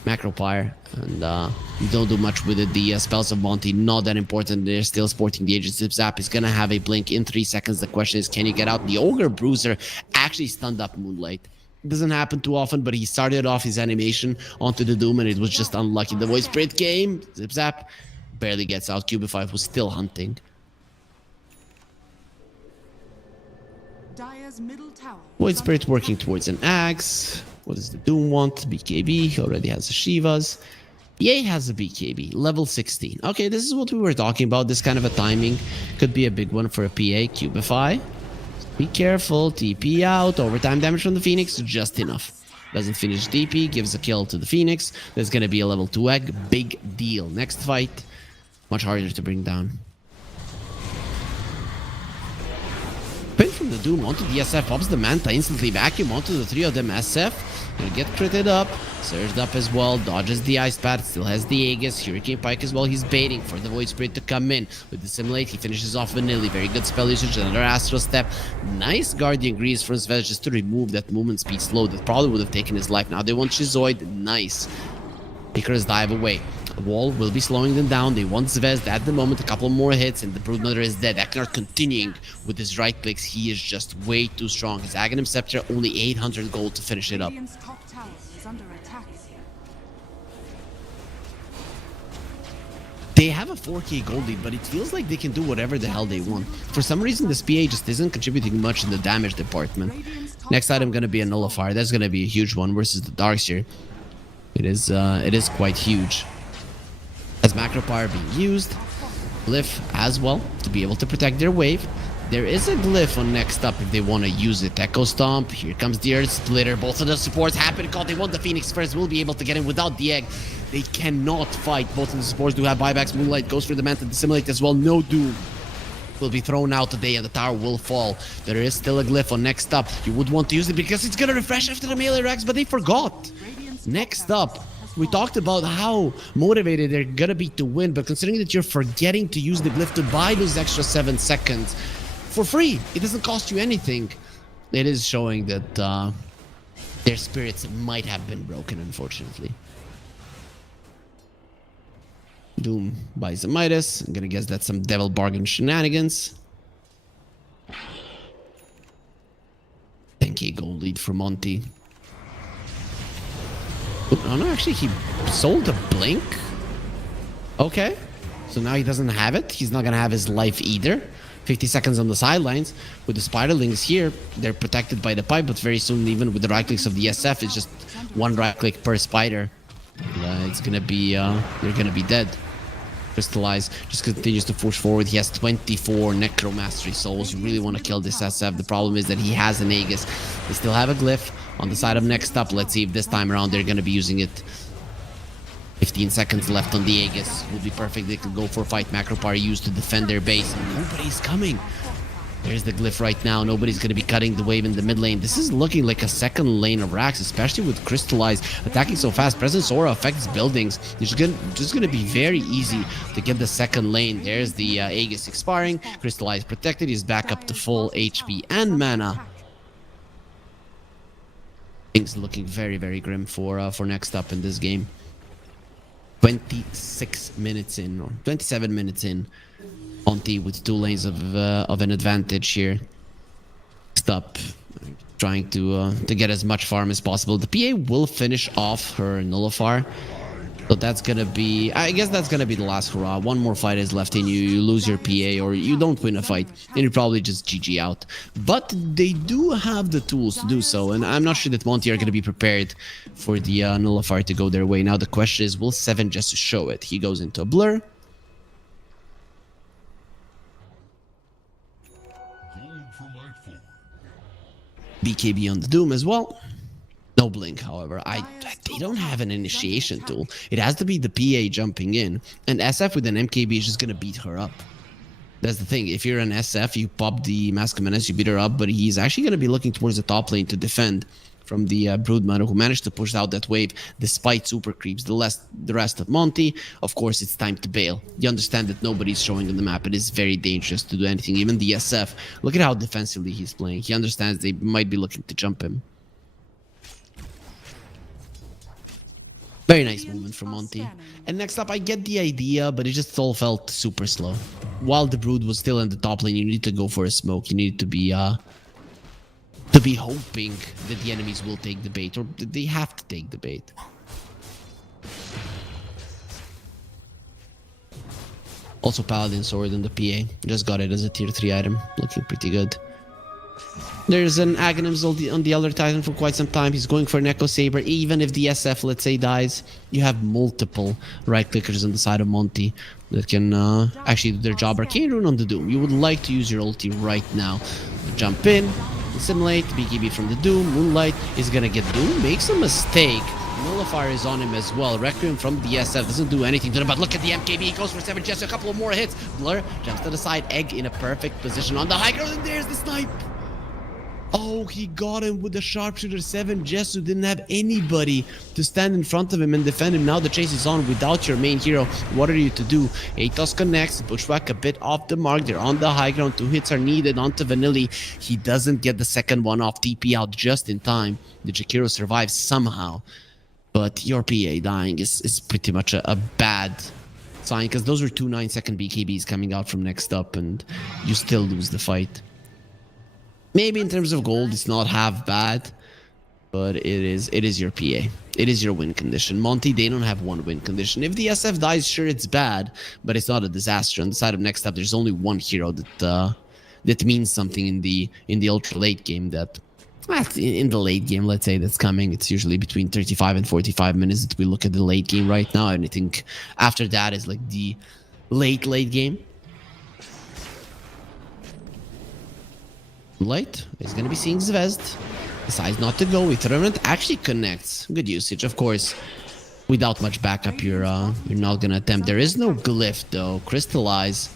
Macro Fire, and don't do much with it. The spells of Monty, not that important. They're still sporting the Agent Zip Zap. Is gonna have a blink in 3 seconds. The question is, can you get out? The Ogre Bruiser actually stunned up Moonlight. It doesn't happen too often, but he started off his animation onto the Doom and it was just unlucky. The Void Spirit came, Zip Zap, barely gets out. Cubify was still hunting. Dire's middle tower. Void Spirit working towards an axe. What does the Doom want? BKB, he already has a Shivas. EA has a BKB, level 16. Okay, this is what we were talking about. This kind of a timing could be a big one for a PA. Cubify. Be careful, TP out, overtime damage from the Phoenix, just enough. Doesn't finish DP, gives a kill to the Phoenix. There's gonna be a level 2 egg, big deal. Next fight, much harder to bring down. Pin from the Doom onto the SF, pops the Manta, instantly vacuum onto the 3 of them. SF, gonna get critted up, surged up as well, dodges the Ice Pad, still has the Aegis, Hurricane Pike as well. He's baiting for the Void Spirit to come in. With the Simulate, he finishes off Vanilli. Very good spell usage, another Astral Step. Nice Guardian Grease from Svezh just to remove that movement speed slow that probably would have taken his life. Now they want Shizoid, nice. Pickers dive away. Wall will be slowing them down. They want Zvezd at the moment. A couple more hits and the Broodmother is dead. Eknard continuing with his right clicks. He is just way too strong. His Aghanim Scepter, only 800 gold to finish it up. Radiant's top tower is under attack. They have a 4k gold lead, but it feels like they can do whatever the hell they want. For some reason, this PA just isn't contributing much in the damage department. Next item going to be a Nullifier. That's going to be a huge one versus the Darkseer. It is quite huge. As Macro Fire being used, Glyph as well to be able to protect their wave. There is a Glyph on next up if they want to use it. Echo Stomp, here comes the Earth Splitter. Both of the supports happen to call. They want the Phoenix first, will be able to get in without the egg. They cannot fight. Both of the supports do have buybacks. Moonlight goes for the Manta Dissimulate as well. No Doom will be thrown out today and the tower will fall. There is still a Glyph on next up. You would want to use it because it's gonna refresh after the melee Rex, but they forgot. Next up, we talked about how motivated they're gonna be to win, but considering that you're forgetting to use the Glyph to buy those extra 7 seconds for free, it doesn't cost you anything. It is showing that their spirits might have been broken, unfortunately. Doom buys a Midas. I'm gonna guess that's some devil bargain shenanigans. 10k gold lead for Monty. Oh no, actually he sold a blink. Okay, so now he doesn't have it. He's not gonna have his life either. 50 seconds on the sidelines. With the Spiderlings here, they're protected by the pipe, but very soon, even with the right clicks of the SF, it's just 1 right click per spider. And, it's gonna be they're gonna be dead. Crystallize just continues to push forward. He has 24 Necromastery souls. You really want to kill this SF. The problem is that he has an Aegis. They still have a Glyph on the side of next up. Let's see if this time around they're going to be using it. 15 seconds left on the Aegis. Would be perfect. They could go for a fight. Macro Fire used to defend their base. Nobody's coming. There's the glyph right now. Nobody's going to be cutting the wave in the mid lane. This is looking like a second lane of Rax, especially with Crystallize attacking so fast. Presence Aura affects buildings. It's just going to be very easy to get the second lane. There's the Aegis expiring. Crystallize protected. He's back up to full HP and mana. Things looking very, very grim for next up in this game. 26 minutes in, or 27 minutes in. Monty with 2 lanes of an advantage here. Stop trying to get as much farm as possible. The PA will finish off her Nullifier. So that's gonna be, I guess that's gonna be the last hurrah. One more fight is left in you. You lose your PA or you don't win a fight, and you probably just GG out. But they do have the tools to do so, and I'm not sure that Monty are gonna be prepared for the Nullifier to go their way. Now the question is, will Seven just show it? He goes into a blur. BKB on the Doom as well. No blink, however. They don't have an initiation tool. It has to be the PA jumping in, and SF with an MKB is just gonna beat her up. That's the thing. If you're an SF, you pop the Mask of Menace, you beat her up, but he's actually gonna be looking towards the top lane to defend from the Broodmother, who managed to push out that wave despite super creeps. The rest of Monty, of course, it's time to bail. You understand that nobody's showing on the map. It is very dangerous to do anything. Even the SF, look at how defensively he's playing. He understands they might be looking to jump him. Very nice movement from Monty. And next up, I get the idea, but it just all felt super slow. While the Brood was still in the top lane, you need to go for a smoke. You need to be hoping that the enemies will take the bait, or they have to take the bait. Also Paladin Sword in the PA. Just got it as a tier 3 item. Looking pretty good. There's an Aghanims on the Elder Titan for quite some time. He's going for an Echo Saber. Even if the SF, let's say, dies, you have multiple right-clickers on the side of Monty that can actually do their job. Arcane Rune on the Doom. You would like to use your ulti right now. Jump in, assimilate, BKB from the Doom. Moonlight is gonna get Doom. Makes a mistake. Nullifier is on him as well. Requiem from the SF doesn't do anything to him, but look at the MKB. He goes for 7, just a couple of more hits. Blur jumps to the side. Egg in a perfect position on the high ground, and there's the snipe. Oh, he got him with the sharpshooter. 7 Jesu didn't have anybody to stand in front of him and defend him. Now the chase is on without your main hero. What are you to do? Atos connects, Bushwhack a bit off the mark. They're on the high ground. 2 hits are needed onto Vanilli. He doesn't get the second one off. TP out just in time. The Jakiro survives somehow. But your PA dying is pretty much a bad sign, because those were 2 9-second BKBs coming out from next up, and you still lose the fight. Maybe in terms of gold, it's not half bad, but it is your PA. It is your win condition. Monty, they don't have one win condition. If the SF dies, sure, it's bad, but it's not a disaster. On the side of next up, there's only one hero that means something in the ultra late game. That in the late game, let's say, that's coming. It's usually between 35 and 45 minutes that we look at the late game right now, and I think after that is like the late game. Light is going to be seeing Zvezd. Decides not to go. Eternament actually connects. Good usage, of course. Without much backup, you're not going to attempt. There is no glyph, though. Crystallize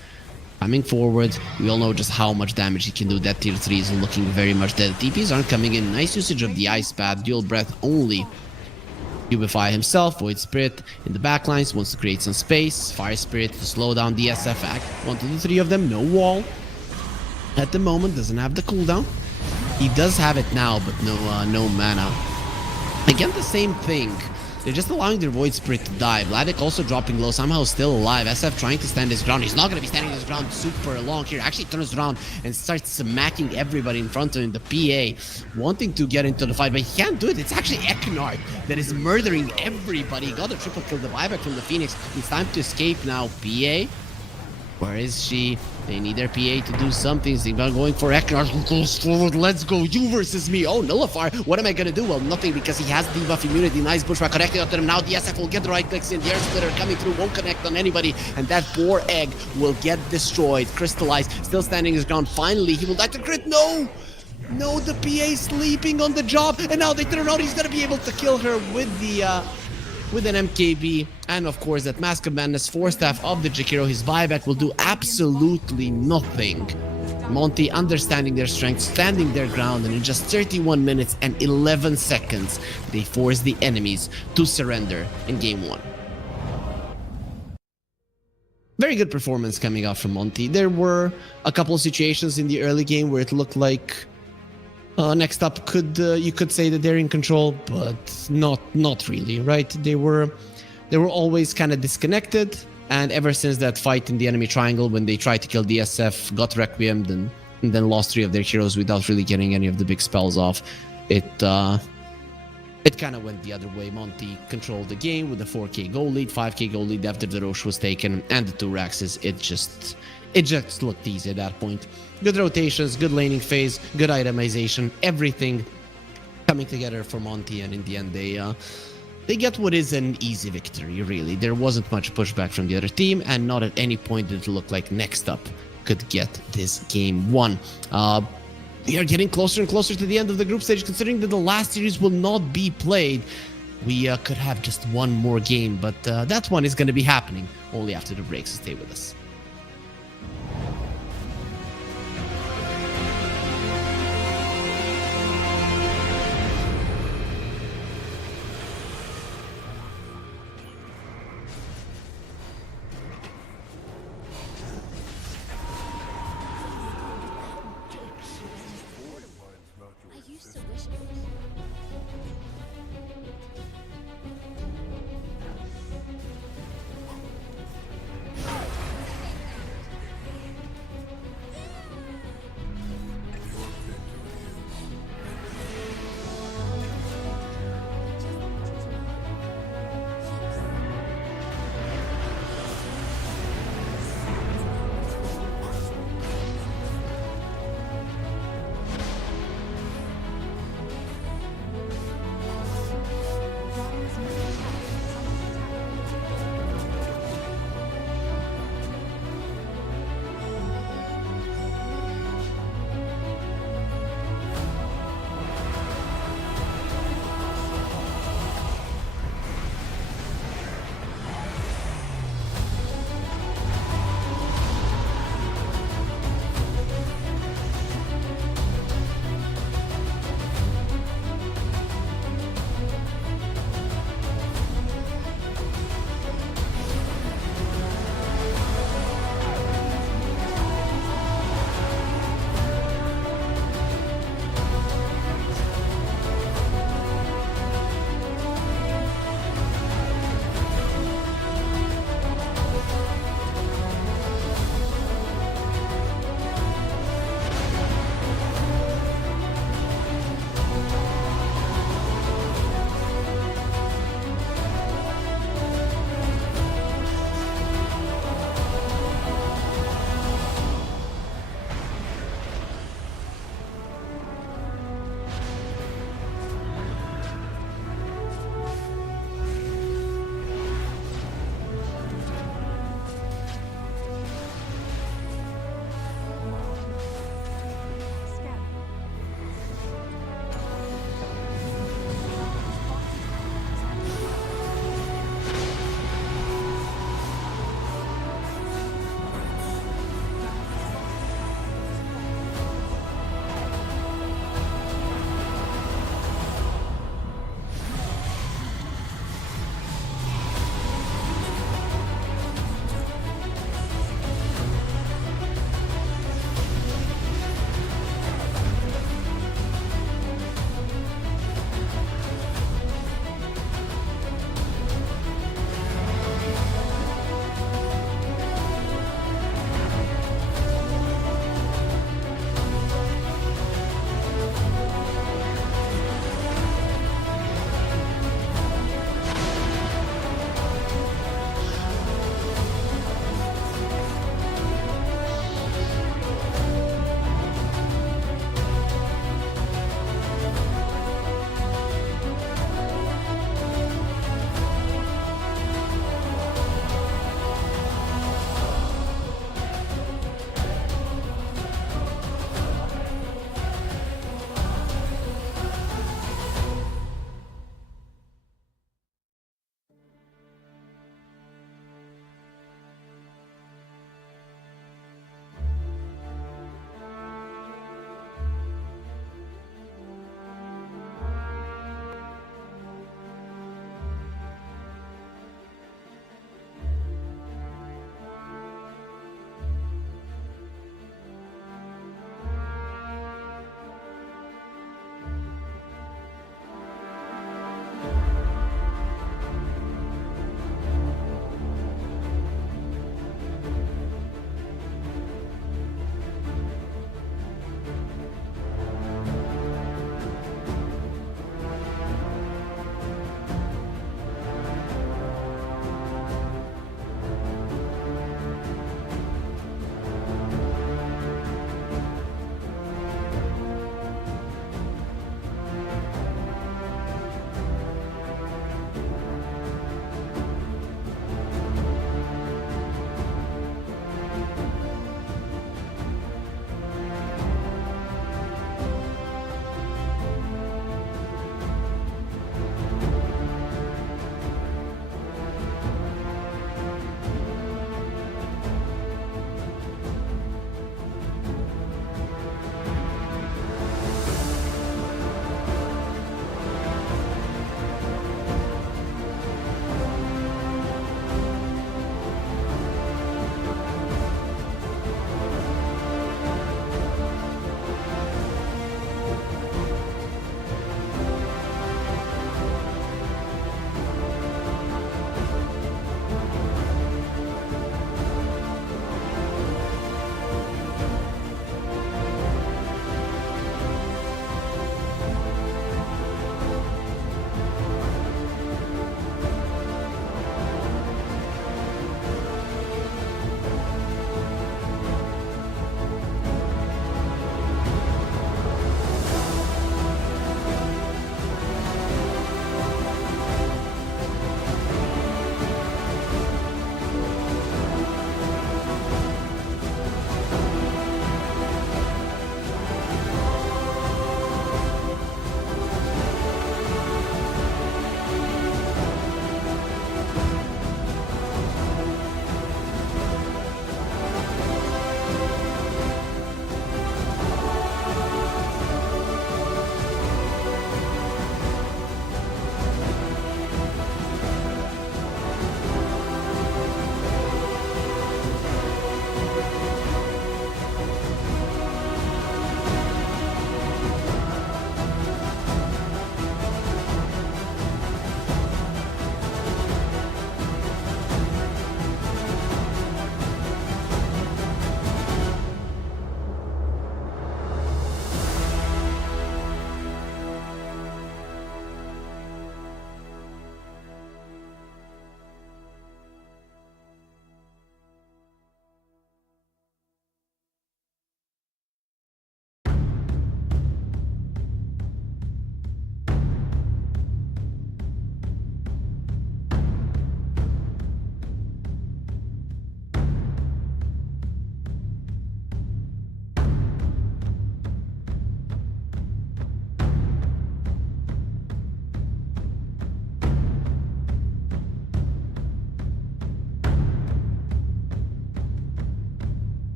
coming forward. We all know just how much damage he can do. That tier 3 is looking very much dead. TPs aren't coming in. Nice usage of the Ice Path. Dual Breath only. Cubify himself. Void Spirit in the backlines. Wants to create some space. Fire Spirit to slow down the SF act. 1 to the 3 of them. No wall. At the moment, doesn't have the cooldown. He does have it now, but no mana. Again, the same thing. They're just allowing their Void Spirit to die. Vladik also dropping low, somehow still alive. SF trying to stand his ground. He's not going to be standing his ground super long here. Actually turns around and starts smacking everybody in front of him. The PA wanting to get into the fight, but he can't do it. It's actually Eknard that is murdering everybody. He got a triple kill, the buyback from the Phoenix. It's time to escape now. PA, where is she? They need their PA to do something. They're going for Eknard, who goes forward. Let's go. You versus me. Oh, Nullifier. What am I going to do? Well, nothing, because he has debuff immunity. Nice Bushwhack connecting up to him. Now the SF will get the right clicks in. The Air Splitter coming through. Won't connect on anybody. And that poor egg will get destroyed. Crystallize. Still standing his ground. Finally, he will die to crit. No! No, the PA sleeping on the job. And now they turn out he's going to be able to kill her with the... with an MKB, and of course that Mask of Madness 4 staff of the Jakiro. His buyback will do absolutely nothing Monty understanding their strength, standing their ground, and in just 31 minutes and 11 seconds, they forced the enemies to surrender in game 1. Very good performance coming out from Monty. There were a couple of situations in the early game where it looked like Next Up you could say that they're in control, but not really, right? They were always kind of disconnected, and ever since that fight in the enemy triangle when they tried to kill DSF, got requiemed, and then lost 3 of their heroes without really getting any of the big spells off, it kind of went the other way. Monty controlled the game with a 4k goal lead, 5k goal lead after the Roche was taken, and the 2 Raxes. It just looked easy at that point. Good rotations, good laning phase, good itemization, everything coming together for Monty, and in the end they get what is an easy victory, really. There wasn't much pushback from the other team, and not at any point did it look like Next Up could get this game won. We are getting closer and closer to the end of the group stage, considering that the last series will not be played. We could have just one more game, but that one is going to be happening only after the break, so stay with us. I used to wish it was.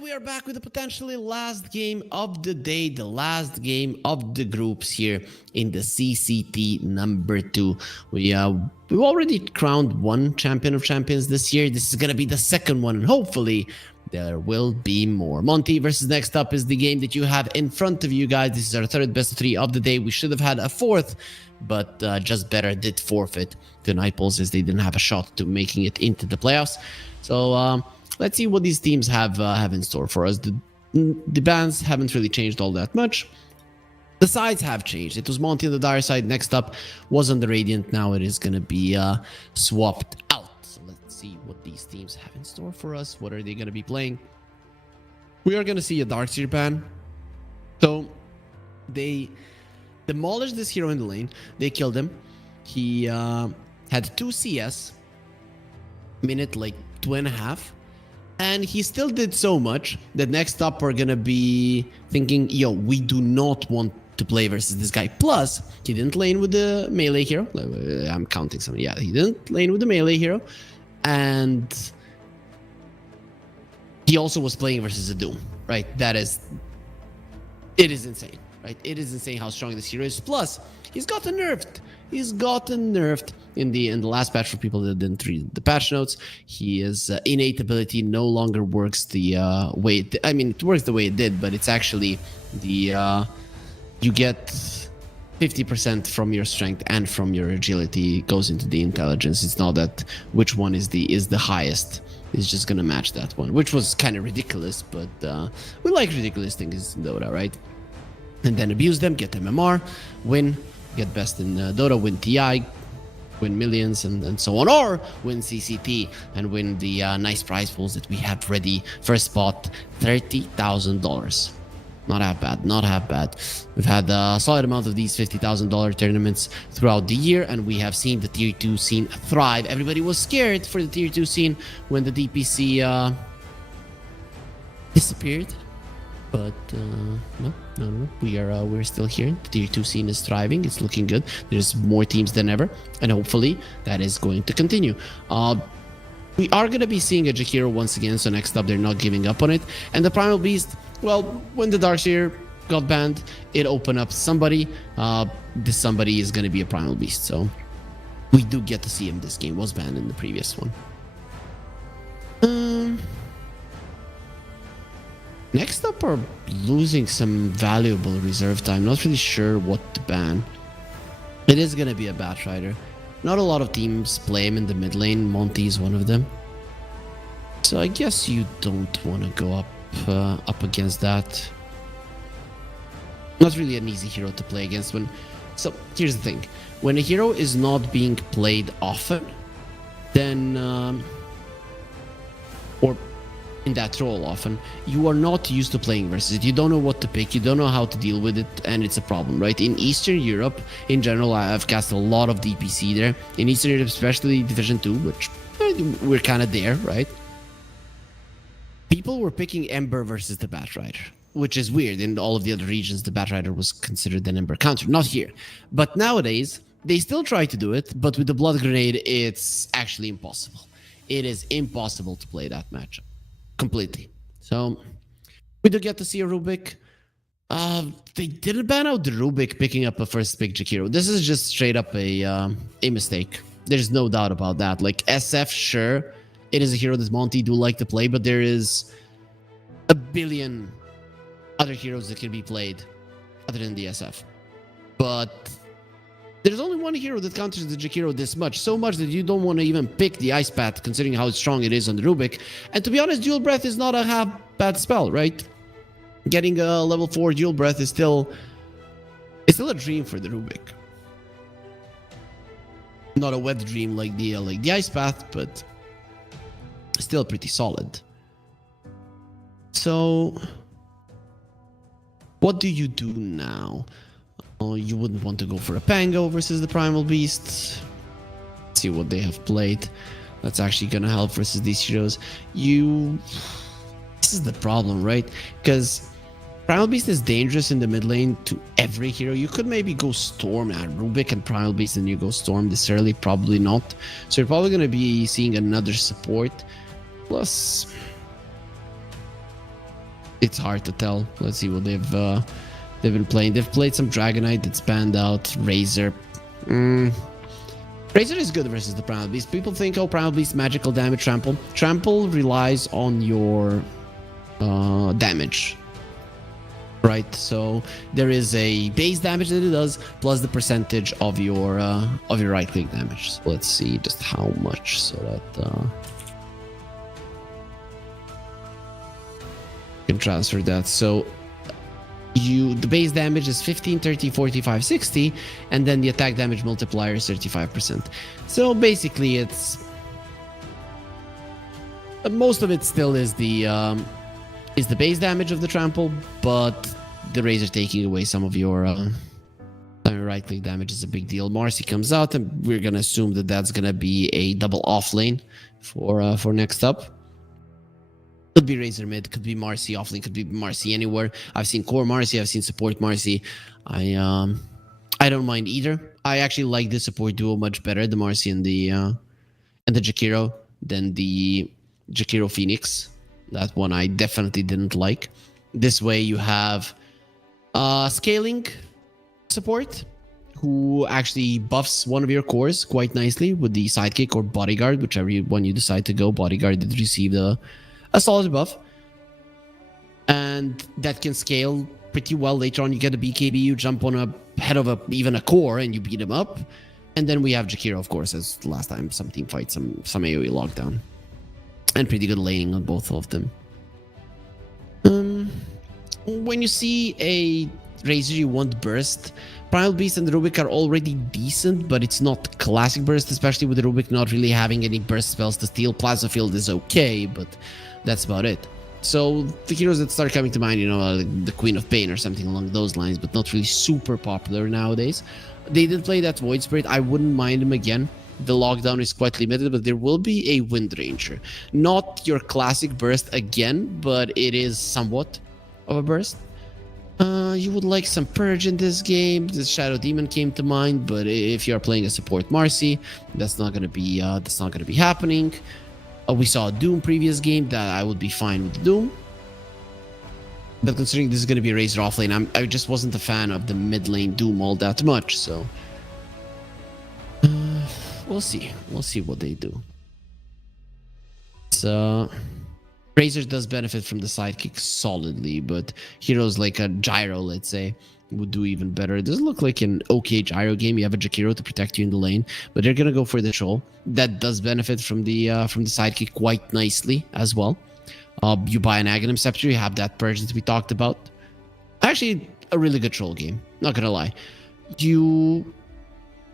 And we are back with the potentially last game of the day, the last game of the groups here in the CCT number 2. We've already crowned one champion of champions this year. This is gonna be the second one, and hopefully there will be more. Monty versus next up is the game that you have in front of you guys. This is our third best of 3 of the day. We should have had a fourth, but just better did forfeit to Nightpulse as they didn't have a shot to making it into the playoffs. So let's see what these teams have in store for us. The bans haven't really changed all that much. The sides have changed. It was Monty on the Dire side. Next up was on the Radiant. Now it is going to be swapped out. So let's see what these teams have in store for us. What are they going to be playing? We are going to see a Darkseer ban. So they demolished this hero in the lane. They killed him. He had 2 CS. Minute like 2.5. And he still did so much that next up we're gonna be thinking, yo, we do not want to play versus this guy. Plus, he didn't lane with the melee hero. I'm counting some. Yeah, he didn't lane with the melee hero. And he also was playing versus a Doom, right? It is insane, right? It is insane how strong this hero is. Plus, he's gotten nerfed. He's gotten nerfed in the last patch. For people that didn't read the patch notes, his innate ability no longer works the way it works the way it did, but it's actually the you get 50% from your strength and from your agility goes into the intelligence. It's not that which one is the highest. It's just gonna match that one, which was kind of ridiculous, but we like ridiculous things in Dota, right? And then abuse them, get MMR, win, get best in Dota, win TI, win millions and so on, or win CCT and win the nice prize pools that we have ready. First spot, $30,000. Not half bad, not half bad. We've had a solid amount of these $50,000 tournaments throughout the year, and we have seen the tier 2 scene thrive. Everybody was scared for the tier 2 scene when the DPC disappeared. But no, we're still here. The tier 2 scene is thriving. It's looking good. There's more teams than ever, and hopefully that is going to continue. We are going to be seeing a Jakiro once again, so next up they're not giving up on it. And the Primal Beast, well, when the Darkseer got banned, it opened up somebody. This somebody is going to be a Primal Beast, so we do get to see him this game. Was banned in the previous one. Next up are losing some valuable reserve time. Not really sure what to ban. It is going to be a Batrider. Not a lot of teams play him in the mid lane. Monty is one of them. So I guess you don't want to go up against that. Not really an easy hero to play against. So here's the thing. When a hero is not being played often, then... or in that role often, you are not used to playing versus it. You don't know what to pick, you don't know how to deal with it, and it's a problem, right? In Eastern Europe, in general, I've cast a lot of DPC there. In Eastern Europe, especially Division 2, which we're kind of there, right? People were picking Ember versus the Batrider, which is weird. In all of the other regions, the Batrider was considered an Ember counter, not here. But nowadays, they still try to do it, but with the Blood Grenade, it's actually impossible. It is impossible to play that matchup. Completely. So we do get to see a Rubik. They didn't ban out the Rubik picking up a first pick Jakiro. This is just straight up a mistake. There's no doubt about that. Like SF, sure, it is a hero that Monty do like to play, but there is a billion other heroes that can be played other than the SF. But there's only one hero that counters the Jakiro this much, so much that you don't want to even pick the Ice Path, considering how strong it is on the Rubik. And to be honest, Dual Breath is not a half bad spell, right? Getting a level 4 Dual Breath is still a dream for the Rubik. Not a wet dream like the Ice Path, but still pretty solid. So, what do you do now? You wouldn't want to go for a Pango versus the Primal Beast. Let's see what they have played. That's actually gonna help versus these heroes. This is the problem, right? Because Primal Beast is dangerous in the mid lane to every hero. You could maybe go Storm at Rubik and Primal Beast and you go Storm this early. Probably not. So you're probably gonna be seeing another support. Plus, It's hard to tell. Let's see what they've been playing. They've played some Dragonite that's banned out. Razor. Razor is good versus the Primal Beast. People think, oh, Primal Beast magical damage trample. Trample relies on your damage. Right, so there is a base damage that it does, plus the percentage of your right click damage. So let's see just how much, so that can transfer that. So the base damage is 15, 30, 45, 60, and then the attack damage multiplier is 35%. So basically, it's most of it still is the base damage of the trample, but the Razor taking away some of your right click damage is a big deal. Marcy comes out, and we're gonna assume that that's gonna be a double off lane for next up. Could be Razor mid, could be Marcy off lane, could be Marcy anywhere. I've seen core Marcy, I've seen support Marcy. I don't mind either. I actually like the support duo much better, the Marcy and the Jakiro, than the Jakiro Phoenix. That one I definitely didn't like. This way you have scaling support who actually buffs one of your cores quite nicely with the sidekick or bodyguard, whichever one you decide to go. Bodyguard did receive a solid buff, and that can scale pretty well. Later on you get a BKB, you jump on a head of even a core and you beat him up. And then we have Jakiro, of course, as last time, some team fights, some AoE lockdown. And pretty good laning on both of them. When you see a Razor you want burst, Primal Beast and the Rubik are already decent, but it's not classic burst, especially with the Rubik not really having any burst spells to steal. Plasma Field is okay, but that's about it. So the heroes that start coming to mind, like the Queen of Pain or something along those lines, but not really super popular nowadays. They did play that Void Spirit. I wouldn't mind him again. The lockdown is quite limited, but there will be a Wind Ranger. Not your classic burst again, but it is somewhat of a burst. You would like some Purge in this game. The Shadow Demon came to mind, but if you are playing a support Marcy, that's not gonna be happening. We saw a Doom previous game that I would be fine with Doom. But considering this is gonna be a Razor off lane, I just wasn't a fan of the mid lane Doom all that much, so we'll see. We'll see what they do. So Razor does benefit from the sidekick solidly, but heroes like a Gyro, let's say, would do even better. It doesn't look like an okay Gyro game. You have a Jakiro to protect you in the lane, but they're gonna go for the troll. That does benefit from the sidekick quite nicely as well. You buy an Aghanim Scepter, you have that purge that we talked about. Actually, a really good troll game, not gonna lie.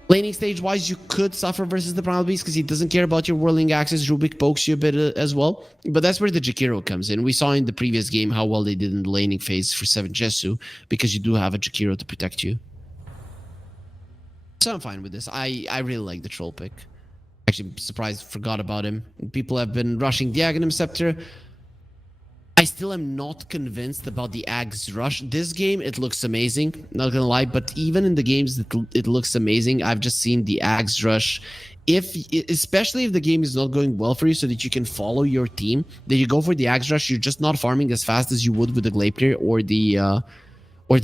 Laning stage wise, you could suffer versus the Primal Beast because he doesn't care about your whirling axes. Rubik pokes you a bit as well, but that's where the Jakiro comes in. We saw in the previous game how well they did in the laning phase for 7 Jesu because you do have a Jakiro to protect you. So I'm fine with this. I really like the troll pick. Actually, I'm surprised, forgot about him. People have been rushing the Aghanim Scepter. I still am not convinced about the Agh's Rush. This game, it looks amazing, not gonna lie, but even in the games that it looks amazing, I've just seen the Agh's Rush. Especially if the game is not going well for you so that you can follow your team, that you go for the Agh's Rush, you're just not farming as fast as you would with the Glapier or the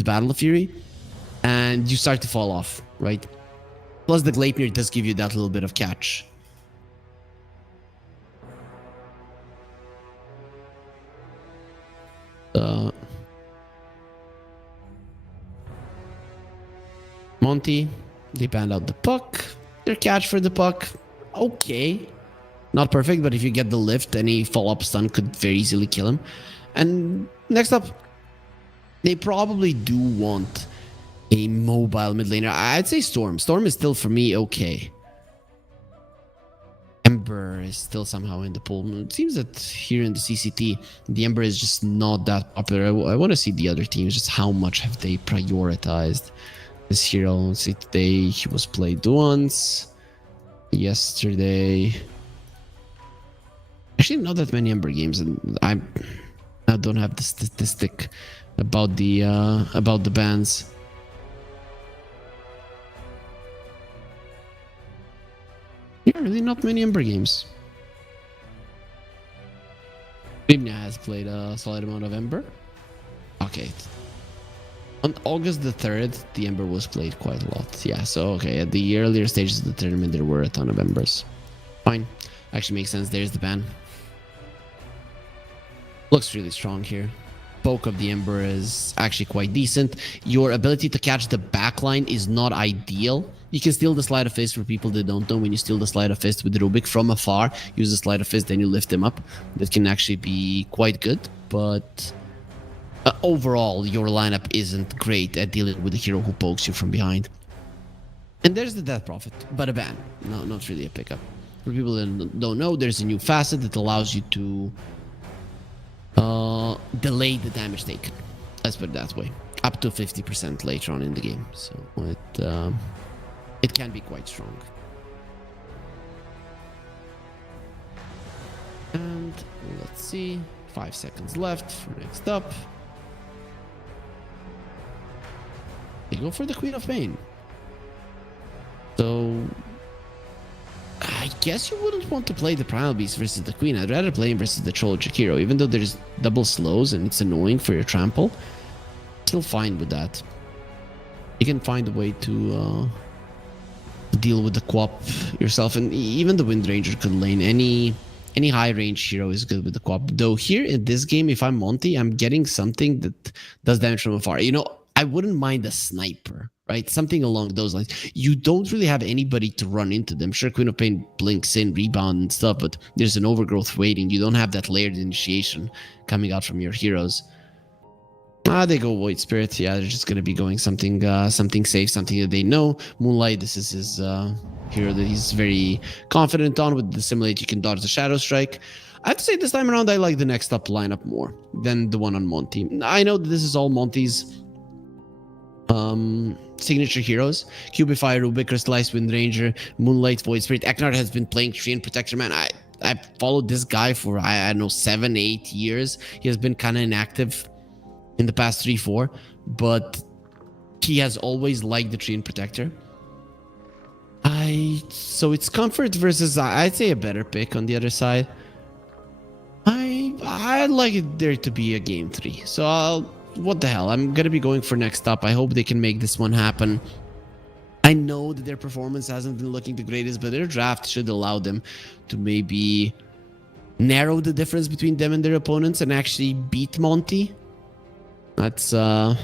Battle of Fury, and you start to fall off, right? Plus the Glapier does give you that little bit of catch. Monty, they banned out the puck. Their catch for the puck, okay. Not perfect, but if you get the lift, any follow-up stun could very easily kill him. And next up, they probably do want a mobile mid laner. I'd say Storm. Storm is still, for me, okay. Ember is still somehow in the pool. It seems that here in the CCT, the Ember is just not that popular. I want to see the other teams, just how much have they prioritized this hero. Let's see, today he was played once. Yesterday, actually not that many Ember games, and I don't have the statistic about the bans. Yeah, really not many Ember games. Bibnia has played a solid amount of Ember. Okay. On August the 3rd, the Ember was played quite a lot. Yeah, so okay, at the earlier stages of the tournament, there were a ton of Embers. Fine. Actually makes sense. There's the ban. Looks really strong here. Poke of the Ember is actually quite decent. Your ability to catch the backline is not ideal. You can steal the Sleight of Fist for people that don't know. When you steal the Sleight of Fist with Rubik from afar, use the Sleight of Fist, then you lift him up. That can actually be quite good, but overall, your lineup isn't great at dealing with a hero who pokes you from behind. And there's the Death Prophet, but a ban. No, not really a pickup. For people that don't know, there's a new facet that allows you to delay the damage taken. Let's put it that way. Up to 50% later on in the game. So it can be quite strong. And let's see. 5 seconds left for next up. They go for the Queen of Pain. So I guess you wouldn't want to play the Primal Beast versus the Queen. I'd rather play him versus the Troll Jakiro. Even though there's double slows and it's annoying for your trample, still fine with that. You can find a way to deal with the Quap yourself, and even the Wind Ranger could lane. Any high range hero is good with the Quap. Though here in this game, if I'm Monty, I'm getting something that does damage from afar. You know, I wouldn't mind a sniper, right? Something along those lines. You don't really have anybody to run into them. Sure, Queen of Pain blinks in, rebound and stuff, but there's an overgrowth waiting. You don't have that layered initiation coming out from your heroes. They go Void Spirit. Yeah, they're just going to be going something safe, something that they know. Moonlight, this is his hero that he's very confident on. With the Dissimulate, you can dodge the Shadow Strike. I have to say this time around, I like the next up lineup more than the one on Monty. I know that this is all Monty's signature heroes. Cubify, Rubik, Crystallized Wind Ranger, Moonlight, Void Spirit. Eknard has been playing Treant Protector. Man, I followed this guy for, I don't know, 7-8 years. He has been kind of inactive in the past 3-4, but he has always liked the Treant Protector. So it's Comfort versus, I'd say, a better pick on the other side. I'd like it there to be a game 3. So what the hell? I'm going to be going for next up. I hope they can make this one happen. I know that their performance hasn't been looking the greatest, but their draft should allow them to maybe narrow the difference between them and their opponents and actually beat Monty. That's at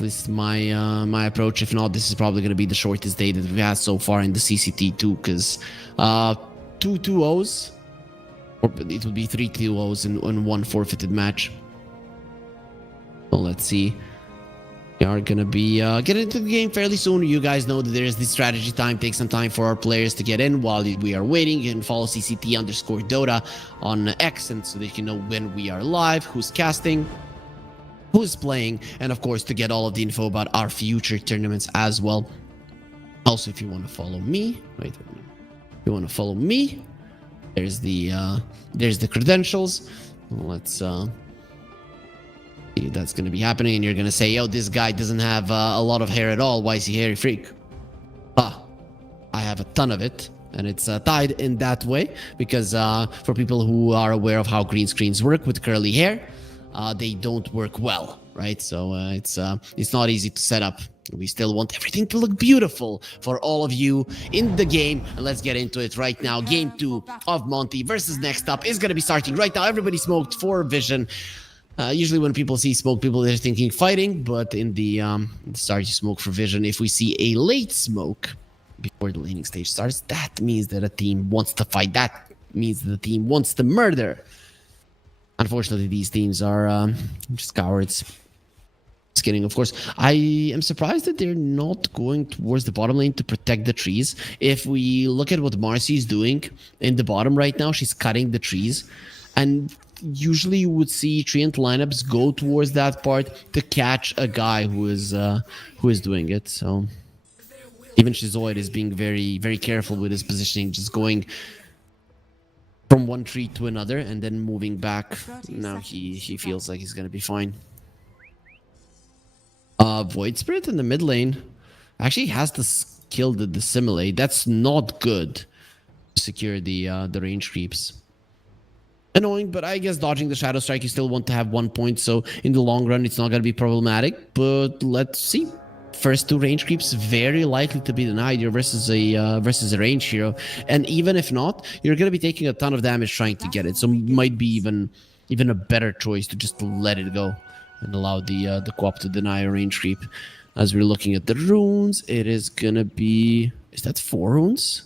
least my approach. If not, this is probably going to be the shortest day that we've had so far in the CCT too, because 2 2-0s, or it would be 3 2-0s in one forfeited match. So let's see. We are going to be getting into the game fairly soon. You guys know that there is this strategy time. Take some time for our players to get in while we are waiting. You can follow CCT_Dota on X, and so they can know when we are live, who's casting, who's playing, and of course to get all of the info about our future tournaments as well. Also, if you want to follow me, if you want to follow me, there's the credentials. Let's see if that's going to be happening, and you're going to say, yo, this guy doesn't have a lot of hair at all. Why is he hairy freak? I have a ton of it, and it's tied in that way because for people who are aware of how green screens work with curly hair, they don't work well, right? So it's not easy to set up. We still want everything to look beautiful for all of you in the game. And let's get into it right now. Game 2 of Monty versus Next Up is going to be starting right now. Everybody smoked for Vision. Usually when people see smoke, people are thinking fighting, but in the start you smoke for Vision. If we see a late smoke before the laning stage starts, that means that a team wants to fight. That means that the team wants to murder. Unfortunately, these teams are just cowards. Just kidding, of course. I am surprised that they're not going towards the bottom lane to protect the trees. If we look at what Marcy is doing in the bottom right now, she's cutting the trees. And usually you would see Treant lineups go towards that part to catch a guy who is doing it. So even Shizoid is being very, very careful with his positioning, just going from one tree to another and then moving back. Now he feels like he's gonna be fine. Void Spirit in the mid lane actually has to kill the Dissimulate. That's not good to secure the range creeps. Annoying, but I guess dodging the Shadow Strike, you still want to have 1 point, so in the long run, it's not going to be problematic. But let's see. First 2 range creeps very likely to be denied. You're versus a range hero, and even if not, you're going to be taking a ton of damage trying to get it. So might be even a better choice to just let it go and allow the co-op to deny a range creep. As we're looking at the runes, it is gonna be... Is that 4 runes?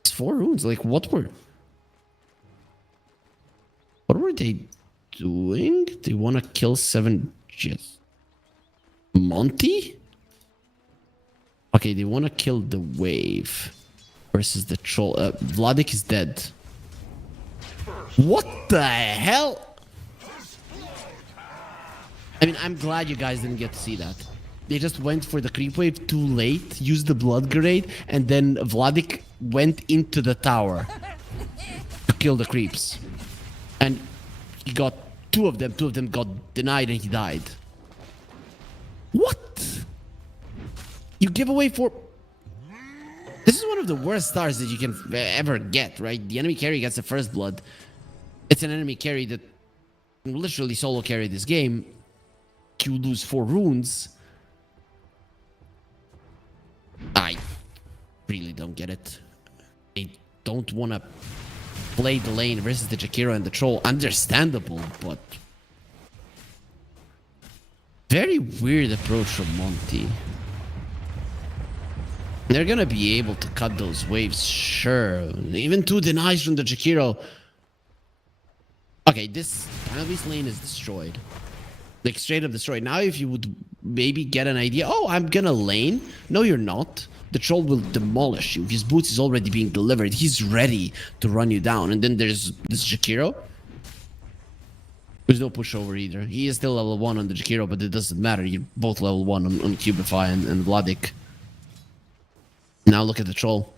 It's 4 runes. Like, what were they doing? They want to kill 7 just... Monty? Okay, they want to kill the wave versus the troll. Vladik is dead. What the hell? I mean, I'm glad you guys didn't get to see that. They just went for the creep wave too late, used the blood grenade, and then Vladik went into the tower to kill the creeps. And he got 2 of them. 2 of them got denied and he died. What? You give away 4... This is one of the worst stars that you can ever get, right? The enemy carry gets the first blood. It's an enemy carry that can literally solo carry this game. You lose 4 runes. I really don't get it. They don't want to play the lane versus the Jakiro and the troll. Understandable, but... Very weird approach from Monty. They're gonna be able to cut those waves, sure. Even 2 denies from the Jakiro. Okay, this lane is destroyed. Like, straight up destroyed. Now, if you would maybe get an idea, oh, I'm gonna lane. No, you're not. The troll will demolish you. His boots is already being delivered. He's ready to run you down. And then there's this Jakiro. There's no pushover either. He is still level 1 on the Jakiro, but it doesn't matter. You're both level 1 on Cubify and Vladik. Now look at the troll.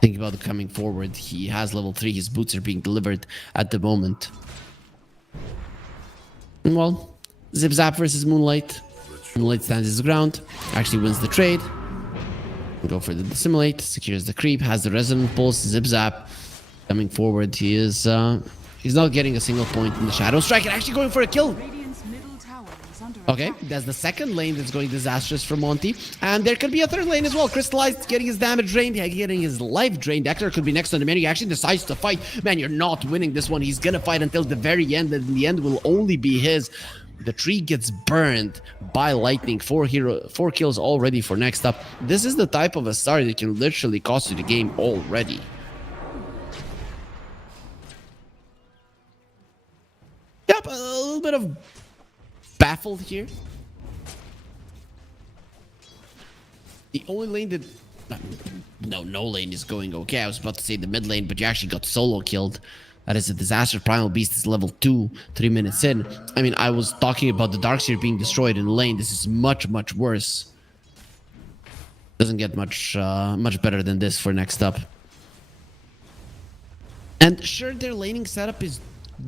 Think about it coming forward. He has level 3. His boots are being delivered at the moment. Well, Zip Zap versus Moonlight. Moonlight stands his ground. Actually wins the trade. Go for the Dissimulate. Secures the creep. Has the Resonant Pulse. Zip Zap coming forward. He is... He's not getting a single point in the Shadow Strike and actually going for a kill. Radiant's middle tower is under Okay, attack. that's the second lane that's going disastrous for Monty. And there could be a third lane as well. Crystallized getting his damage drained, getting his life drained. Hector could be next on the menu. He actually decides to fight. Man, you're not winning this one. He's gonna fight until the very end, and in the end will only be his. The tree gets burned by lightning. 4 kills already for next up. This is the type of a star that can literally cost you the game already. Yep, a little bit of baffled here. The only lane that... No lane is going okay. I was about to say the mid lane, but you actually got solo killed. That is a disaster. Primal Beast is level 2, 3 minutes in. I mean, I was talking about the Darkseer being destroyed in the lane. This is much, much worse. Doesn't get much better than this for next up. And sure, their laning setup is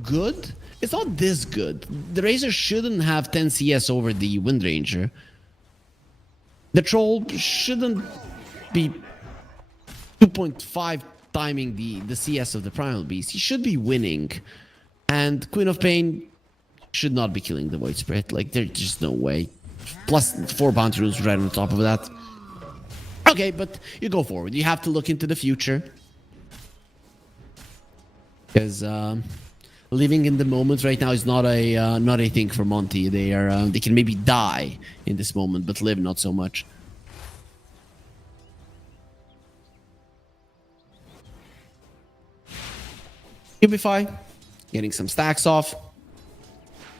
good. It's not this good. The Razor shouldn't have 10 CS over the Wind Ranger. The Troll shouldn't be 2.5 timing the CS of the Primal Beast. He should be winning. And Queen of Pain should not be killing the Void Spirit. Like, there's just no way. Plus 4 bounty runes right on top of that. Okay, but you go forward. You have to look into the future. Because living in the moment right now is not a thing for Monty. They can maybe die in this moment, but live not so much. Cubify, getting some stacks off.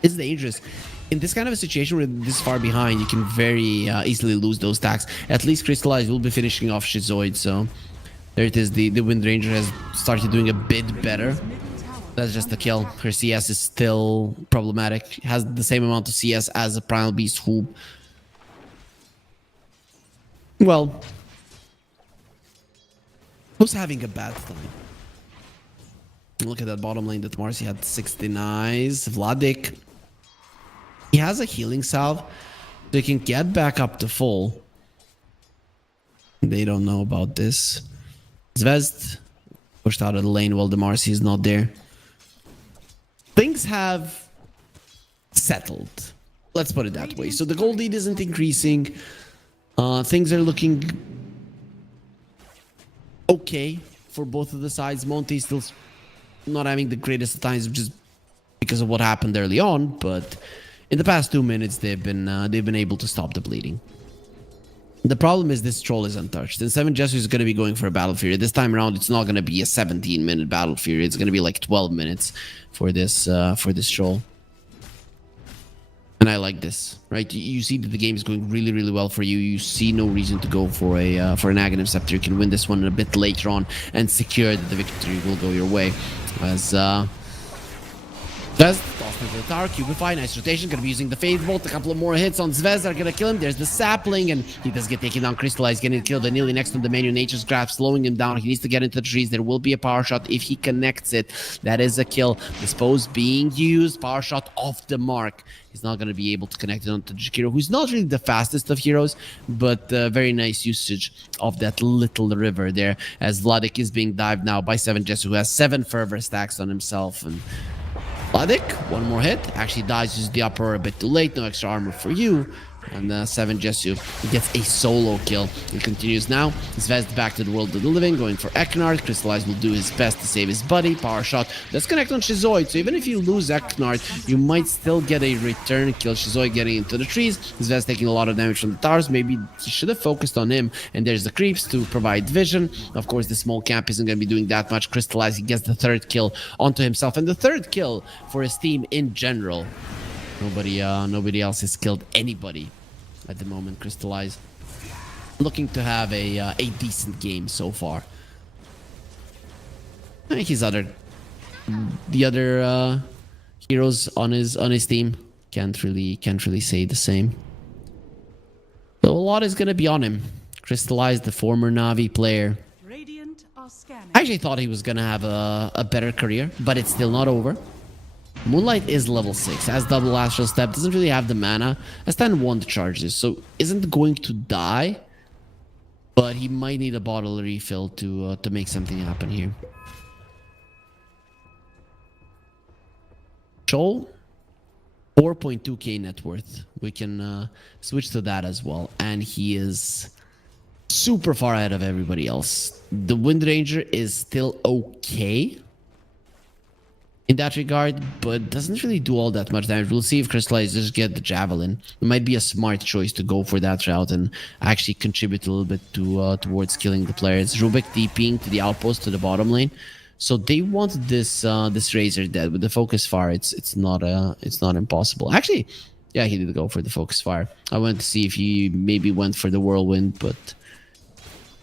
It's dangerous. In this kind of a situation where this far behind, you can very easily lose those stacks. At least Crystallized will be finishing off Shizoid, so there it is. The Wind Ranger has started doing a bit better. That's just a kill. Her CS is still problematic. Has the same amount of CS as a Primal Beast who... Well... who's having a bad time? Look at that bottom lane that Marcy had 69. Vladik. He has a healing salve. They can get back up to full. They don't know about this. Zvezd pushed out of the lane while the Marcy is not there. Things have settled. Let's put it that way. So the gold lead isn't increasing. Things are looking okay for both of the sides. Monty still not having the greatest of times just because of what happened early on, but in the past 2 minutes they've been able to stop the bleeding. The problem is this troll is untouched, and 7 Jesu is going to be going for a battle period. This time around, it's not going to be a 17-minute battle period. It's going to be like 12 minutes for this troll. And I like this, right? You see that the game is going really, really well for you. You see no reason to go for an Aghanim Scepter. You can win this one a bit later on and secure that the victory will go your way. As Zvez tossed into the tower, Cubify, nice rotation, gonna be using the Phase Bolt, a couple of more hits on Zvez are gonna kill him. There's the sapling, and he does get taken down, Crystallized, getting killed, and nearly next to the menu, Nature's Grasp, slowing him down. He needs to get into the trees. There will be a power shot if he connects it. That is a kill. Dispose being used, power shot off the mark. He's not gonna be able to connect it onto Jakiro, who's not really the fastest of heroes, but very nice usage of that little river there, as Vladik is being dived now by 7 Jesu, who has 7 fervor stacks on himself, and Vladik, one more hit, actually dies, uses the upper a bit too late, no extra armor for you. And 7 Jesu gets a solo kill. He continues now. Zvezd back to the world of the living, going for Eknard. Crystallize will do his best to save his buddy. Power shot does connect on Shizoid, so even if you lose Eknard, you might still get a return kill. Shizoid getting into the trees. Zvezd taking a lot of damage from the towers. Maybe he should have focused on him. And there's the creeps to provide vision. Of course, the small camp isn't going to be doing that much. Crystallize, he gets the 3rd kill onto himself. And the 3rd kill for his team in general. Nobody else has killed anybody at the moment. Crystallize looking to have a decent game so far. I think the other heroes on his team can't really say the same. So a lot is gonna be on him. Crystallize, the former Na'Vi player. Radiant are scanning. I actually thought he was gonna have a better career, but it's still not over. Moonlight is level 6, has double astral step, doesn't really have the mana, has 10-1 charges, so isn't going to die, but he might need a bottle refill to make something happen here. Shoal, 4.2k net worth. We can switch to that as well, and he is super far ahead of everybody else. The Wind Ranger is still okay in that regard, but doesn't really do all that much damage. We'll see if Crystallize just get the Javelin. It might be a smart choice to go for that route and actually contribute a little bit to towards killing the players. Rubik TPing to the outpost to the bottom lane, so they want this this Razor dead with the Focus Fire. It's not impossible. Actually, yeah, he did go for the Focus Fire. I went to see if he maybe went for the Whirlwind, but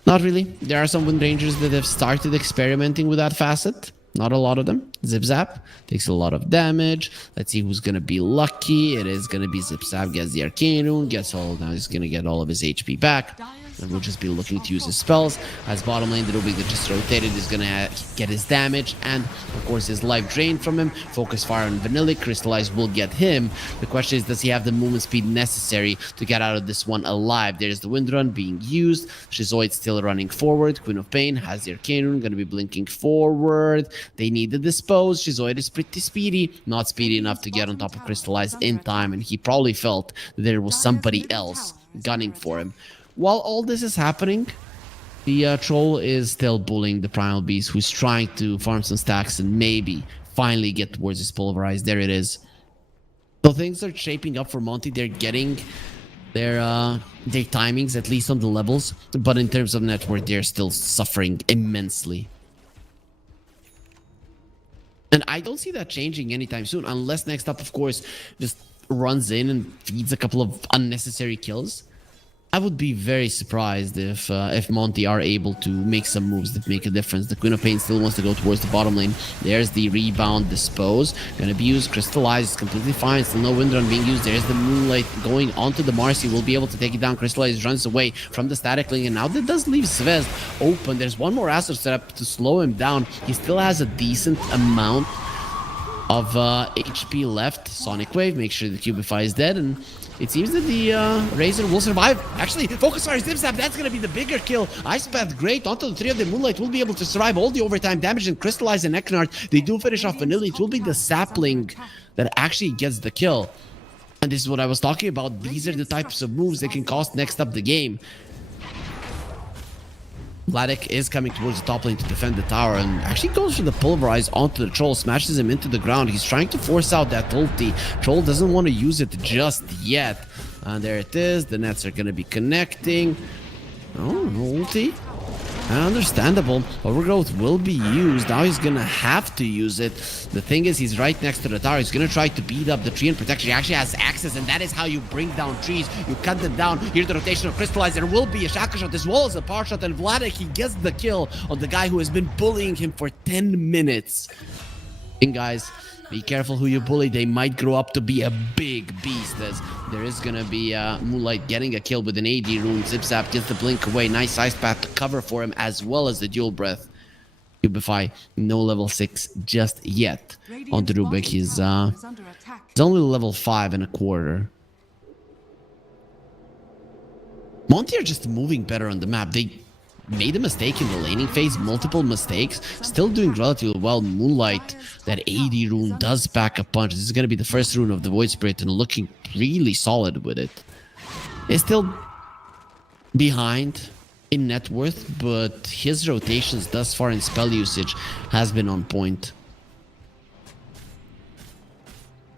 not really. There are some Wind Rangers that have started experimenting with that facet. Not a lot of them. Zip Zap takes a lot of damage. Let's see who's gonna be lucky. It is gonna be Zip Zap. Gets the Arcane Rune. Gets all. Now he's gonna get all of his HP back. And we'll just be looking to use his spells. As bottom lane, the Rubik that just rotated is gonna get his damage. And of course his life drained from him. Focus Fire on Vanillic. Crystallize will get him. The question is, does he have the movement speed necessary to get out of this one alive? There's the Wind Run being used. Shizoid still running forward. Queen of Pain has the Arcane Rune. Gonna be blinking forward. They need to dispose. Shizoid is pretty speedy. Not speedy enough to get on top of Crystallize in time. And he probably felt that there was somebody else gunning for him. While all this is happening, the troll is still bullying the Primal Beast, who's trying to farm some stacks and maybe finally get towards his Pulverize. There it is. So things are shaping up for Monty. They're getting their timings, at least on the levels. But in terms of net worth, they're still suffering immensely. And I don't see that changing anytime soon, unless next up, of course, just runs in and feeds a couple of unnecessary kills. I would be very surprised if Monty are able to make some moves that make a difference. The Queen of Pain still wants to go towards the bottom lane. There's the rebound, dispose. Gonna be used, Crystallize is completely fine. Still no Wind Run being used. There's the Moonlight going onto the Marcy. Will be able to take it down. Crystallize runs away from the Static Link, and now that does leave Zvezd open. There's one more Astral setup to slow him down. He still has a decent amount of HP left. Sonic Wave, make sure the Cubify is dead, and It seems that the Razor will survive. Actually, Focus Fire Zip Zap, that's going to be the bigger kill. Ice Path, great. Onto the 3 of the Moonlight will be able to survive all the overtime damage, and Crystallize and Eknard, they do finish off Vanilla. It will be the Sapling that actually gets the kill. And this is what I was talking about. These are the types of moves that can cost next up the game. Vladek is coming towards the top lane to defend the tower and actually goes for the Pulverize onto the Troll, smashes him into the ground. He's trying to force out that ulti. Troll doesn't want to use it just yet. And there it is. The nets are going to be connecting. Oh, no ulti. Understandable. Overgrowth will be used. Now he's gonna have to use it. The thing is, he's right next to the tower. He's gonna try to beat up the tree and protection. He actually has access, and that is how you bring down trees. You cut them down. Here's the rotation of Crystallize. There will be a shackle shot as well as a power shot, and Vladek, he gets the kill on the guy who has been bullying him for 10 minutes. And guys, be careful who you bully. They might grow up to be a big beast, as there is going to be Moonlight getting a kill with an AD rune. Zipzap gets the blink away. Nice Ice Path to cover for him, as well as the dual breath. Cubify, no level 6 just yet. On the Rubik, he's only level 5 and a quarter. Monty are just moving better on the map. They made a mistake in the laning phase, multiple mistakes, still doing relatively well. Moonlight, that AD rune does pack a punch. This is going to be the first rune of the Void Spirit and looking really solid with it. It's still behind in net worth, but his rotations thus far in spell usage has been on point.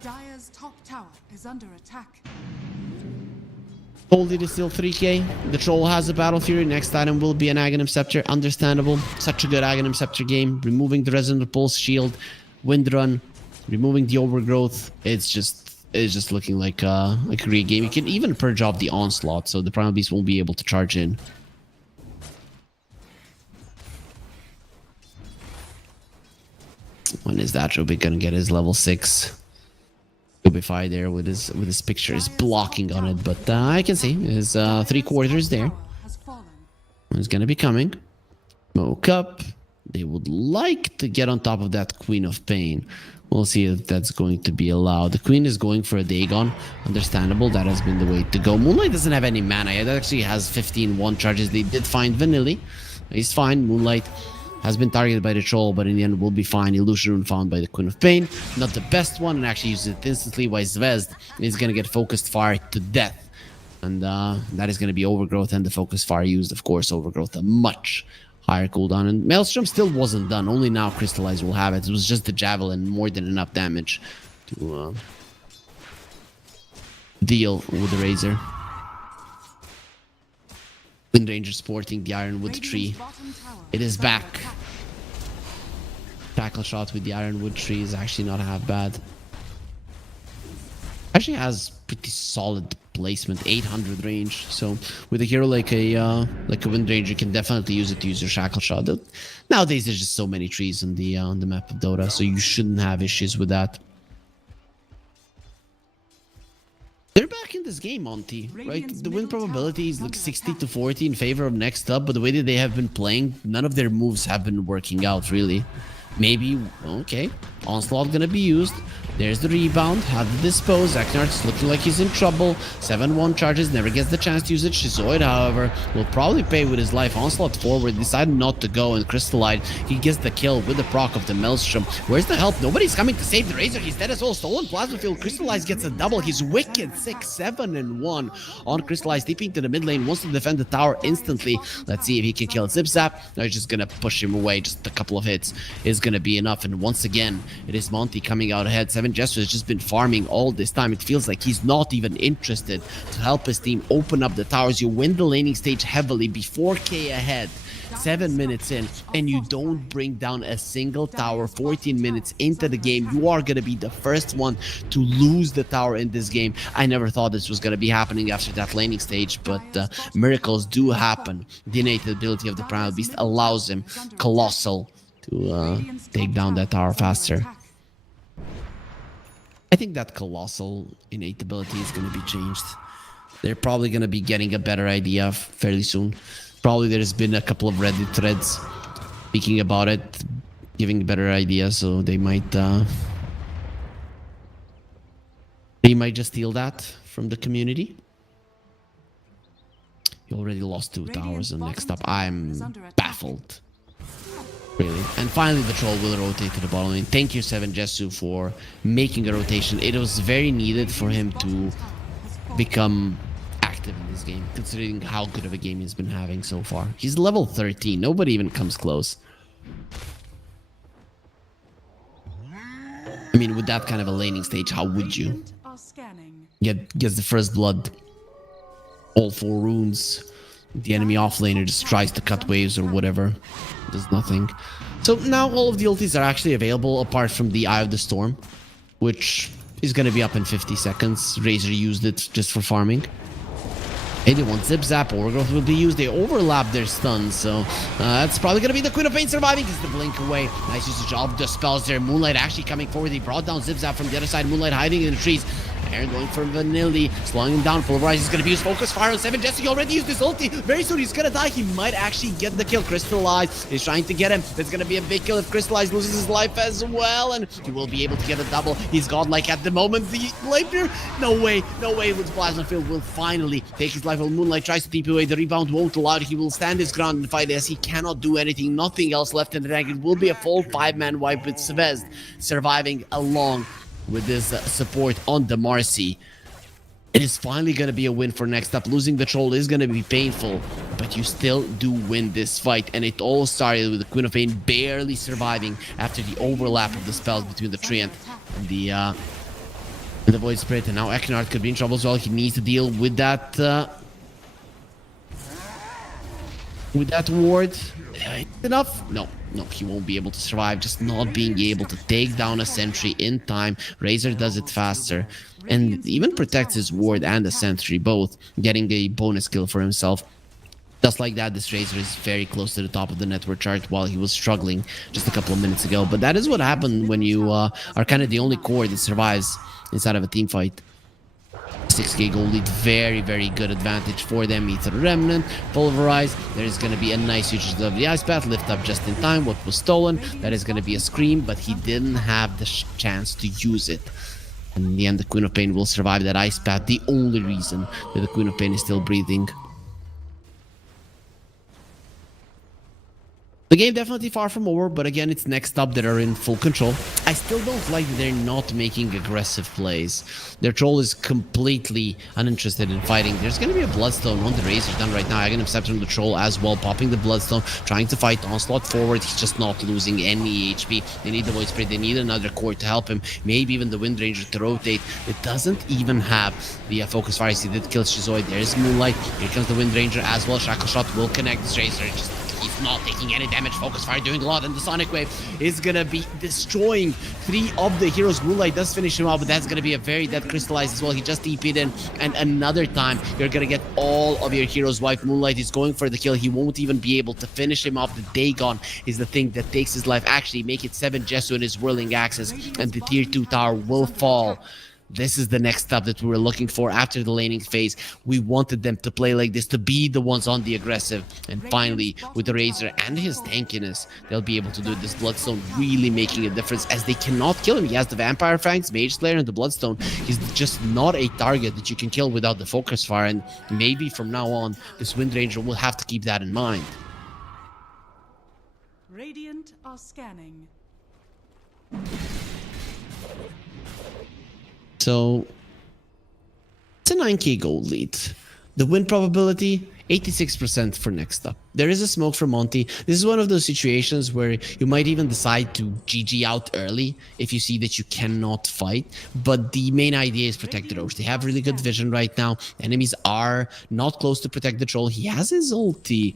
Dire's top tower is under attack. Gold is still 3k. The Troll has a Battle Fury. Next item will be an Aghanim Scepter. Understandable. Such a good Aghanim Scepter game. Removing the Resonant Pulse shield, Wind Run, removing the Overgrowth. It's just looking like a great game. You can even purge off the Onslaught, so the Primal Beast won't be able to charge in. When is that Rubik gonna get his level 6? Cubify there with his picture is blocking on it, but I can see his 3/4 there. It's gonna be coming. Smoke up. They would like to get on top of that Queen of Pain. We'll see if that's going to be allowed. The Queen is going for a Dagon. Understandable. That has been the way to go. Moonlight doesn't have any mana. It actually has 15-1 charges. They did find Vanilli. He's fine. Moonlight has been targeted by the Troll, but in the end will be fine. Illusion Rune found by the Queen of Pain. Not the best one, and actually uses it instantly, while Zvezd is going to get Focused Fire to death. And that is going to be Overgrowth, and the Focused Fire used, of course, Overgrowth a much higher cooldown. And Maelstrom still wasn't done. Only now Crystallize will have it. It was just the Javelin, more than enough damage to deal with the Razor. Wind Ranger sporting the Ironwood tree. It is back. Tackle shot with the Ironwood tree is actually not half bad. Actually has pretty solid placement, 800 range. So with a hero like a Wind Ranger, you can definitely use it to use your shackle shot. Nowadays there's just so many trees on the map of Dota, so you shouldn't have issues with that. They're back in this game, Monty, right? The win probability is like 60-40 in favor of Next Up, but the way that they have been playing, none of their moves have been working out, really. Maybe, okay, Onslaught gonna be used. There's the rebound, how to dispose. Eknard's looking like he's in trouble. 7-1 charges, never gets the chance to use it. Shizoid, however, will probably pay with his life. Onslaught forward, decided not to go, and Crystallite, he gets the kill with the proc of the Maelstrom. Where's the help? Nobody's coming to save the Razor. He's dead as well. Stolen Plasma Field. Crystallize gets a double. He's wicked. 6-7-1 on Crystallize, deeping to the mid lane, wants to defend the tower instantly. Let's see if he can kill Zipzap. No, he's just gonna push him away. Just a couple of hits is gonna be enough. And once again, it is Monty coming out ahead. Seven Jester has just been farming all this time. It feels like he's not even interested to help his team open up the towers. You win the laning stage heavily, be 4k ahead, 7 minutes in, and you don't bring down a single tower 14 minutes into the game. You are going to be the first one to lose the tower in this game. I never thought this was going to be happening after that laning stage, but miracles do happen. The innate ability of the Primal Beast allows him, Colossal, to take down that tower faster. I think that Colossal innate ability is going to be changed. They're probably going to be getting a better idea fairly soon. Probably there's been a couple of Reddit threads speaking about it, giving a better idea, so they might He might just steal that from the community. He already lost 2 towers, and next up, I'm baffled. Really. And finally, the troll will rotate to the bottom lane. Thank you, 7 Jesu, for making a rotation. It was very needed for him to become active in this game, considering how good of a game he's been having so far. He's level 13. Nobody even comes close. I mean, with that kind of a laning stage, how would you gets the first blood? All 4 runes. The enemy offlaner just tries to cut waves or whatever. Does nothing. So now all of the ultis are actually available apart from the Eye of the Storm, which is going to be up in 50 seconds. Razor used it just for farming. 81 Zip Zap, Overgrowth will be used. They overlap their stuns, so that's probably going to be the Queen of Pain surviving. Is the blink away. Nice usage of the spells there. Moonlight actually coming forward. He brought down Zip Zap from the other side. Moonlight hiding in the trees. Aaron going for Vanilli, slowing him down. Pulverize is going to be used. Focus fire on 7. Jesse already used his ulti. Very soon he's going to die. He might actually get the kill. Crystallize is trying to get him. It's going to be a big kill if Crystallize loses his life as well. And he will be able to get a double. He's godlike at the moment. The Leipner, no way with Plasma Field will finally take his life. While Moonlight tries to TP away. The rebound won't allow it. He will stand his ground and fight as he cannot do anything. Nothing else left in the tank. It will be a full 5-man wipe with Svezd surviving along with this support on the Marcy. It is finally going to be a win for next up. Losing the troll is going to be painful, but you still do win this fight. And it all started with the Queen of Pain barely surviving after the overlap of the spells between the Treant and the Void Spirit. And now Ekinard could be in trouble as well. He needs to deal with that ward. Enough? No, he won't be able to survive. Just not being able to take down a sentry in time. Razor does it faster and even protects his ward and the sentry, both getting a bonus kill for himself. Just like that, this Razor is very close to the top of the network chart while he was struggling just a couple of minutes ago. But that is what happened when you are kind of the only core that survives inside of a team fight. 6k gold lead, very good advantage for them. Ether Remnant, Pulverize. There is going to be a nice usage of the Ice Path, lift up just in time what was stolen. That is going to be a Scream, but he didn't have the chance to use it. And in the end, the Queen of Pain will survive that Ice Path, the only reason that the Queen of Pain is still breathing. The game definitely far from over, but again, it's next up that are in full control. I still don't like that they're not making aggressive plays. Their troll is completely uninterested in fighting. There's going to be a Bloodstone on the Razor done right now. Aghanim Scepter on the troll as well, popping the Bloodstone, trying to fight Onslaught forward. He's just not losing any HP. They need the Void Spirit. They need another core to help him. Maybe even the Wind Ranger to rotate. It doesn't even have the Focus Fire. He did kill Shizoid. There's Moonlight. Here comes the Wind Ranger as well. Shackle Shot will connect this Razor. He's not taking any damage. Focus Fire doing a lot, and the Sonic Wave is gonna be destroying 3 of the heroes. Moonlight does finish him off, but that's gonna be a very dead Crystallized as well. He just TP'd in, and another time you're gonna get all of your heroes wiped. Moonlight is going for the kill. He won't even be able to finish him off. The Dagon is the thing that takes his life. Actually, make it 7 Jesu in his Whirling Axes, and the tier 2 tower will fall. This is the next step that we were looking for after the laning phase. We wanted them to play like this, to be the ones on the aggressive. And finally, with the Razor and his tankiness, they'll be able to do this. Bloodstone really making a difference, as they cannot kill him. He has the Vampire Fangs, Mage Slayer, and the Bloodstone. He's just not a target that you can kill without the Focus Fire. And maybe from now on, this Wind Ranger will have to keep that in mind. Radiant are scanning. So it's a 9k gold lead. The win probability, 86% for next up. There is a smoke from Monty. This is one of those situations where you might even decide to GG out early if you see that you cannot fight. But the main idea is protect the Roche. They have really good vision right now. Enemies are not close to protect the troll. He has his ulti.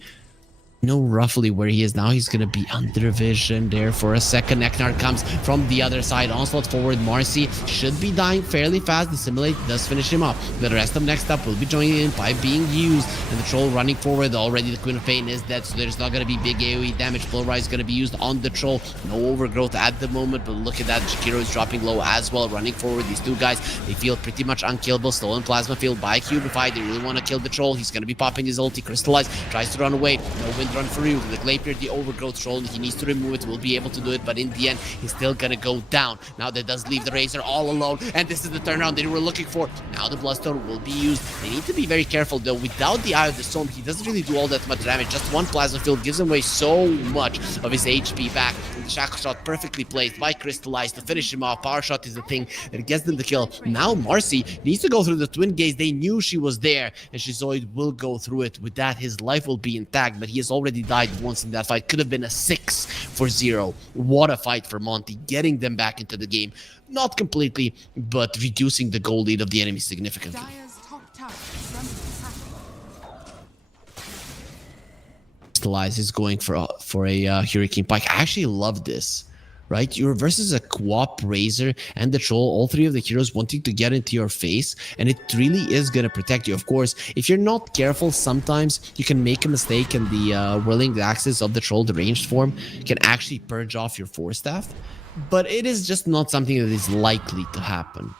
Know roughly where he is now. He's gonna be under vision there for a second. Eknar comes from the other side. Onslaught forward. Marcy should be dying fairly fast. The Simulate does finish him up. The rest of next up will be joining in by being used. And the troll running forward. Already the Queen of Pain is dead, so there's not gonna be big AoE damage. Pulverize is gonna be used on the troll. No overgrowth at the moment, but look at that. Jakiro is dropping low as well. Running forward. These two guys, they feel pretty much unkillable. Stolen Plasma Field by Cubify. They really want to kill the troll. He's gonna be popping his ulti. Crystallize tries to run away. No Wind run for you. The Glapier, the Overgrowth Troll, he needs to remove it, will be able to do it, but in the end, he's still gonna go down. Now that does leave the Razor all alone, and this is the turnaround they were looking for. Now the Bloodstone will be used. They need to be very careful, though. Without the Eye of the Storm, he doesn't really do all that much damage. Just one Plasma Field gives him away so much of his HP back. And the Shackle Shot perfectly placed by Crystallize to finish him off. Power Shot is the thing that gets them the kill. Now Marcy needs to go through the Twin Gaze. They knew she was there, and Shizoid will go through it. With that, his life will be intact, but he has already died once in that fight. Could have been a 6-0. What a fight for Monty, getting them back into the game. Not completely, but reducing the goal lead of the enemy significantly. Dire's top tower is under attack. Crystallize is going for a Hurricane Pike. I actually love this. Right? You're versus a co-op Razor and the Troll, all three of the heroes wanting to get into your face, and it really is going to protect you. Of course, if you're not careful, sometimes you can make a mistake, and the Whirling Axis of the Troll, the ranged form, can actually purge off your Force Staff, but it is just not something that is likely to happen.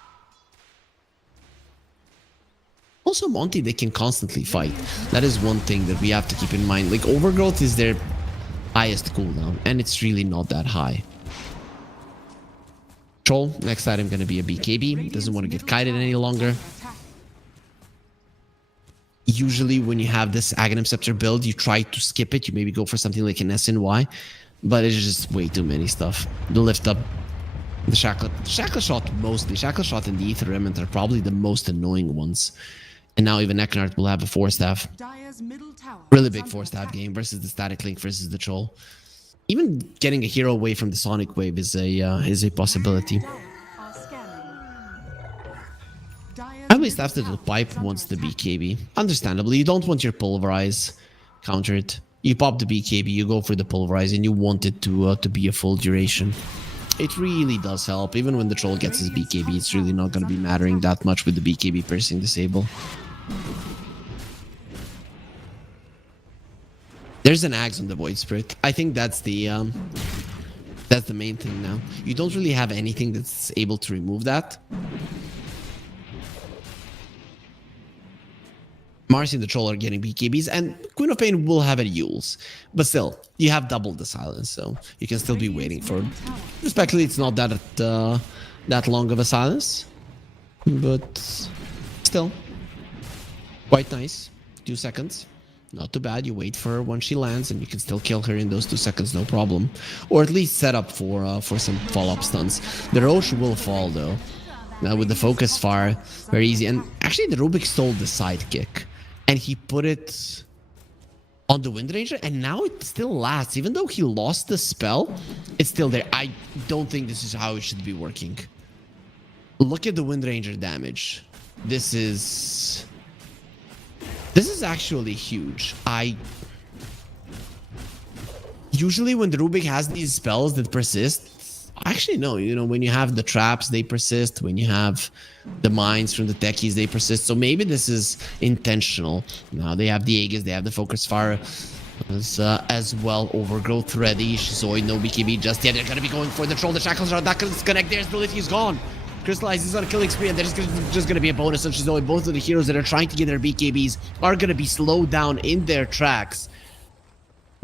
Also, Monty, they can constantly fight. That is one thing that we have to keep in mind. Like, Overgrowth is their highest cooldown, and it's really not that high. Troll, next item gonna be a BKB. Doesn't want to get kited any longer. Usually when you have this Aghanim Scepter build, you try to skip it. You maybe go for something like an SNY, but it's just way too many stuff. The lift up, the Shackle Shot mostly. Shackle Shot and the Aether Remnant are probably the most annoying ones. And now even Eknard will have a Force Staff. Dire's middle tower Really is big under Force Staff attack. game versus the Static Link versus the Troll. Even getting a hero away from the Sonic Wave is a possibility. Dire are scanning. Dire's At least middle after the tower pipe is under wants the attack. BKB. Understandably, you don't want your Pulverize countered. You pop the BKB, you go for the Pulverize, and you want it to be a full duration. It really does help. Even when the Troll gets his BKB, it's really not going to be mattering that much with the BKB piercing disable. There's an Axe on the Void Spirit. I think that's the main thing now. You don't really have anything that's able to remove that. Marcy and the Troll are getting BKBs, and Queen of Pain will have a Yules. But still, you have doubled the silence, so you can still be waiting for... Respectfully, it's not that long of a silence. But still, quite nice. 2 seconds. Not too bad. You wait for her when she lands, and you can still kill her in those 2 seconds, no problem. Or at least set up for some follow-up stunts. The Roche will fall, though. Now with the Focus Fire, very easy. And actually, the Rubik stole the sidekick, and he put it on the Wind Ranger, and now it still lasts. Even though he lost the spell, it's still there. I don't think this is how it should be working. Look at the Wind Ranger damage. This is actually huge. Usually when the Rubik has these spells that persist, actually no, you know, when you have the traps, they persist. When you have the mines from the techies, they persist. So maybe this is intentional. Now they have the Aegis, they have the Focus Fire as well. Overgrowth ready. Shizoid, no BKB just yet. They're gonna be going for the Troll. The Shackles are not gonna disconnect. There's ability, he's gone. Crystallize is on a killing spree, and there's just going to be a bonus on Shizoid. Both of the heroes that are trying to get their BKBs are going to be slowed down in their tracks.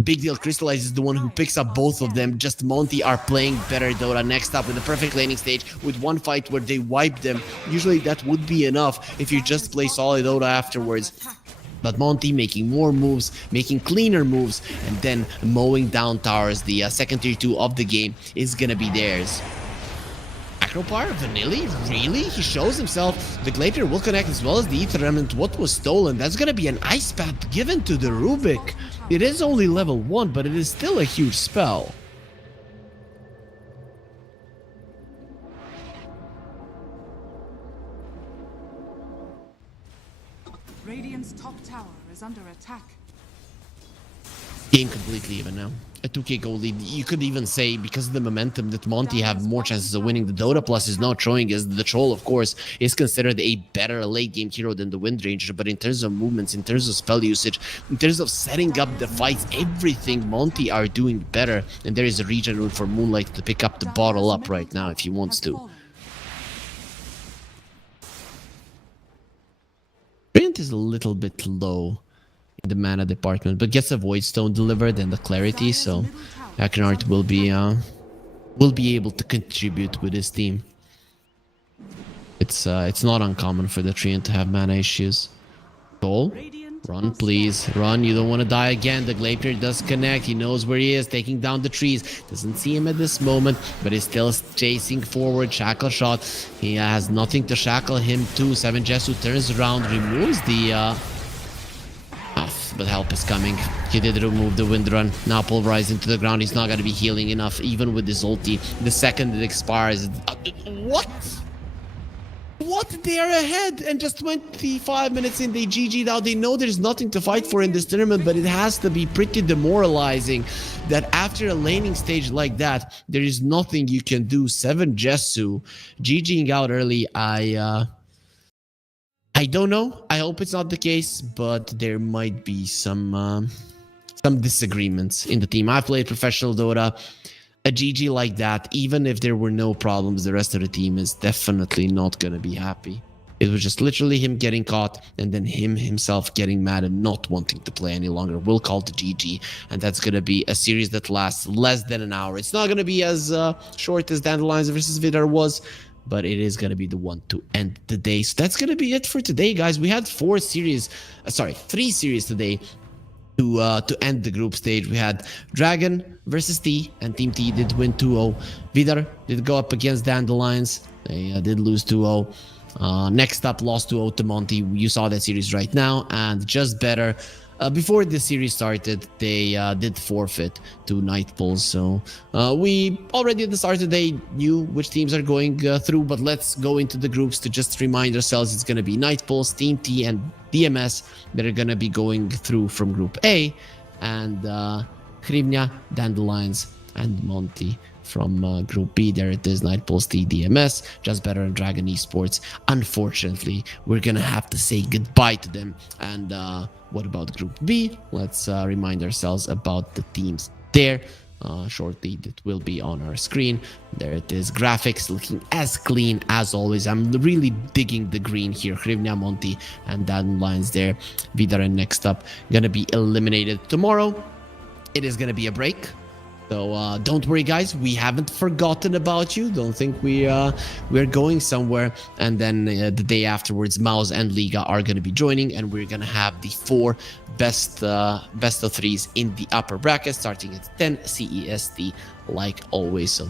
Big deal, Crystallize is the one who picks up both of them. Just Monty are playing better Dota. Next up with the perfect laning stage with one fight where they wipe them. Usually that would be enough if you just play solid Dota afterwards. But Monty making more moves, making cleaner moves, and then mowing down towers. The second tier 2 of the game is going to be theirs. Acropar, Vanilli, really? He shows himself. The Glacier will connect as well as the Aether Remnant. What was stolen? That's gonna be an Ice Path given to the Rubik. It is only level 1, but it is still a huge spell. Radiant's top tower is under attack. Game completely even now. A 2k goal lead. You could even say, because of the momentum, that Monty have more chances of winning. The Dota Plus is not showing as the Troll, of course, is considered a better late game hero than the Wind Ranger. But in terms of movements, in terms of spell usage, in terms of setting up the fights, everything, Monty are doing better. And there is a regen rune for Moonlight to pick up the bottle up right now if he wants to. Radiant is a little bit low. in the mana department, but gets a Void Stone delivered and the clarity, Dire's so middle tower is Akinart under will be able to contribute with his team. It's not uncommon for the Treant to have mana issues. Soul, Radiant run will please, run, you don't want to die again. The Glacier does connect, he knows where he is, taking down the trees. Doesn't see him at this moment, but he's still chasing forward. Shackle shot, he has nothing to shackle him to. 7 Jesu turns around, removes the but help is coming. He did remove the wind run. Now pulverize into the ground. He's not going to be healing enough, even with his ulti. The second it expires... What? What? They are ahead, and just 25 minutes in, they GG'd out. They know there's nothing to fight for in this tournament, but it has to be pretty demoralizing that after a laning stage like that, there is nothing you can do. 7 Jesu GGing out early. I don't know. I hope it's not the case, but there might be some disagreements in the team. I've played professional Dota. A GG like that, even if there were no problems, the rest of the team is definitely not going to be happy. It was just literally him getting caught and then him himself getting mad and not wanting to play any longer. We'll call it GG, and that's going to be a series that lasts less than an hour. It's not going to be as short as Dandelions versus Vidar was, but it is going to be the one to end the day. So that's going to be it for today, guys. We had 3 series today to end the group stage. We had Dragon versus T, and Team T did win 2-0. Vidar did go up against Dandelions. They did lose 2-0. Next up, lost 2-0 to Monty. You saw that series right now, and just better. Before the series started, they did forfeit to Nightpulse. So we already at the start of the day knew which teams are going through, but let's go into the groups to just remind ourselves. It's going to be Nightpulse, Team T, and DMS that are going to be going through from Group A, and Hrivnia, Dandelions, and Monty from Group B. There it is, Nightpulse, T, DMS, Just Better, and Dragon Esports. Unfortunately, we're going to have to say goodbye to them. And what about Group B? Let's remind ourselves about the teams there. Shortly, that will be on our screen. There it is, graphics looking as clean as always. I'm really digging the green here. Hrivnia, Monty, and Dandelions there. Vidar next up gonna be eliminated tomorrow. It is gonna be a break, so don't worry, guys. We haven't forgotten about you. Don't think we're going somewhere. And then the day afterwards, Mouse and Liga are going to be joining, and we're going to have the 4 best of 3s in the upper bracket, starting at 10 CEST, like always. So